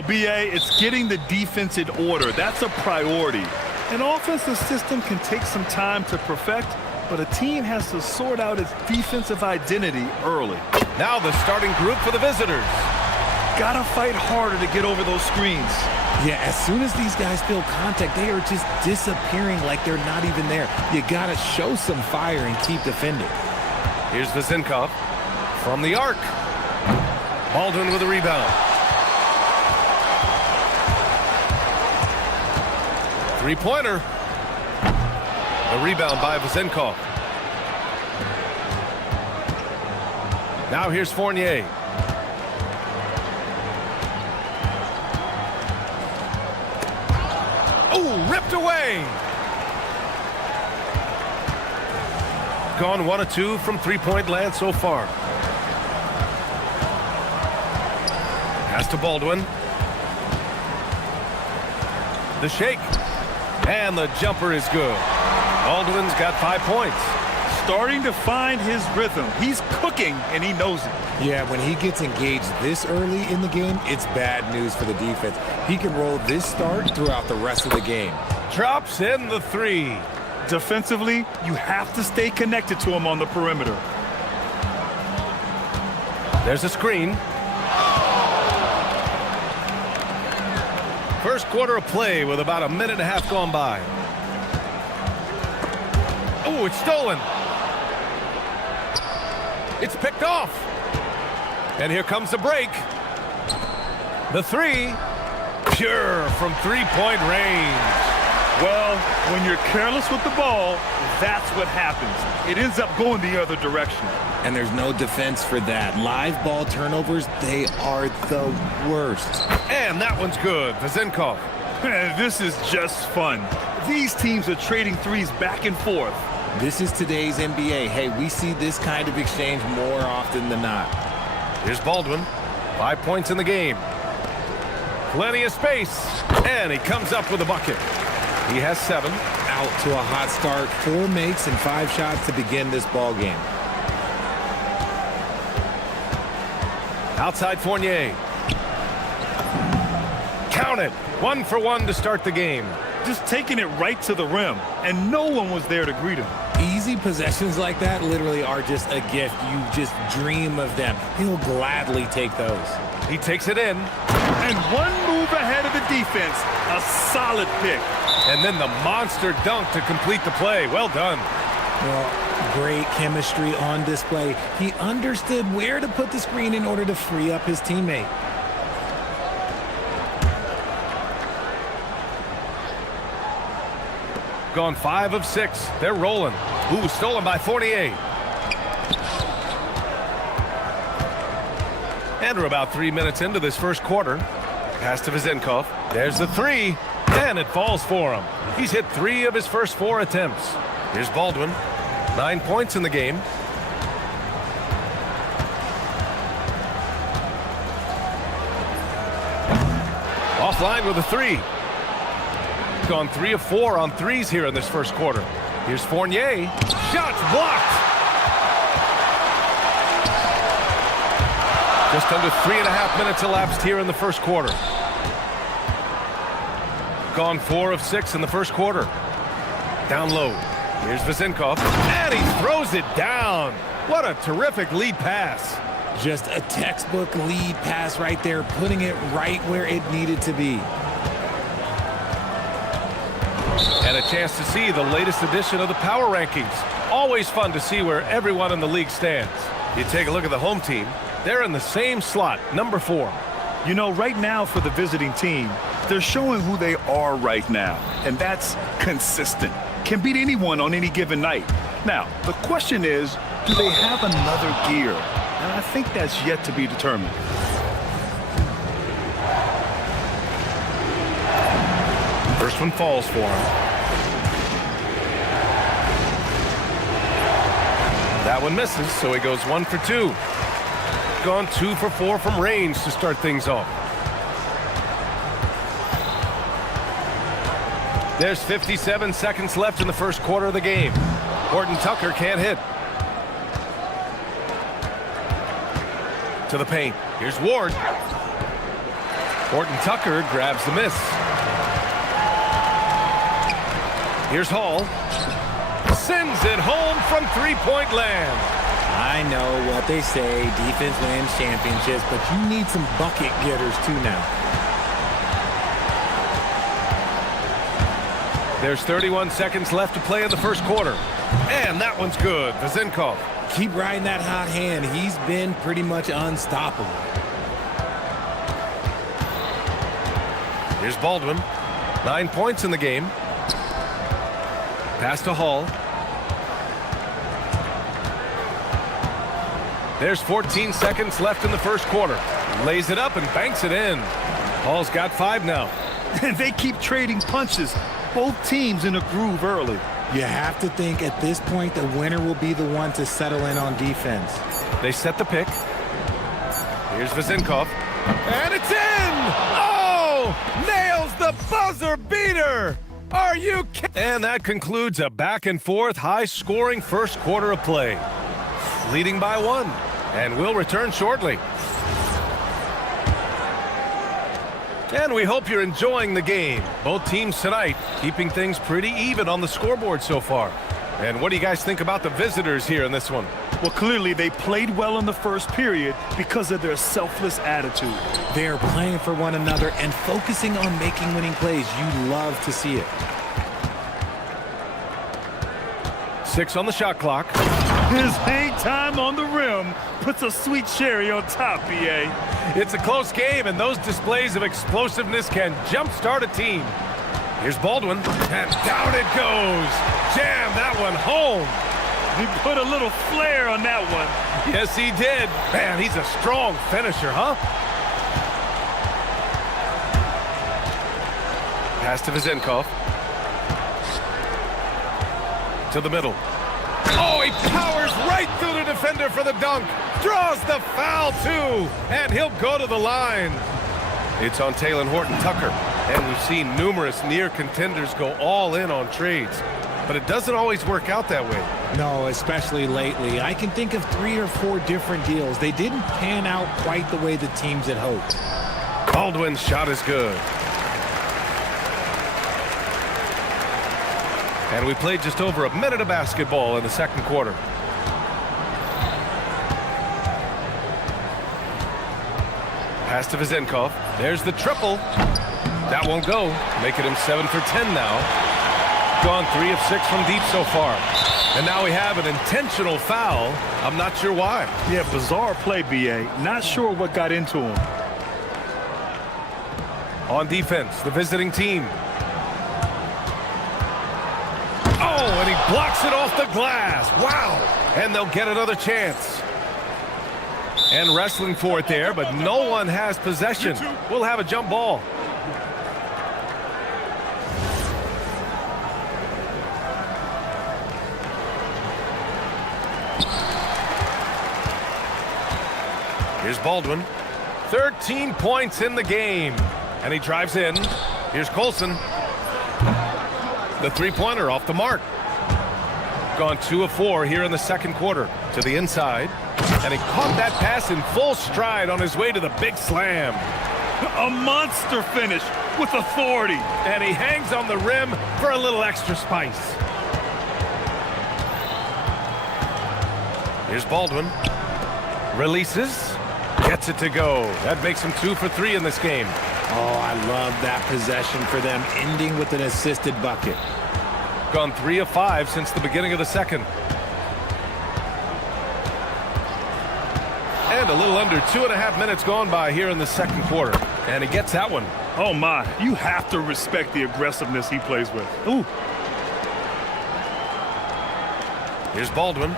Well, BA, it's getting the defense in order. That's a priority. An offensive system can take some time to perfect, but a team has to sort out its defensive identity early. Now the starting group for the visitors. Gotta fight harder to get over those screens. Yeah, as soon as these guys feel contact, they are just disappearing like they're not even there. You gotta show some fire and keep defending. Here's Vezenkov from the arc. Baldwin with a rebound. Three-pointer. A rebound by Vezenkov. Now here's Fournier. Oh, ripped away. Gone 1 of 2 from three-point land so far. Pass to Baldwin. The shake. And the jumper is good. Baldwin's got 5 points. Starting to find his rhythm. He's cooking, and he knows it. Yeah, when he gets engaged this early in the game, it's bad news for the defense. He can roll this start throughout the rest of the game. Drops in the three. Defensively, you have to stay connected to him on the perimeter. There's a screen. First quarter of play with about a minute and a half gone by. Oh, it's stolen. It's picked off. And here comes the break. The three. Pure from three-point range. Well, when you're careless with the ball, that's what happens. It ends up going the other direction. And there's no defense for that. Live ball turnovers, they are the worst. And that one's good. Vezenkov. This is just fun. These teams are trading threes back and forth. This is today's NBA. Hey, we see this kind of exchange more often than not. Here's Baldwin. 5 points in the game. Plenty of space. And he comes up with a bucket. He has 7. Out to a hot start. 4 makes and 5 shots to begin this ball game. Outside Fournier. Count it. 1 for 1 to start the game. Just taking it right to the rim, and no one was there to greet him. Easy possessions like that literally are just a gift. You just dream of them. He'll gladly take those. He takes it in. And one move ahead of the defense. A solid pick. And then the monster dunk to complete the play. Well done. Well, great chemistry on display. He understood where to put the screen in order to free up his teammate. Gone 5 of 6. They're rolling. Ooh, stolen by Fournier. And we're about 3 minutes into this first quarter. Pass to Vezenkov. There's the three. And it falls for him. He's hit 3 of his first 4 attempts. Here's Baldwin. 9 points in the game. Offline with a 3. Gone 3 of 4 on threes here in this first quarter. Here's Fournier. Shots blocked. Just under 3.5 minutes elapsed here in the first quarter. Gone 4 of 6 in the first quarter. Down low. Here's Vezenkov. And he throws it down. What a terrific lead pass. Just a textbook lead pass right there, putting it right where it needed to be. And a chance to see the latest edition of the power rankings. Always fun to see where everyone in the league stands. You take a look at the home team. They're in the same slot, number 4. You know, right now for the visiting team, they're showing who they are right now. And that's consistent. Can beat anyone on any given night. Now, the question is, do they have another gear? And I think that's yet to be determined. First one falls for him. That one misses, so he goes 1 for 2. Gone 2 for 4 from range to start things off. There's 57 seconds left in the first quarter of the game. Horton Tucker can't hit. To the paint. Here's Ward. Horton Tucker grabs the miss. Here's Hall. Sends it home from three-point land. I know what they say, defense wins championships, but you need some bucket getters too now. There's 31 seconds left to play in the first quarter. And that one's good. Vezenkov. Keep riding that hot hand. He's been pretty much unstoppable. Here's Baldwin. 9 points in the game. Pass to Hall. There's 14 seconds left in the first quarter. Lays it up and banks it in. Hall's got 5 now. They keep trading punches. Both teams in a groove early. You have to think at this point the winner will be the one to settle in on defense. They set the pick. Here's Vezenkov. And it's in! Oh! Nails the buzzer beater! Are you kidding? And that concludes a back-and-forth, high-scoring first quarter of play. Leading by 1. And we'll return shortly. And we hope you're enjoying the game. Both teams tonight keeping things pretty even on the scoreboard so far. And what do you guys think about the visitors here in this one? Well, clearly they played well in the first period because of their selfless attitude. They're playing for one another and focusing on making winning plays. You love to see it. 6 on the shot clock. His hang time on the rim puts a sweet cherry on top, BA. It's a close game, and those displays of explosiveness can jumpstart a team. Here's Baldwin, and down it goes. Jam that one home. He put a little flair on that one. Yes, he did. Man, he's a strong finisher, huh? Pass to Vezenkov. To the middle. Oh, he powers right through the defender for the dunk. Draws the foul, too. And he'll go to the line. It's on Taylor Horton Tucker. And we've seen numerous near contenders go all in on trades. But it doesn't always work out that way. No, especially lately. I can think of 3 or 4 different deals. They didn't pan out quite the way the teams had hoped. Baldwin's shot is good. And we played just over a minute of basketball in the second quarter. Pass to Vezenkov. There's the triple. That won't go, making him 7 for 10 now. Gone 3 of 6 from deep so far. And now we have an intentional foul. I'm not sure why. Yeah, bizarre play, BA. Not sure what got into him. On defense, the visiting team. Oh, and he blocks it off the glass. Wow. And they'll get another chance. And wrestling for it there, but no one has possession. We'll have a jump ball. Here's Baldwin. 13 points in the game. And he drives in. Here's Colson. The three-pointer off the mark. Gone 2 of 4 here in the second quarter. To the inside. And he caught that pass in full stride on his way to the big slam. A monster finish with authority. And he hangs on the rim for a little extra spice. Here's Baldwin. Releases. Gets it to go. That makes him 2 for 3 in this game. Oh, I love that possession for them, ending with an assisted bucket. Gone 3 of 5 since the beginning of the second. And a little under 2.5 minutes gone by here in the second quarter. And he gets that one. Oh, my. You have to respect the aggressiveness he plays with. Ooh. Here's Baldwin.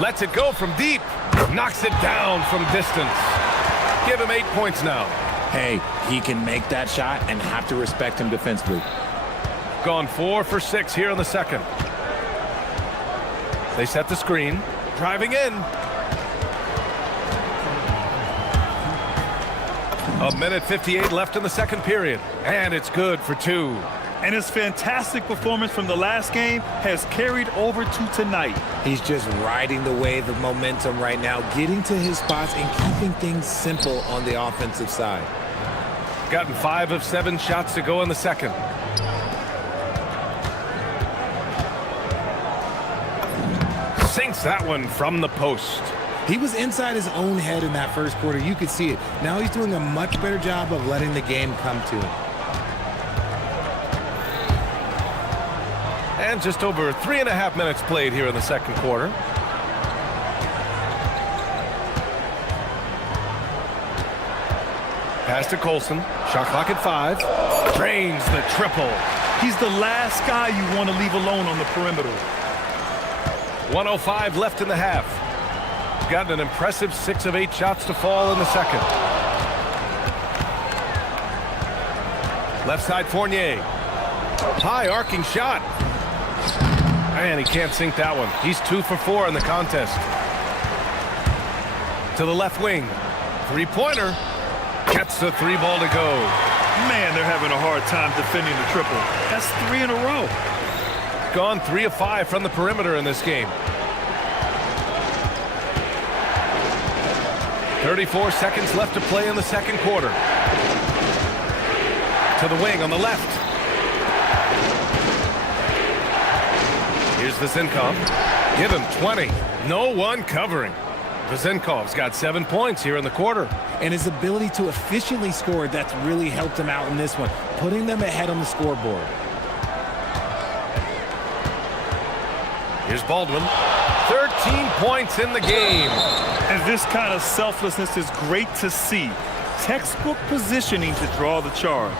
Lets it go from deep. Knocks it down from distance. Give him 8 points now. Hey, he can make that shot and have to respect him defensively. Gone 4 for 6 here in the second. They set the screen. Driving in. A minute 58 left in the second period. And it's good for 2. And his fantastic performance from the last game has carried over to tonight. He's just riding the wave of momentum right now, getting to his spots and keeping things simple on the offensive side. Gotten 5 of 7 shots to go in the second. Sinks that one from the post. He was inside his own head in that first quarter. You could see it. Now he's doing a much better job of letting the game come to him. And just over 3.5 minutes played here in the second quarter. Pass to Colson. Shot clock at 5. Drains the triple. He's the last guy you want to leave alone on the perimeter. 1:05 left in the half. Got an impressive 6 of 8 shots to fall in the second. Left side Fournier. High arcing shot. And he can't sink that one. He's 2 for 4 in the contest. To the left wing. 3-pointer. Gets the 3 ball to go. Man, they're having a hard time defending the triple. That's 3 in a row. Gone 3 of 5 from the perimeter in this game. 34 seconds left to play in the second quarter. To the wing on the left. Here's Vezinkov. Give him 20. No one covering. Vezinkov's got 7 points here in the quarter. And his ability to efficiently score, that's really helped him out in this one, putting them ahead on the scoreboard. Here's Baldwin. 13 points in the game. And this kind of selflessness is great to see. Textbook positioning to draw the charge.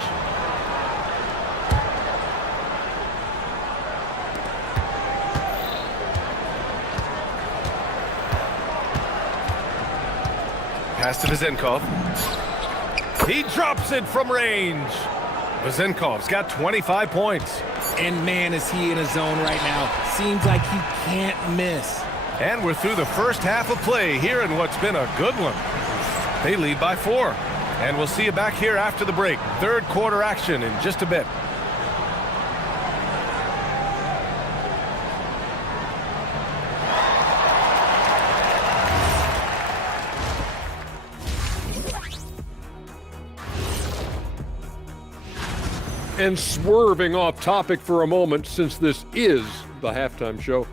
Pass to Vezinkov. He drops it from range. Vezinkov's got 25 points. And man, is he in a zone right now. Seems like he can't miss. And we're through the first half of play here in what's been a good one. They lead by 4. And we'll see you back here after the break. Third quarter action in just a bit. And swerving off topic for a moment, since this is the halftime show,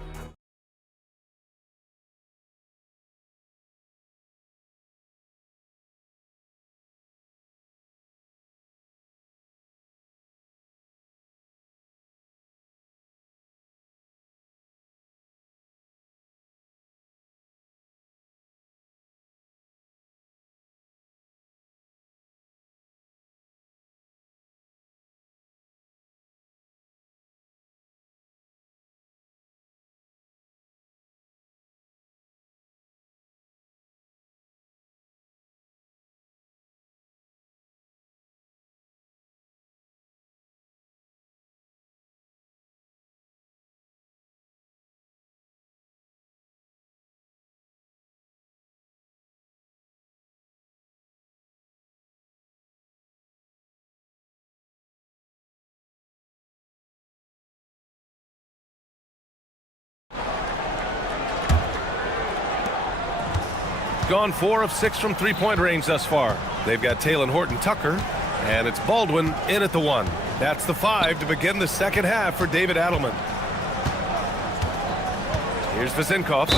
gone 4 of 6 from 3-point range thus far. They've got Taylor Horton-Tucker, and it's Baldwin in at the 1. That's the 5 to begin the second half for David Adelman. Here's Vezinkov,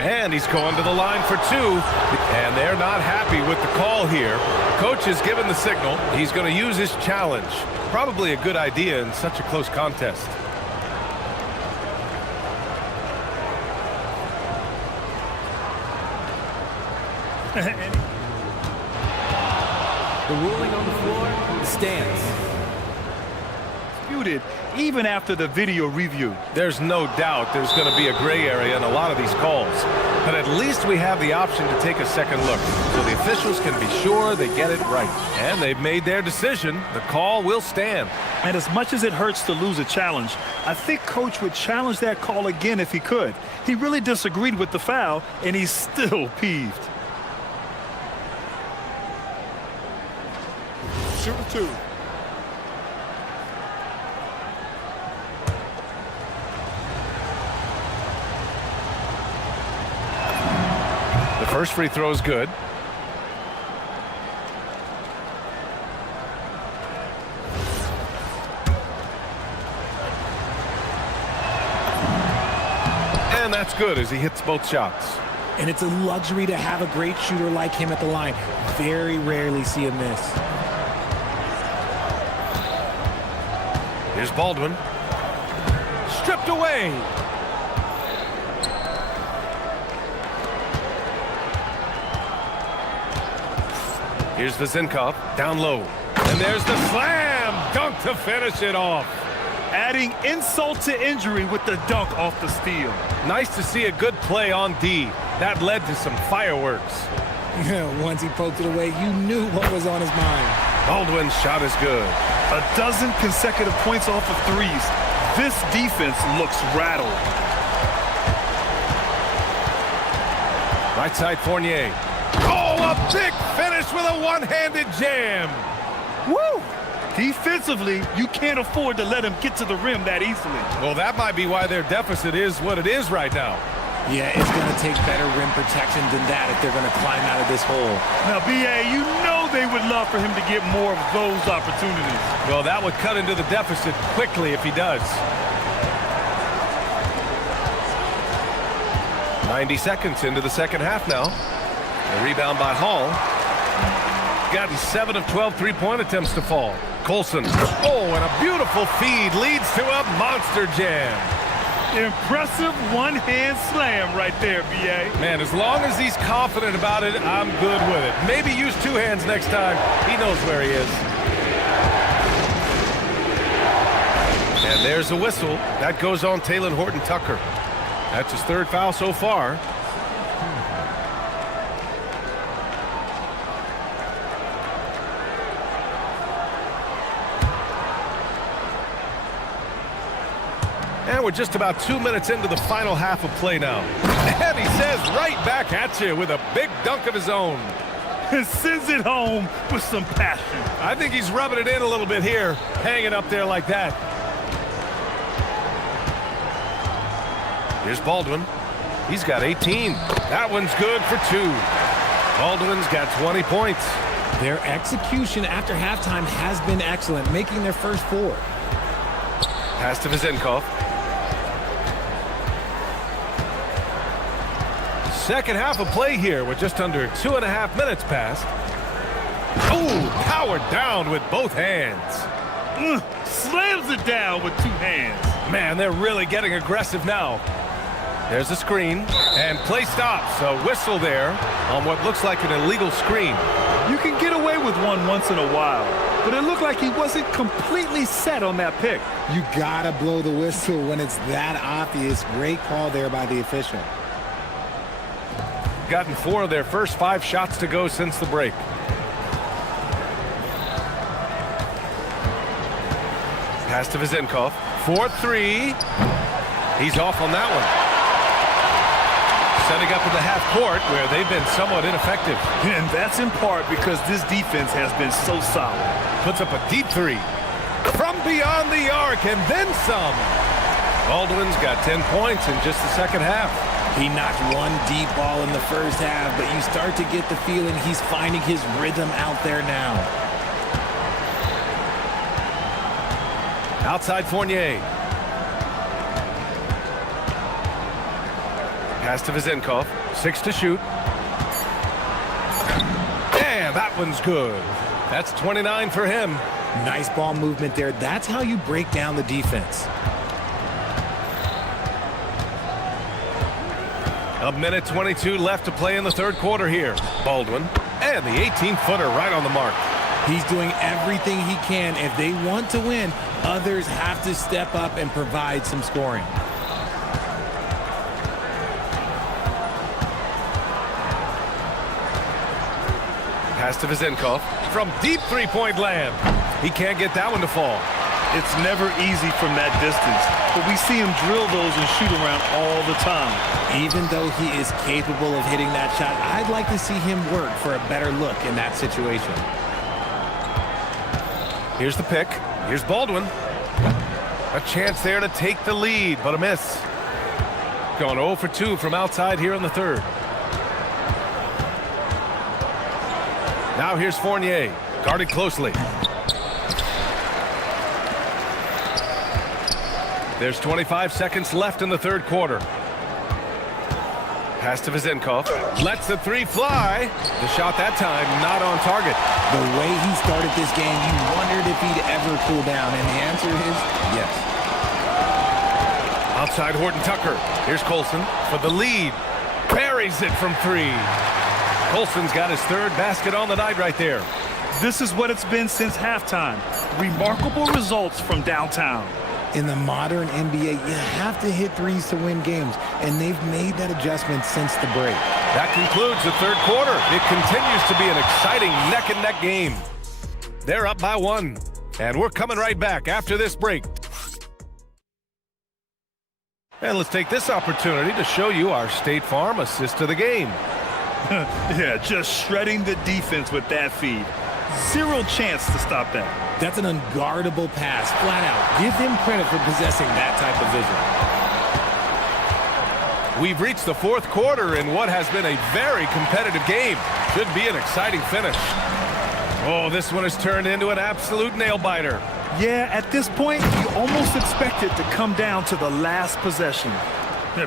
and he's going to the line for 2, and they're not happy with the call here. Coach has given the signal. He's going to use his challenge. Probably a good idea in such a close contest. The ruling on the floor stands. Disputed even after the video review. There's no doubt there's going to be a gray area in a lot of these calls. But at least we have the option to take a second look, so the officials can be sure they get it right. And they've made their decision. The call will stand. And as much as it hurts to lose a challenge, I think Coach would challenge that call again if he could. He really disagreed with the foul, and he's still peeved. Shooting 2. First free throw is good. And that's good as he hits both shots. And it's a luxury to have a great shooter like him at the line. Very rarely see him miss. Here's Baldwin. Stripped away. Here's Vezenkov, down low. And there's the slam dunk to finish it off. Adding insult to injury with the dunk off the steal. Nice to see a good play on D. That led to some fireworks. Once he poked it away, you knew what was on his mind. Baldwin's shot is good. A dozen consecutive points off of threes. This defense looks rattled. Right side Fournier. Oh, a big finish with a one-handed jam. Woo! Defensively, you can't afford to let him get to the rim that easily. Well, that might be why their deficit is what it is right now. Yeah, it's going to take better rim protection than that if they're going to climb out of this hole. Now, B.A., you know they would love for him to get more of those opportunities. Well, that would cut into the deficit quickly if he does. 90 seconds into the second half now. A rebound by Hall. Gotten 7 of 12 three-point attempts to fall. Colson. Oh, and a beautiful feed leads to a monster jam. Impressive one-hand slam right there, B.A. Man, as long as he's confident about it, I'm good with it. Maybe use two hands next time. He knows where he is. And there's a whistle. That goes on Talen Horton-Tucker. That's his third foul so far. And we're just about 2 minutes into the final half of play now. And he says right back at you with a big dunk of his own. And sends it home with some passion. I think he's rubbing it in a little bit here, hanging up there like that. Here's Baldwin. He's got 18. That one's good for 2. Baldwin's got 20 points. Their execution after halftime has been excellent, making their first 4. Pass to Vezenkov. Second half of play here with just under 2.5 minutes passed. Oh, powered down with both hands. Slams it down with 2 hands. Man, they're really getting aggressive now. There's a screen, and play stops. A whistle there on what looks like an illegal screen. You can get away with one once in a while, but it looked like he wasn't completely set on that pick. You gotta blow the whistle when it's that obvious. Great call there by the official. Gotten 4 of their first 5 shots to go since the break. Pass to Vezenkov. 4-3. He's off on that one. Setting up in the half court where they've been somewhat ineffective. And that's in part because this defense has been so solid. Puts up a deep 3. From beyond the arc and then some. Baldwin's got 10 points in just the second half. He knocked one deep ball in the first half, but you start to get the feeling he's finding his rhythm out there now. Outside Fournier. Pass to Vezenkov. 6 to shoot. And that one's good. That's 29 for him. Nice ball movement there. That's how you break down the defense. A minute 22 left to play in the third quarter here. Baldwin. And the 18-footer right on the mark. He's doing everything he can. If they want to win, others have to step up and provide some scoring. Pass to Vezenkov from deep three-point land. He can't get that one to fall. It's never easy from that distance, but we see him drill those and shoot around all the time. Even though he is capable of hitting that shot, I'd like to see him work for a better look in that situation. Here's the pick. Here's Baldwin. A chance there to take the lead, but a miss. Going 0 for 2 from outside here in the third. Now here's Fournier, guarded closely. There's 25 seconds left in the third quarter. Pass to Vezenkov. Lets the three fly. The shot that time not on target. The way he started this game, you wondered if he'd ever cool down, and the answer is yes. Outside Horton Tucker. Here's Colson for the lead. Buries it from three. Colson's got his third basket on the night right there. This is what it's been since halftime. Remarkable results from downtown. In the modern NBA, you have to hit threes to win games, and they've made that adjustment since the break. That concludes the third quarter. It continues to be an exciting neck-and-neck game. They're up by one, and we're coming right back after this break. And let's take this opportunity to show you our State Farm assist to the game. Yeah, just shredding the defense with that feed. Zero chance to stop that. That's an unguardable pass, flat out. Give him credit for possessing that type of vision. We've reached the fourth quarter in what has been a very competitive game. Should be an exciting finish. Oh, this one has turned into an absolute nail-biter. Yeah, at this point, you almost expect it to come down to the last possession.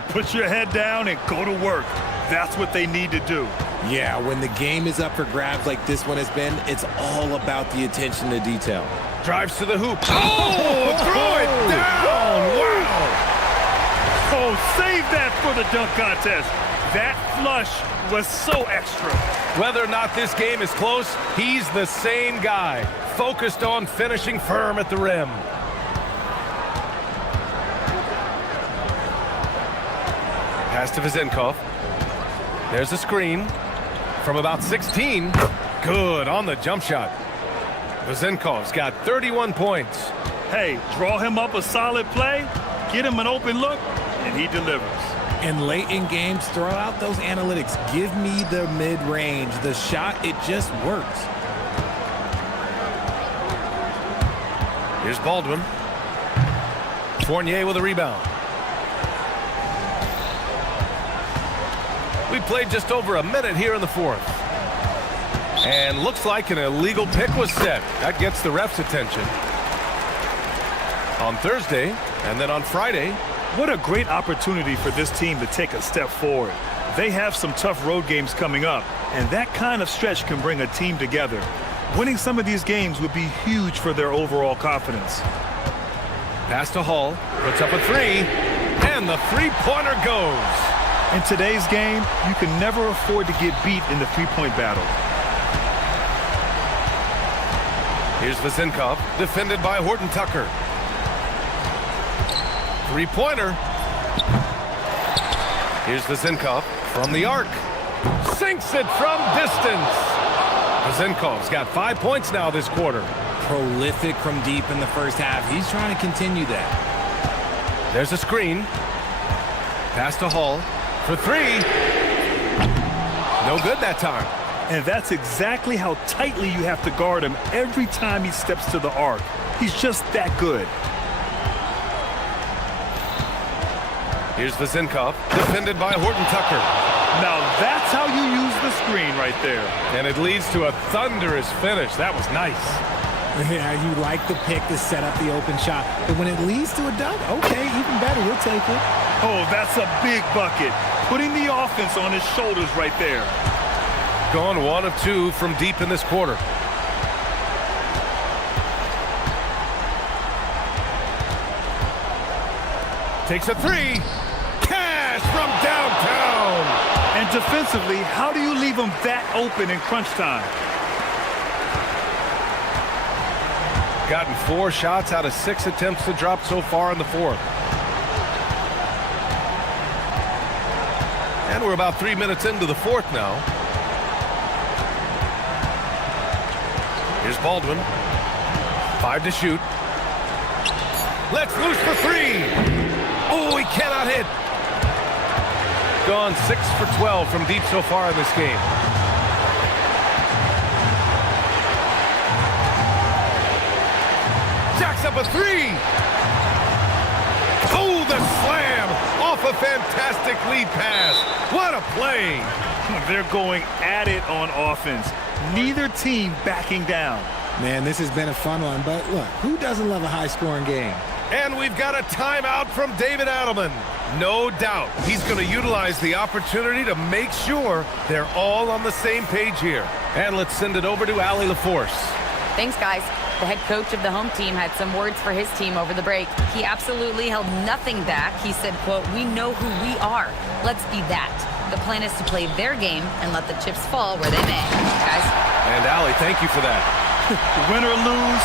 Put your head down and go to work. That's what they need to do. Yeah, when the game is up for grabs like this one has been, it's all about the attention to detail. Drives to the hoop. Oh, throw it down. Wow. Oh, save that for the dunk contest. That flush was so extra. Whether or not this game is close, he's the same guy, focused on finishing firm at the rim. Pass to Vezenkov. There's a screen from about 16. Good on the jump shot. Vezenkov's got 31 points. Hey, draw him up a solid play, get him an open look, and he delivers. And late in games, throw out those analytics. Give me the mid-range. The shot, it just works. Here's Baldwin. Fournier with a rebound. We played just over a minute here in the fourth. And looks like an illegal pick was set. That gets the ref's attention. On Thursday, and then on Friday. What a great opportunity for this team to take a step forward. They have some tough road games coming up, and that kind of stretch can bring a team together. Winning some of these games would be huge for their overall confidence. Pass to Hall, puts up a three, and the three-pointer goes. In today's game, you can never afford to get beat in the three-point battle. Here's Vezenkov, defended by Horton Tucker. Three-pointer. Here's Vezenkov from the arc. Sinks it from distance. Vezenkov's got 5 points now this quarter. Prolific from deep in the first half. He's trying to continue that. There's a screen. Pass to Hall for three. No good that time. And that's exactly how tightly you have to guard him every time he steps to the arc. He's just that good. Here's Vezenkov, defended by Horton Tucker. Now that's how you use the screen right there. And it leads to a thunderous finish. That was nice. Yeah, you like the pick to set up the open shot. But when it leads to a dunk, okay, even better, we'll take it. Oh, that's a big bucket. Putting the offense on his shoulders right there. Gone 1 of 2 from deep in this quarter. Takes a three. Cash from downtown. And defensively, how do you leave him that open in crunch time? Gotten 4 shots out of 6 attempts to drop so far in the fourth. And we're about 3 minutes into the fourth now. Here's Baldwin. 5 to shoot. Let's loose for three. Oh, he cannot hit. Gone 6 for 12 from deep so far in this game. Jacks up a three. Oh, the slam off a fantastic lead pass. What a play. They're going at it on offense. Neither team backing down. Man, this has been a fun one, but look, who doesn't love a high-scoring game? And we've got a timeout from David Adelman. No doubt he's going to utilize the opportunity to make sure they're all on the same page here. And let's send it over to Allie LaForce. Thanks, guys. The head coach of the home team had some words for his team over the break. He absolutely held nothing back. He said, quote, "We know who we are. Let's be that. The plan is to play their game and let the chips fall where they may." Guys. And Allie, thank you for that. Win or lose,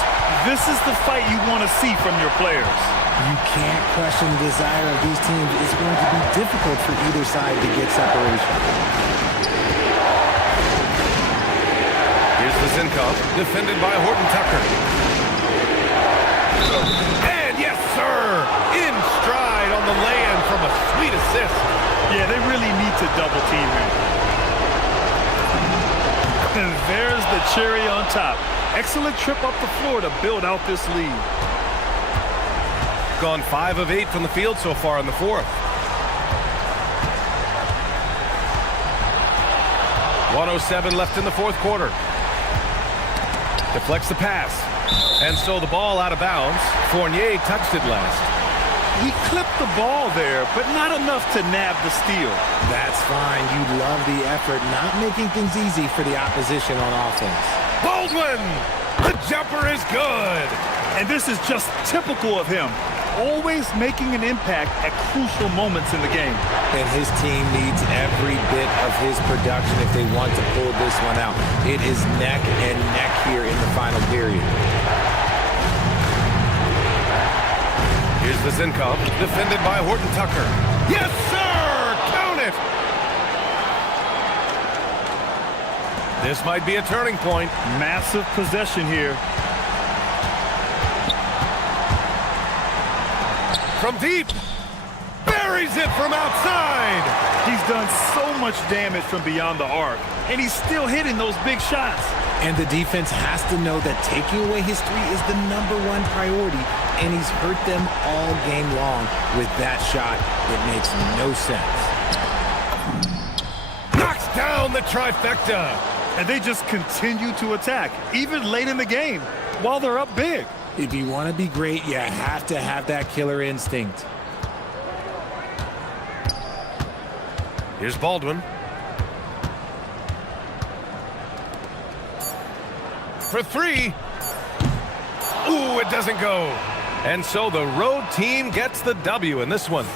this is the fight you want to see from your players. You can't question the desire of these teams. It's going to be difficult for either side to get separation. Here's the Zinkov, defended by Horton Tucker. And yes, sir! In stride on the lay-in from a sweet assist. Yeah, they really need to double team him. And there's the cherry on top. Excellent trip up the floor to build out this lead. Gone 5 of 8 from the field so far in the fourth. 1:07 left in the fourth quarter. Deflects the pass. And so the ball out of bounds. Fournier touched it last. He clipped the ball there, but not enough to nab the steal. That's fine. You love the effort, not making things easy for the opposition on offense. Baldwin! The jumper is good! And this is just typical of him. Always making an impact at crucial moments in the game. And his team needs every bit of his production if they want to pull this one out. It is neck and neck here in the final period. Here's the Zinkov, defended by Horton Tucker. Yes, sir! Count it! This might be a turning point. Massive possession here. From deep. Buries it from outside. He's done so much damage from beyond the arc, and he's still hitting those big shots. And the defense has to know that taking away his three is the #1 priority, and he's hurt them all game long with that shot. It makes no sense. Knocks down the trifecta. And they just continue to attack, even late in the game, while they're up big. If you want to be great, you have to have that killer instinct. Here's Baldwin. For three. Ooh, it doesn't go. And so the road team gets the W in this one.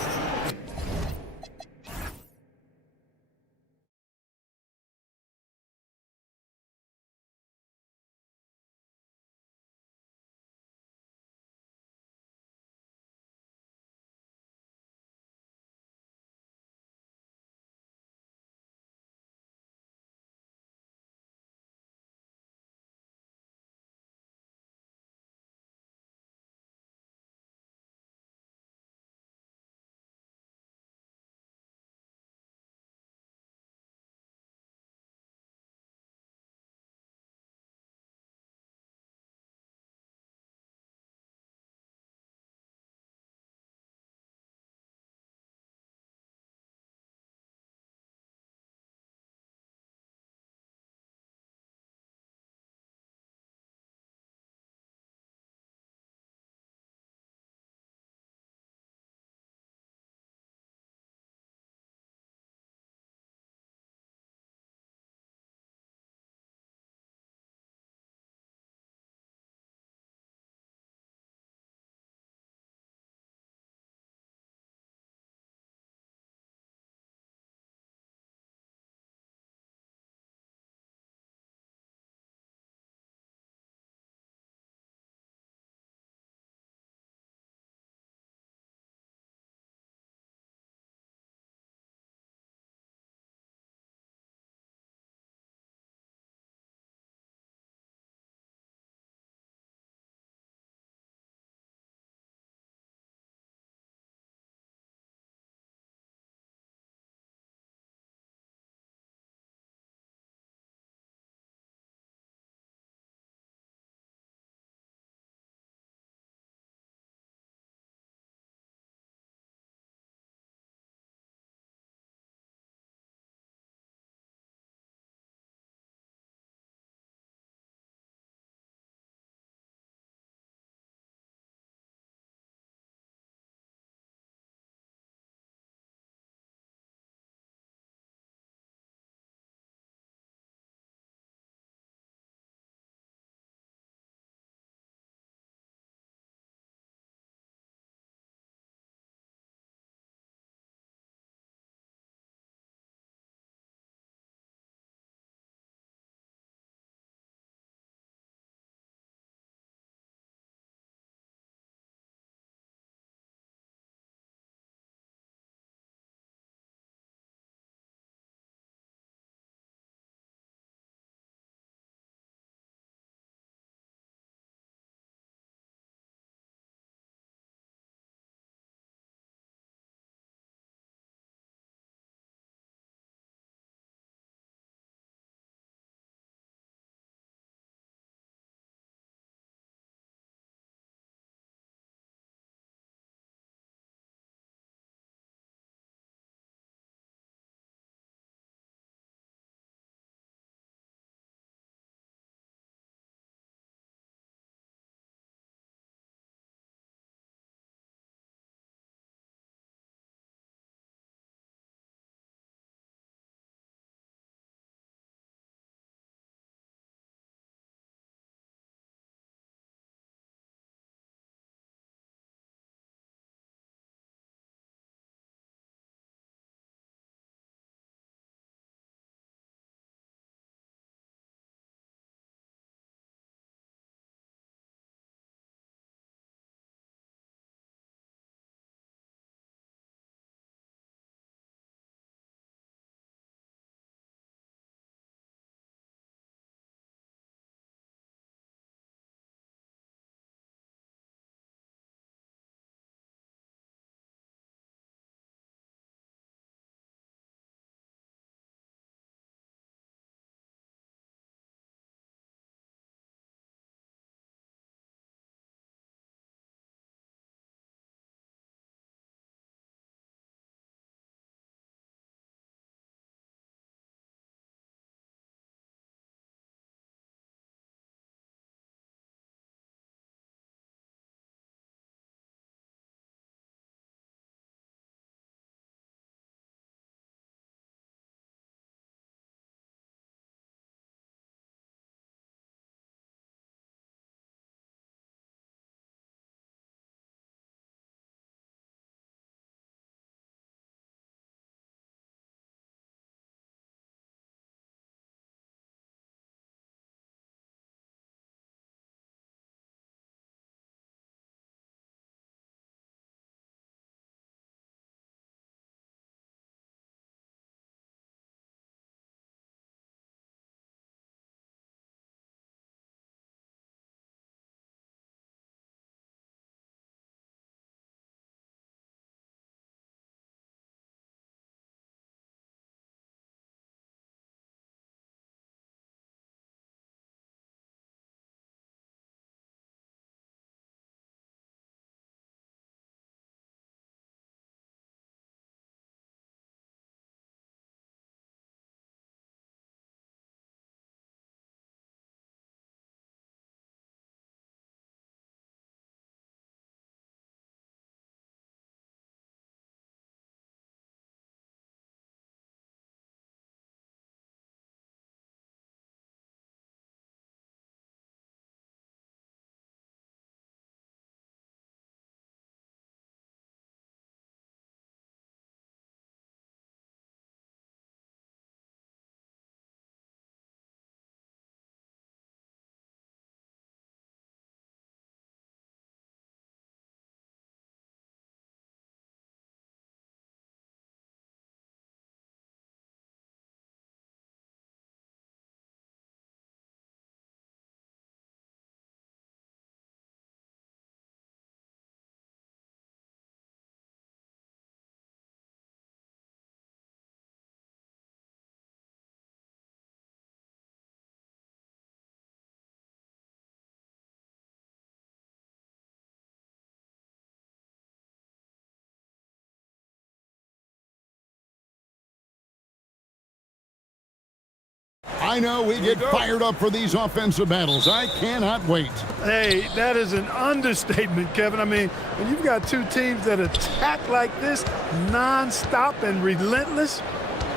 I know we get fired up for these offensive battles. I cannot wait. Hey, that is an understatement, Kevin. I mean, when you've got two teams that attack like this, non-stop and relentless,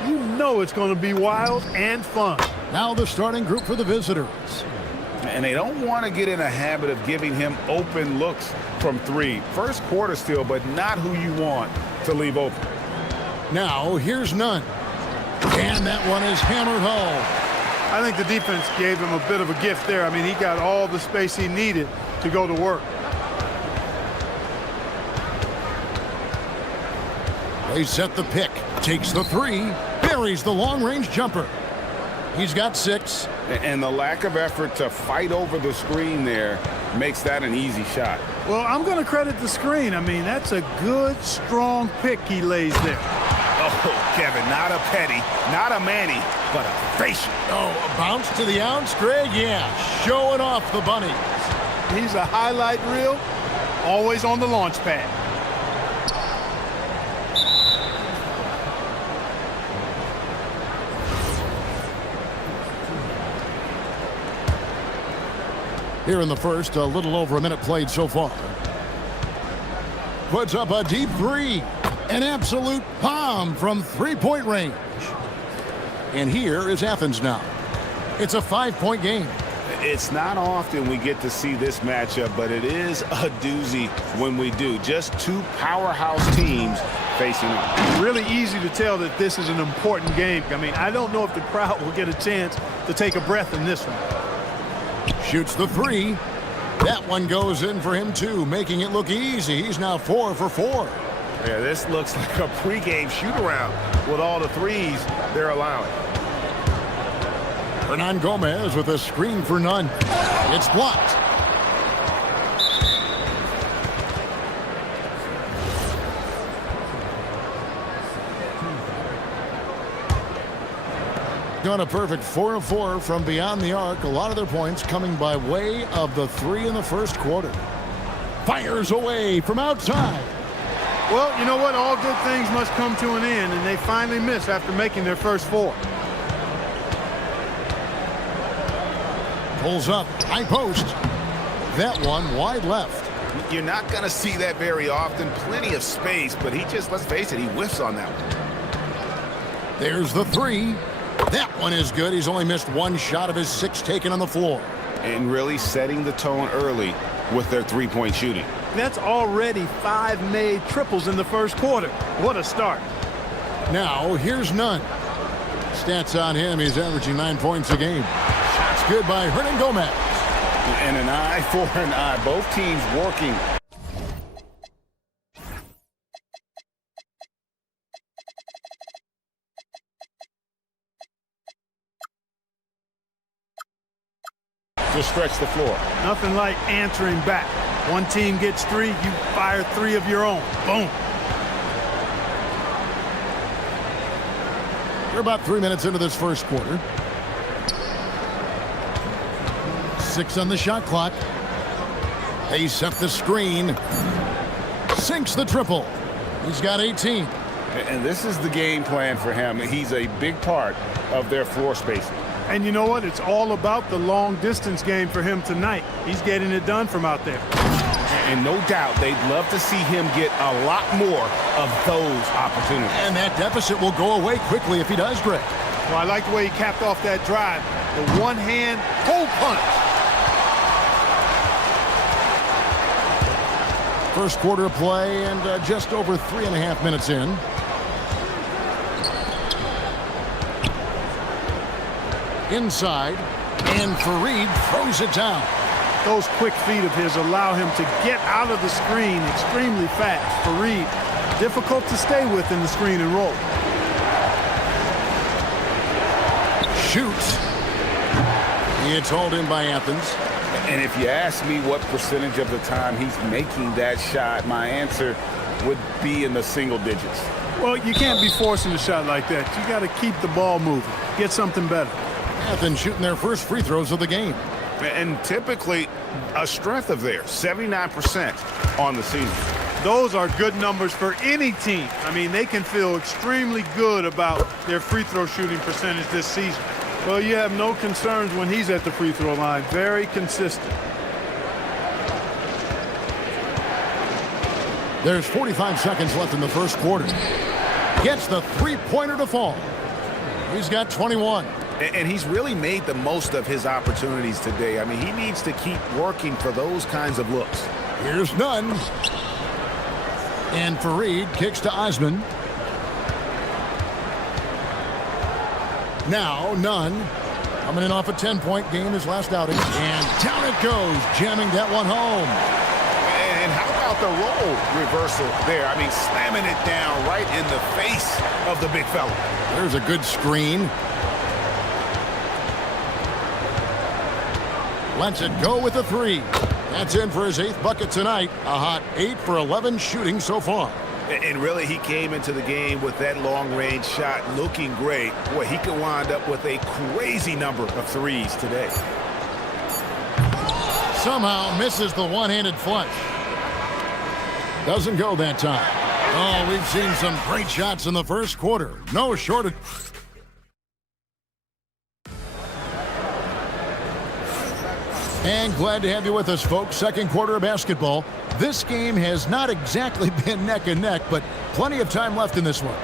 you know it's going to be wild and fun. Now the starting group for the visitors. And they don't want to get in a habit of giving him open looks from three. First quarter still, but not who you want to leave open. Now, here's none. And that one is hammered home. I think the defense gave him a bit of a gift there. I mean, he got all the space he needed to go to work. They set the pick. Takes the three. Buries the long-range jumper. He's got 6. And the lack of effort to fight over the screen there makes that an easy shot. Well, I'm going to credit the screen. I mean, that's a good, strong pick he lays there. Oh, Kevin, not a petty, not a Manny, but a facial. Oh, a bounce to the ounce, Greg? Yeah, showing off the bunnies. He's a highlight reel, always on the launch pad. Here in the first, a little over a minute played so far. Puts up a deep three. An absolute bomb from three-point range. And here is Athens now. It's a 5-point game. It's not often we get to see this matchup, but it is a doozy when we do. Just two powerhouse teams facing off. Really easy to tell that this is an important game. I mean, I don't know if the crowd will get a chance to take a breath in this one. Shoots the three. That one goes in for him, too, making it look easy. He's now 4 for 4. Yeah, this looks like a pregame shoot-around with all the threes they're allowing. Hernan Gomez with a screen for none. It's blocked. Done a perfect 4 of 4 from beyond the arc. A lot of their points coming by way of the 3 in the first quarter. Fires away from outside. Well, you know what? All good things must come to an end, and they finally miss after making their first 4. Pulls up, high post. That one wide left. You're not going to see that very often. Plenty of space, but he just, let's face it, he whiffs on that one. There's the three. That one is good. He's only missed 1 shot of his 6 taken on the floor. And really setting the tone early with their three-point shooting. That's already 5 made triples in the first quarter. What a start. Now, here's none. Stats on him, he's averaging 9 points a game. Shots good by Hernan Gomez. And an eye for an eye. Both teams working. To stretch the floor. Nothing like answering back. One team gets 3, you fire 3 of your own. Boom. We're about 3 minutes into this first quarter. 6 on the shot clock. They set the screen. Sinks the triple. He's got 18. And this is the game plan for him. He's a big part of their floor spacing. And you know what? It's all about the long distance game for him tonight. He's getting it done from out there. And no doubt they'd love to see him get a lot more of those opportunities. And that deficit will go away quickly if he does, Greg. Well, I like the way he capped off that drive. The one-hand hole punch. First quarter of play and just over 3.5 minutes in. Inside, and Fareed throws it down. Those quick feet of his allow him to get out of the screen extremely fast. Fareed, difficult to stay with in the screen and roll. Shoots. It's hauled in by Athens. And if you ask me what percentage of the time he's making that shot, my answer would be in the single digits. Well, you can't be forcing a shot like that. You got to keep the ball moving. Get something better. Athens shooting their first free throws of the game. And typically a strength of theirs, 79% on the season. Those are good numbers for any team. I mean, they can feel extremely good about their free throw shooting percentage this season. Well, you have no concerns when he's at the free throw line. Very consistent. There's 45 seconds left in the first quarter. Gets the three-pointer to fall. He's got 21. And he's really made the most of his opportunities today. I mean, he needs to keep working for those kinds of looks. Here's Nunn. And Fareed kicks to Osman. Now Nunn coming in off a 10-point game his last outing. And down it goes, jamming that one home. And how about the role reversal there? I mean, slamming it down right in the face of the big fella. There's a good screen. Lets it go with a three. That's in for his 8th bucket tonight. A hot 8 for 11 shooting so far. And really, he came into the game with that long-range shot looking great. Boy, he could wind up with a crazy number of threes today. Somehow misses the one-handed flush. Doesn't go that time. Oh, we've seen some great shots in the first quarter. No shortage. And glad to have you with us, folks. Second quarter of basketball. This game has not exactly been neck and neck, but plenty of time left in this one.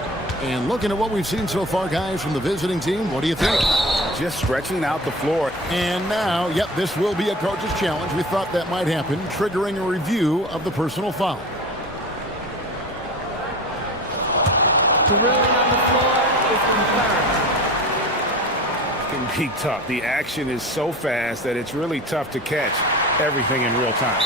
And looking at what we've seen so far, guys, from the visiting team, what do you think? Just stretching out the floor. And now, yep, this will be a coach's challenge. We thought that might happen, triggering a review of the personal foul. Drilling on the floor is confirmed. Can be tough. The action is so fast that it's really tough to catch everything in real time.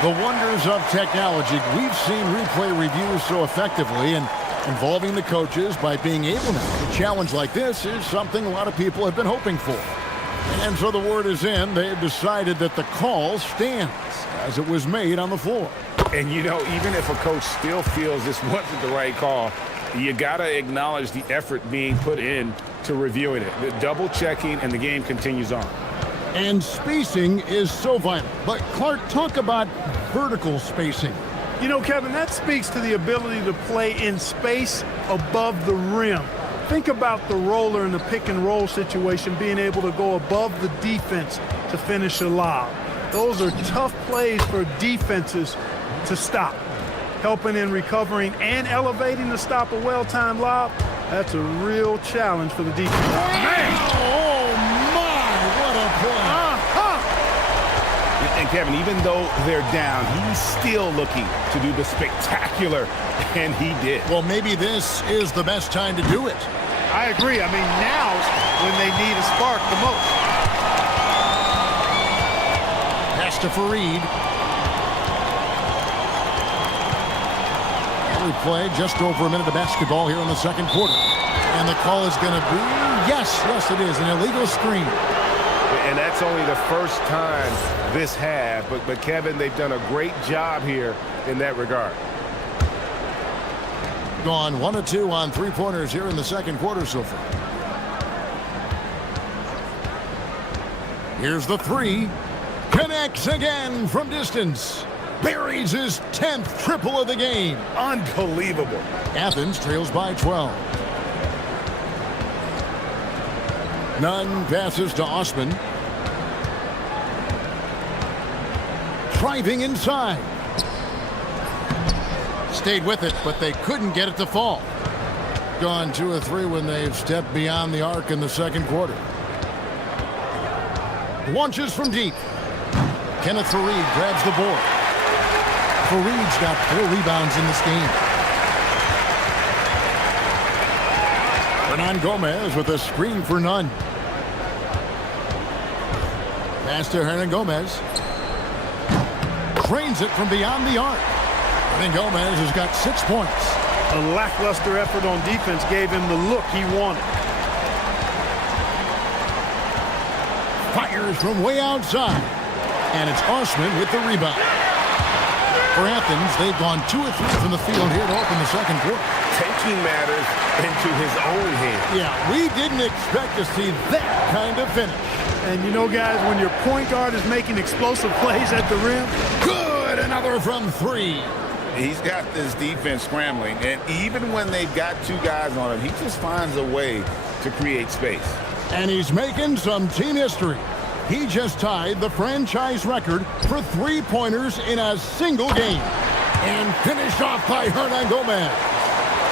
The wonders of technology. We've seen replay reviews so effectively, and involving the coaches by being able now. A challenge like this is something a lot of people have been hoping for. And so the word is in. They've decided that the call stands as it was made on the floor. And you know, even if a coach still feels this wasn't the right call, you got to acknowledge the effort being put in to reviewing it. The double checking, and the game continues on. And spacing is so vital. But Clark, talk about vertical spacing. You know, Kevin, that speaks to the ability to play in space above the rim. Think about the roller in the pick and roll situation being able to go above the defense to finish a lob. Those are tough plays for defenses to stop. Helping in recovering and elevating to stop a well-timed lob, that's a real challenge for the defense. Man! Oh, my, what a play. And Kevin, even though they're down, he's still looking to do the spectacular, and he did. Well, maybe this is the best time to do it. I agree. I mean, now's when they need a spark the most. Pass to Fareed. We play just over a minute of basketball here in the second quarter. And the call is going to be, yes, it is, an illegal screen. And that's only the first time this half. But Kevin, they've done a great job here in that regard. Gone 1 of 2 on three-pointers here in the second quarter so far. Here's the three. Connects again from distance. Buries his 10th triple of the game. Unbelievable. Athens trails by 12. Nunn passes to Osman. Driving inside. Stayed with it, but they couldn't get it to fall. Gone 2 of 3 when they've stepped beyond the arc in the second quarter. Launches from deep. Kenneth Fareed grabs the board. Fareed's got 4 rebounds in this game. Hernan Gomez with a screen for Nunn. Pass to Hernan Gomez. Drains it from beyond the arc. Hernan Gomez has got 6 points. A lackluster effort on defense gave him the look he wanted. Fires from way outside. And it's Osman with the rebound. For Athens, they've gone 2 of 3 from the field here to open the second quarter. Taking matters into his own hands. Yeah, we didn't expect to see that kind of finish. And you know, guys, when your point guard is making explosive plays at the rim. Good, another from 3. He's got this defense scrambling, and even when they've got 2 guys on him, he just finds a way to create space. And he's making some team history. He just tied the franchise record for three-pointers in a single game. And finished off by Hernan Gomez.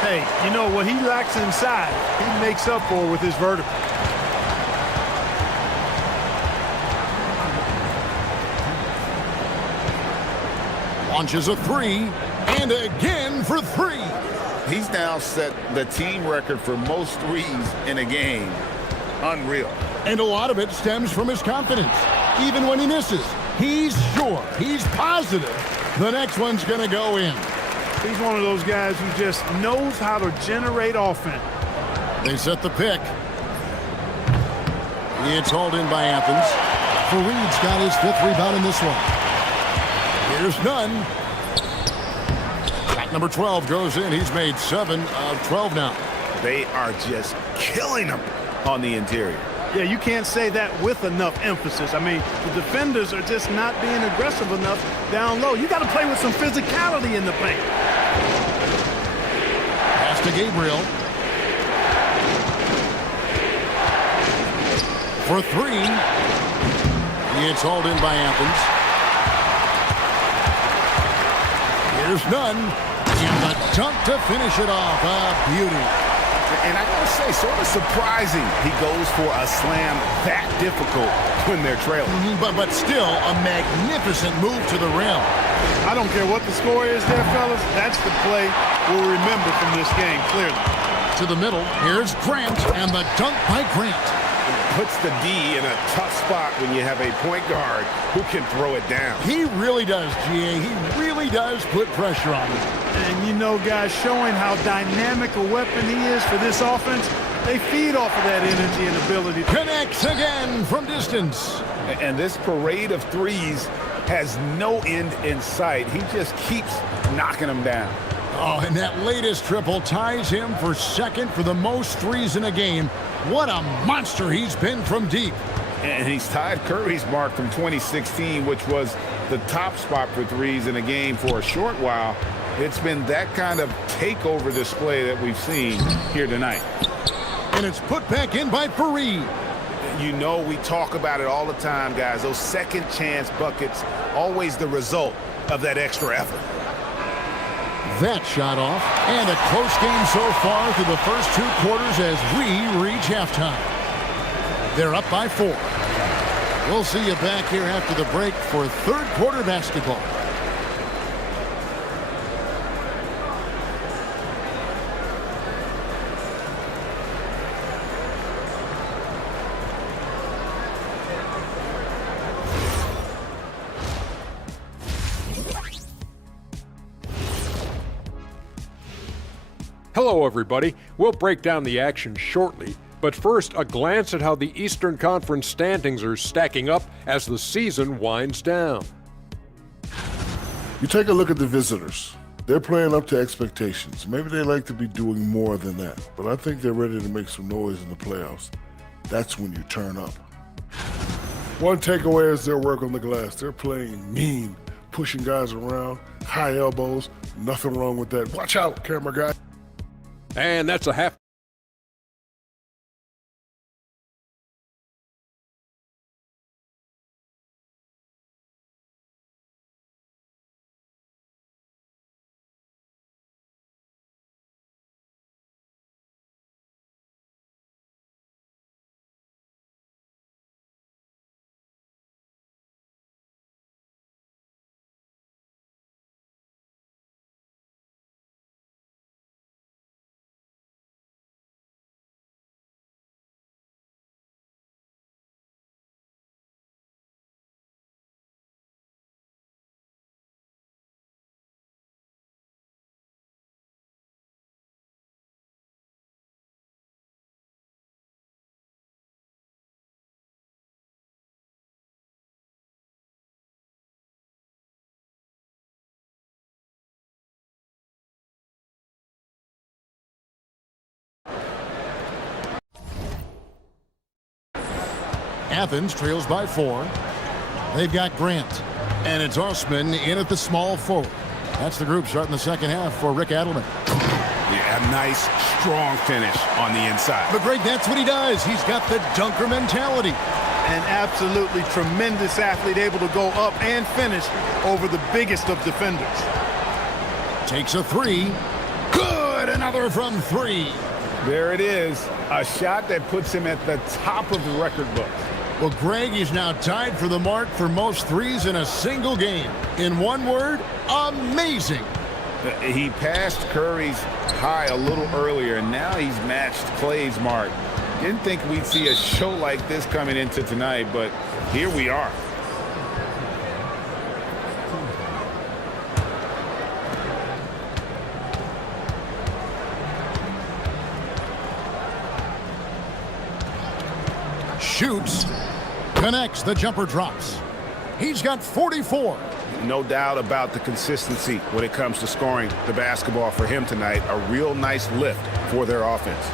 Hey, you know what he lacks inside, he makes up for with his vertical. Launches a three, and again for three. He's now set the team record for most threes in a game. Unreal. And a lot of it stems from his confidence. Even when he misses, he's sure, he's positive the next one's going to go in. He's one of those guys who just knows how to generate offense. They set the pick. It's hauled in by Athens. Fareed's got his fifth rebound in this one. Here's none. Shot number 12 goes in. He's made 7 of 12 now. They are just killing him on the interior. Yeah, you can't say that with enough emphasis. I mean, the defenders are just not being aggressive enough down low. You got to play with some physicality in the paint. Pass to Gabriel. For three. It's hauled in by Athens. Here's none. And the dunk to finish it off. A beauty. And I gotta say, sort of surprising he goes for a slam that difficult when they're trailing. But still a magnificent move to the rim. I don't care what the score is there, fellas. That's the play we'll remember from this game, clearly. To the middle, here's Grant, and the dunk by Grant. Puts the D in a tough spot when you have a point guard who can throw it down. He really does, GA. He really does put pressure on him. And you know, guys, showing how dynamic a weapon he is for this offense, they feed off of that energy and ability. Connects again from distance. And this parade of threes has no end in sight. He just keeps knocking them down. Oh, and that latest triple ties him for second for the most threes in a game. What a monster he's been from deep. And he's tied Curry's mark from 2016, which was the top spot for threes in a game for a short while. It's been that kind of takeover display that we've seen here tonight. And it's put back in by Fareed. You know, we talk about it all the time, guys. Those second chance buckets, always the result of that extra effort. That shot off, and a close game so far through the first 2 quarters as we reach halftime. They're up by 4. We'll see you back here after the break for third quarter basketball. Hello, everybody. We'll break down the action shortly, but first, a glance at how the Eastern Conference standings are stacking up as the season winds down. You take a look at the visitors. They're playing up to expectations. Maybe they like to be doing more than that, but I think they're ready to make some noise in the playoffs. That's when you turn up. One takeaway is their work on the glass. They're playing mean, pushing guys around, high elbows. Nothing wrong with that. Watch out, camera guy. And that's a half. Athens trails by 4. They've got Grant. And it's Osman in at the small forward. That's the group starting the second half for Rick Adelman. Yeah, a nice, strong finish on the inside. But Greg, that's what he does. He's got the dunker mentality. An absolutely tremendous athlete, able to go up and finish over the biggest of defenders. Takes a three. Good, another from three. There it is, a shot that puts him at the top of the record book. Well, Greg, he's now tied for the mark for most threes in a single game. In one word, amazing. He passed Curry's high a little earlier, and now he's matched Clay's mark. Didn't think we'd see a show like this coming into tonight, but here we are. Shoots, connects, the jumper drops. He's got 44. No doubt about the consistency when it comes to scoring the basketball for him tonight. A real nice lift for their offense.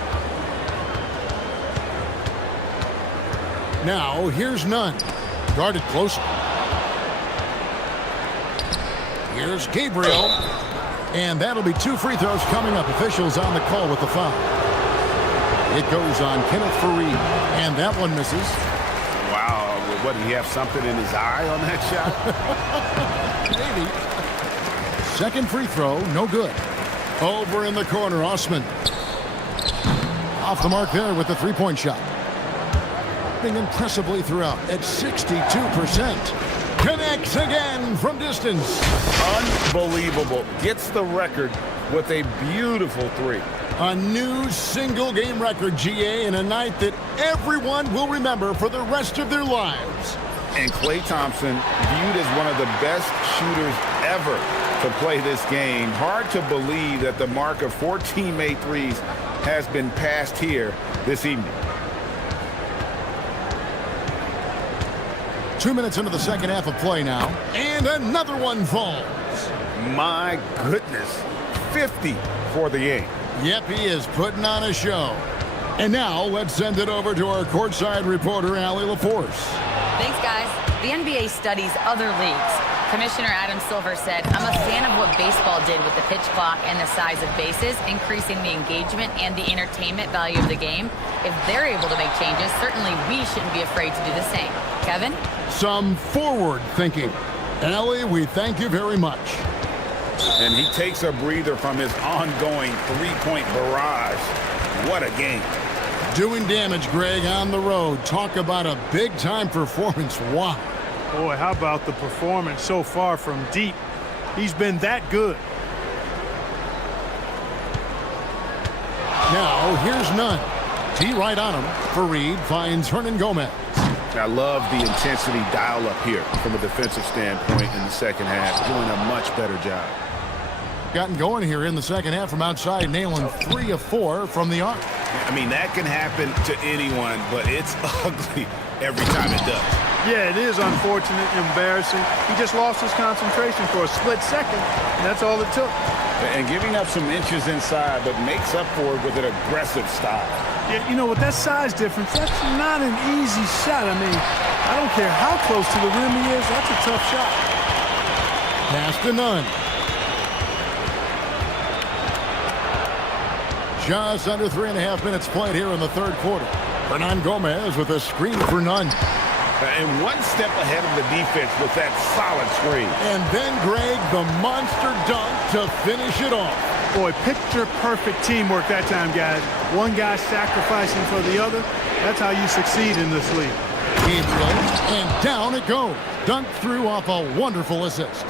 Now, here's Nunn. Guarded closer. Here's Gabriel. And that'll be 2 free throws coming up. Officials on the call with the foul. It goes on Kenneth Fareed, and that one misses. Wow, what, did he have something in his eye on that shot? Maybe. Second free throw, no good. Over in the corner, Osman. Off the mark there with the three-point shot. Impressively throughout at 62%. Connects again from distance. Unbelievable. Gets the record with a beautiful three. A new single-game record, GA, in a night that everyone will remember for the rest of their lives. And Klay Thompson viewed as one of the best shooters ever to play this game. Hard to believe that the mark of 14 made threes has been passed here this evening. 2 minutes into the second half of play now, and another one falls. My goodness, 50 for the game. Yep, he is putting on a show. And now let's send it over to our courtside reporter, Allie LaForce. Thanks, guys. The NBA studies other leagues. Commissioner Adam Silver said, I'm a fan of what baseball did with the pitch clock and the size of bases, increasing the engagement and the entertainment value of the game. If they're able to make changes, certainly we shouldn't be afraid to do the same. Kevin? Some forward thinking. Allie, we thank you very much. And he takes a breather from his ongoing three-point barrage. What a game. Doing damage, Greg, on the road. Talk about a big-time performance. Wow. Boy, how about the performance so far from deep? He's been that good. Now, here's Nunn. Tee right on him. Fareed finds Hernan Gomez. I love the intensity dial up here from a defensive standpoint in the second half. Doing a much better job. Gotten going here in the second half from outside, nailing 3 of 4 from the arc. I mean, that can happen to anyone, but it's ugly every time it does. Yeah, it is unfortunate, embarrassing. He just lost his concentration for a split second, and that's all it took. And giving up some inches inside, but makes up for it with an aggressive style. Yeah, you know, with that size difference, that's not an easy shot. I mean, I don't care how close to the rim he is, that's a tough shot. Pass to Nunn. Just under 3.5 minutes played here in the third quarter. Hernan Gomez with a screen for Nunn. And one step ahead of the defense with that solid screen. And then, Greg, the monster dunk to finish it off. Boy, picture-perfect teamwork that time, guys. One guy sacrificing for the other. That's how you succeed in this league. Gabriel, and down it goes. Dunked through off a wonderful assist.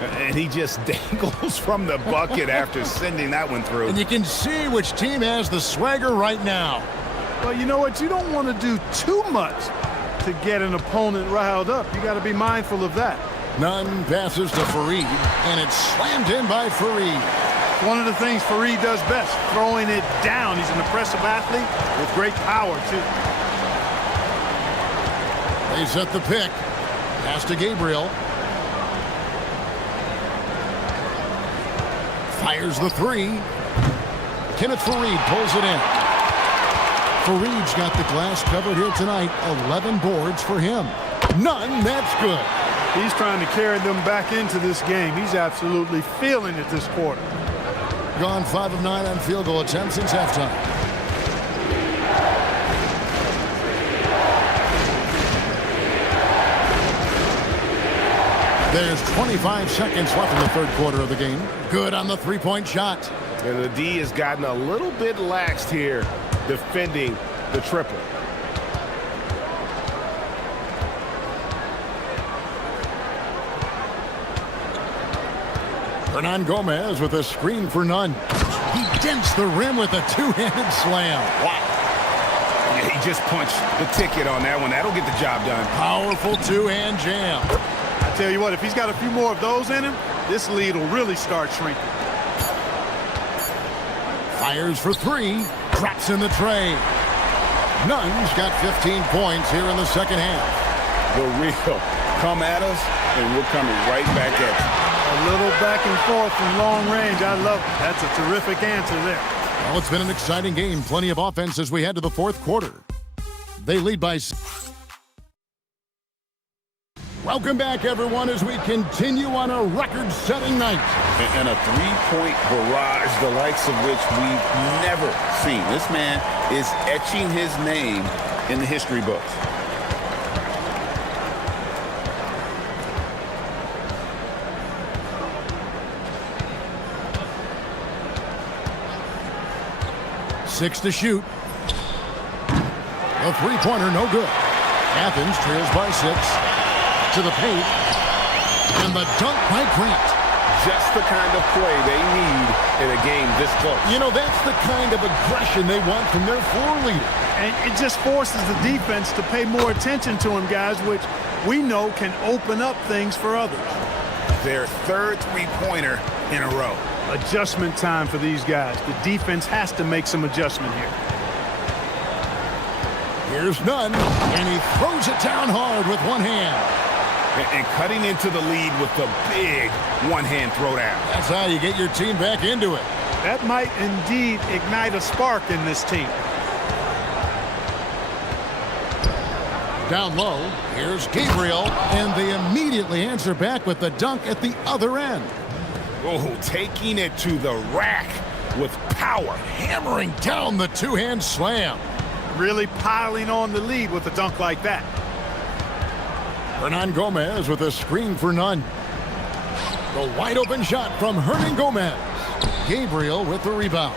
And he just dangles from the bucket after sending that one through. And you can see which team has the swagger right now. Well, you know what? You don't want to do too much to get an opponent riled up. You got to be mindful of that. Nunn passes to Fareed, and it's slammed in by Fareed. One of the things Fareed does best, throwing it down. He's an impressive athlete with great power, too. They set the pick. Pass to Gabriel. Fires the three. Kenneth Fareed pulls it in. Fareed's got the glass covered here tonight. 11 boards for him. None, that's good. He's trying to carry them back into this game. He's absolutely feeling it this quarter. gone 5 of 9 on field goal attempts since halftime. There's 25 seconds left in the third quarter of the game. Good on the three-point shot. And the D has gotten a little bit laxed here defending the triple. Hernan Gomez with a screen for none. He dents the rim with a two-handed slam. Wow. Yeah, he just punched the ticket on that one. That'll get the job done. Powerful two-hand jam. I tell you what, if he's got a few more of those in him, this lead will really start shrinking. Fires for three. Drops in the tray. Nunn's got 15 points here in the second half. The real come at us, and we're coming right back at you. A little back and forth from long range. I love it. That's a terrific answer there. Well, it's been an exciting game. Plenty of offense as we head to the fourth quarter. They lead by... Welcome back, everyone, as we continue on a record-setting night. And a three-point barrage, the likes of which we've never seen. This man is etching his name in the history books. Six to shoot. A three-pointer, no good. Athens trails by 6. To the paint. And the dunk by Grant. Just the kind of play they need in a game this close. You know, that's the kind of aggression they want from their floor leader. And it just forces the defense to pay more attention to him, guys, which we know can open up things for others. Their third three-pointer in a row. Adjustment time for these guys. The defense has to make some adjustment here. Here's Nunn, and he throws it down hard with one hand. And cutting into the lead with the big one-hand throwdown. That's how you get your team back into it. That might indeed ignite a spark in this team. Down low, here's Gabriel, and they immediately answer back with the dunk at the other end. Oh, taking it to the rack with power. Hammering down the two-hand slam. Really piling on the lead with a dunk like that. Hernan Gomez with a screen for Nunn. The wide-open shot from Hernan Gomez. Gabriel with the rebound.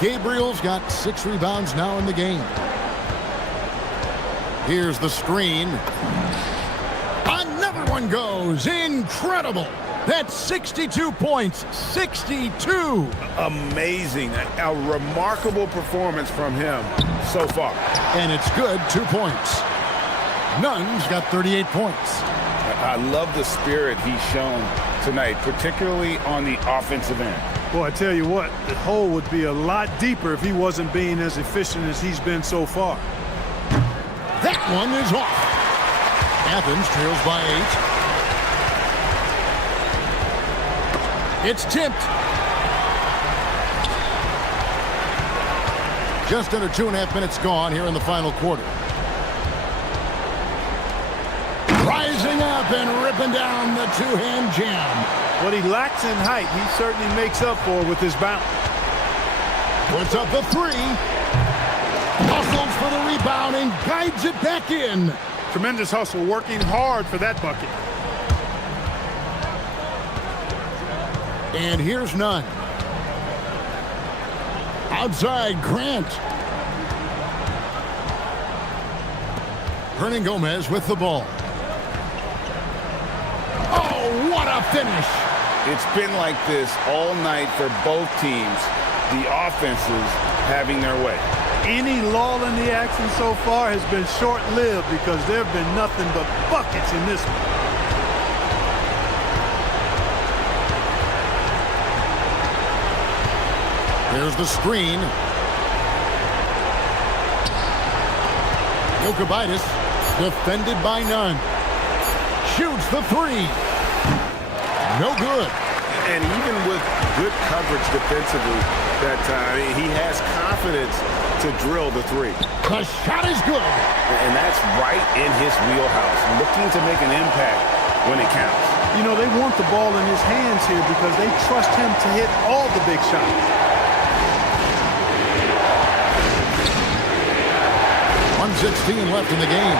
Gabriel's got 6 rebounds now in the game. Here's the screen. Another one goes. Incredible. That's 62 points. 62. Amazing. A remarkable performance from him so far. And it's good. 2 points. Nunn's got 38 points. I love the spirit he's shown tonight, particularly on the offensive end. Boy, I tell you what, the hole would be a lot deeper if he wasn't being as efficient as he's been so far. That one is off. Athens trails by 8. It's tipped. Just under 2.5 minutes gone here in the final quarter. Rising up and ripping down the two-hand jam. What he lacks in height, he certainly makes up for with his bounce. Puts up the 3. Hustles for the rebound and guides it back in. Tremendous hustle, working hard for that bucket. And here's Nunn. Outside, Grant. Hernan Gomez with the ball. Oh, what a finish. It's been like this all night for both teams. The offenses having their way. Any lull in the action so far has been short-lived because there have been nothing but buckets in this one. There's the screen. Jokibitis defended by Nunn. Shoots the 3. No good. And even with good coverage defensively that time, he has confidence to drill the 3. The shot is good. And that's right in his wheelhouse, looking to make an impact when it counts. You know, they want the ball in his hands here because they trust him to hit all the big shots. 1:16 left in the game.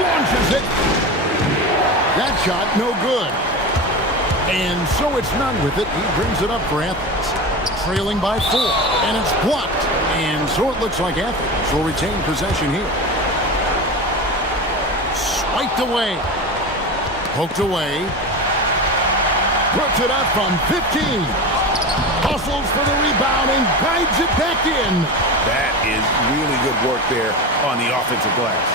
Launches it. That shot, no good. And so it's none with it. He brings it up for Athens. Trailing by 4. And it's blocked. And so it looks like Athens will retain possession here. Swiped away. Poked away. Puts it up from 15. Hustles for the rebound and guides it back in. That is really good work there on the offensive glass.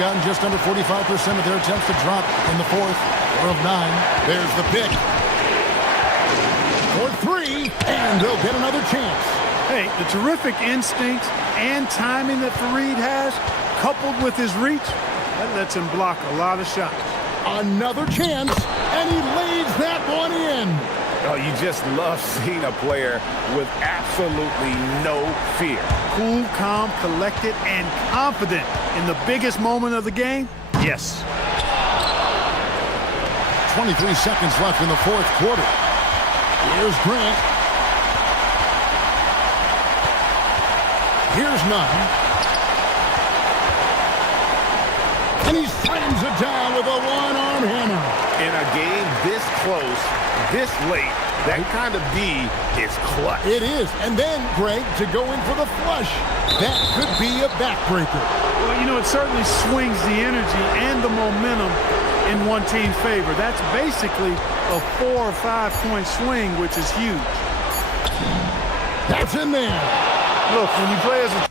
Gotten just under 45% of their attempts to drop in the fourth. 4 of 9. There's the pick. For 3, and they'll get another chance. Hey, the terrific instincts and timing that Fareed has, coupled with his reach, that lets him block a lot of shots. Another chance, and he lays that one in. Oh, you just love seeing a player with absolutely no fear. Cool, calm, collected, and confident in the biggest moment of the game? Yes. 23 seconds left in the fourth quarter. Here's Grant. Here's Nunn. And he slams it down with a one-arm hammer. In a game this close, this late, that kind of D is clutch. It is. And then, Greg, to go in for the flush. That could be a backbreaker. Well, you know, it certainly swings the energy and the momentum in one team's favor. That's basically a 4 or 5 point swing, which is huge. That's in there. Look, when you play as a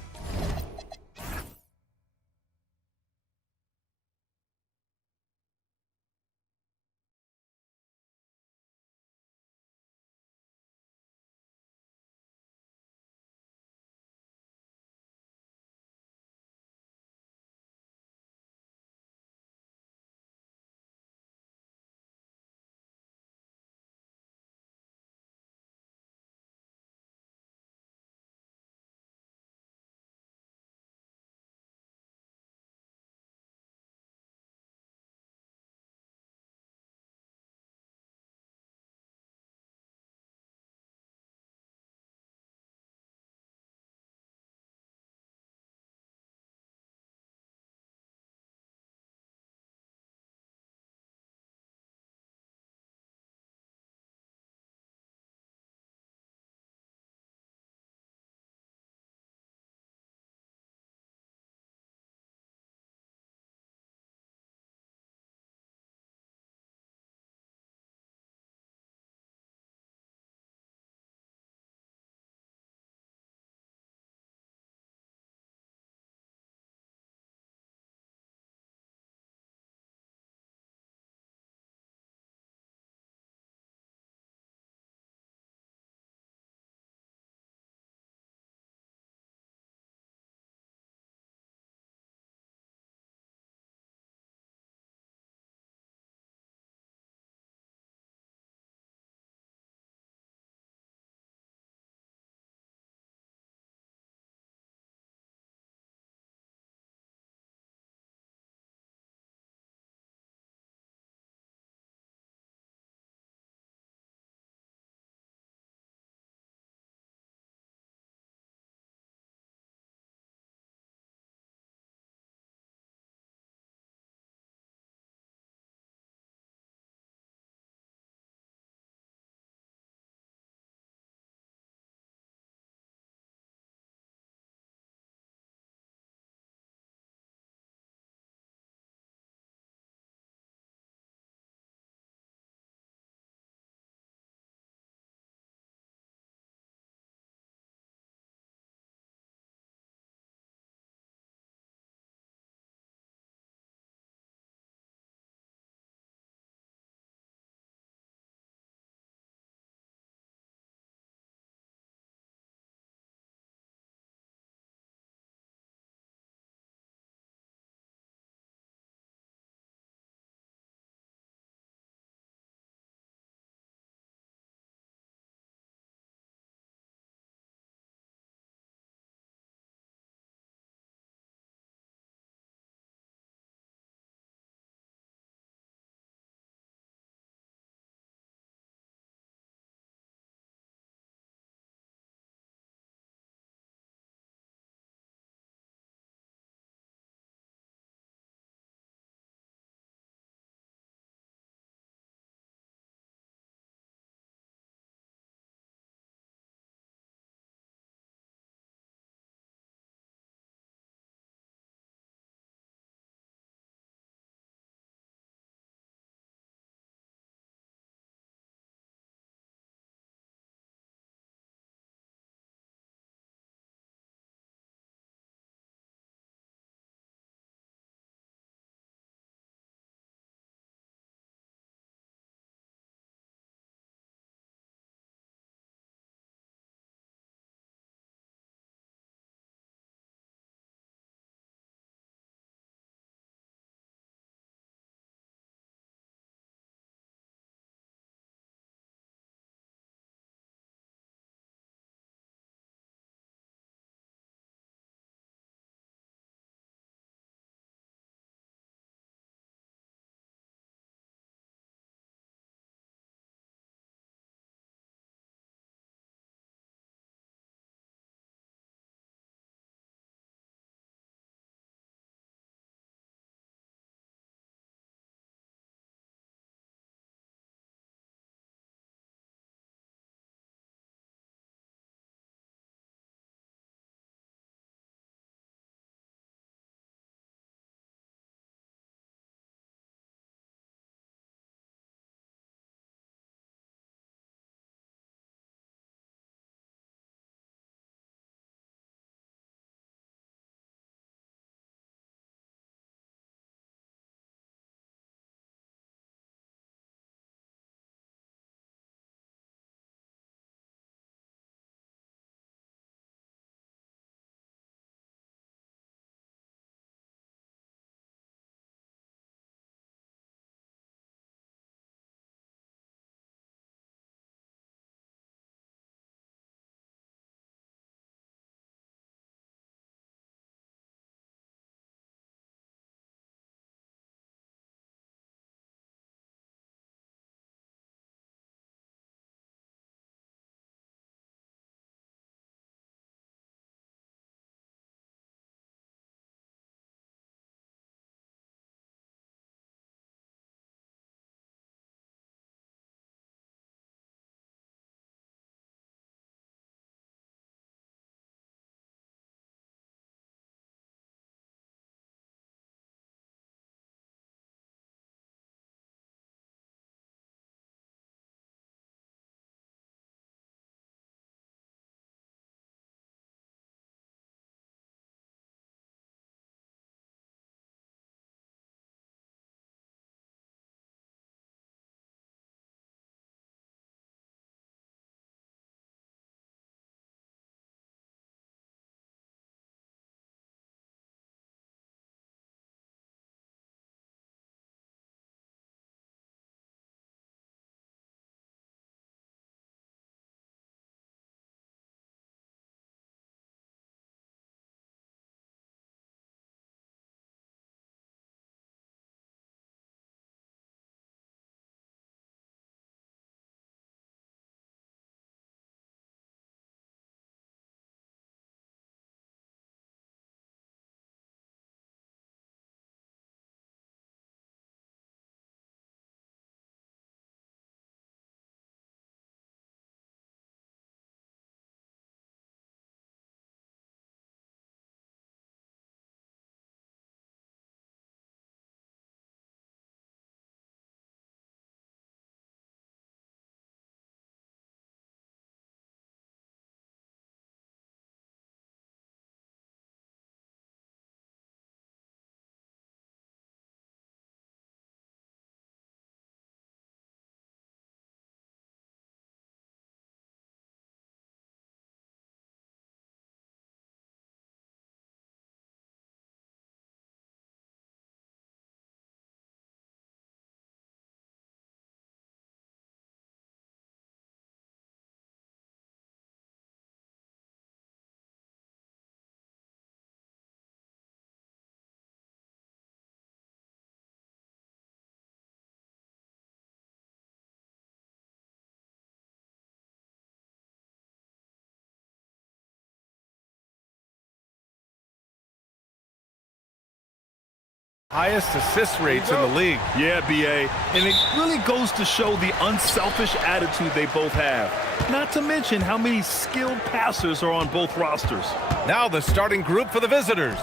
Highest assist rates in the league. Yeah, B.A. And it really goes to show the unselfish attitude they both have. Not to mention how many skilled passers are on both rosters. Now the starting group for the visitors.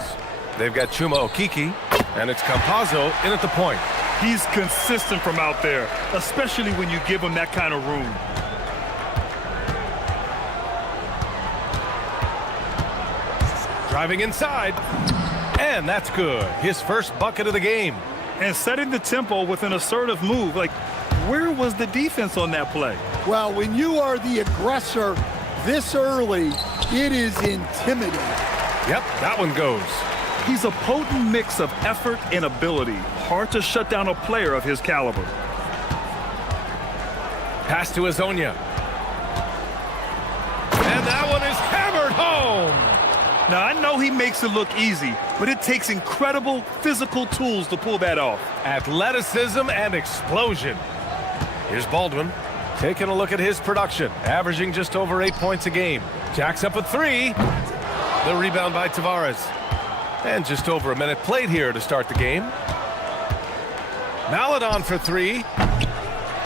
They've got Chuma Okiki, and it's Campazzo in at the point. He's consistent from out there, especially when you give him that kind of room. Driving inside, and that's good. His first bucket of the game. And setting the tempo with an assertive move. Like, where was the defense on that play? Well, when you are the aggressor this early, it is intimidating. Yep, that one goes. He's a potent mix of effort and ability. Hard to shut down a player of his caliber. Pass to Azonia. And that one is hammered home. Now, I know he makes it look easy, but it takes incredible physical tools to pull that off. Athleticism and explosion. Here's Baldwin taking a look at his production, averaging just over 8 points a game. Jacks up a three. The rebound by Tavares. And just over a minute played here to start the game. Maladon for three.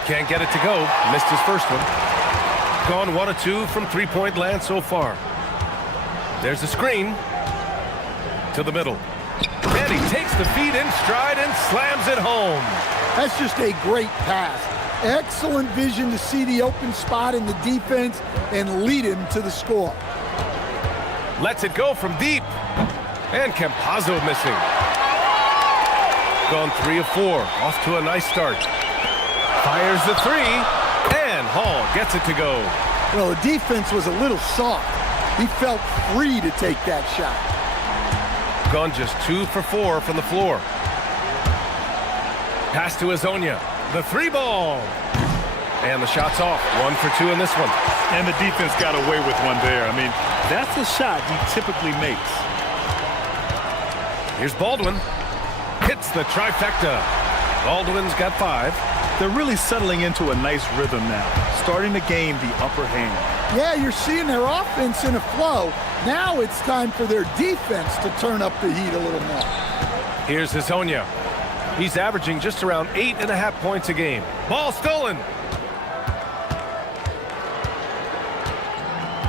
Can't get it to go. Missed his first one. Gone 1 of 2 from three-point land so far. There's a screen to the middle. And he takes the feed in stride and slams it home. That's just a great pass. Excellent vision to see the open spot in the defense and lead him to the score. Lets it go from deep. And Campazzo missing. Gone 3 of 4. Off to a nice start. Fires the three. And Hall gets it to go. Well, the defense was a little soft. He felt free to take that shot. Gone just 2 for 4 from the floor. Pass to Azonia. The three ball. And the shot's off. 1 for 2 in this one. And the defense got away with one there. I mean, that's a shot he typically makes. Here's Baldwin. Hits the trifecta. Baldwin's got 5. They're really settling into a nice rhythm now, starting to gain the upper hand. Yeah, you're seeing their offense in a flow. Now it's time for their defense to turn up the heat a little more. Here's Azonia. He's averaging just around 8.5 points a game. Ball stolen.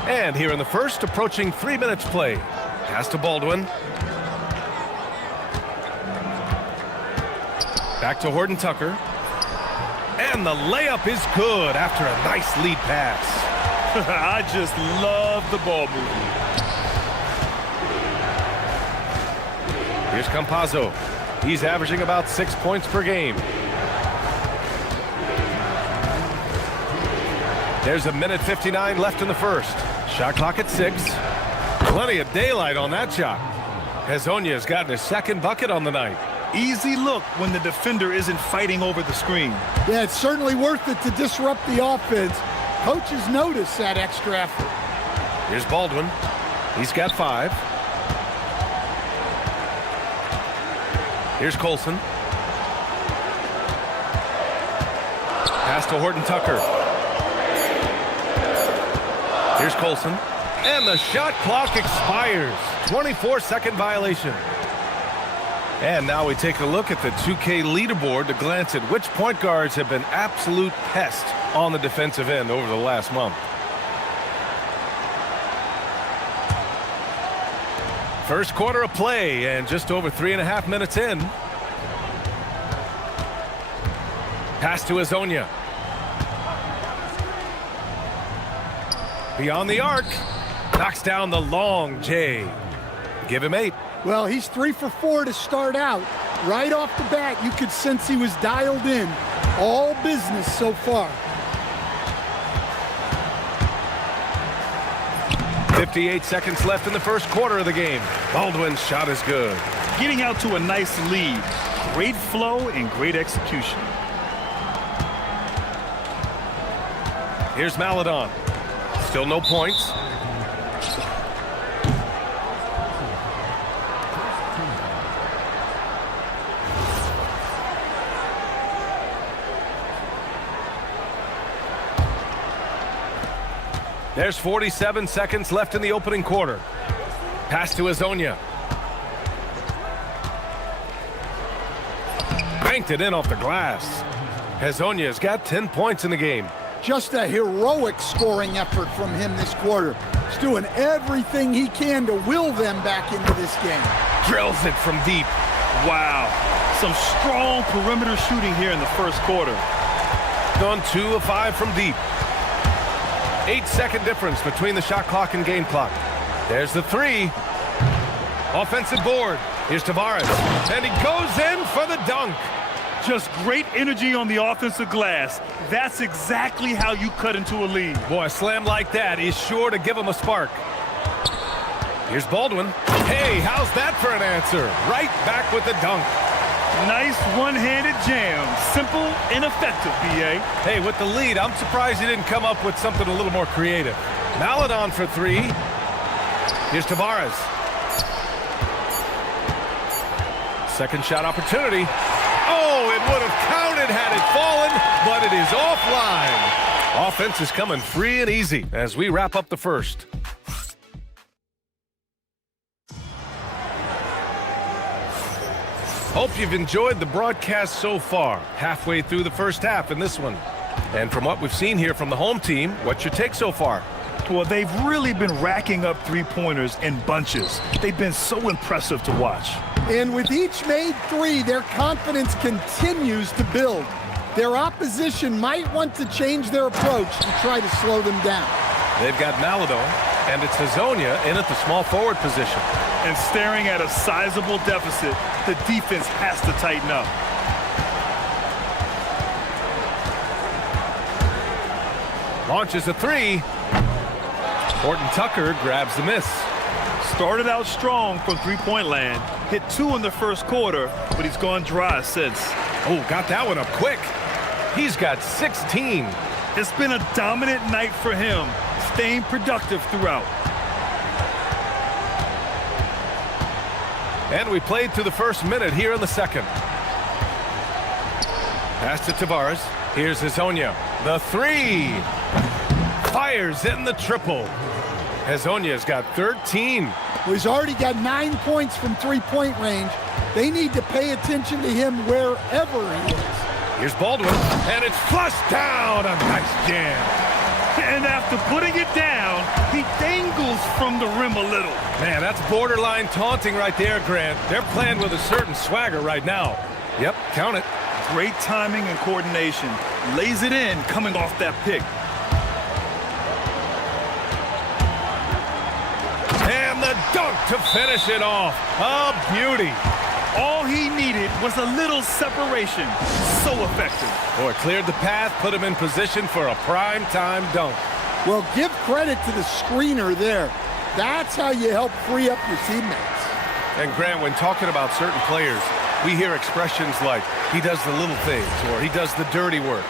And here in the first, approaching 3 minutes play. Pass to Baldwin. Back to Horton Tucker. And the layup is good after a nice lead pass. I just love the ball movement. Here's Campazzo. He's averaging about 6 points per game. There's a minute 59 left in the first. Shot clock at 6. Plenty of daylight on that shot. Azonia's gotten his second bucket on the night. Easy look when the defender isn't fighting over the screen. Yeah, it's certainly worth it to disrupt the offense. Coaches notice that extra effort. Here's Baldwin. He's got 5. Here's Colson. Pass to Horton Tucker. Here's Colson. And the shot clock expires. 24-second violation. And now we take a look at the 2K leaderboard to glance at which point guards have been absolute pests on the defensive end over the last month. First quarter of play and just over 3.5 minutes in. Pass to Azonia. Beyond the arc. Knocks down the long J. Give him 8. Well, he's 3 for 4 to start out. Right off the bat, you could sense he was dialed in. All business so far. 58 seconds left in the first quarter of the game. Baldwin's shot is good. Getting out to a nice lead. Great flow and great execution. Here's Maladon. Still no points. There's 47 seconds left in the opening quarter. Pass to Azonia. banked it in off the glass. Hezonja's got 10 points in the game. Just a heroic scoring effort from him this quarter. He's doing everything he can to will them back into this game. Drills it from deep. Wow. Some strong perimeter shooting here in the first quarter. Gone 2 of 5 from deep. 8-second difference between the shot clock and game clock. There's the three. Offensive board. Here's Tavares. And he goes in for the dunk. Just great energy on the offensive glass. That's exactly how you cut into a lead. Boy, a slam like that is sure to give him a spark. Here's Baldwin. Hey, how's that for an answer? Right back with the dunk. Nice one-handed jam. Simple and effective, B.A. Hey, with the lead, I'm surprised he didn't come up with something a little more creative. Maladon for three. Here's Tavares. Second shot opportunity. Oh, it would have counted had it fallen, but it is offline. Offense is coming free and easy as we wrap up the first. Hope you've enjoyed the broadcast so far. Halfway through the first half in this one. And from what we've seen here from the home team, what's your take so far? Well, they've really been racking up three-pointers in bunches. They've been so impressive to watch. And with each made three, their confidence continues to build. Their opposition might want to change their approach to try to slow them down. They've got Maladon, and it's Hezonja in at the small forward position. And staring at a sizable deficit, the defense has to tighten up. Launches a three. Horton Tucker grabs the miss. Started out strong from three-point land. Hit 2 in the first quarter, but he's gone dry since. Oh, got that one up quick. He's got 16. It's been a dominant night for him, staying productive throughout. And we played through the first minute here in the second. Pass to Tavares. Here's Hezonja. The three. Fires in the triple. Hezonja's got 13. Well, he's already got 9 points from three-point range. They need to pay attention to him wherever he is. Here's Baldwin, and it's flushed down. A nice jam. And after putting it down, he dangles from the rim a little. Man, that's borderline taunting right there, Grant. They're playing with a certain swagger right now. Yep, count it. Great timing and coordination. Lays it in coming off that pick. And the dunk to finish it off. A beauty. All he needed was a little separation. So effective. Boy, cleared the path, put him in position for a prime-time dunk. Well, give credit to the screener there. That's how you help free up your teammates. And Grant, when talking about certain players, we hear expressions like, he does the little things, or he does the dirty work.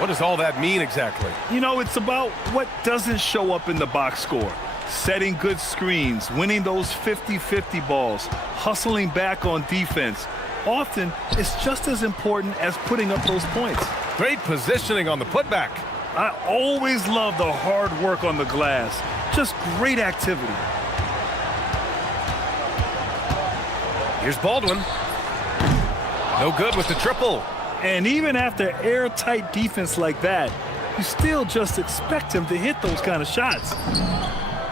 What does all that mean exactly? You know, it's about what doesn't show up in the box score. Setting good screens, winning those 50-50 balls, hustling back on defense. Often, it's just as important as putting up those points. Great positioning on the putback. I always love the hard work on the glass. Just great activity. Here's Baldwin. No good with the triple. And even after airtight defense like that, you still just expect him to hit those kind of shots.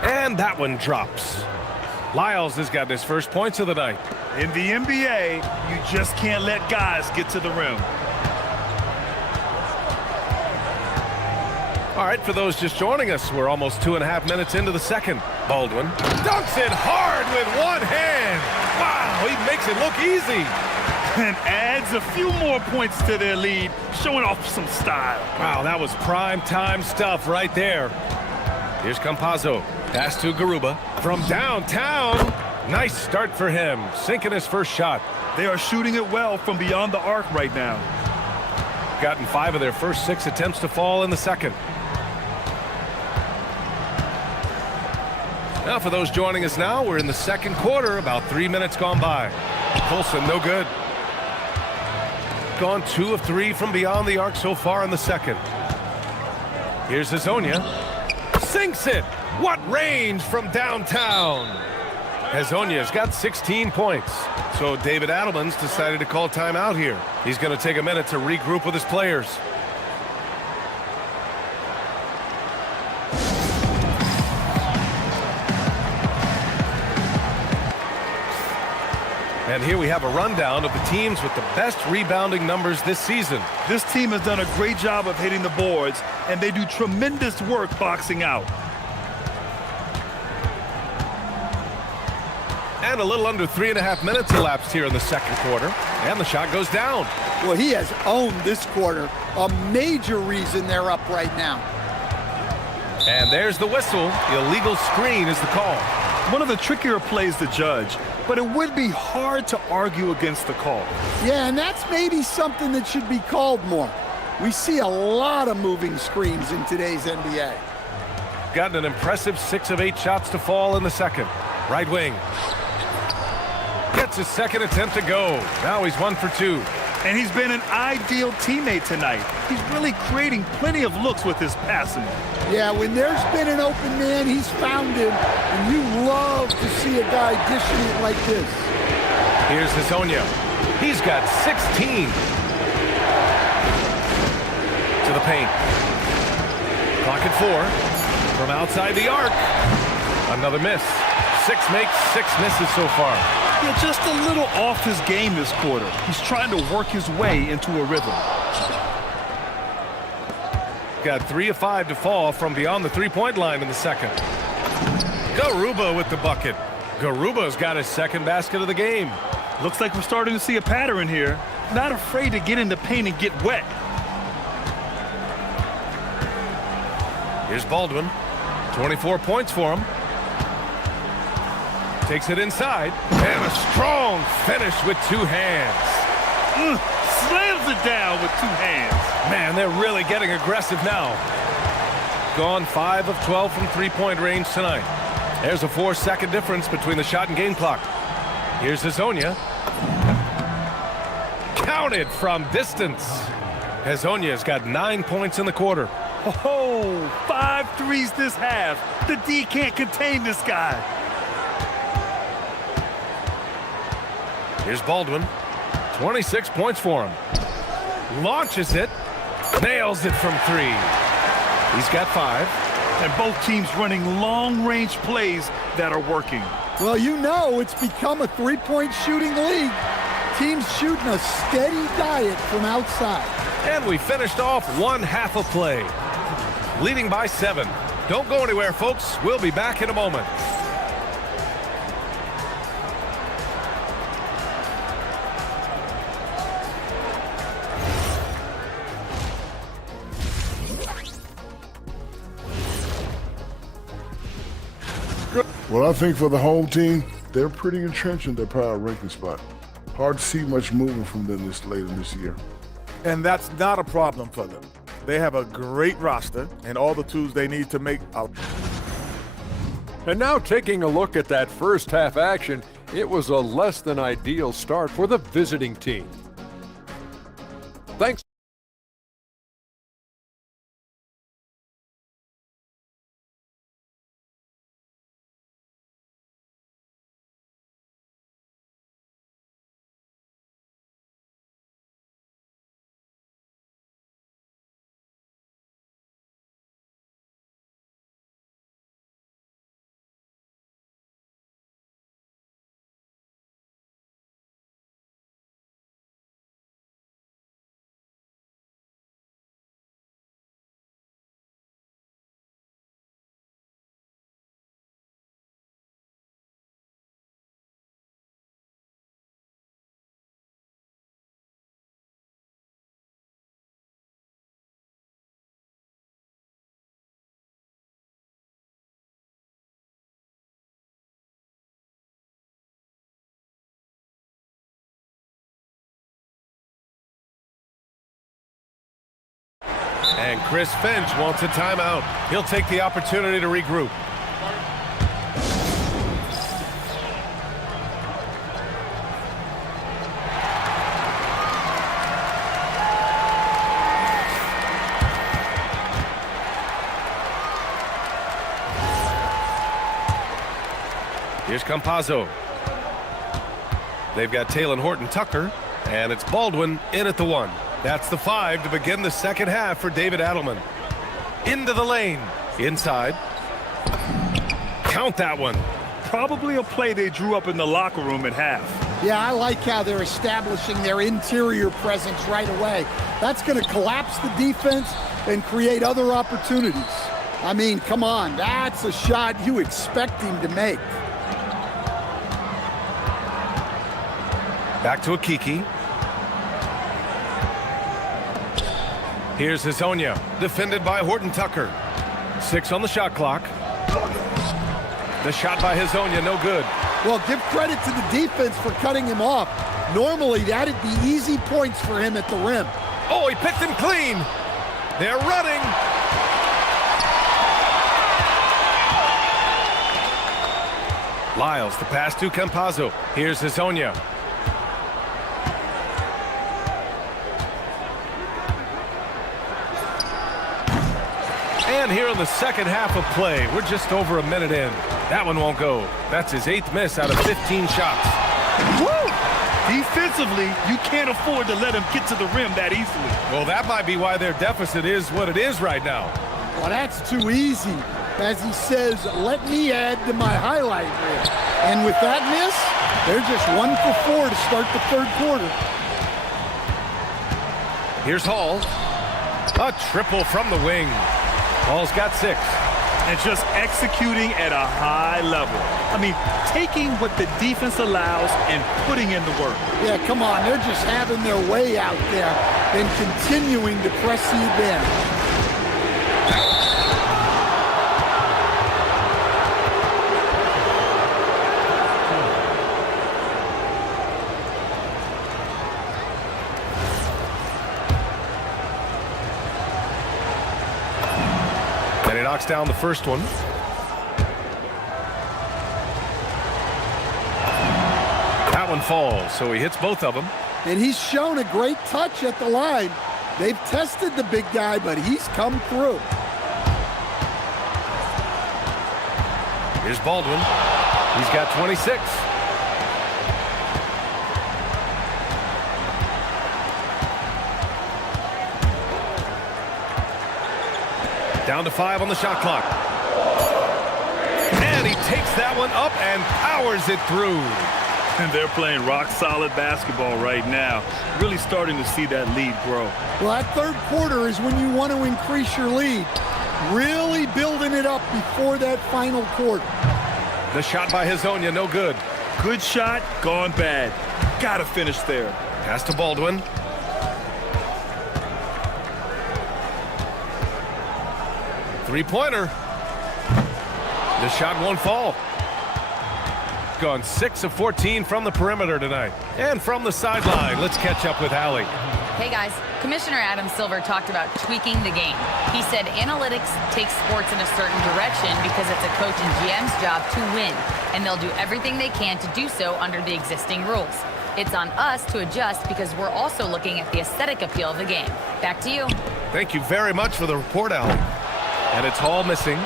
And that one drops. Lyles has got his first points of the night. In the NBA, you just can't let guys get to the rim. All right, for those just joining us, we're almost 2.5 minutes into the second. Baldwin dunks it hard with one hand. Wow, he makes it look easy. And adds a few more points to their lead, showing off some style. Wow, that was prime-time stuff right there. Here's Campazzo. Pass to Garuba. From downtown. Nice start for him. Sinking his first shot. They are shooting it well from beyond the arc right now. Gotten 5 of their first 6 attempts to fall in the second. Now for those joining us now, we're in the second quarter, about 3 minutes gone by. Colson, no good. Gone 2 of 3 from beyond the arc so far in the second. Here's Hezonja. Sinks it. What range from downtown. Hezonja's got 16 points. So David Adelman's decided to call timeout here. He's going to take a minute to regroup with his players. And here we have a rundown of the teams with the best rebounding numbers this season. This team has done a great job of hitting the boards, and they do tremendous work boxing out. And a little under 3.5 minutes elapsed here in the second quarter. And the shot goes down. Well, he has owned this quarter. A major reason they're up right now. And there's the whistle. The illegal screen is the call. One of the trickier plays to judge, but it would be hard to argue against the call. Yeah, and that's maybe something that should be called more. We see a lot of moving screens in today's NBA. Gotten an impressive 6 of 8 shots to fall in the second. Right wing. Gets his second attempt to go. Now he's 1 for 2. And he's been an ideal teammate tonight. He's really creating plenty of looks with his passing. Yeah, when there's been an open man, he's found him. And you love to see a guy dishing it like this. Here's Hazonia. He's got 16. To the paint. Clock at 4. From outside the arc. Another miss. 6 makes, 6 misses so far. Yeah, just a little off his game this quarter. He's trying to work his way into a rhythm. Got 3 of 5 to fall from beyond the three-point line in the second. Garuba with the bucket. Garuba's got his second basket of the game. Looks like we're starting to see a pattern here. Not afraid to get in the paint and get wet. Here's Baldwin. 24 points for him. Takes it inside. And a strong finish with 2 hands. Slams it down with 2 hands. Man, they're really getting aggressive now. Gone 5 of 12 from three-point range tonight. There's a 4-second difference between the shot and game clock. Here's Hazonia. Counted from distance. Hazonia's got 9 points in the quarter. Oh, 5 threes this half. The D can't contain this guy. Here's Baldwin. 26 points for him. Launches it. Nails it from 3. He's got 5. And both teams running long-range plays that are working. Well, you know it's become a three-point shooting league. Teams shooting a steady diet from outside. And we finished off 1 half of play. Leading by 7. Don't go anywhere, folks. We'll be back in a moment. Well, I think for the home team, they're pretty entrenched in their power ranking spot. Hard to see much moving from them this late in this year. And that's not a problem for them. They have a great roster and all the tools they need to make out. And now taking a look at that first half action, it was a less than ideal start for the visiting team. Thanks. And Chris Finch wants a timeout. He'll take the opportunity to regroup. Here's Campazzo. They've got Taylor Horton-Tucker, and it's Baldwin in at the 1. That's the 5 to begin the second half for David Adelman. Into the lane. Inside. Count that one. Probably a play they drew up in the locker room at half. Yeah, I like how they're establishing their interior presence right away. That's going to collapse the defense and create other opportunities. I mean, come on, that's a shot you expect him to make. Back to Akiki. Here's Hazonia, defended by Horton-Tucker. 6 on the shot clock. The shot by Hazonia, no good. Well, give credit to the defense for cutting him off. Normally, that'd be easy points for him at the rim. Oh, he picked him clean. They're running. Lyles, the pass to Campazzo. Here's Hazonia. And here in the second half of play, we're just over a minute in. That one won't go. That's his 8th miss out of 15 shots. Woo! Defensively, you can't afford to let him get to the rim that easily. Well, that might be why their deficit is what it is right now. Well, that's too easy. As he says, let me add to my highlight reel. And with that miss, they're just 1 for 4 to start the third quarter. Here's Hall. A triple from the wing. Hall's got 6. And just executing at a high level. I mean, taking what the defense allows and putting in the work. Yeah, come on. They're just having their way out there and continuing to press the advantage. Knocks down the first one. That one falls, so he hits both of them. And he's shown a great touch at the line. They've tested the big guy, but he's come through. Here's Baldwin. He's got 26. Down to 5 on the shot clock. And he takes that one up and powers it through. And they're playing rock-solid basketball right now. Really starting to see that lead grow. Well, that third quarter is when you want to increase your lead. Really building it up before that final quarter. The shot by Hazonia, no good. Good shot, gone bad. Gotta finish there. Pass to Baldwin. Three-pointer. The shot won't fall. Gone 6 of 14 from the perimeter tonight. And from the sideline, let's catch up with Allie. Hey guys, Commissioner Adam Silver talked about tweaking the game. He said analytics takes sports in a certain direction because it's a coach and GM's job to win, and they'll do everything they can to do so under the existing rules. It's on us to adjust because we're also looking at the aesthetic appeal of the game. Back to you. Thank you very much for the report, Allie. And it's Hall missing.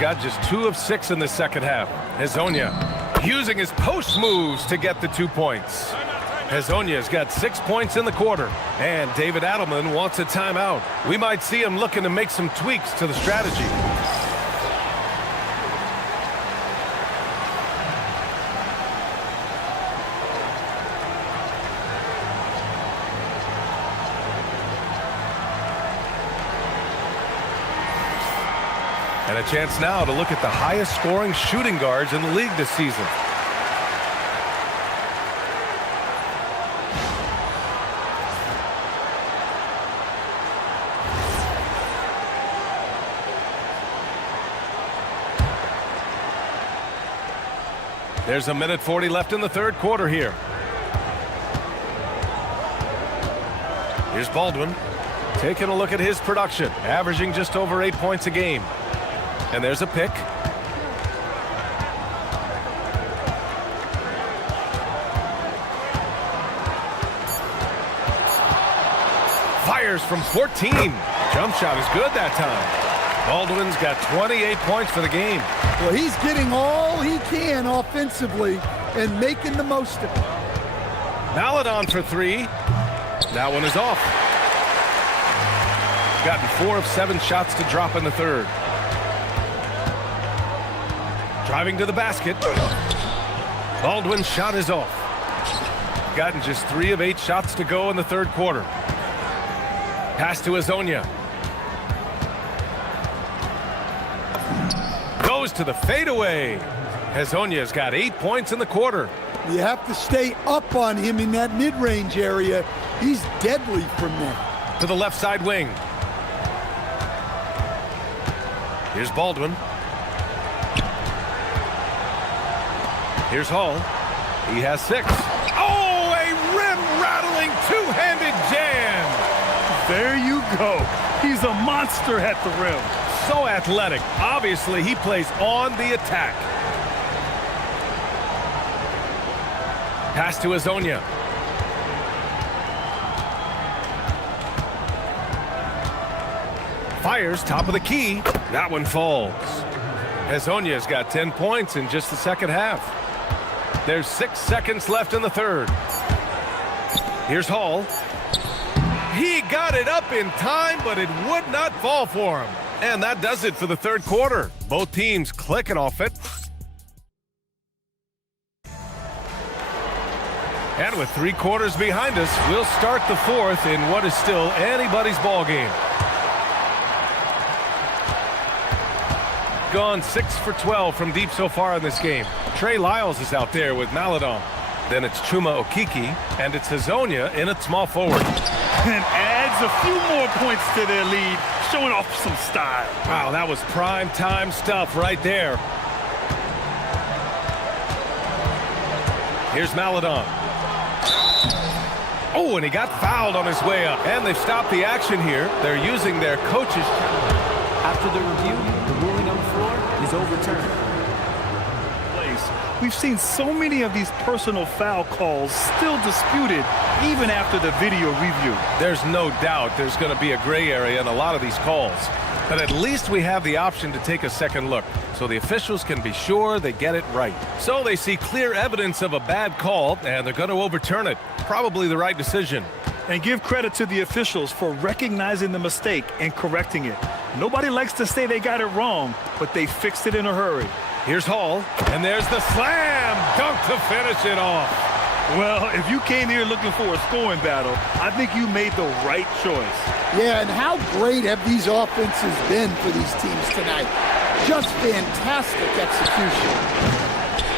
Got just 2 of 6 in the second half. Hazonia using his post moves to get the 2 points. Hazonia's got 6 points in the quarter. And David Adelman wants a timeout. We might see him looking to make some tweaks to the strategy. And a chance now to look at the highest scoring shooting guards in the league this season. There's a minute 40 left in the third quarter here. Here's Baldwin taking a look at his production, averaging just over 8 points a game. And there's a pick. Fires from 14. Jump shot is good that time. Baldwin's got 28 points for the game. Well, he's getting all he can offensively, and making the most of it. Maladon for three. That one is off. Gotten 4 of 7 shots to drop in the third. Driving to the basket. Baldwin's shot is off. Gotten just 3 of 8 shots to go in the third quarter. Pass to Hezonja. Goes to the fadeaway. Hezonja's got 8 points in the quarter. You have to stay up on him in that mid-range area. He's deadly from there. To the left side wing. Here's Baldwin. Here's Hall. He has 6. Oh, a rim-rattling two-handed jam. There you go. He's a monster at the rim. So athletic. Obviously, he plays on the attack. Pass to Hezonja. Fires top of the key. That one falls. Hezonja's got 10 points in just the second half. There's 6 seconds left in the third. Here's Hall. He got it up in time, but it would not fall for him. And that does it for the third quarter. Both teams clicking off it. And with 3 quarters behind us, we'll start the fourth in what is still anybody's ball game. Gone 6 for 12 from deep so far in this game. Trey Lyles is out there with Maladon. Then it's Chuma Okeke, and it's Hezonja in at small forward. And adds a few more points to their lead, showing off some style. Wow, that was prime time stuff right there. Here's Maladon. Oh, and he got fouled on his way up. And they've stopped the action here. They're using their coaches. After the review, the ruling on the floor is overturned. We've seen so many of these personal foul calls still disputed even after the video review. There's no doubt there's going to be a gray area in a lot of these calls. But at least we have the option to take a second look, so the officials can be sure they get it right. So they see clear evidence of a bad call, and they're going to overturn it. Probably the right decision. And give credit to the officials for recognizing the mistake and correcting it. Nobody likes to say they got it wrong, but they fixed it in a hurry. Here's Hall, and there's the slam dunk to finish it off. Well, if you came here looking for a scoring battle, I think you made the right choice. Yeah, and how great have these offenses been for these teams tonight? Just fantastic execution.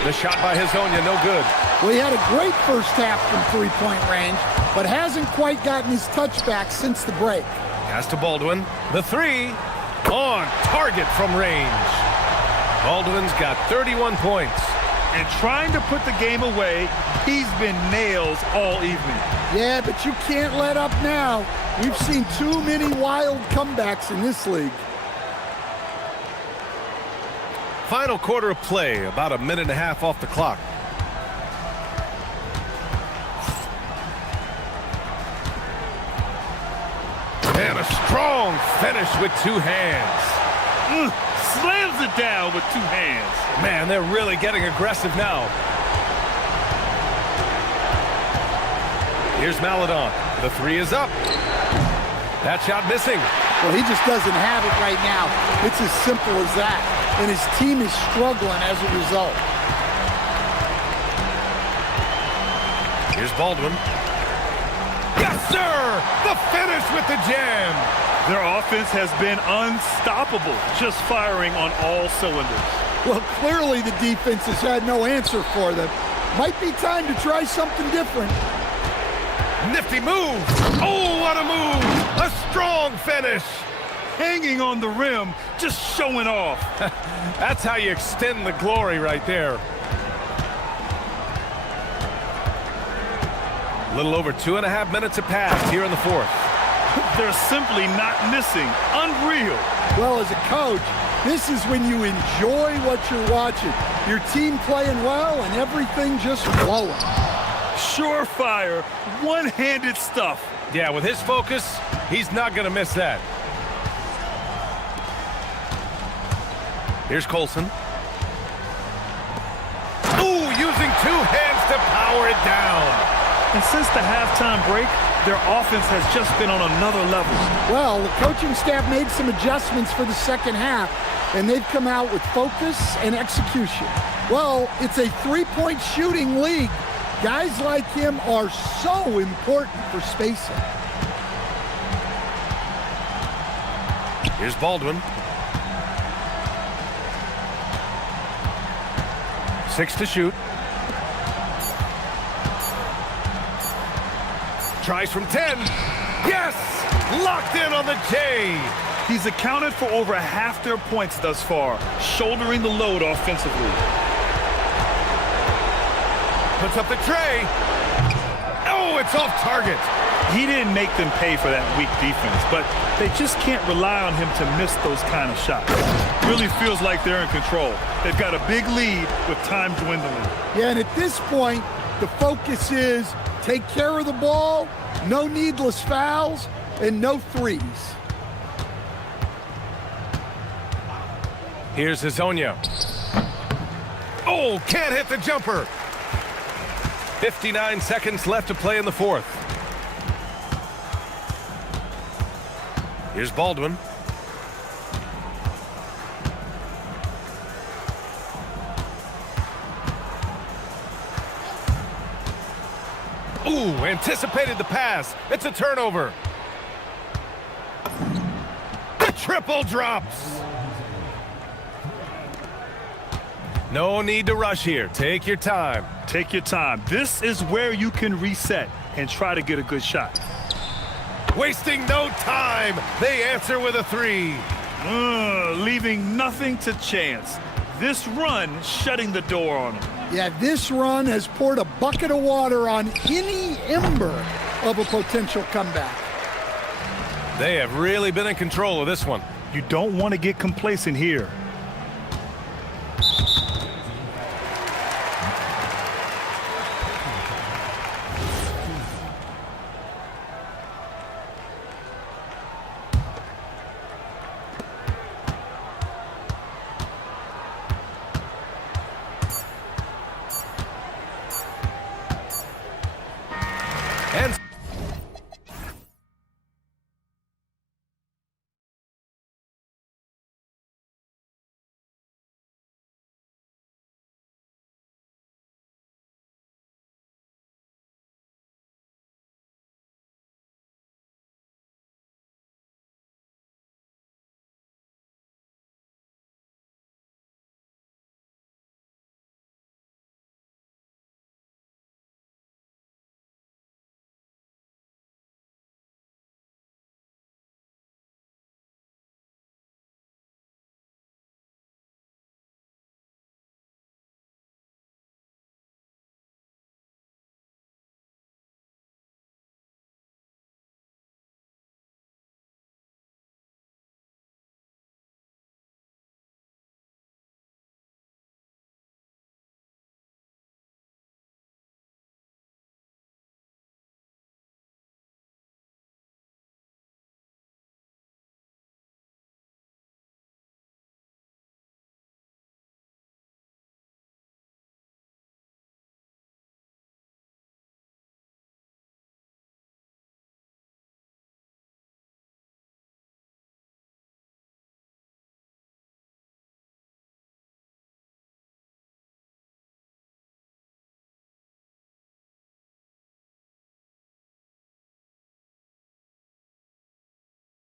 The shot by Hezonja, no good. Well, he had a great first half from three-point range, but hasn't quite gotten his touchback since the break. Pass to Baldwin. The three on target from range. Baldwin's got 31 points. And trying to put the game away, he's been nails all evening. Yeah, but you can't let up now. We've seen too many wild comebacks in this league. Final quarter of play, about a minute and a half off the clock. And a strong finish with 2 hands. Slams it down with 2 hands. Man, they're really getting aggressive now. Here's Maladon. The 3 is up. That shot missing. Well, he just doesn't have it right now. It's as simple as that. And his team is struggling as a result. Here's Baldwin. Yes, sir! The finish with the jam. Their offense has been unstoppable, just firing on all cylinders. Well, clearly the defense has had no answer for them. Might be time to try something different. Nifty move. Oh, what a move. A strong finish. Hanging on the rim, just showing off. That's how you extend the glory right there. A little over 2.5 minutes have passed here in the fourth. They're simply not missing. Unreal. Well, as a coach, this is when you enjoy what you're watching. Your team playing well and everything just flowing. Surefire, one-handed stuff. Yeah, with his focus, he's not going to miss that. Here's Colson. Ooh, uses using two hands to power it down. And since the halftime break, their offense has just been on another level. Well, the coaching staff made some adjustments for the second half, and they've come out with focus and execution. Well, it's a three-point shooting league. Guys like him are so important for spacing. Here's Baldwin. 6 to shoot. Tries from 10. Yes! Locked in on the J. He's accounted for over half their points thus far, shouldering the load offensively. Puts up the tray. Oh, it's off target. He didn't make them pay for that weak defense, but they just can't rely on him to miss those kind of shots. Really feels like they're in control. They've got a big lead with time dwindling. Yeah, and at this point, the focus is take care of the ball, no needless fouls, and no threes. Here's Hezonja. Oh, can't hit the jumper. 59 seconds left to play in the fourth. Here's Baldwin. Ooh, anticipated the pass. It's a turnover. The triple drops. No need to rush here. Take your time. Take your time. This is where you can reset and try to get a good shot. Wasting no time. They answer with a three. Leaving nothing to chance. This run shutting the door on them. Yeah, this run has poured a bucket of water on any ember of a potential comeback. They have really been in control of this one. You don't want to get complacent here.